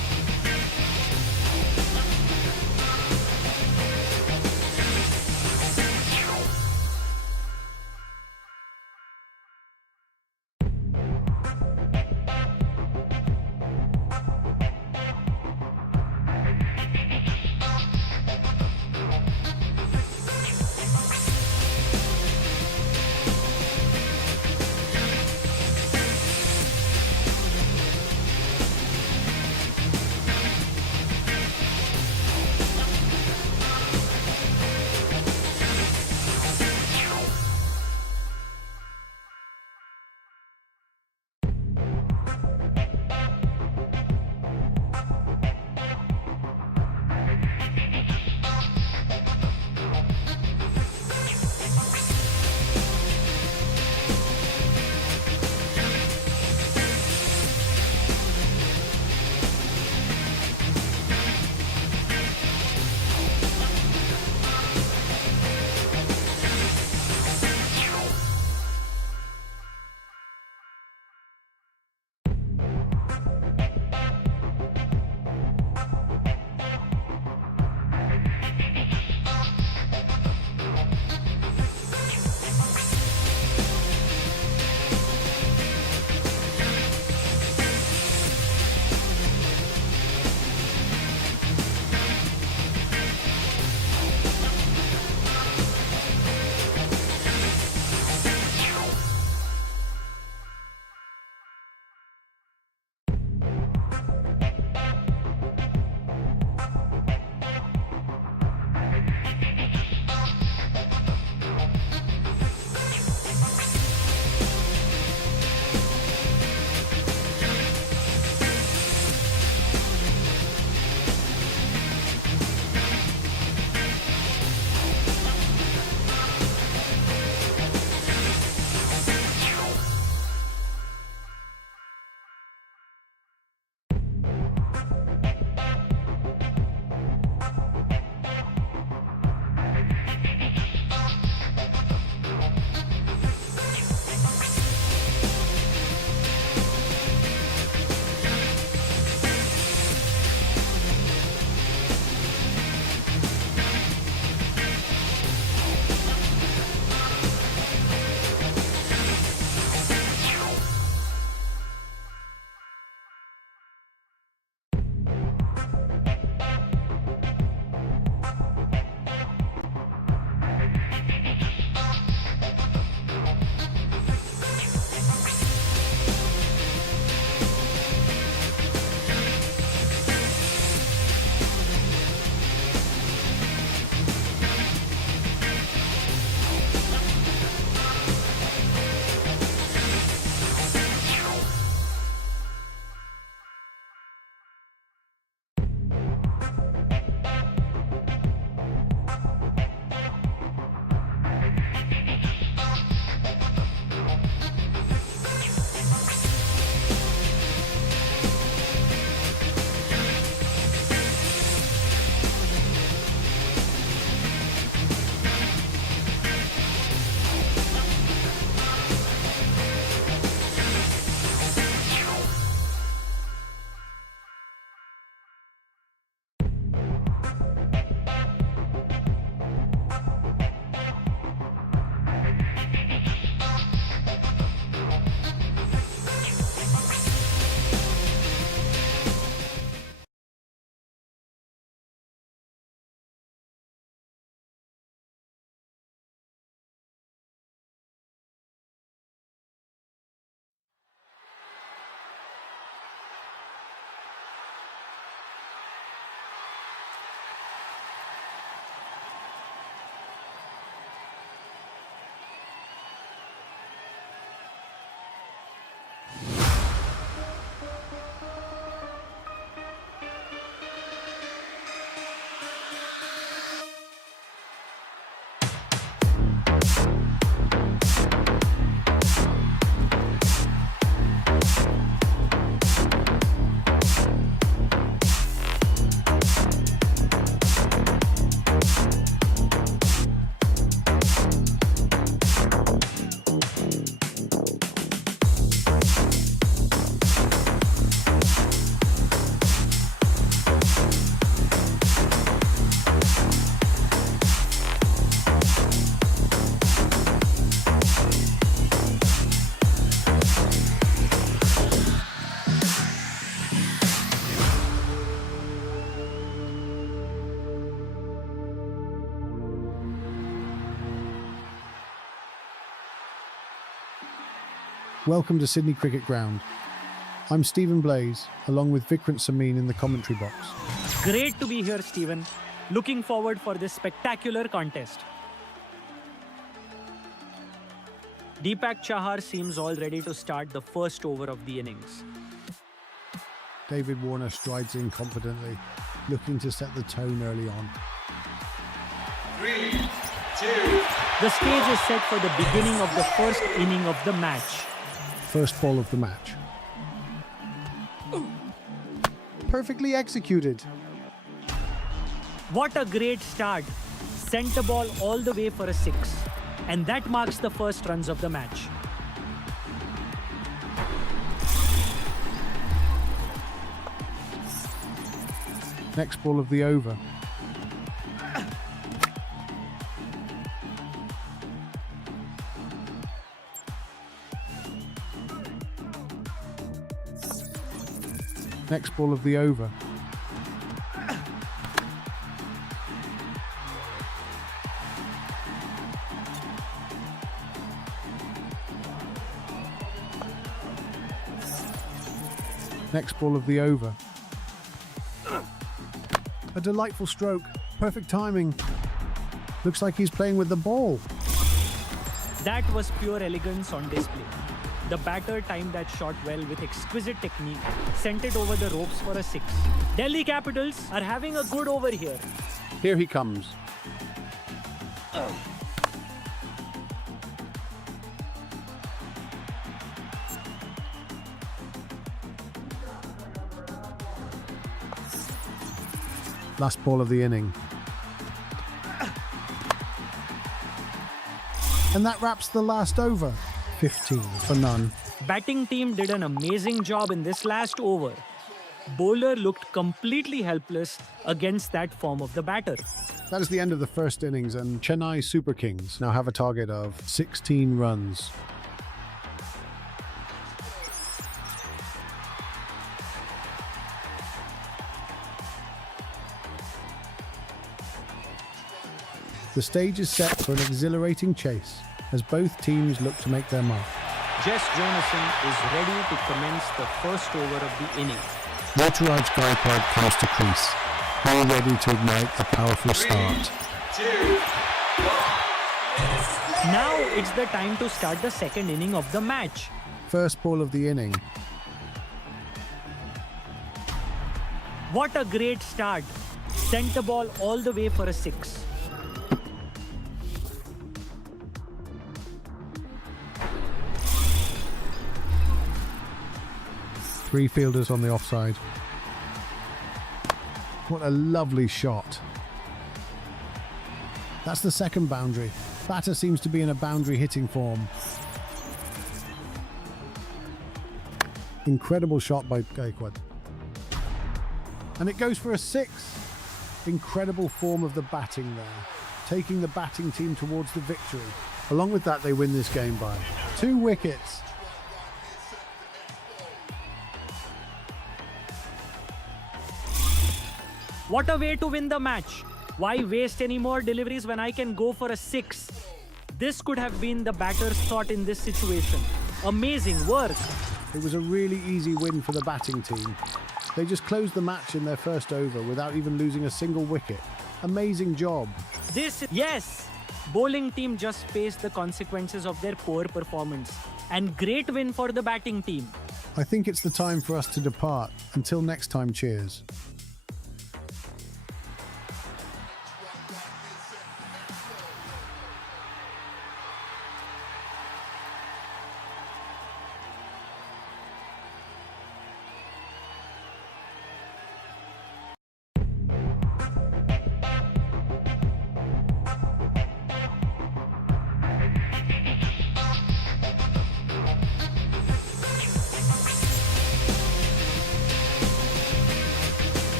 Welcome to Sydney Cricket Ground. I'm Stephen Blaze, along with Vikrant Samin in the commentary box. Great to be here, Stephen. Looking forward for this spectacular contest. Deepak Chahar seems all ready to start the first over of the innings. David Warner strides in confidently, looking to set the tone early on. 3, 2, The stage is set for the beginning of the first inning of the match. First ball of the match. Perfectly executed. What a great start. Sent the ball all the way for a 6. And that marks the first runs of the match. Next ball of the over. Next ball of the over. Next ball of the over. A delightful stroke. Perfect timing. Looks like he's playing with the ball. That was pure elegance on display. The batter timed that shot well with exquisite technique, sent it over the ropes for a 6. Delhi Capitals are having a good over here. Here he comes. Last ball of the inning. And that wraps the last over. 15 for none. Batting team did an amazing job in this last over. Bowler looked completely helpless against that form of the batter. That is the end of the first innings, and Chennai Super Kings now have a target of 16 runs. The stage is set for an exhilarating chase as both teams look to make their mark. Jess Jonasson is ready to commence the first over of the inning. Ruturaj Gaikwad comes to crease, all ready to ignite a powerful 3, start. 2, 1. Now it's the time to start the second inning of the match. First ball of the inning. What a great start. Sent the ball all the way for a 6. Three fielders on the offside. What a lovely shot. That's the second boundary. Batter seems to be in a boundary hitting form. Incredible shot by Gaikwad. And it goes for a 6. Incredible form of the batting there, taking the batting team towards the victory. Along with that, they win this game by 2 wickets. What a way to win the match. Why waste any more deliveries when I can go for a 6? This could have been the batter's thought in this situation. Amazing work. It was a really easy win for the batting team. They just closed the match in their first over without even losing a single wicket. Amazing job. Yes, bowling team just faced the consequences of their poor performance. And great win for the batting team. I think it's the time for us to depart. Until next time, cheers.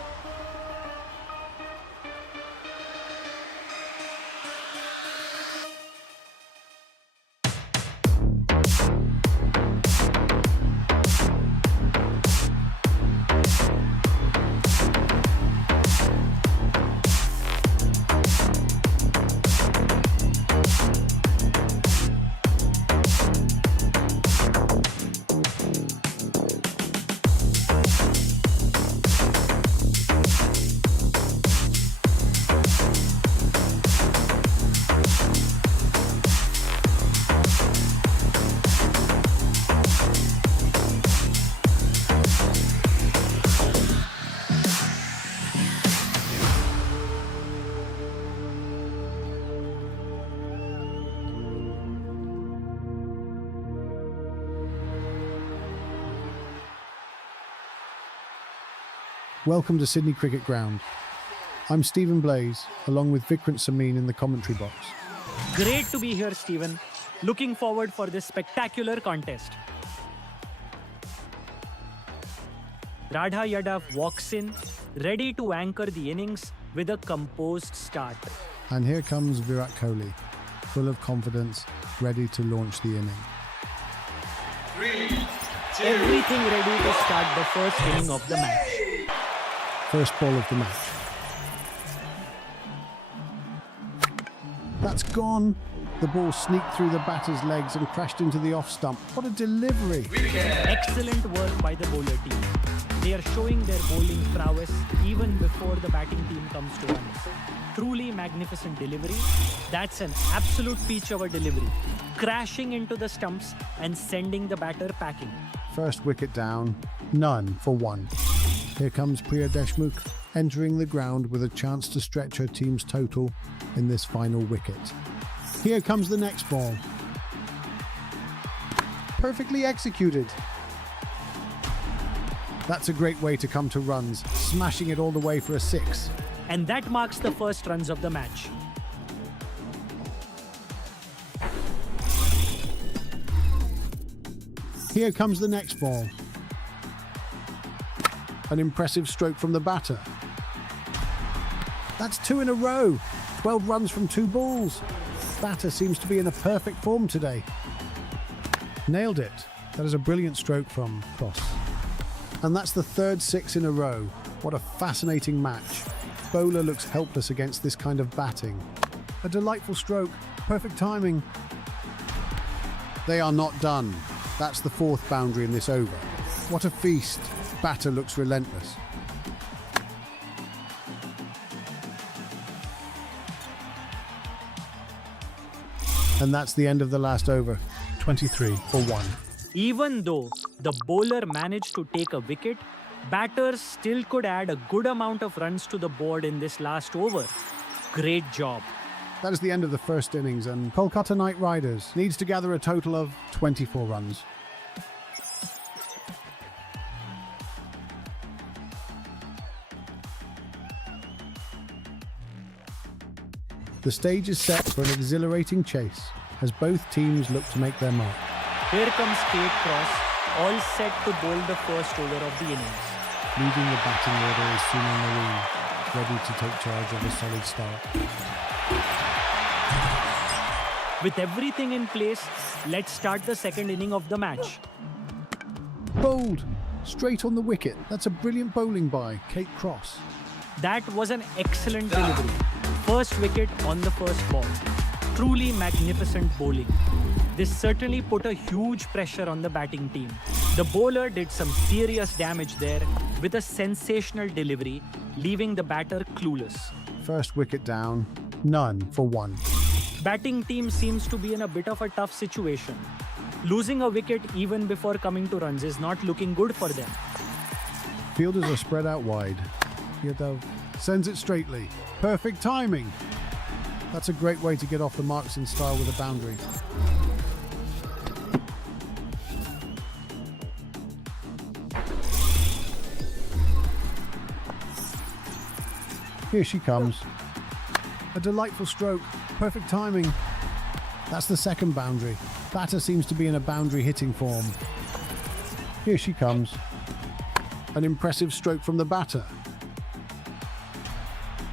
Welcome to Sydney Cricket Ground. I'm Stephen Blaze, along with Vikrant Samin in the commentary box. Great to be here, Stephen. Looking forward for this spectacular contest. Radha Yadav walks in, ready to anchor the innings with a composed start. And here comes Virat Kohli, full of confidence, ready to launch the inning. 3, 2, Everything ready to start the first inning of the match. First ball of the match. That's gone. The ball sneaked through the batter's legs and crashed into the off stump. What a delivery. Excellent work by the bowler team. They are showing their bowling prowess even before the batting team comes to runs. Truly magnificent delivery. That's an absolute peach of a delivery. Crashing into the stumps and sending the batter packing. First wicket down, none for one. Here comes Priya Deshmukh, entering the ground with a chance to stretch her team's total in this final wicket. Here comes the next ball. Perfectly executed. That's a great way to come to runs, smashing it all the way for a 6. And that marks the first runs of the match. Here comes the next ball. An impressive stroke from the batter. That's 2 in a row. 12 runs from 2 balls. Batter seems to be in a perfect form today. Nailed it. That is a brilliant stroke from Cross. And that's the third 6 in a row. What a fascinating match. Bowler looks helpless against this kind of batting. A delightful stroke. Perfect timing. They are not done. That's the 4th boundary in this over. What a feast. Batter looks relentless. And that's the end of the last over. 23 for 1. Even though the bowler managed to take a wicket, batters still could add a good amount of runs to the board in this last over. Great job. That is the end of the first innings, and Kolkata Knight Riders needs to gather a total of 24 runs. The stage is set for an exhilarating chase as both teams look to make their mark. Here comes Kate Cross, all set to bowl the first over of the innings. Leading the batting order is Sunil Marine, ready to take charge of a solid start. With everything in place, let's start the second inning of the match. Bowled! Straight on the wicket. That's a brilliant bowling by Kate Cross. That was an excellent delivery. First wicket on the first ball. Truly magnificent bowling. This certainly put a huge pressure on the batting team. The bowler did some serious damage there with a sensational delivery, leaving the batter clueless. First wicket down, none for 1. Batting team seems to be in a bit of a tough situation. Losing a wicket even before coming to runs is not looking good for them. Fielders are spread out wide. Yadav sends it straightly. Perfect timing. That's a great way to get off the marks in style with a boundary. Here she comes. A delightful stroke. Perfect timing. That's the second boundary. Batter seems to be in a boundary hitting form. Here she comes. An impressive stroke from the batter.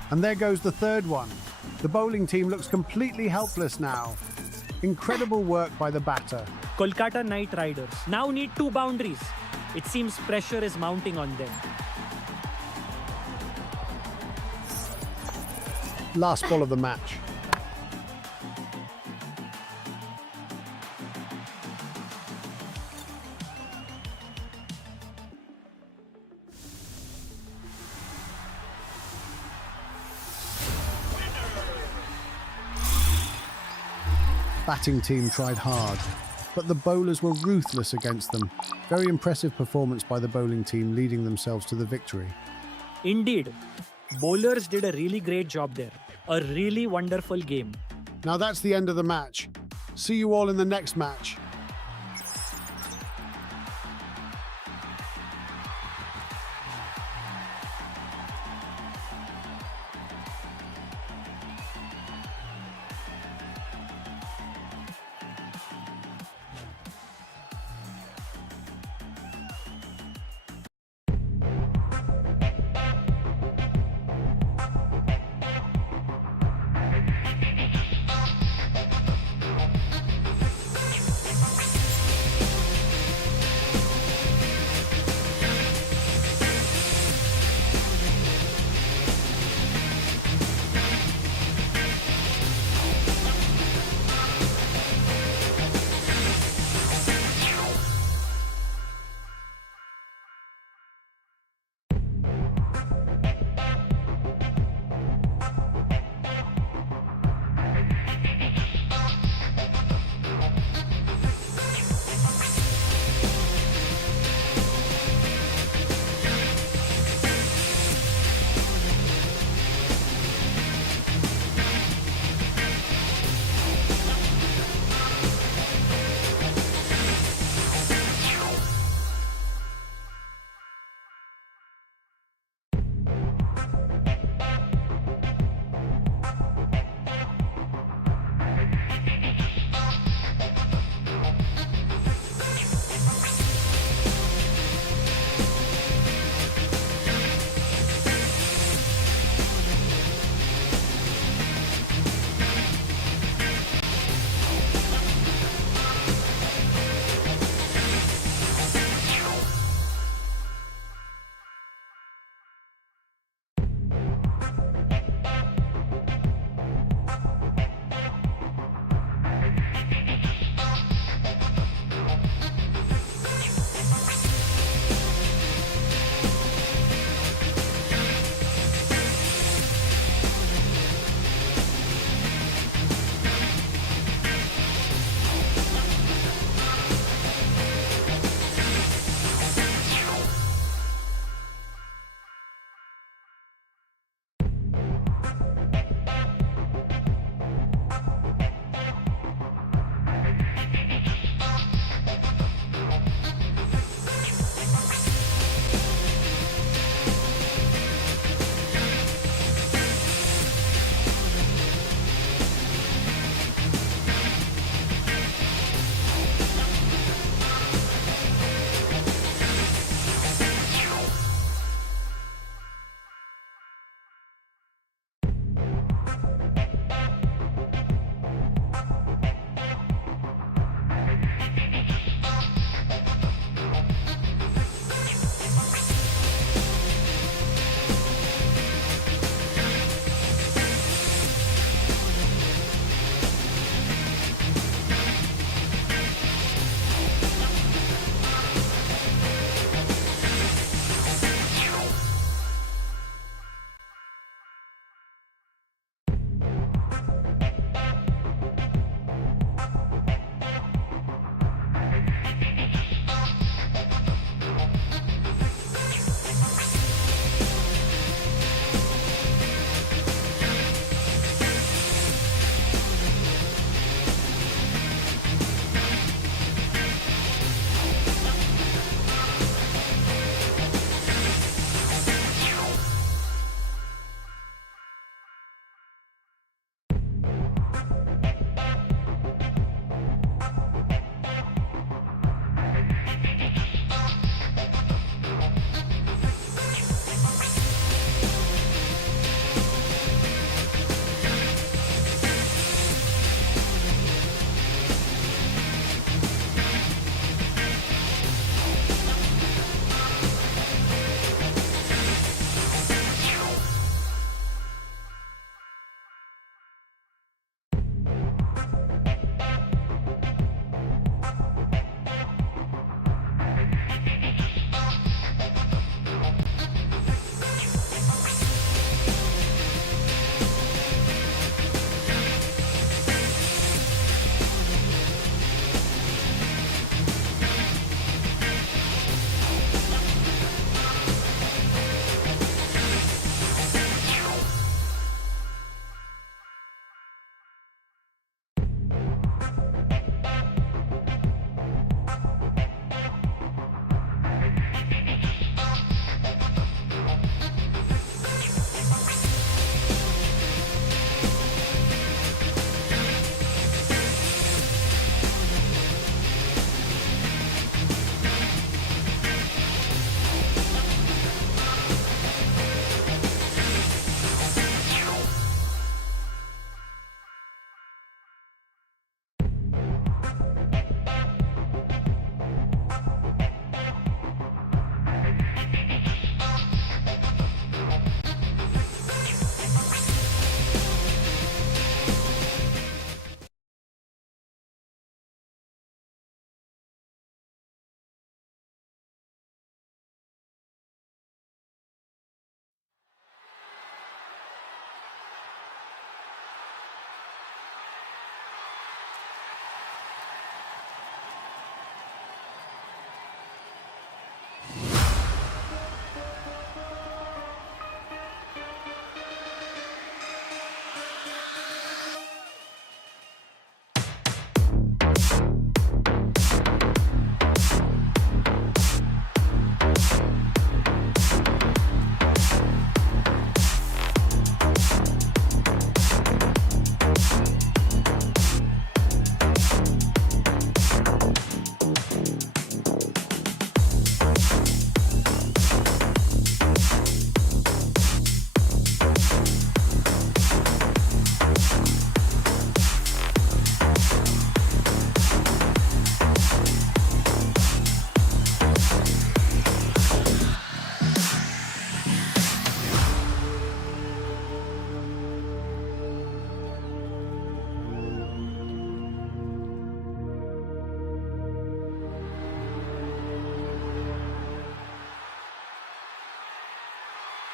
And there goes the third one. The bowling team looks completely helpless now. Incredible work by the batter. Kolkata Knight Riders now need 2 boundaries. It seems pressure is mounting on them. Last ball of the match. Batting team tried hard, but the bowlers were ruthless against them. Very impressive performance by the bowling team, leading themselves to the victory. Indeed, bowlers did a really great job there. A really wonderful game. Now that's the end of the match. See you all in the next match.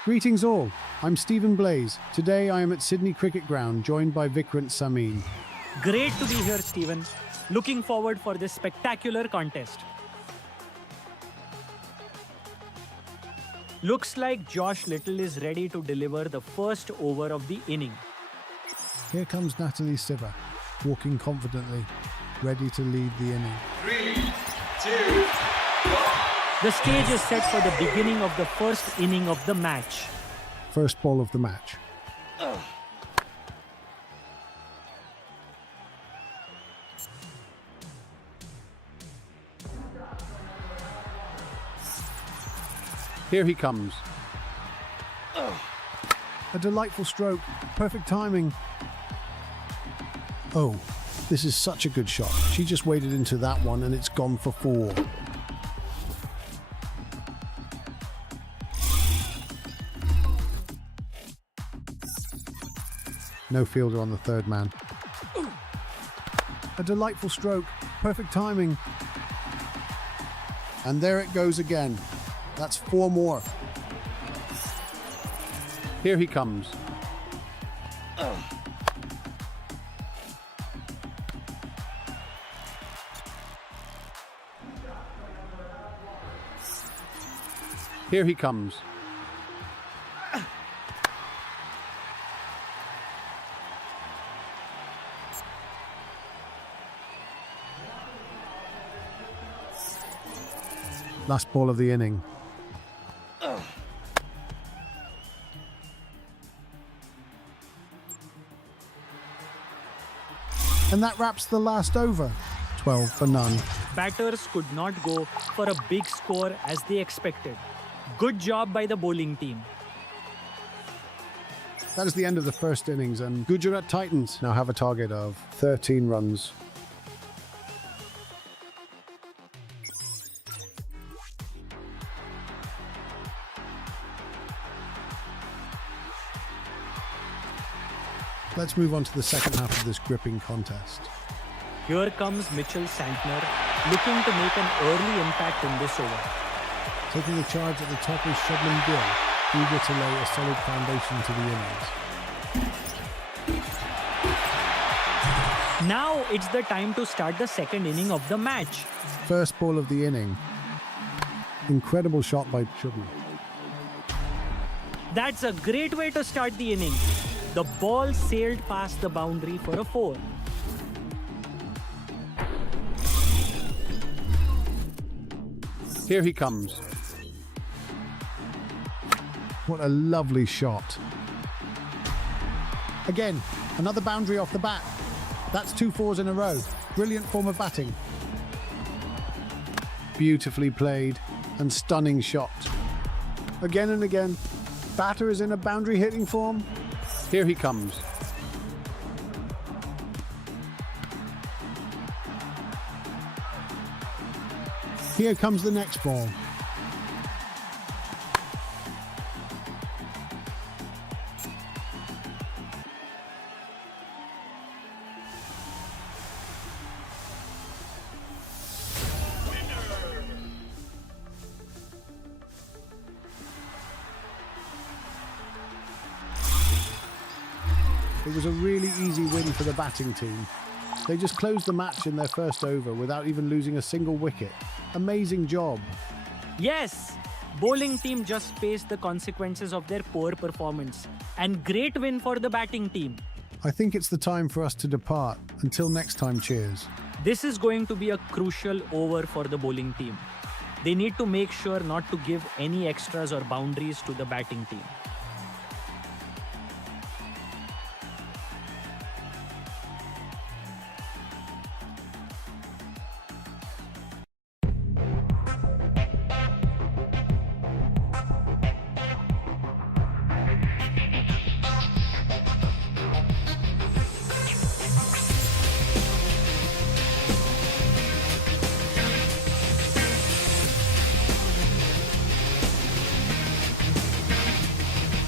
Greetings all, I'm Stephen Blaze. Today I am at Sydney Cricket Ground, joined by Vikrant Samin. Great to be here, Stephen. Looking forward for this spectacular contest. Looks like Josh Little is ready to deliver the first over of the inning. Here comes Natalie Siver, walking confidently, ready to lead the inning. 3, 2, The stage is set for the beginning of the first inning of the match. First ball of the match. Here he comes. A delightful stroke, perfect timing. Oh, this is such a good shot. She just waded into that one and it's gone for 4. No fielder on the third man. A delightful stroke, perfect timing. And there it goes again. That's 4 more. Here he comes. Here he comes. Last ball of the inning. And that wraps the last over. 12 for none. Batters could not go for a big score as they expected. Good job by the bowling team. That is the end of the first innings, and Gujarat Titans now have a target of 13 runs. Let's move on to the second half of this gripping contest. Here comes Mitchell Santner, looking to make an early impact in this over. Taking the charge at the top is Shubman Gill, eager to lay a solid foundation to the innings. Now it's the time to start the second inning of the match. First ball of the inning. Incredible shot by Shubman. That's a great way to start the inning. The ball sailed past the boundary for a 4. Here he comes. What a lovely shot. Again, another boundary off the bat. That's 2 4s in a row. Brilliant form of batting. Beautifully played and stunning shot. Again and again. Batter is in a boundary hitting form. Here he comes. Here comes the next ball. It was a really easy win for the batting team. They just closed the match in their first over without even losing a single wicket. Amazing job. Yes, bowling team just faced the consequences of their poor performance. And great win for the batting team. I think it's the time for us to depart. Until next time, cheers. This is going to be a crucial over for the bowling team. They need to make sure not to give any extras or boundaries to the batting team.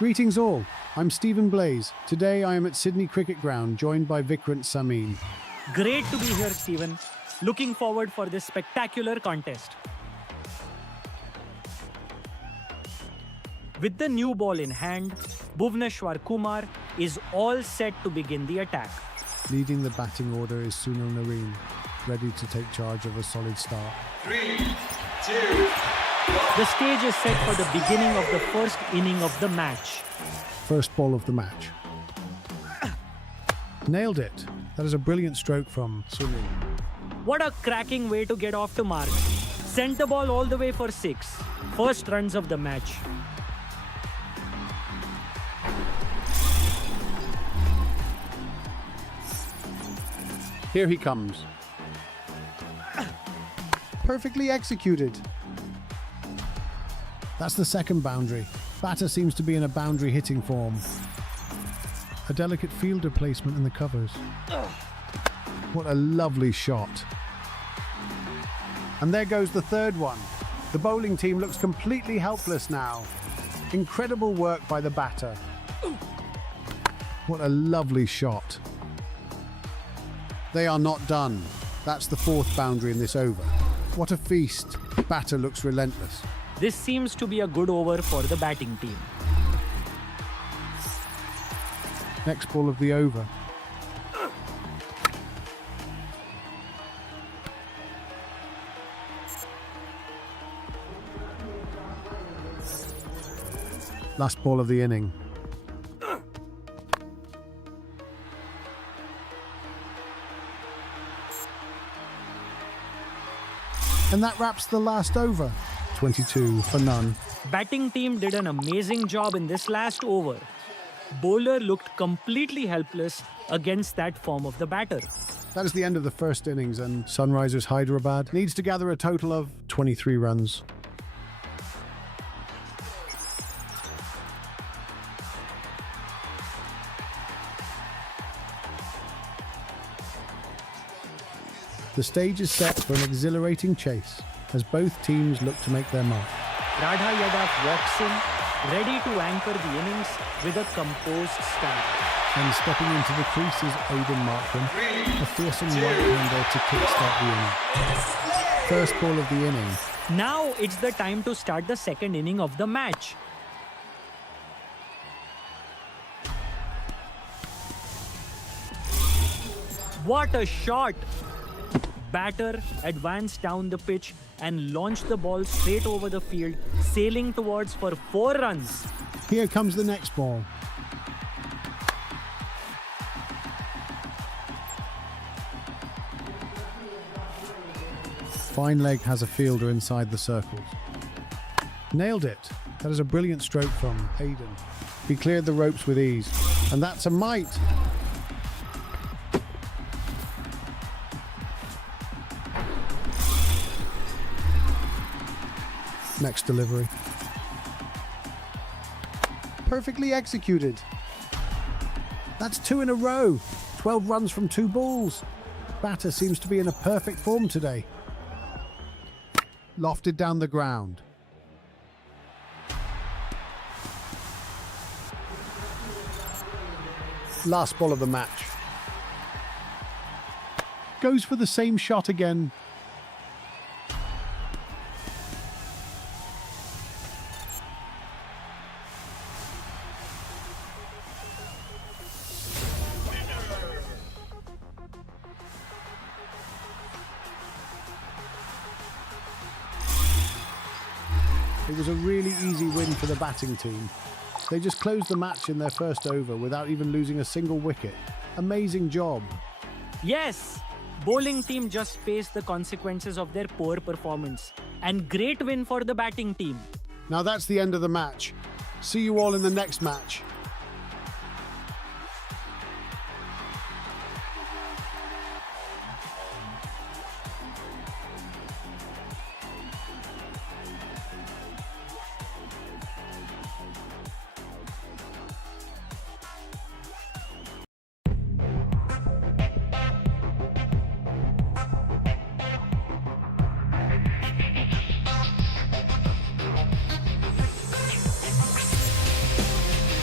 Greetings all, I'm Stephen Blaze. Today I am at Sydney Cricket Ground, joined by Vikrant Samin. Great to be here, Stephen. Looking forward for this spectacular contest. With the new ball in hand, Bhuvneshwar Kumar is all set to begin the attack. Leading the batting order is Sunil Narine, ready to take charge of a solid start. 3, 2, The stage is set for the beginning of the first inning of the match. First ball of the match. Nailed it. That is a brilliant stroke from Sunil. What a cracking way to get off to mark. Sent the ball all the way for 6. First runs of the match. Here he comes. Perfectly executed. That's the second boundary. Batter seems to be in a boundary hitting form. A delicate fielder placement in the covers. What a lovely shot. And there goes the third one. The bowling team looks completely helpless now. Incredible work by the batter. What a lovely shot. They are not done. That's the fourth boundary in this over. What a feast. Batter looks relentless. This seems to be a good over for the batting team. Next ball of the over. Last ball of the inning. And that wraps the last over. 22 for none. Batting team did an amazing job in this last over. Bowler looked completely helpless against that form of the batter. That is the end of the first innings, and Sunrisers Hyderabad needs to gather a total of 23 runs. The stage is set for an exhilarating chase as both teams look to make their mark. Radha Yadav walks in, ready to anchor the innings with a composed start. And stepping into the crease is Aidan Markram, a fearsome right-hander to kickstart the inning. First ball of the inning. Now it's the time to start the second inning of the match. What a shot! Batter advanced down the pitch and launched the ball straight over the field, sailing towards for 4 runs. Here comes the next ball. Fine leg has a fielder inside the circles. Nailed it. That is a brilliant stroke from Aidan. He cleared the ropes with ease. And that's a mite. Next delivery. Perfectly executed. That's 2 in a row. 12 runs from 2 balls. Batter seems to be in a perfect form today. Lofted down the ground. Last ball of the match. Goes for the same shot again. It was a really easy win for the batting team. They just closed the match in their first over without even losing a single wicket. Amazing job. Yes! Bowling team just faced the consequences of their poor performance. And great win for the batting team. Now that's the end of the match. See you all in the next match.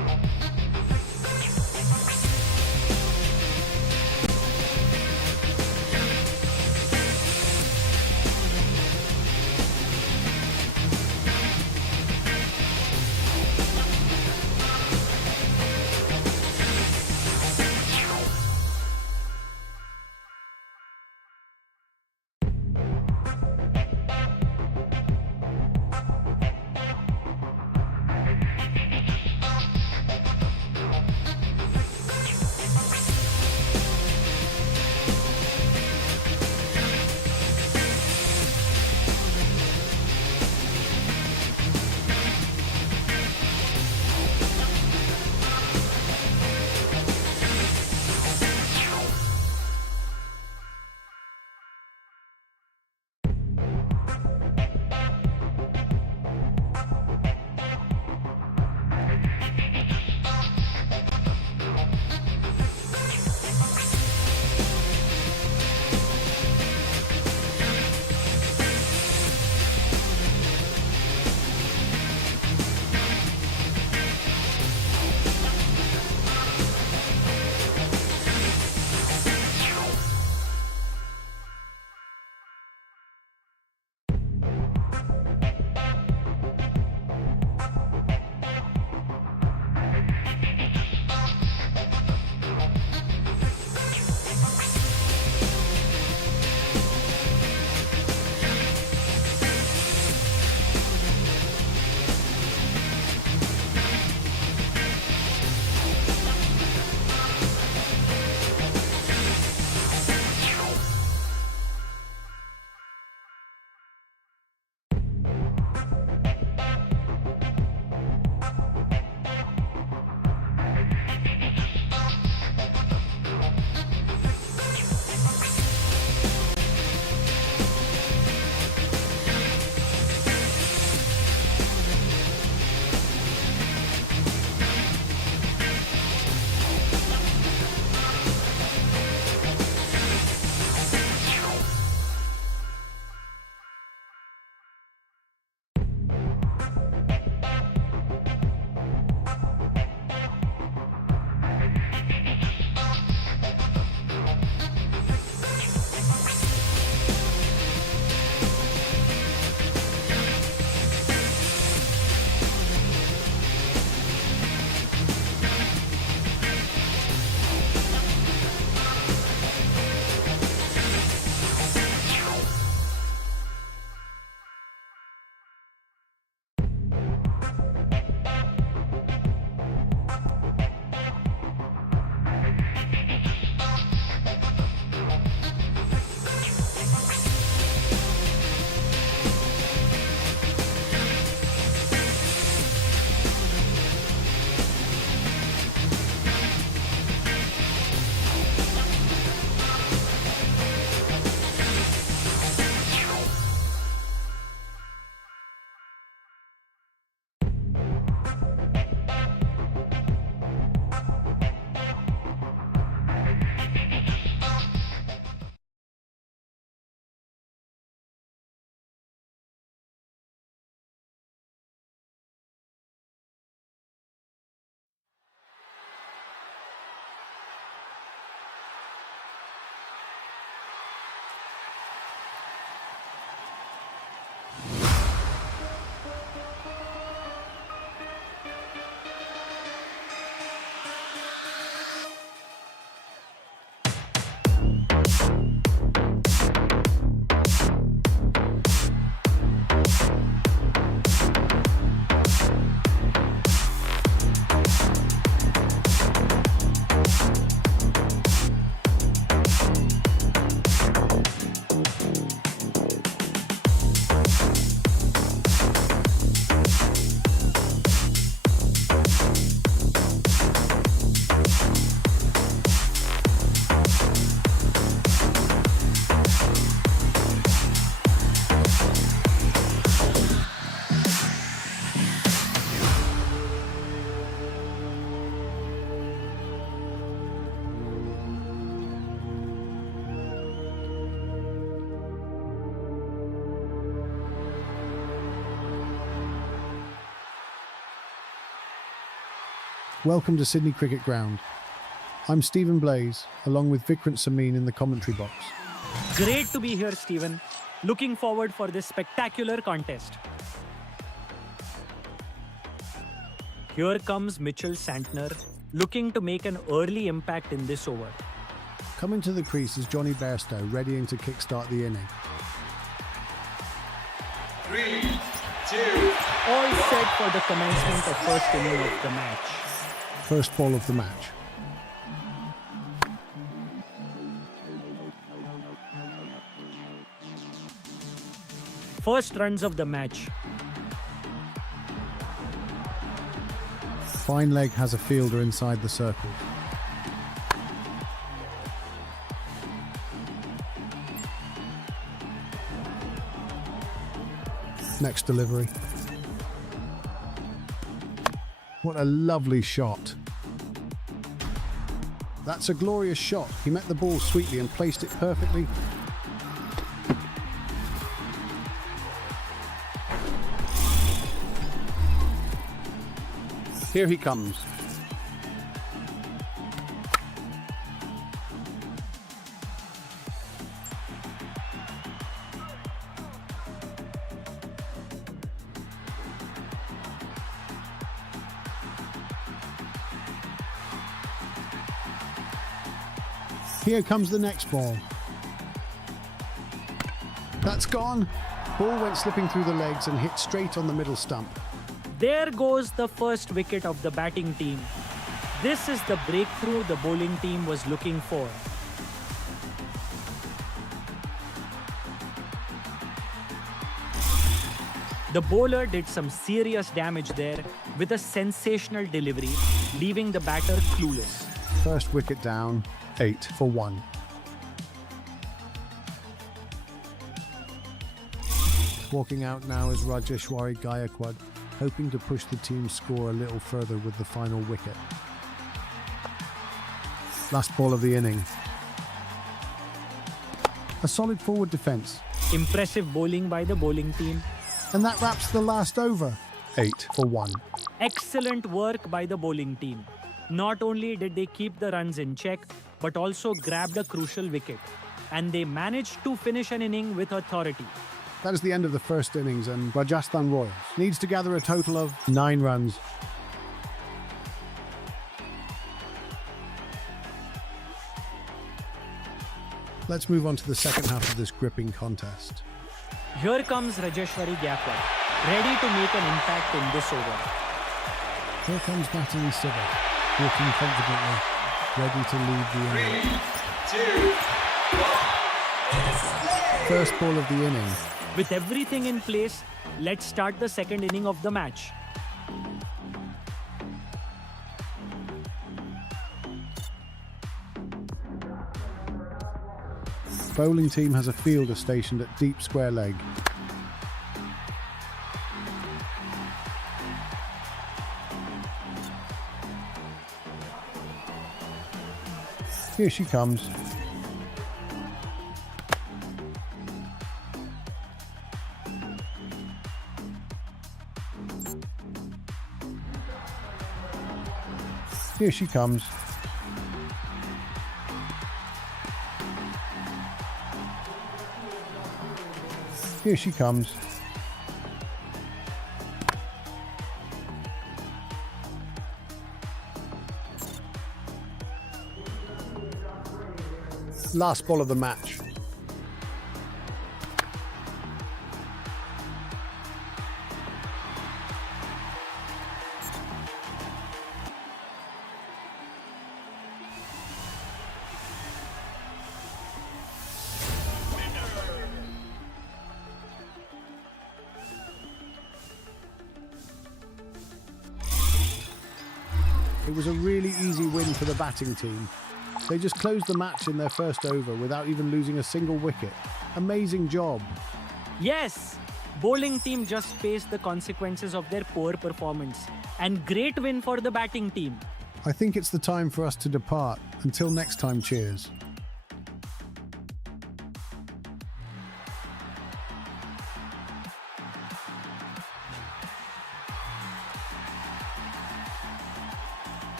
Welcome to Sydney Cricket Ground. I'm Stephen Blaze, along with Vikrant Samin in the commentary box. Great to be here, Stephen. Looking forward for this spectacular contest. Here comes Mitchell Santner, looking to make an early impact in this over. Coming to the crease is Johnny Bairstow, readying to kickstart the inning. 3, 2, All set for the commencement of first inning of the match. First ball of the match. First runs of the match. Fine leg has a fielder inside the circle. Next delivery. What a lovely shot. That's a glorious shot. He met the ball sweetly and placed it perfectly. Here he comes. Here comes the next ball. That's gone. Ball went slipping through the legs and hit straight on the middle stump. There goes the first wicket of the batting team. This is the breakthrough the bowling team was looking for. The bowler did some serious damage there with a sensational delivery, leaving the batter clueless. First wicket down, 8 for 1. Walking out now is Rajeshwari Gaikwad, hoping to push the team's score a little further with the final wicket. Last ball of the inning. A solid forward defence. Impressive bowling by the bowling team. And that wraps the last over. 8 for 1. Excellent work by the bowling team. Not only did they keep the runs in check, but also grabbed a crucial wicket. And they managed to finish an inning with authority. That is the end of the first innings, and Rajasthan Royals needs to gather a total of 9 runs. Let's move on to the second half of this gripping contest. Here comes Rajeshwari Gaikwad, ready to make an impact in this over. Here comes Natalie Siva, walking confidently, ready to lead the inning. 3, 2, 1. First ball of the inning. With everything in place, let's start the second inning of the match. Bowling team has a fielder stationed at deep square leg. Here she comes. Here she comes. Here she comes. Last ball of the match. It was a really easy win for the batting team. They just closed the match in their first over without even losing a single wicket. Amazing job. Yes! Bowling team just faced the consequences of their poor performance. And great win for the batting team. I think it's the time for us to depart. Until next time, cheers.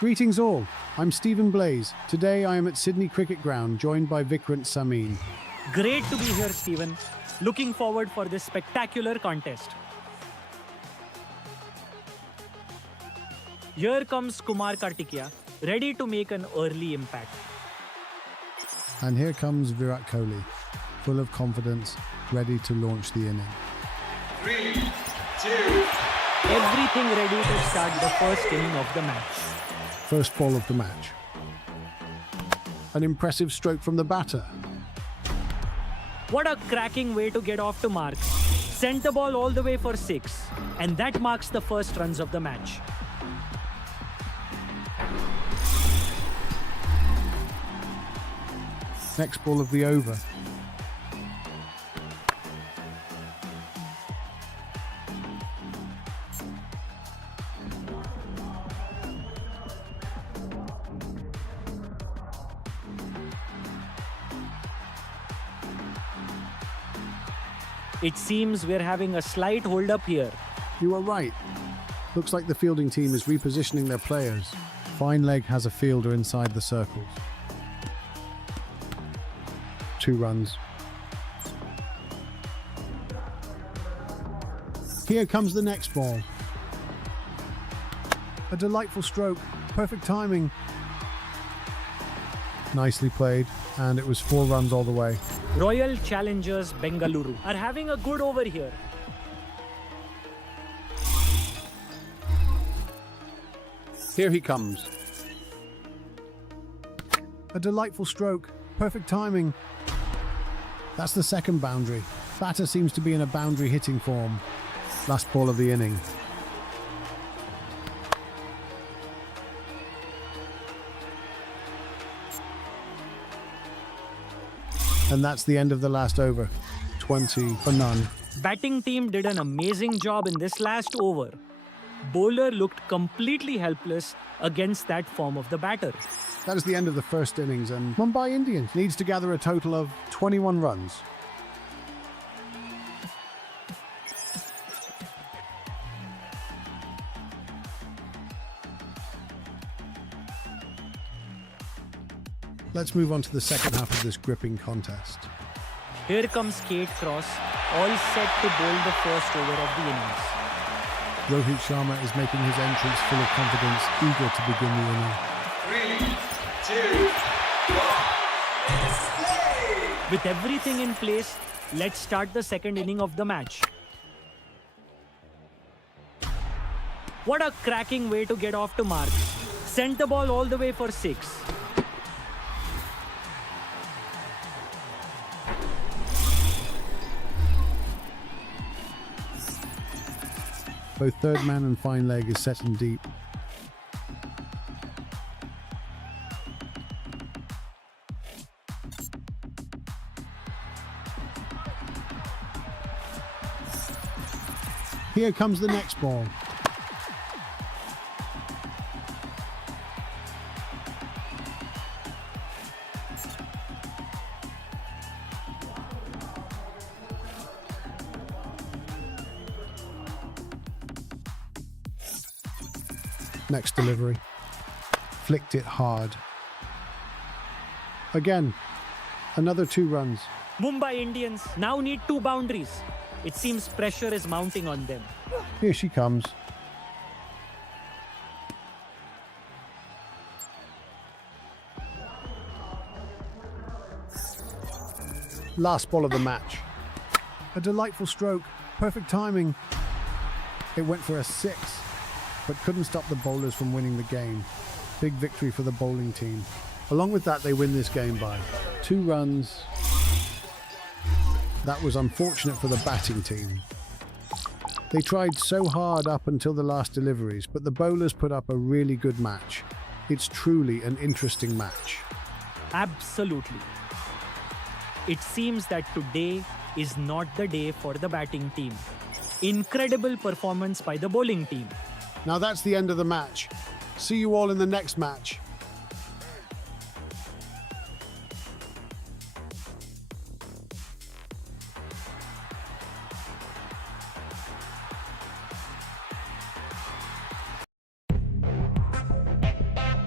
Greetings all, I'm Stephen Blaze. Today I am at Sydney Cricket Ground, joined by Vikrant Samin. Great to be here, Stephen. Looking forward for this spectacular contest. Here comes Kumar Kartikeya, ready to make an early impact. And here comes Virat Kohli, full of confidence, ready to launch the inning. 3, 2, Everything ready to start the first inning of the match. First ball of the match. An impressive stroke from the batter. What a cracking way to get off to marks. Sent the ball all the way for 6, and that marks the first runs of the match. Next ball of the over. It seems we're having a slight hold-up here. You are right. Looks like the fielding team is repositioning their players. Fine leg has a fielder inside the circles. 2 runs. Here comes the next ball. A delightful stroke. Perfect timing. Nicely played, and it was 4 runs all the way. Royal Challengers Bengaluru are having a good over here. Here he comes. A delightful stroke. Perfect timing. That's the second boundary. Batter seems to be in a boundary hitting form. Last ball of the inning. And that's the end of the last over. 20 for none. Batting team did an amazing job in this last over. Bowler looked completely helpless against that form of the batter. That is the end of the first innings, and Mumbai Indians needs to gather a total of 21 runs. Let's move on to the second half of this gripping contest. Here comes Kate Cross, all set to bowl the first over of the innings. Rohit Sharma is making his entrance full of confidence, eager to begin the inning. 3, 2, 1. Play! With everything in place, let's start the second inning of the match. What a cracking way to get off to marks. Sent the ball all the way for 6. Both third man and fine leg is set in deep. Here comes the next ball. Next delivery. Flicked it hard. Again, another 2 runs. Mumbai Indians now need 2 boundaries. It seems pressure is mounting on them. Here she comes. Last ball of the match. A delightful stroke. Perfect timing. It went for a 6, but couldn't stop the bowlers from winning the game. Big victory for the bowling team. Along with that, they win this game by 2 runs. That was unfortunate for the batting team. They tried so hard up until the last deliveries, but the bowlers put up a really good match. It's truly an interesting match. Absolutely. It seems that today is not the day for the batting team. Incredible performance by the bowling team. Now that's the end of the match. See you all in the next match.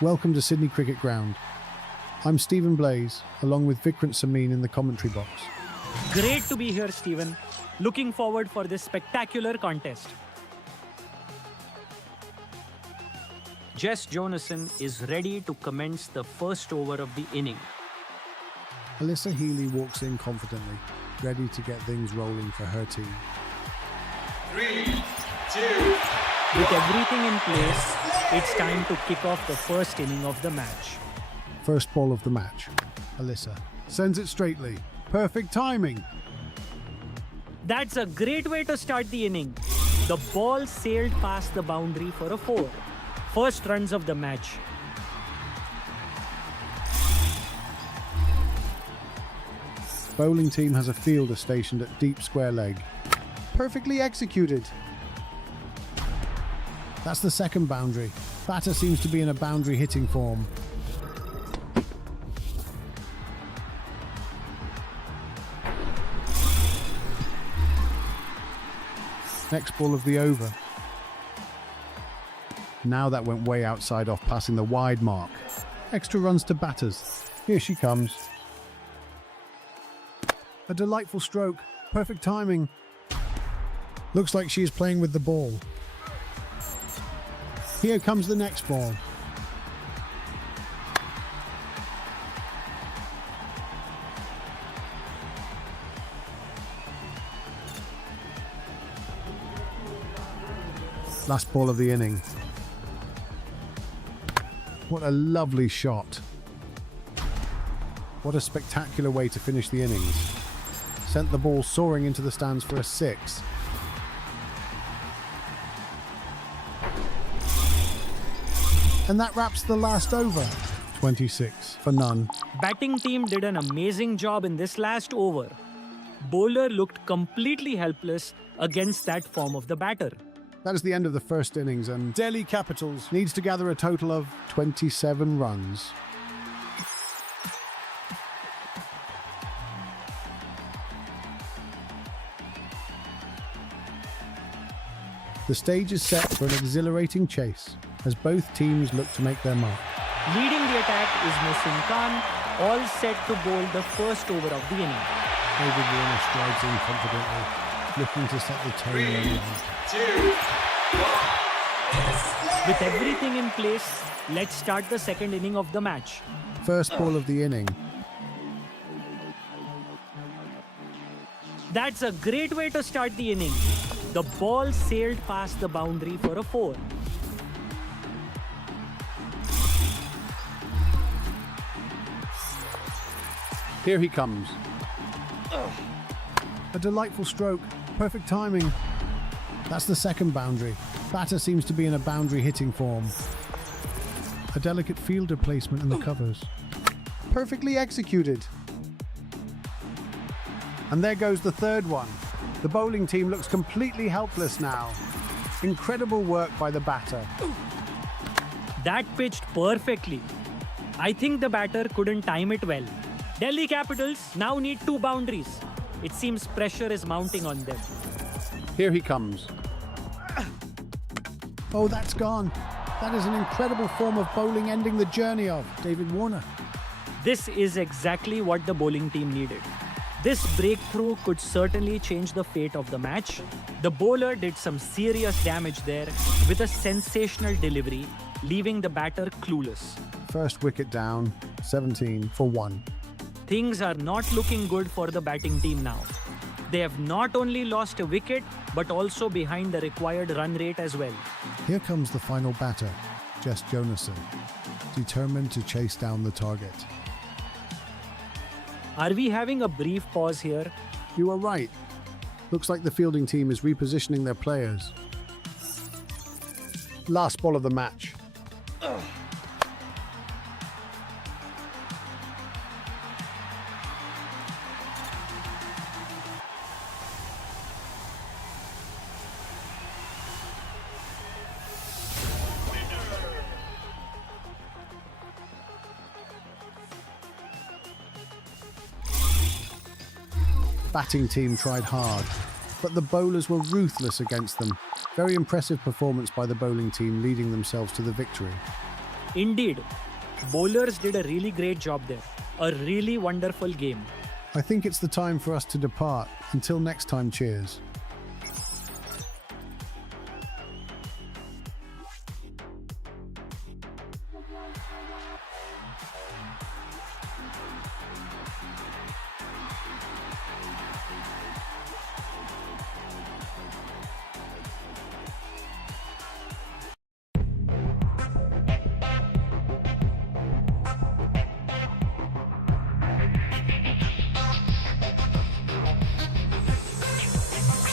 Welcome to Sydney Cricket Ground. I'm Stephen Blaze, along with Vikrant Samin in the commentary box. Great to be here, Stephen. Looking forward for this spectacular contest. Jess Jonassen is ready to commence the first over of the inning. Alyssa Healy walks in confidently, ready to get things rolling for her team. 3, 2, With everything in place, it's time to kick off the first inning of the match. First ball of the match. Alyssa sends it straightly. Perfect timing. That's a great way to start the inning. The ball sailed past the boundary for a 4. First runs of the match. Bowling team has a fielder stationed at deep square leg. Perfectly executed. That's the second boundary. Batter seems to be in a boundary hitting form. Next ball of the over. Now that went way outside off passing the wide mark. Extra runs to batters. Here she comes. A delightful stroke. Perfect timing. Looks like she is playing with the ball. Here comes the next ball. Last ball of the inning. What a lovely shot. What a spectacular way to finish the innings. Sent the ball soaring into the stands for a 6. And that wraps the last over. 26 for none. Batting team did an amazing job in this last over. Bowler looked completely helpless against that form of the batter. That is the end of the first innings, and Delhi Capitals needs to gather a total of 27 runs. The stage is set for an exhilarating chase as both teams look to make their mark. Leading the attack is Mohsin Khan, all set to bowl the first over of the inning. David Warner strides in confidently, looking to set the tone 3, early 2, on. 1. Let's play. With everything in place, let's start the second inning of the match. First ball of the inning. That's a great way to start the inning. The ball sailed past the boundary for a 4. Here he comes. A delightful stroke. Perfect timing. That's the second boundary. Batter seems to be in a boundary hitting form. A delicate fielder placement in the covers. Perfectly executed. And there goes the third one. The bowling team looks completely helpless now. Incredible work by the batter. That pitched perfectly. I think the batter couldn't time it well. Delhi Capitals now need 2 boundaries. It seems pressure is mounting on them. Here he comes. Oh, that's gone. That is an incredible form of bowling ending the journey of David Warner. This is exactly what the bowling team needed. This breakthrough could certainly change the fate of the match. The bowler did some serious damage there with a sensational delivery, leaving the batter clueless. First wicket down, 17 for 1. Things are not looking good for the batting team now. They have not only lost a wicket, but also behind the required run rate as well. Here comes the final batter, Jess Jonassen, determined to chase down the target. Are we having a brief pause here? You are right. Looks like the fielding team is repositioning their players. Last ball of the match. Batting team tried hard, but the bowlers were ruthless against them. Very impressive performance by the bowling team, leading themselves to the victory. Indeed, bowlers did a really great job there. A really wonderful game. I think it's the time for us to depart. Until next time, cheers.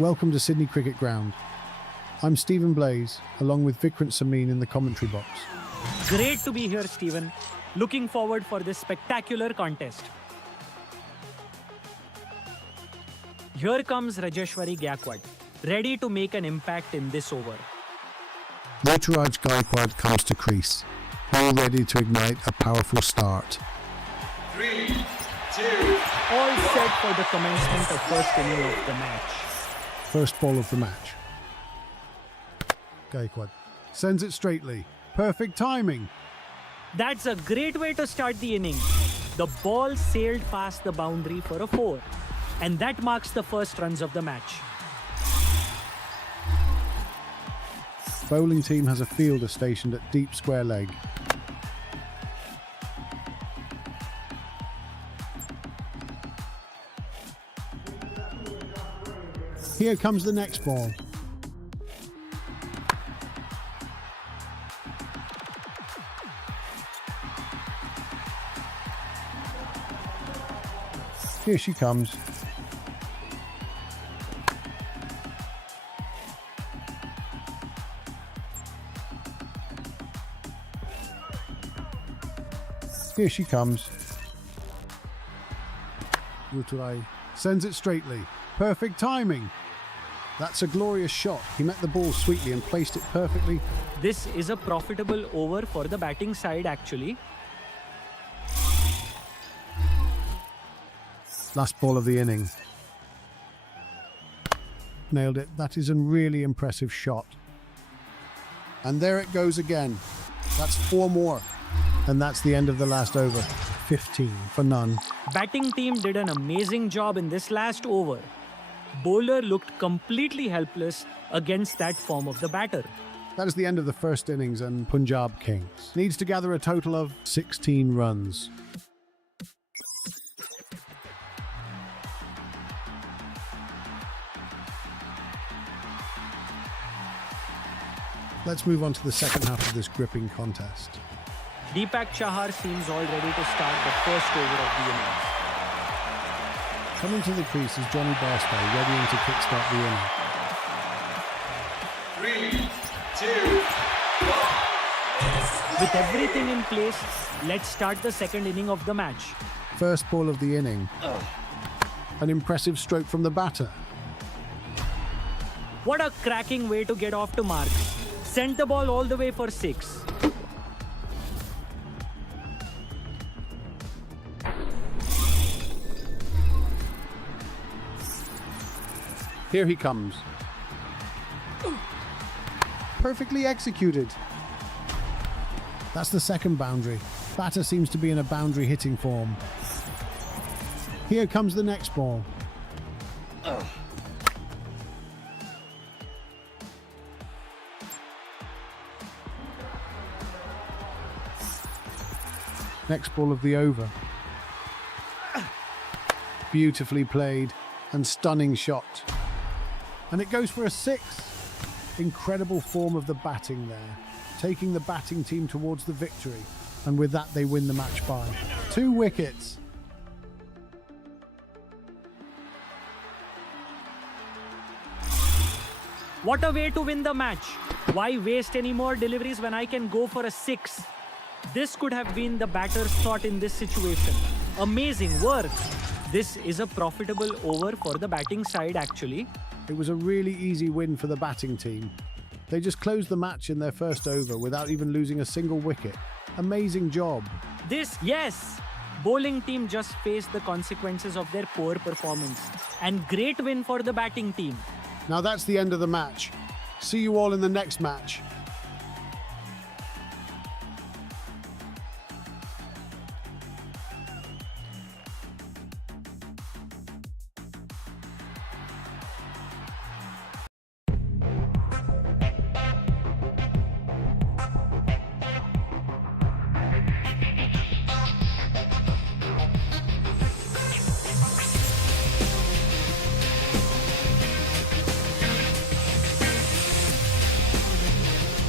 Welcome to Sydney Cricket Ground. I'm Stephen Blaze, along with Vikrant Samin in the commentary box. Great to be here, Stephen. Looking forward for this spectacular contest. Here comes Rajeshwari Gaikwad, ready to make an impact in this over. Ruturaj Gaikwad comes to crease, all ready to ignite a powerful start. 3, 2, All set for the commencement of first inning of the match. First ball of the match. Gaikwad sends it straightly. Perfect timing. That's a great way to start the inning. The ball sailed past the boundary for a 4. And that marks the first runs of the match. Bowling team has a fielder stationed at deep square leg. Here comes the next ball. Here she comes. Here she comes. Ruturaj sends it straightly. Perfect timing. That's a glorious shot. He met the ball sweetly and placed it perfectly. This is a profitable over for the batting side actually. Last ball of the inning. Nailed it. That is a really impressive shot. And there it goes again. That's 4 more. And that's the end of the last over. 15 for none. Batting team did an amazing job in this last over. Bowler looked completely helpless against that form of the batter. That is the end of the first innings, and Punjab Kings needs to gather a total of 16 runs. Let's move on to the second half of this gripping contest. Deepak Chahar seems all ready to start the first over of the innings. Coming to the crease is Johnny Barstow, readying to kickstart the inning. 3, 2, 1. With everything in place, let's start the second inning of the match. First ball of the inning. An impressive stroke from the batter. What a cracking way to get off to marks. Sent the ball all the way for 6. Here he comes. Perfectly executed. That's the second boundary. Batter seems to be in a boundary hitting form. Here comes the next ball. Next ball of the over. Beautifully played and stunning shot. And it goes for a 6. Incredible form of the batting there, taking the batting team towards the victory. And with that, they win the match by 2 wickets. What a way to win the match. Why waste any more deliveries when I can go for a 6? This could have been the batter's thought in this situation. Amazing work. This is a profitable over for the batting side actually. It was a really easy win for the batting team. They just closed the match in their first over without even losing a single wicket. Amazing job. Yes! Bowling team just faced the consequences of their poor performance. And great win for the batting team. Now that's the end of the match. See you all in the next match.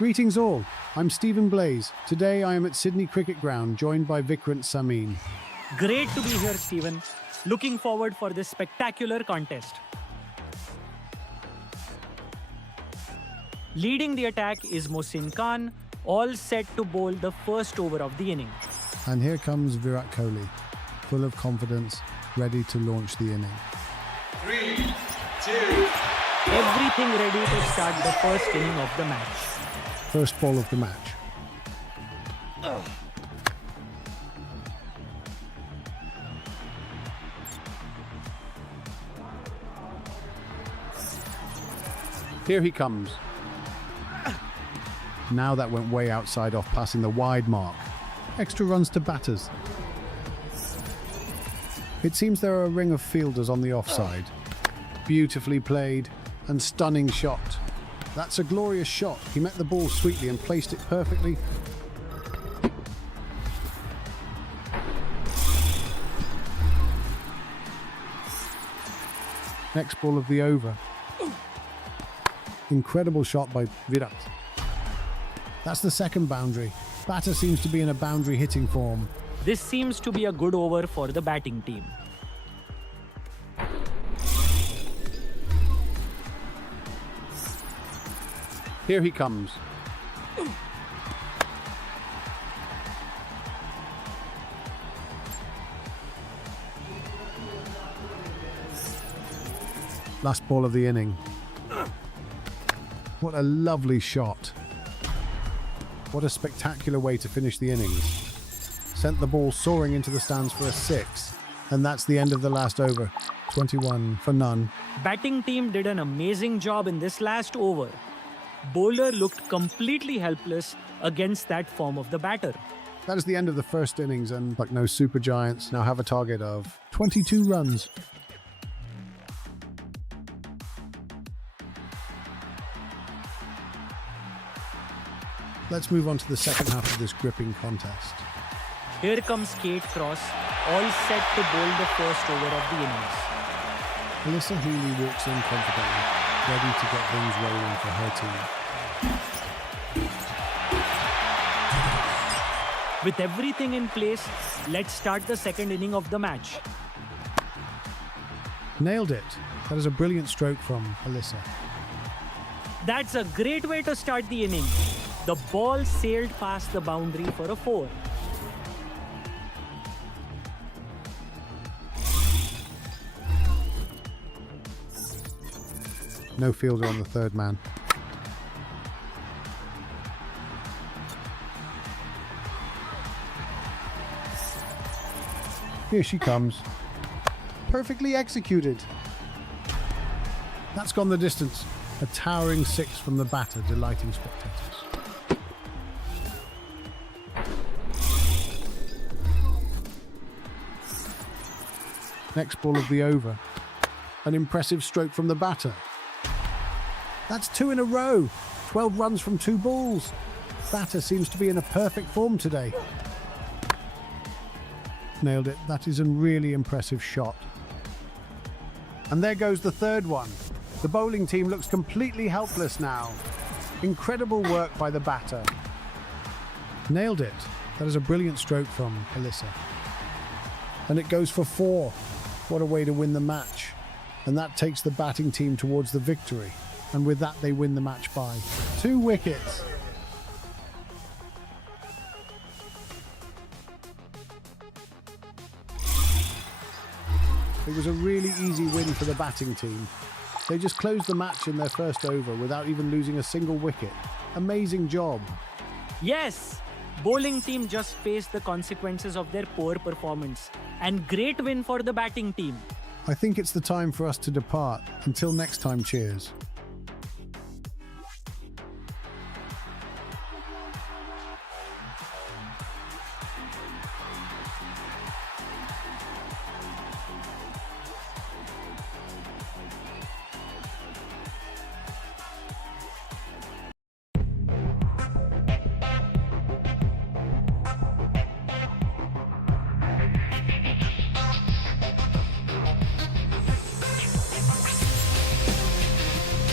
Greetings all, I'm Stephen Blaze. Today I am at Sydney Cricket Ground joined by Vikrant Samin. Great to be here, Stephen. Looking forward for this spectacular contest. Leading the attack is Mohsin Khan, all set to bowl the first over of the inning. And here comes Virat Kohli, full of confidence, ready to launch the inning. 3, 2, Everything ready to start the first inning of the match. First ball of the match. Here he comes. Now that went way outside off passing the wide mark. Extra runs to batters. It seems there are a ring of fielders on the offside. Beautifully played and stunning shot. That's a glorious shot. He met the ball sweetly and placed it perfectly. Next ball of the over. Incredible shot by Virat. That's the second boundary. Batter seems to be in a boundary hitting form. This seems to be a good over for the batting team. Here he comes. Last ball of the inning. What a lovely shot. What a spectacular way to finish the innings. Sent the ball soaring into the stands for a 6. And that's the end of the last over. 21 for none. Batting team did an amazing job in this last over. Bowler looked completely helpless against that form of the batter. That is the end of the first innings, and like no super giants now have a target of 22 runs. Let's move on to the second half of this gripping contest. Here comes Kate Cross, all set to bowl the first over of the innings. Alyssa Healy walks in confidently, ready to get things rolling for her team. With everything in place, let's start the second inning of the match. Nailed it. That is a brilliant stroke from Alyssa. That's a great way to start the inning. The ball sailed past the boundary for a 4. No fielder on the third man. Here she comes. Perfectly executed. That's gone the distance. A towering 6 from the batter, delighting spectators. Next ball of the over. An impressive stroke from the batter. That's 2 in a row. 12 runs from 2 balls. Batter seems to be in a perfect form today. Nailed it. That is a really impressive shot. And there goes the third one. The bowling team looks completely helpless now. Incredible work by the batter. Nailed it. That is a brilliant stroke from Alyssa. And it goes for 4. What a way to win the match. And that takes the batting team towards the victory. And with that, they win the match by 2 wickets. It was a really easy win for the batting team. They just closed the match in their first over without even losing a single wicket. Amazing job. Yes! Bowling team just faced the consequences of their poor performance. And great win for the batting team. I think it's the time for us to depart. Until next time, cheers.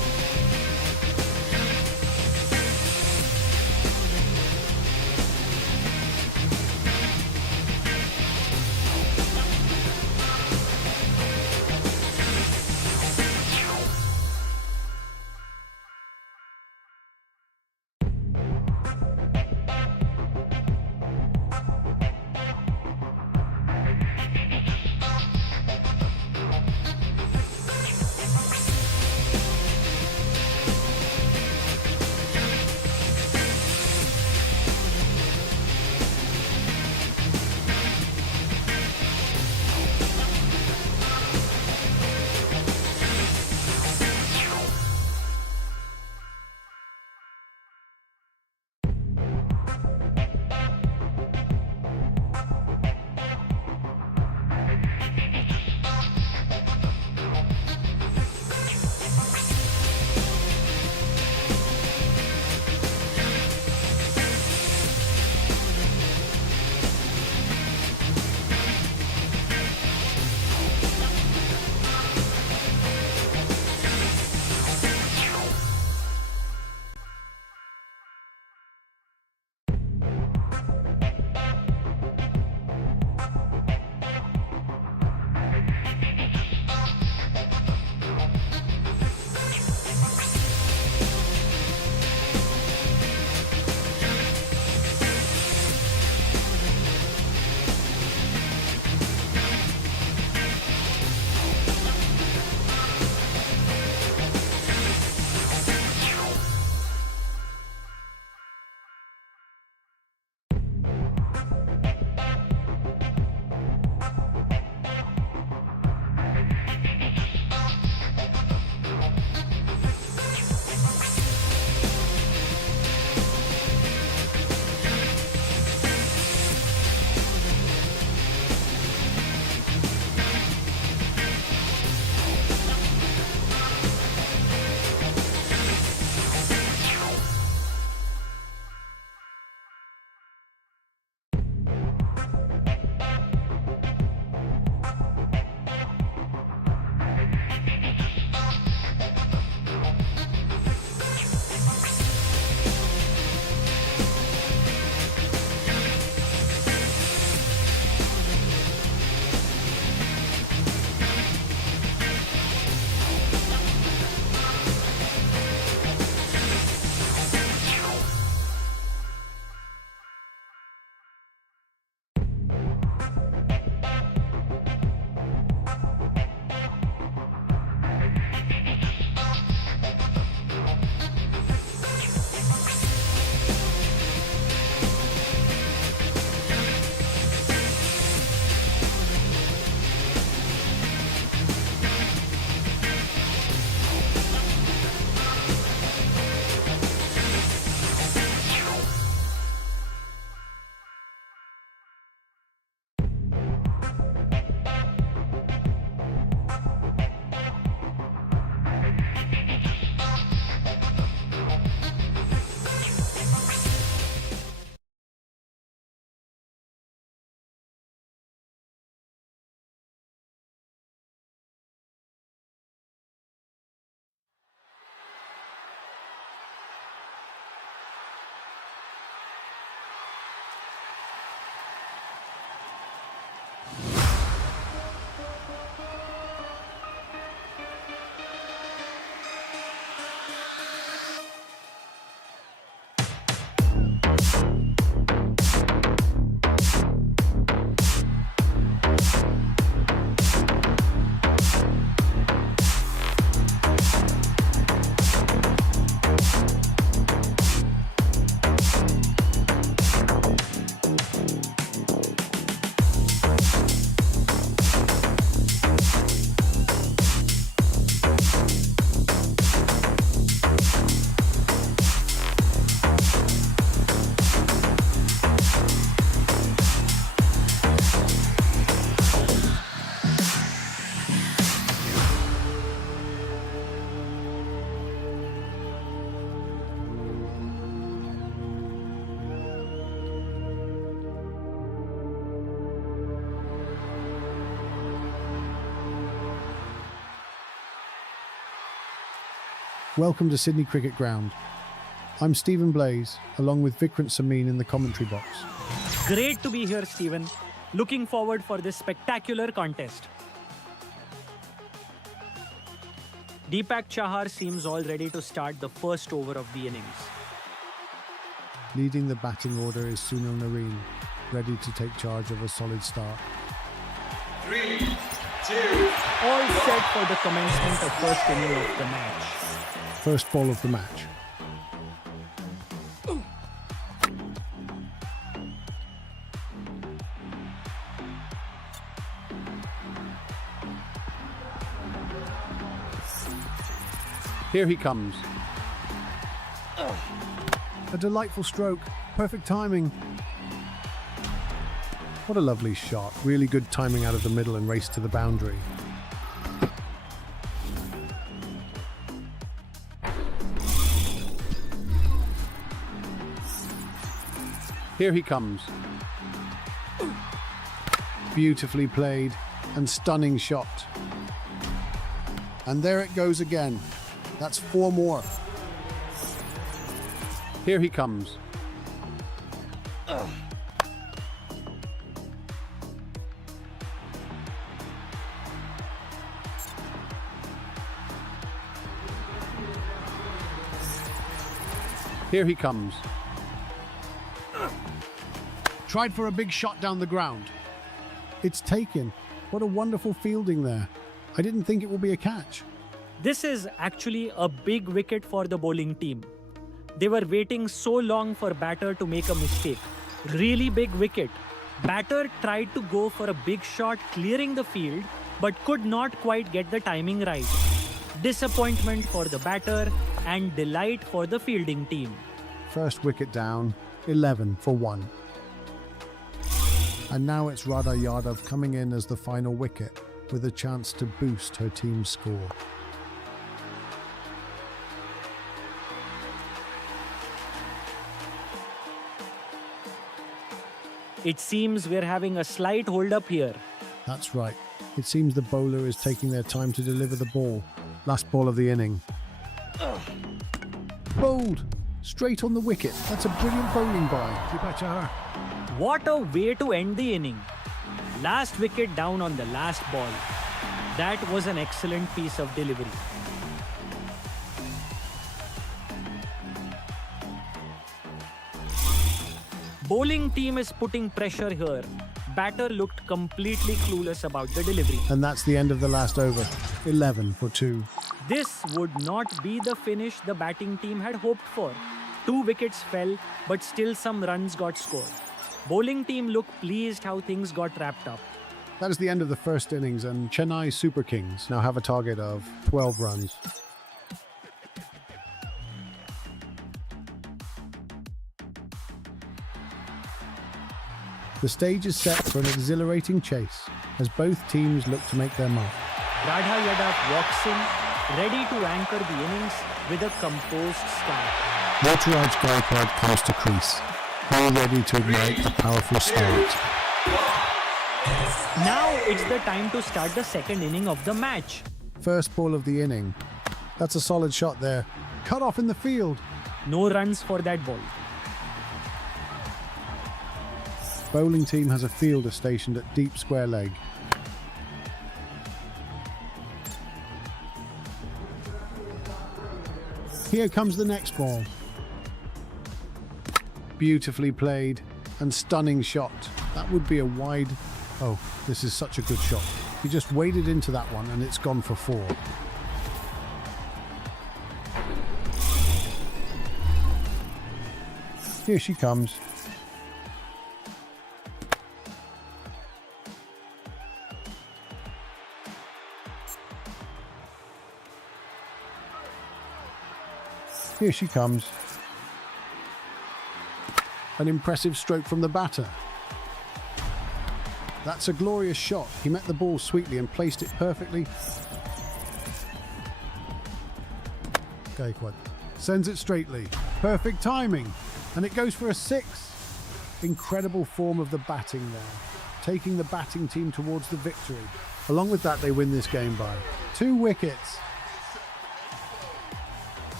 Welcome to Sydney Cricket Ground. I'm Stephen Blaze, along with Vikrant Samin in the commentary box. Great to be here, Stephen. Looking forward for this spectacular contest. Deepak Chahar seems all ready to start the first over of the innings. Leading the batting order is Sunil Narine, ready to take charge of a solid start. 3, 2, All set for the commencement of first inning of the match. First ball of the match. Here he comes. A delightful stroke. Perfect timing. What a lovely shot. Really good timing out of the middle and race to the boundary. Here he comes. Beautifully played and stunning shot. And there it goes again. That's 4 more. Here he comes. Here he comes. Tried for a big shot down the ground. It's taken. What a wonderful fielding there. I didn't think it would be a catch. This is actually a big wicket for the bowling team. They were waiting so long for batter to make a mistake. Really big wicket. Batter tried to go for a big shot clearing the field but could not quite get the timing right. Disappointment for the batter and delight for the fielding team. First wicket down, 11 for 1. And now it's Radha Yadav coming in as the final wicket with a chance to boost her team's score. It seems we're having a slight hold-up here. That's right. It seems the bowler is taking their time to deliver the ball. Last ball of the inning. Bowled! Straight on the wicket. That's a brilliant bowling by Deepak Chahar. What a way to end the inning. Last wicket down on the last ball. That was an excellent piece of delivery. Bowling team is putting pressure here. Batter looked completely clueless about the delivery. And that's the end of the last over. 11 for 2. This would not be the finish the batting team had hoped for. 2 wickets fell, but still some runs got scored. Bowling team looked pleased how things got wrapped up. That is the end of the first innings, and Chennai Super Kings now have a target of 12 runs. The stage is set for an exhilarating chase as both teams look to make their mark. Radha Yadav walks in, ready to anchor the innings with a composed start. Ruturaj Gaikwad comes to crease, all ready to ignite a powerful start. Now it's the time to start the second inning of the match. First ball of the inning. That's a solid shot there. Cut off in the field. No runs for that ball. Bowling team has a fielder stationed at deep square leg. Here comes the next ball. Beautifully played and stunning shot. That would be a wide... Oh, this is such a good shot. He just waded into that one and it's gone for 4. Here she comes. Here she comes. An impressive stroke from the batter. That's a glorious shot. He met the ball sweetly and placed it perfectly. Gaikwad sends it straightly. Perfect timing. And it goes for a 6. Incredible form of the batting there. Taking the batting team towards the victory. Along with that, they win this game by 2 wickets.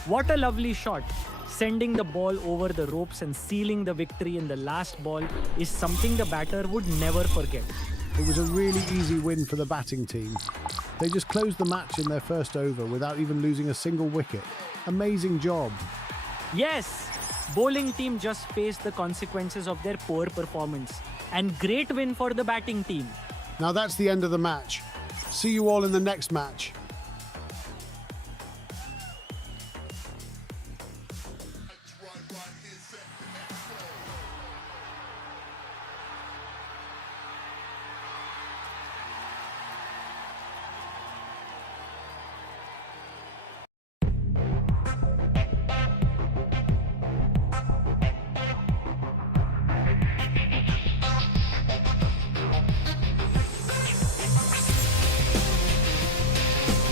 What a lovely shot! Sending the ball over the ropes and sealing the victory in the last ball is something the batter would never forget. It was a really easy win for the batting team. They just closed the match in their first over without even losing a single wicket. Amazing job. Yes! Bowling team just faced the consequences of their poor performance. And great win for the batting team. Now that's the end of the match. See you all in the next match.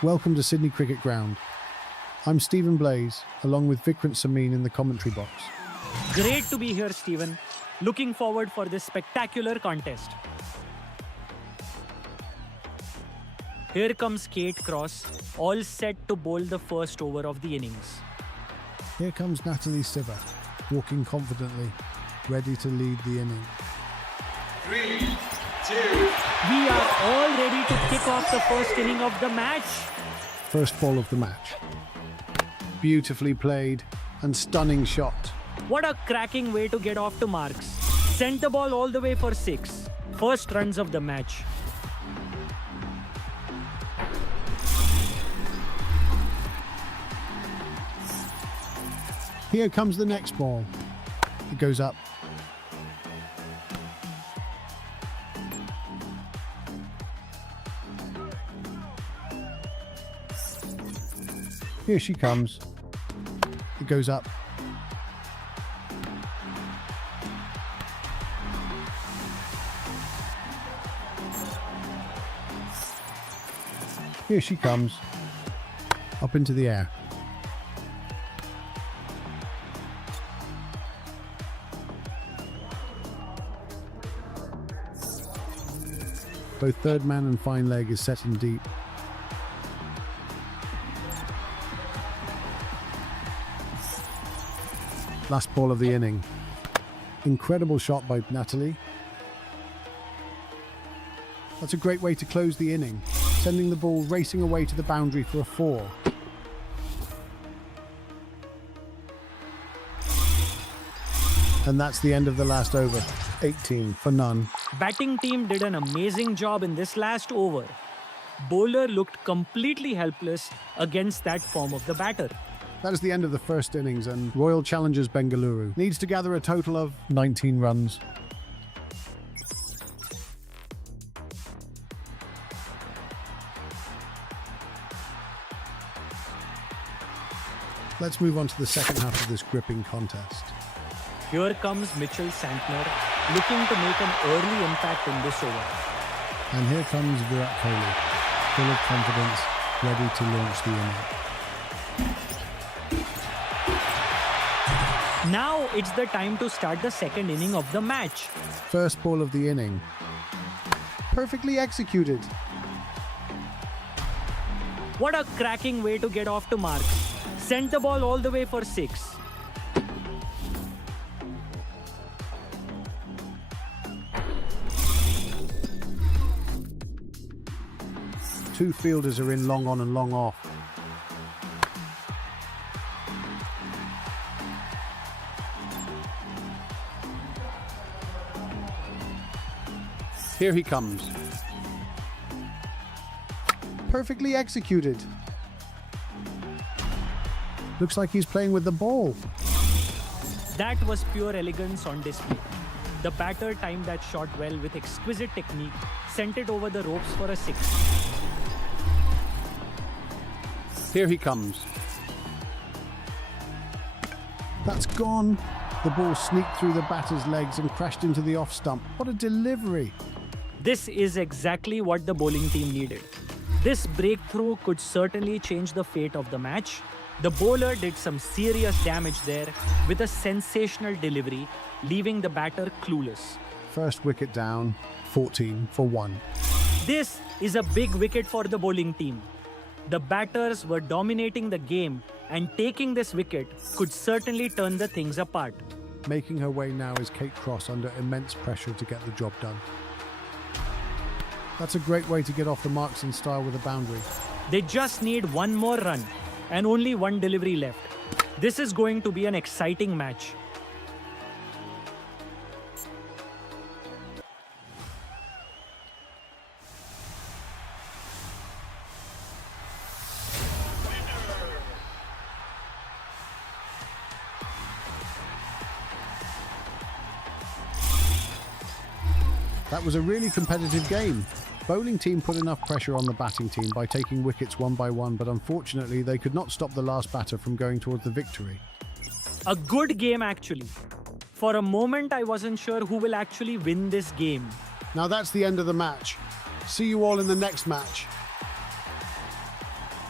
Welcome to Sydney Cricket Ground. I'm Stephen Blaze, along with Vikrant Samin in the commentary box. Great to be here, Stephen. Looking forward for this spectacular contest. Here comes Kate Cross, all set to bowl the first over of the innings. Here comes Natalie Siver, walking confidently, ready to lead the inning. 3, 2, We are all ready to kick off the first inning of the match. First ball of the match. Beautifully played and stunning shot. What a cracking way to get off to marks. Sent the ball all the way for 6. First runs of the match. Here comes the next ball. It goes up. Here she comes. It goes up. Here she comes. Up into the air. Both third man and fine leg is set in deep. Last ball of the inning. Incredible shot by Natalie. That's a great way to close the inning, sending the ball racing away to the boundary for a 4. And that's the end of the last over. 18 for none. Batting team did an amazing job in this last over. Bowler looked completely helpless against that form of the batter. That is the end of the first innings, and Royal Challengers Bengaluru needs to gather a total of 19 runs. Let's move on to the second half of this gripping contest. Here comes Mitchell Santner, looking to make an early impact in this over. And here comes Virat Kohli, full of confidence, ready to launch the inning. Now it's the time to start the second inning of the match. First ball of the inning. Perfectly executed. What a cracking way to get off to marks. Sent the ball all the way for 6. Two fielders are in long on and long off. Here he comes. Perfectly executed. Looks like he's playing with the ball. That was pure elegance on display. The batter timed that shot well with exquisite technique, sent it over the ropes for a 6. Here he comes. That's gone. The ball sneaked through the batter's legs and crashed into the off stump. What a delivery. This is exactly what the bowling team needed. This breakthrough could certainly change the fate of the match. The bowler did some serious damage there with a sensational delivery, leaving the batter clueless. First wicket down, 14 for 1. This is a big wicket for the bowling team. The batters were dominating the game, and taking this wicket could certainly turn the things apart. Making her way now is Kate Cross under immense pressure to get the job done. That's a great way to get off the marks in style with a boundary. They just need one more run and only one delivery left. This is going to be an exciting match. That was a really competitive game. Bowling team put enough pressure on the batting team by taking wickets one by one, but unfortunately they could not stop the last batter from going towards the victory. A good game actually. For a moment I wasn't sure who will actually win this game. Now that's the end of the match. See you all in the next match.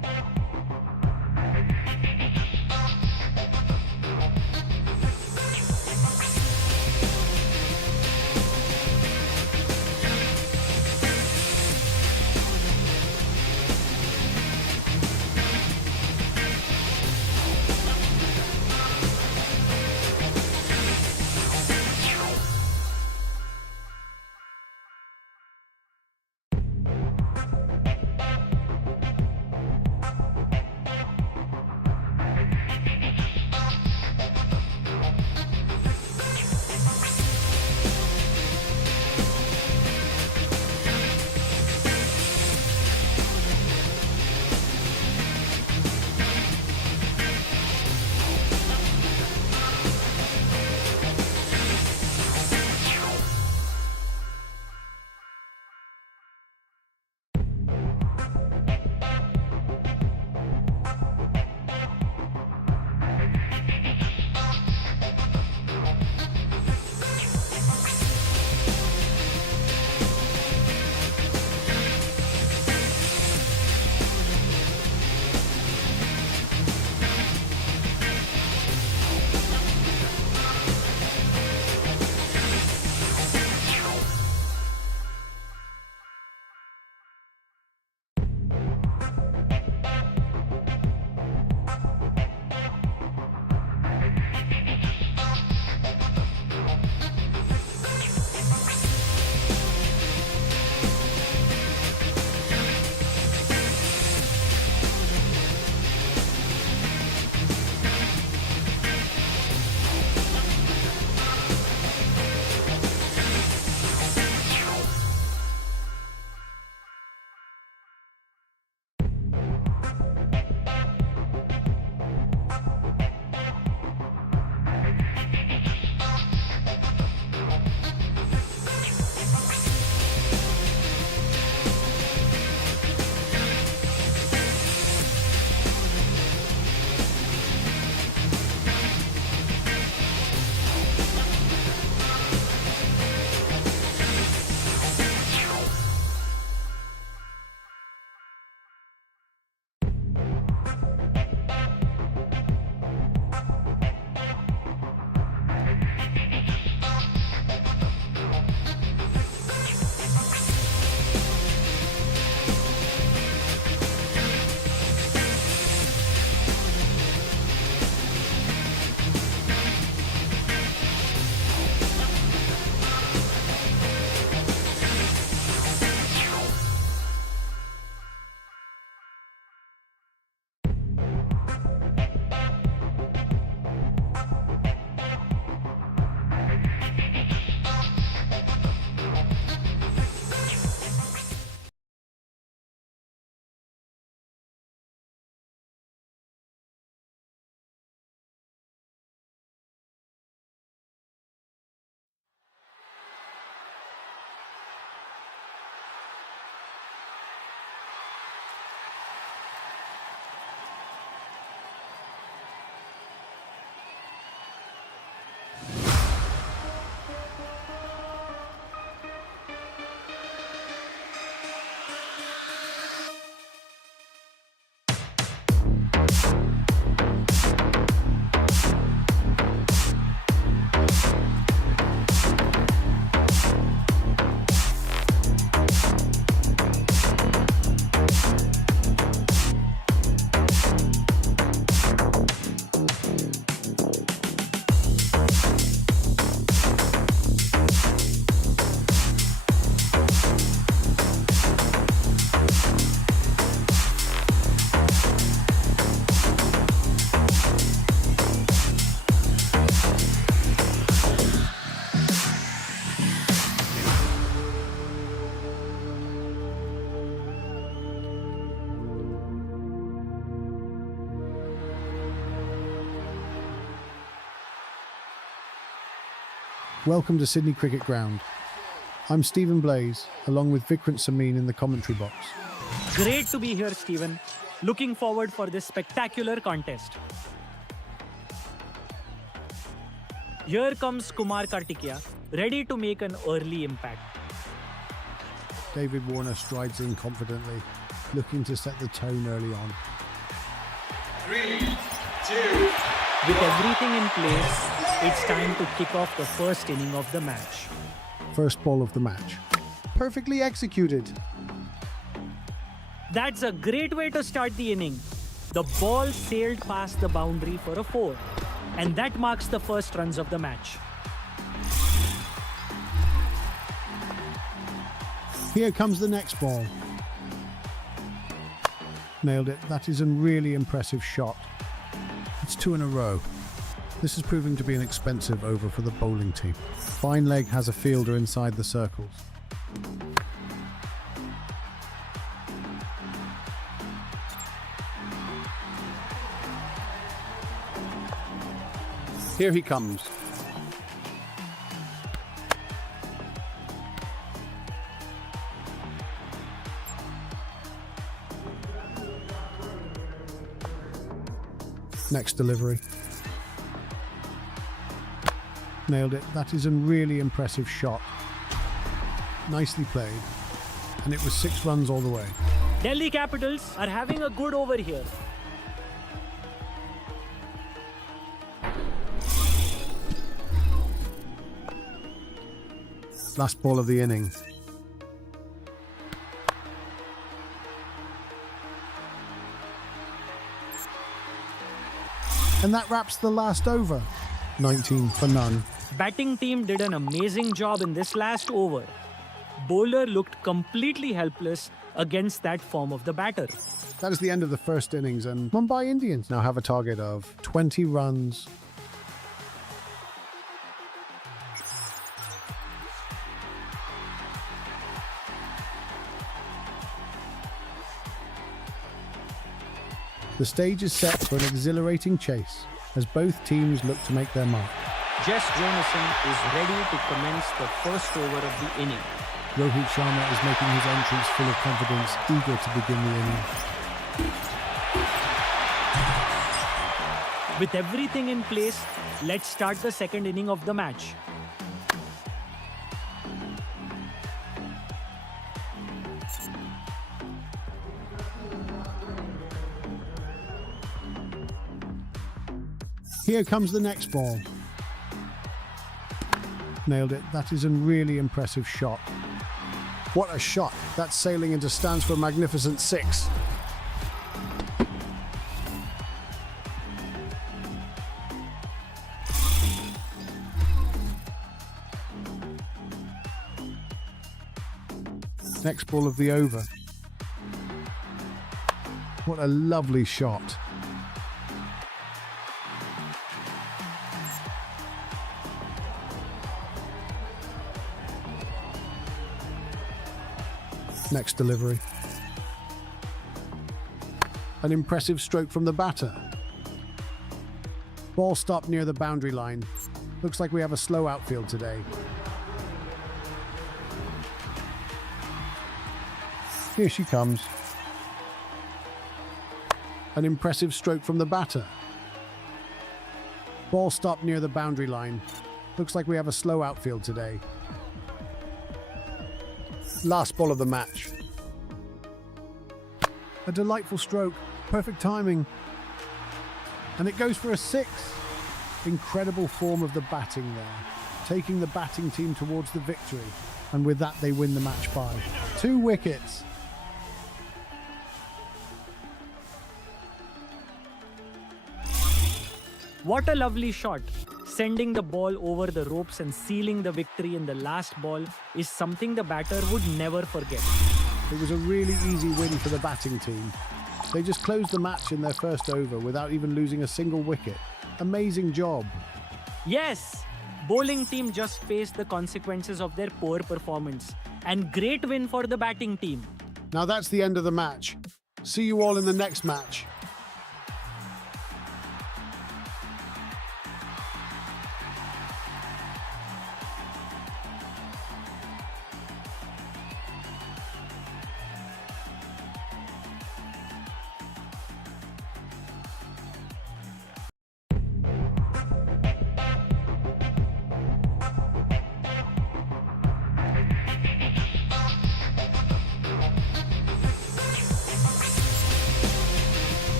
Welcome to Sydney Cricket Ground. I'm Stephen Blaze, along with Vikrant Samin in the commentary box. Great to be here, Stephen. Looking forward for this spectacular contest. Here comes Kumar Kartikeya, ready to make an early impact. David Warner strides in confidently, looking to set the tone early on. 3, 2, With everything in place, it's time to kick off the first inning of the match. First ball of the match. Perfectly executed. That's a great way to start the inning. The ball sailed past the boundary for a 4, and that marks the first runs of the match. Here comes the next ball. Nailed it. That is a really impressive shot. It's 2 in a row. This is proving to be an expensive over for the bowling team. Fine leg has a fielder inside the circles. Here he comes. Next delivery. Nailed it. That is a really impressive shot. Nicely played. And it was 6 runs all the way. Delhi Capitals are having a good over here. Last ball of the inning. And that wraps the last over. 19 for none. Batting team did an amazing job in this last over. Bowler looked completely helpless against that form of the batter. That is the end of the first innings, and Mumbai Indians now have a target of 20 runs. The stage is set for an exhilarating chase as both teams look to make their mark. Jess Jonasson is ready to commence the first over of the inning. Rohit Sharma is making his entrance full of confidence, eager to begin the inning. With everything in place, let's start the second inning of the match. Here comes the next ball. Nailed it. That is a really impressive shot. What a shot. That's sailing into stands for a magnificent 6. Next ball of the over. What a lovely shot. Next delivery. An impressive stroke from the batter. Ball stopped near the boundary line. Looks like we have a slow outfield today. Here she comes. An impressive stroke from the batter. Ball stopped near the boundary line. Looks like we have a slow outfield today. Last ball of the match. A delightful stroke, perfect timing. And it goes for a 6. Incredible form of the batting there, taking the batting team towards the victory. And with that, they win the match by 2 wickets. What a lovely shot. Sending the ball over the ropes and sealing the victory in the last ball is something the batter would never forget. It was a really easy win for the batting team. They just closed the match in their first over without even losing a single wicket. Amazing job. Yes, bowling team just faced the consequences of their poor performance. And great win for the batting team. Now that's the end of the match. See you all in the next match.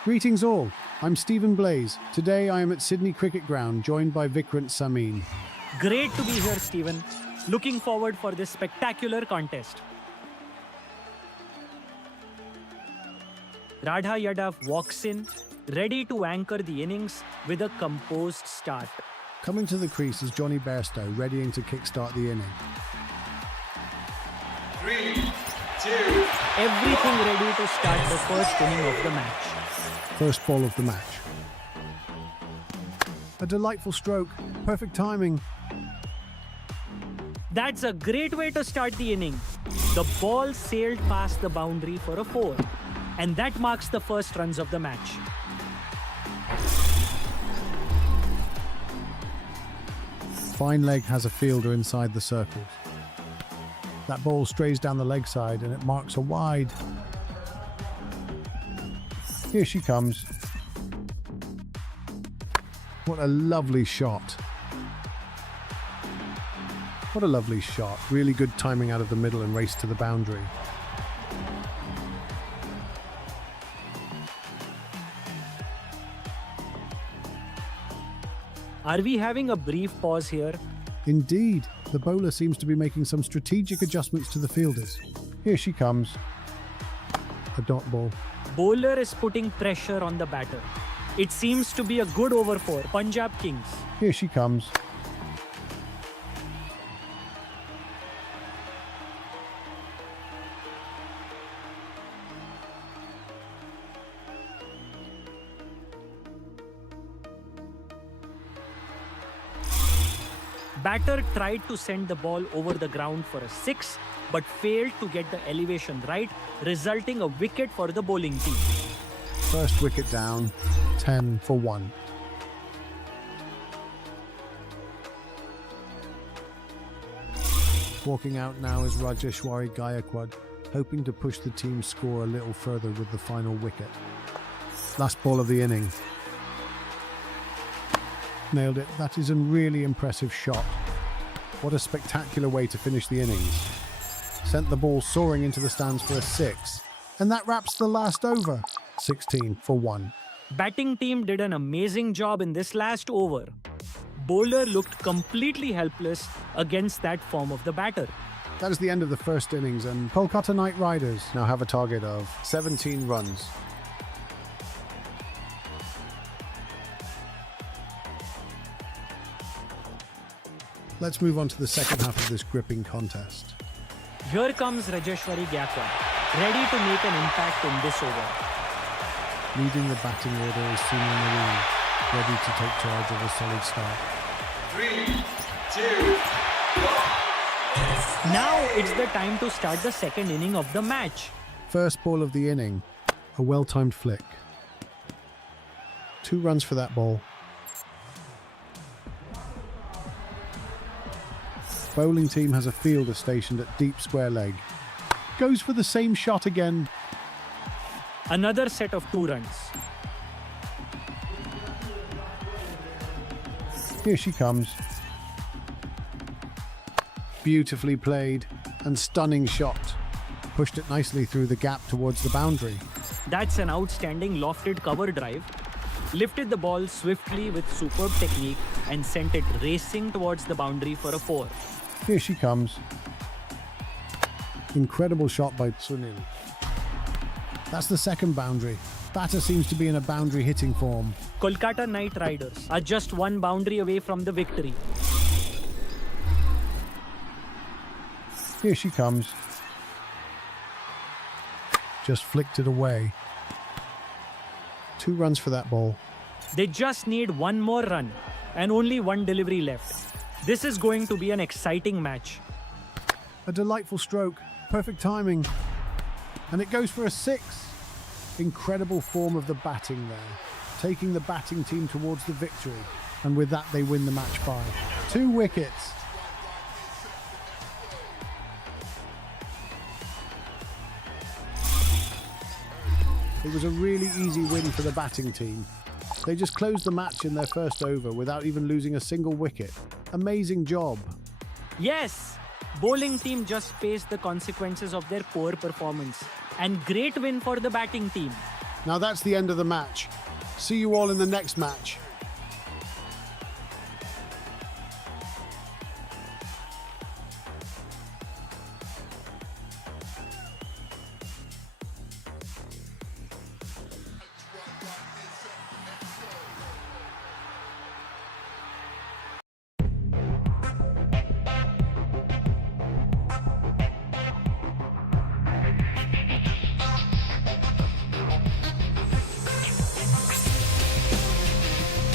Greetings all, I'm Stephen Blaze. Today I am at Sydney Cricket Ground, joined by Vikrant Samin. Great to be here, Stephen. Looking forward for this spectacular contest. Radha Yadav walks in, ready to anchor the innings with a composed start. Coming to the crease is Johnny Bairstow, readying to kickstart the inning. 3, 2, Everything ready to start the first inning of the match. First ball of the match. A delightful stroke, perfect timing. That's a great way to start the inning. The ball sailed past the boundary for a 4, and that marks the first runs of the match. Fine leg has a fielder inside the circles. That ball strays down the leg side and it marks a wide. Here she comes. What a lovely shot. What a lovely shot. Really good timing out of the middle and race to the boundary. Are we having a brief pause here? Indeed, the bowler seems to be making some strategic adjustments to the fielders. Here she comes. A dot ball. Bowler is putting pressure on the batter. It seems to be a good over for Punjab Kings. Here she comes. Batter tried to send the ball over the ground for a 6, but failed to get the elevation right, resulting a wicket for the bowling team. First wicket down, 10 for 1. Walking out now is Rajeshwari Gaikwad, hoping to push the team's score a little further with the final wicket. Last ball of the inning. Nailed it. That is a really impressive shot. What a spectacular way to finish the innings. Sent the ball soaring into the stands for a 6. And that wraps the last over. 16 for 1. Batting team did an amazing job in this last over. Bowler looked completely helpless against that form of the batter. That is the end of the first innings, and Kolkata Knight Riders now have a target of 17 runs. Let's move on to the second half of this gripping contest. Here comes Rajeshwari Gaikwad, ready to make an impact in this over. Leading the batting order is Sunil Narine, ready to take charge of a solid start. 3, 2, Now it's the time to start the second inning of the match. First ball of the inning, a well-timed flick. 2 runs for that ball. Bowling team has a fielder stationed at deep square leg. Goes for the same shot again. Another set of 2 runs. Here she comes. Beautifully played and stunning shot. Pushed it nicely through the gap towards the boundary. That's an outstanding lofted cover drive. Lifted the ball swiftly with superb technique and sent it racing towards the boundary for a 4. Here she comes. Incredible shot by Sunil. That's the second boundary. Batter seems to be in a boundary hitting form. Kolkata Knight Riders are just 1 boundary away from the victory. Here she comes. Just flicked it away. 2 runs for that ball. They just need 1 more run and only 1 delivery left. This is going to be an exciting match. A delightful stroke, perfect timing. And it goes for a 6. Incredible form of the batting there. Taking the batting team towards the victory. And with that they win the match by 2 wickets. It was a really easy win for the batting team. They just closed the match in their first over without even losing a single wicket. Amazing job. Yes! Bowling team just faced the consequences of their poor performance. And great win for the batting team. Now that's the end of the match. See you all in the next match.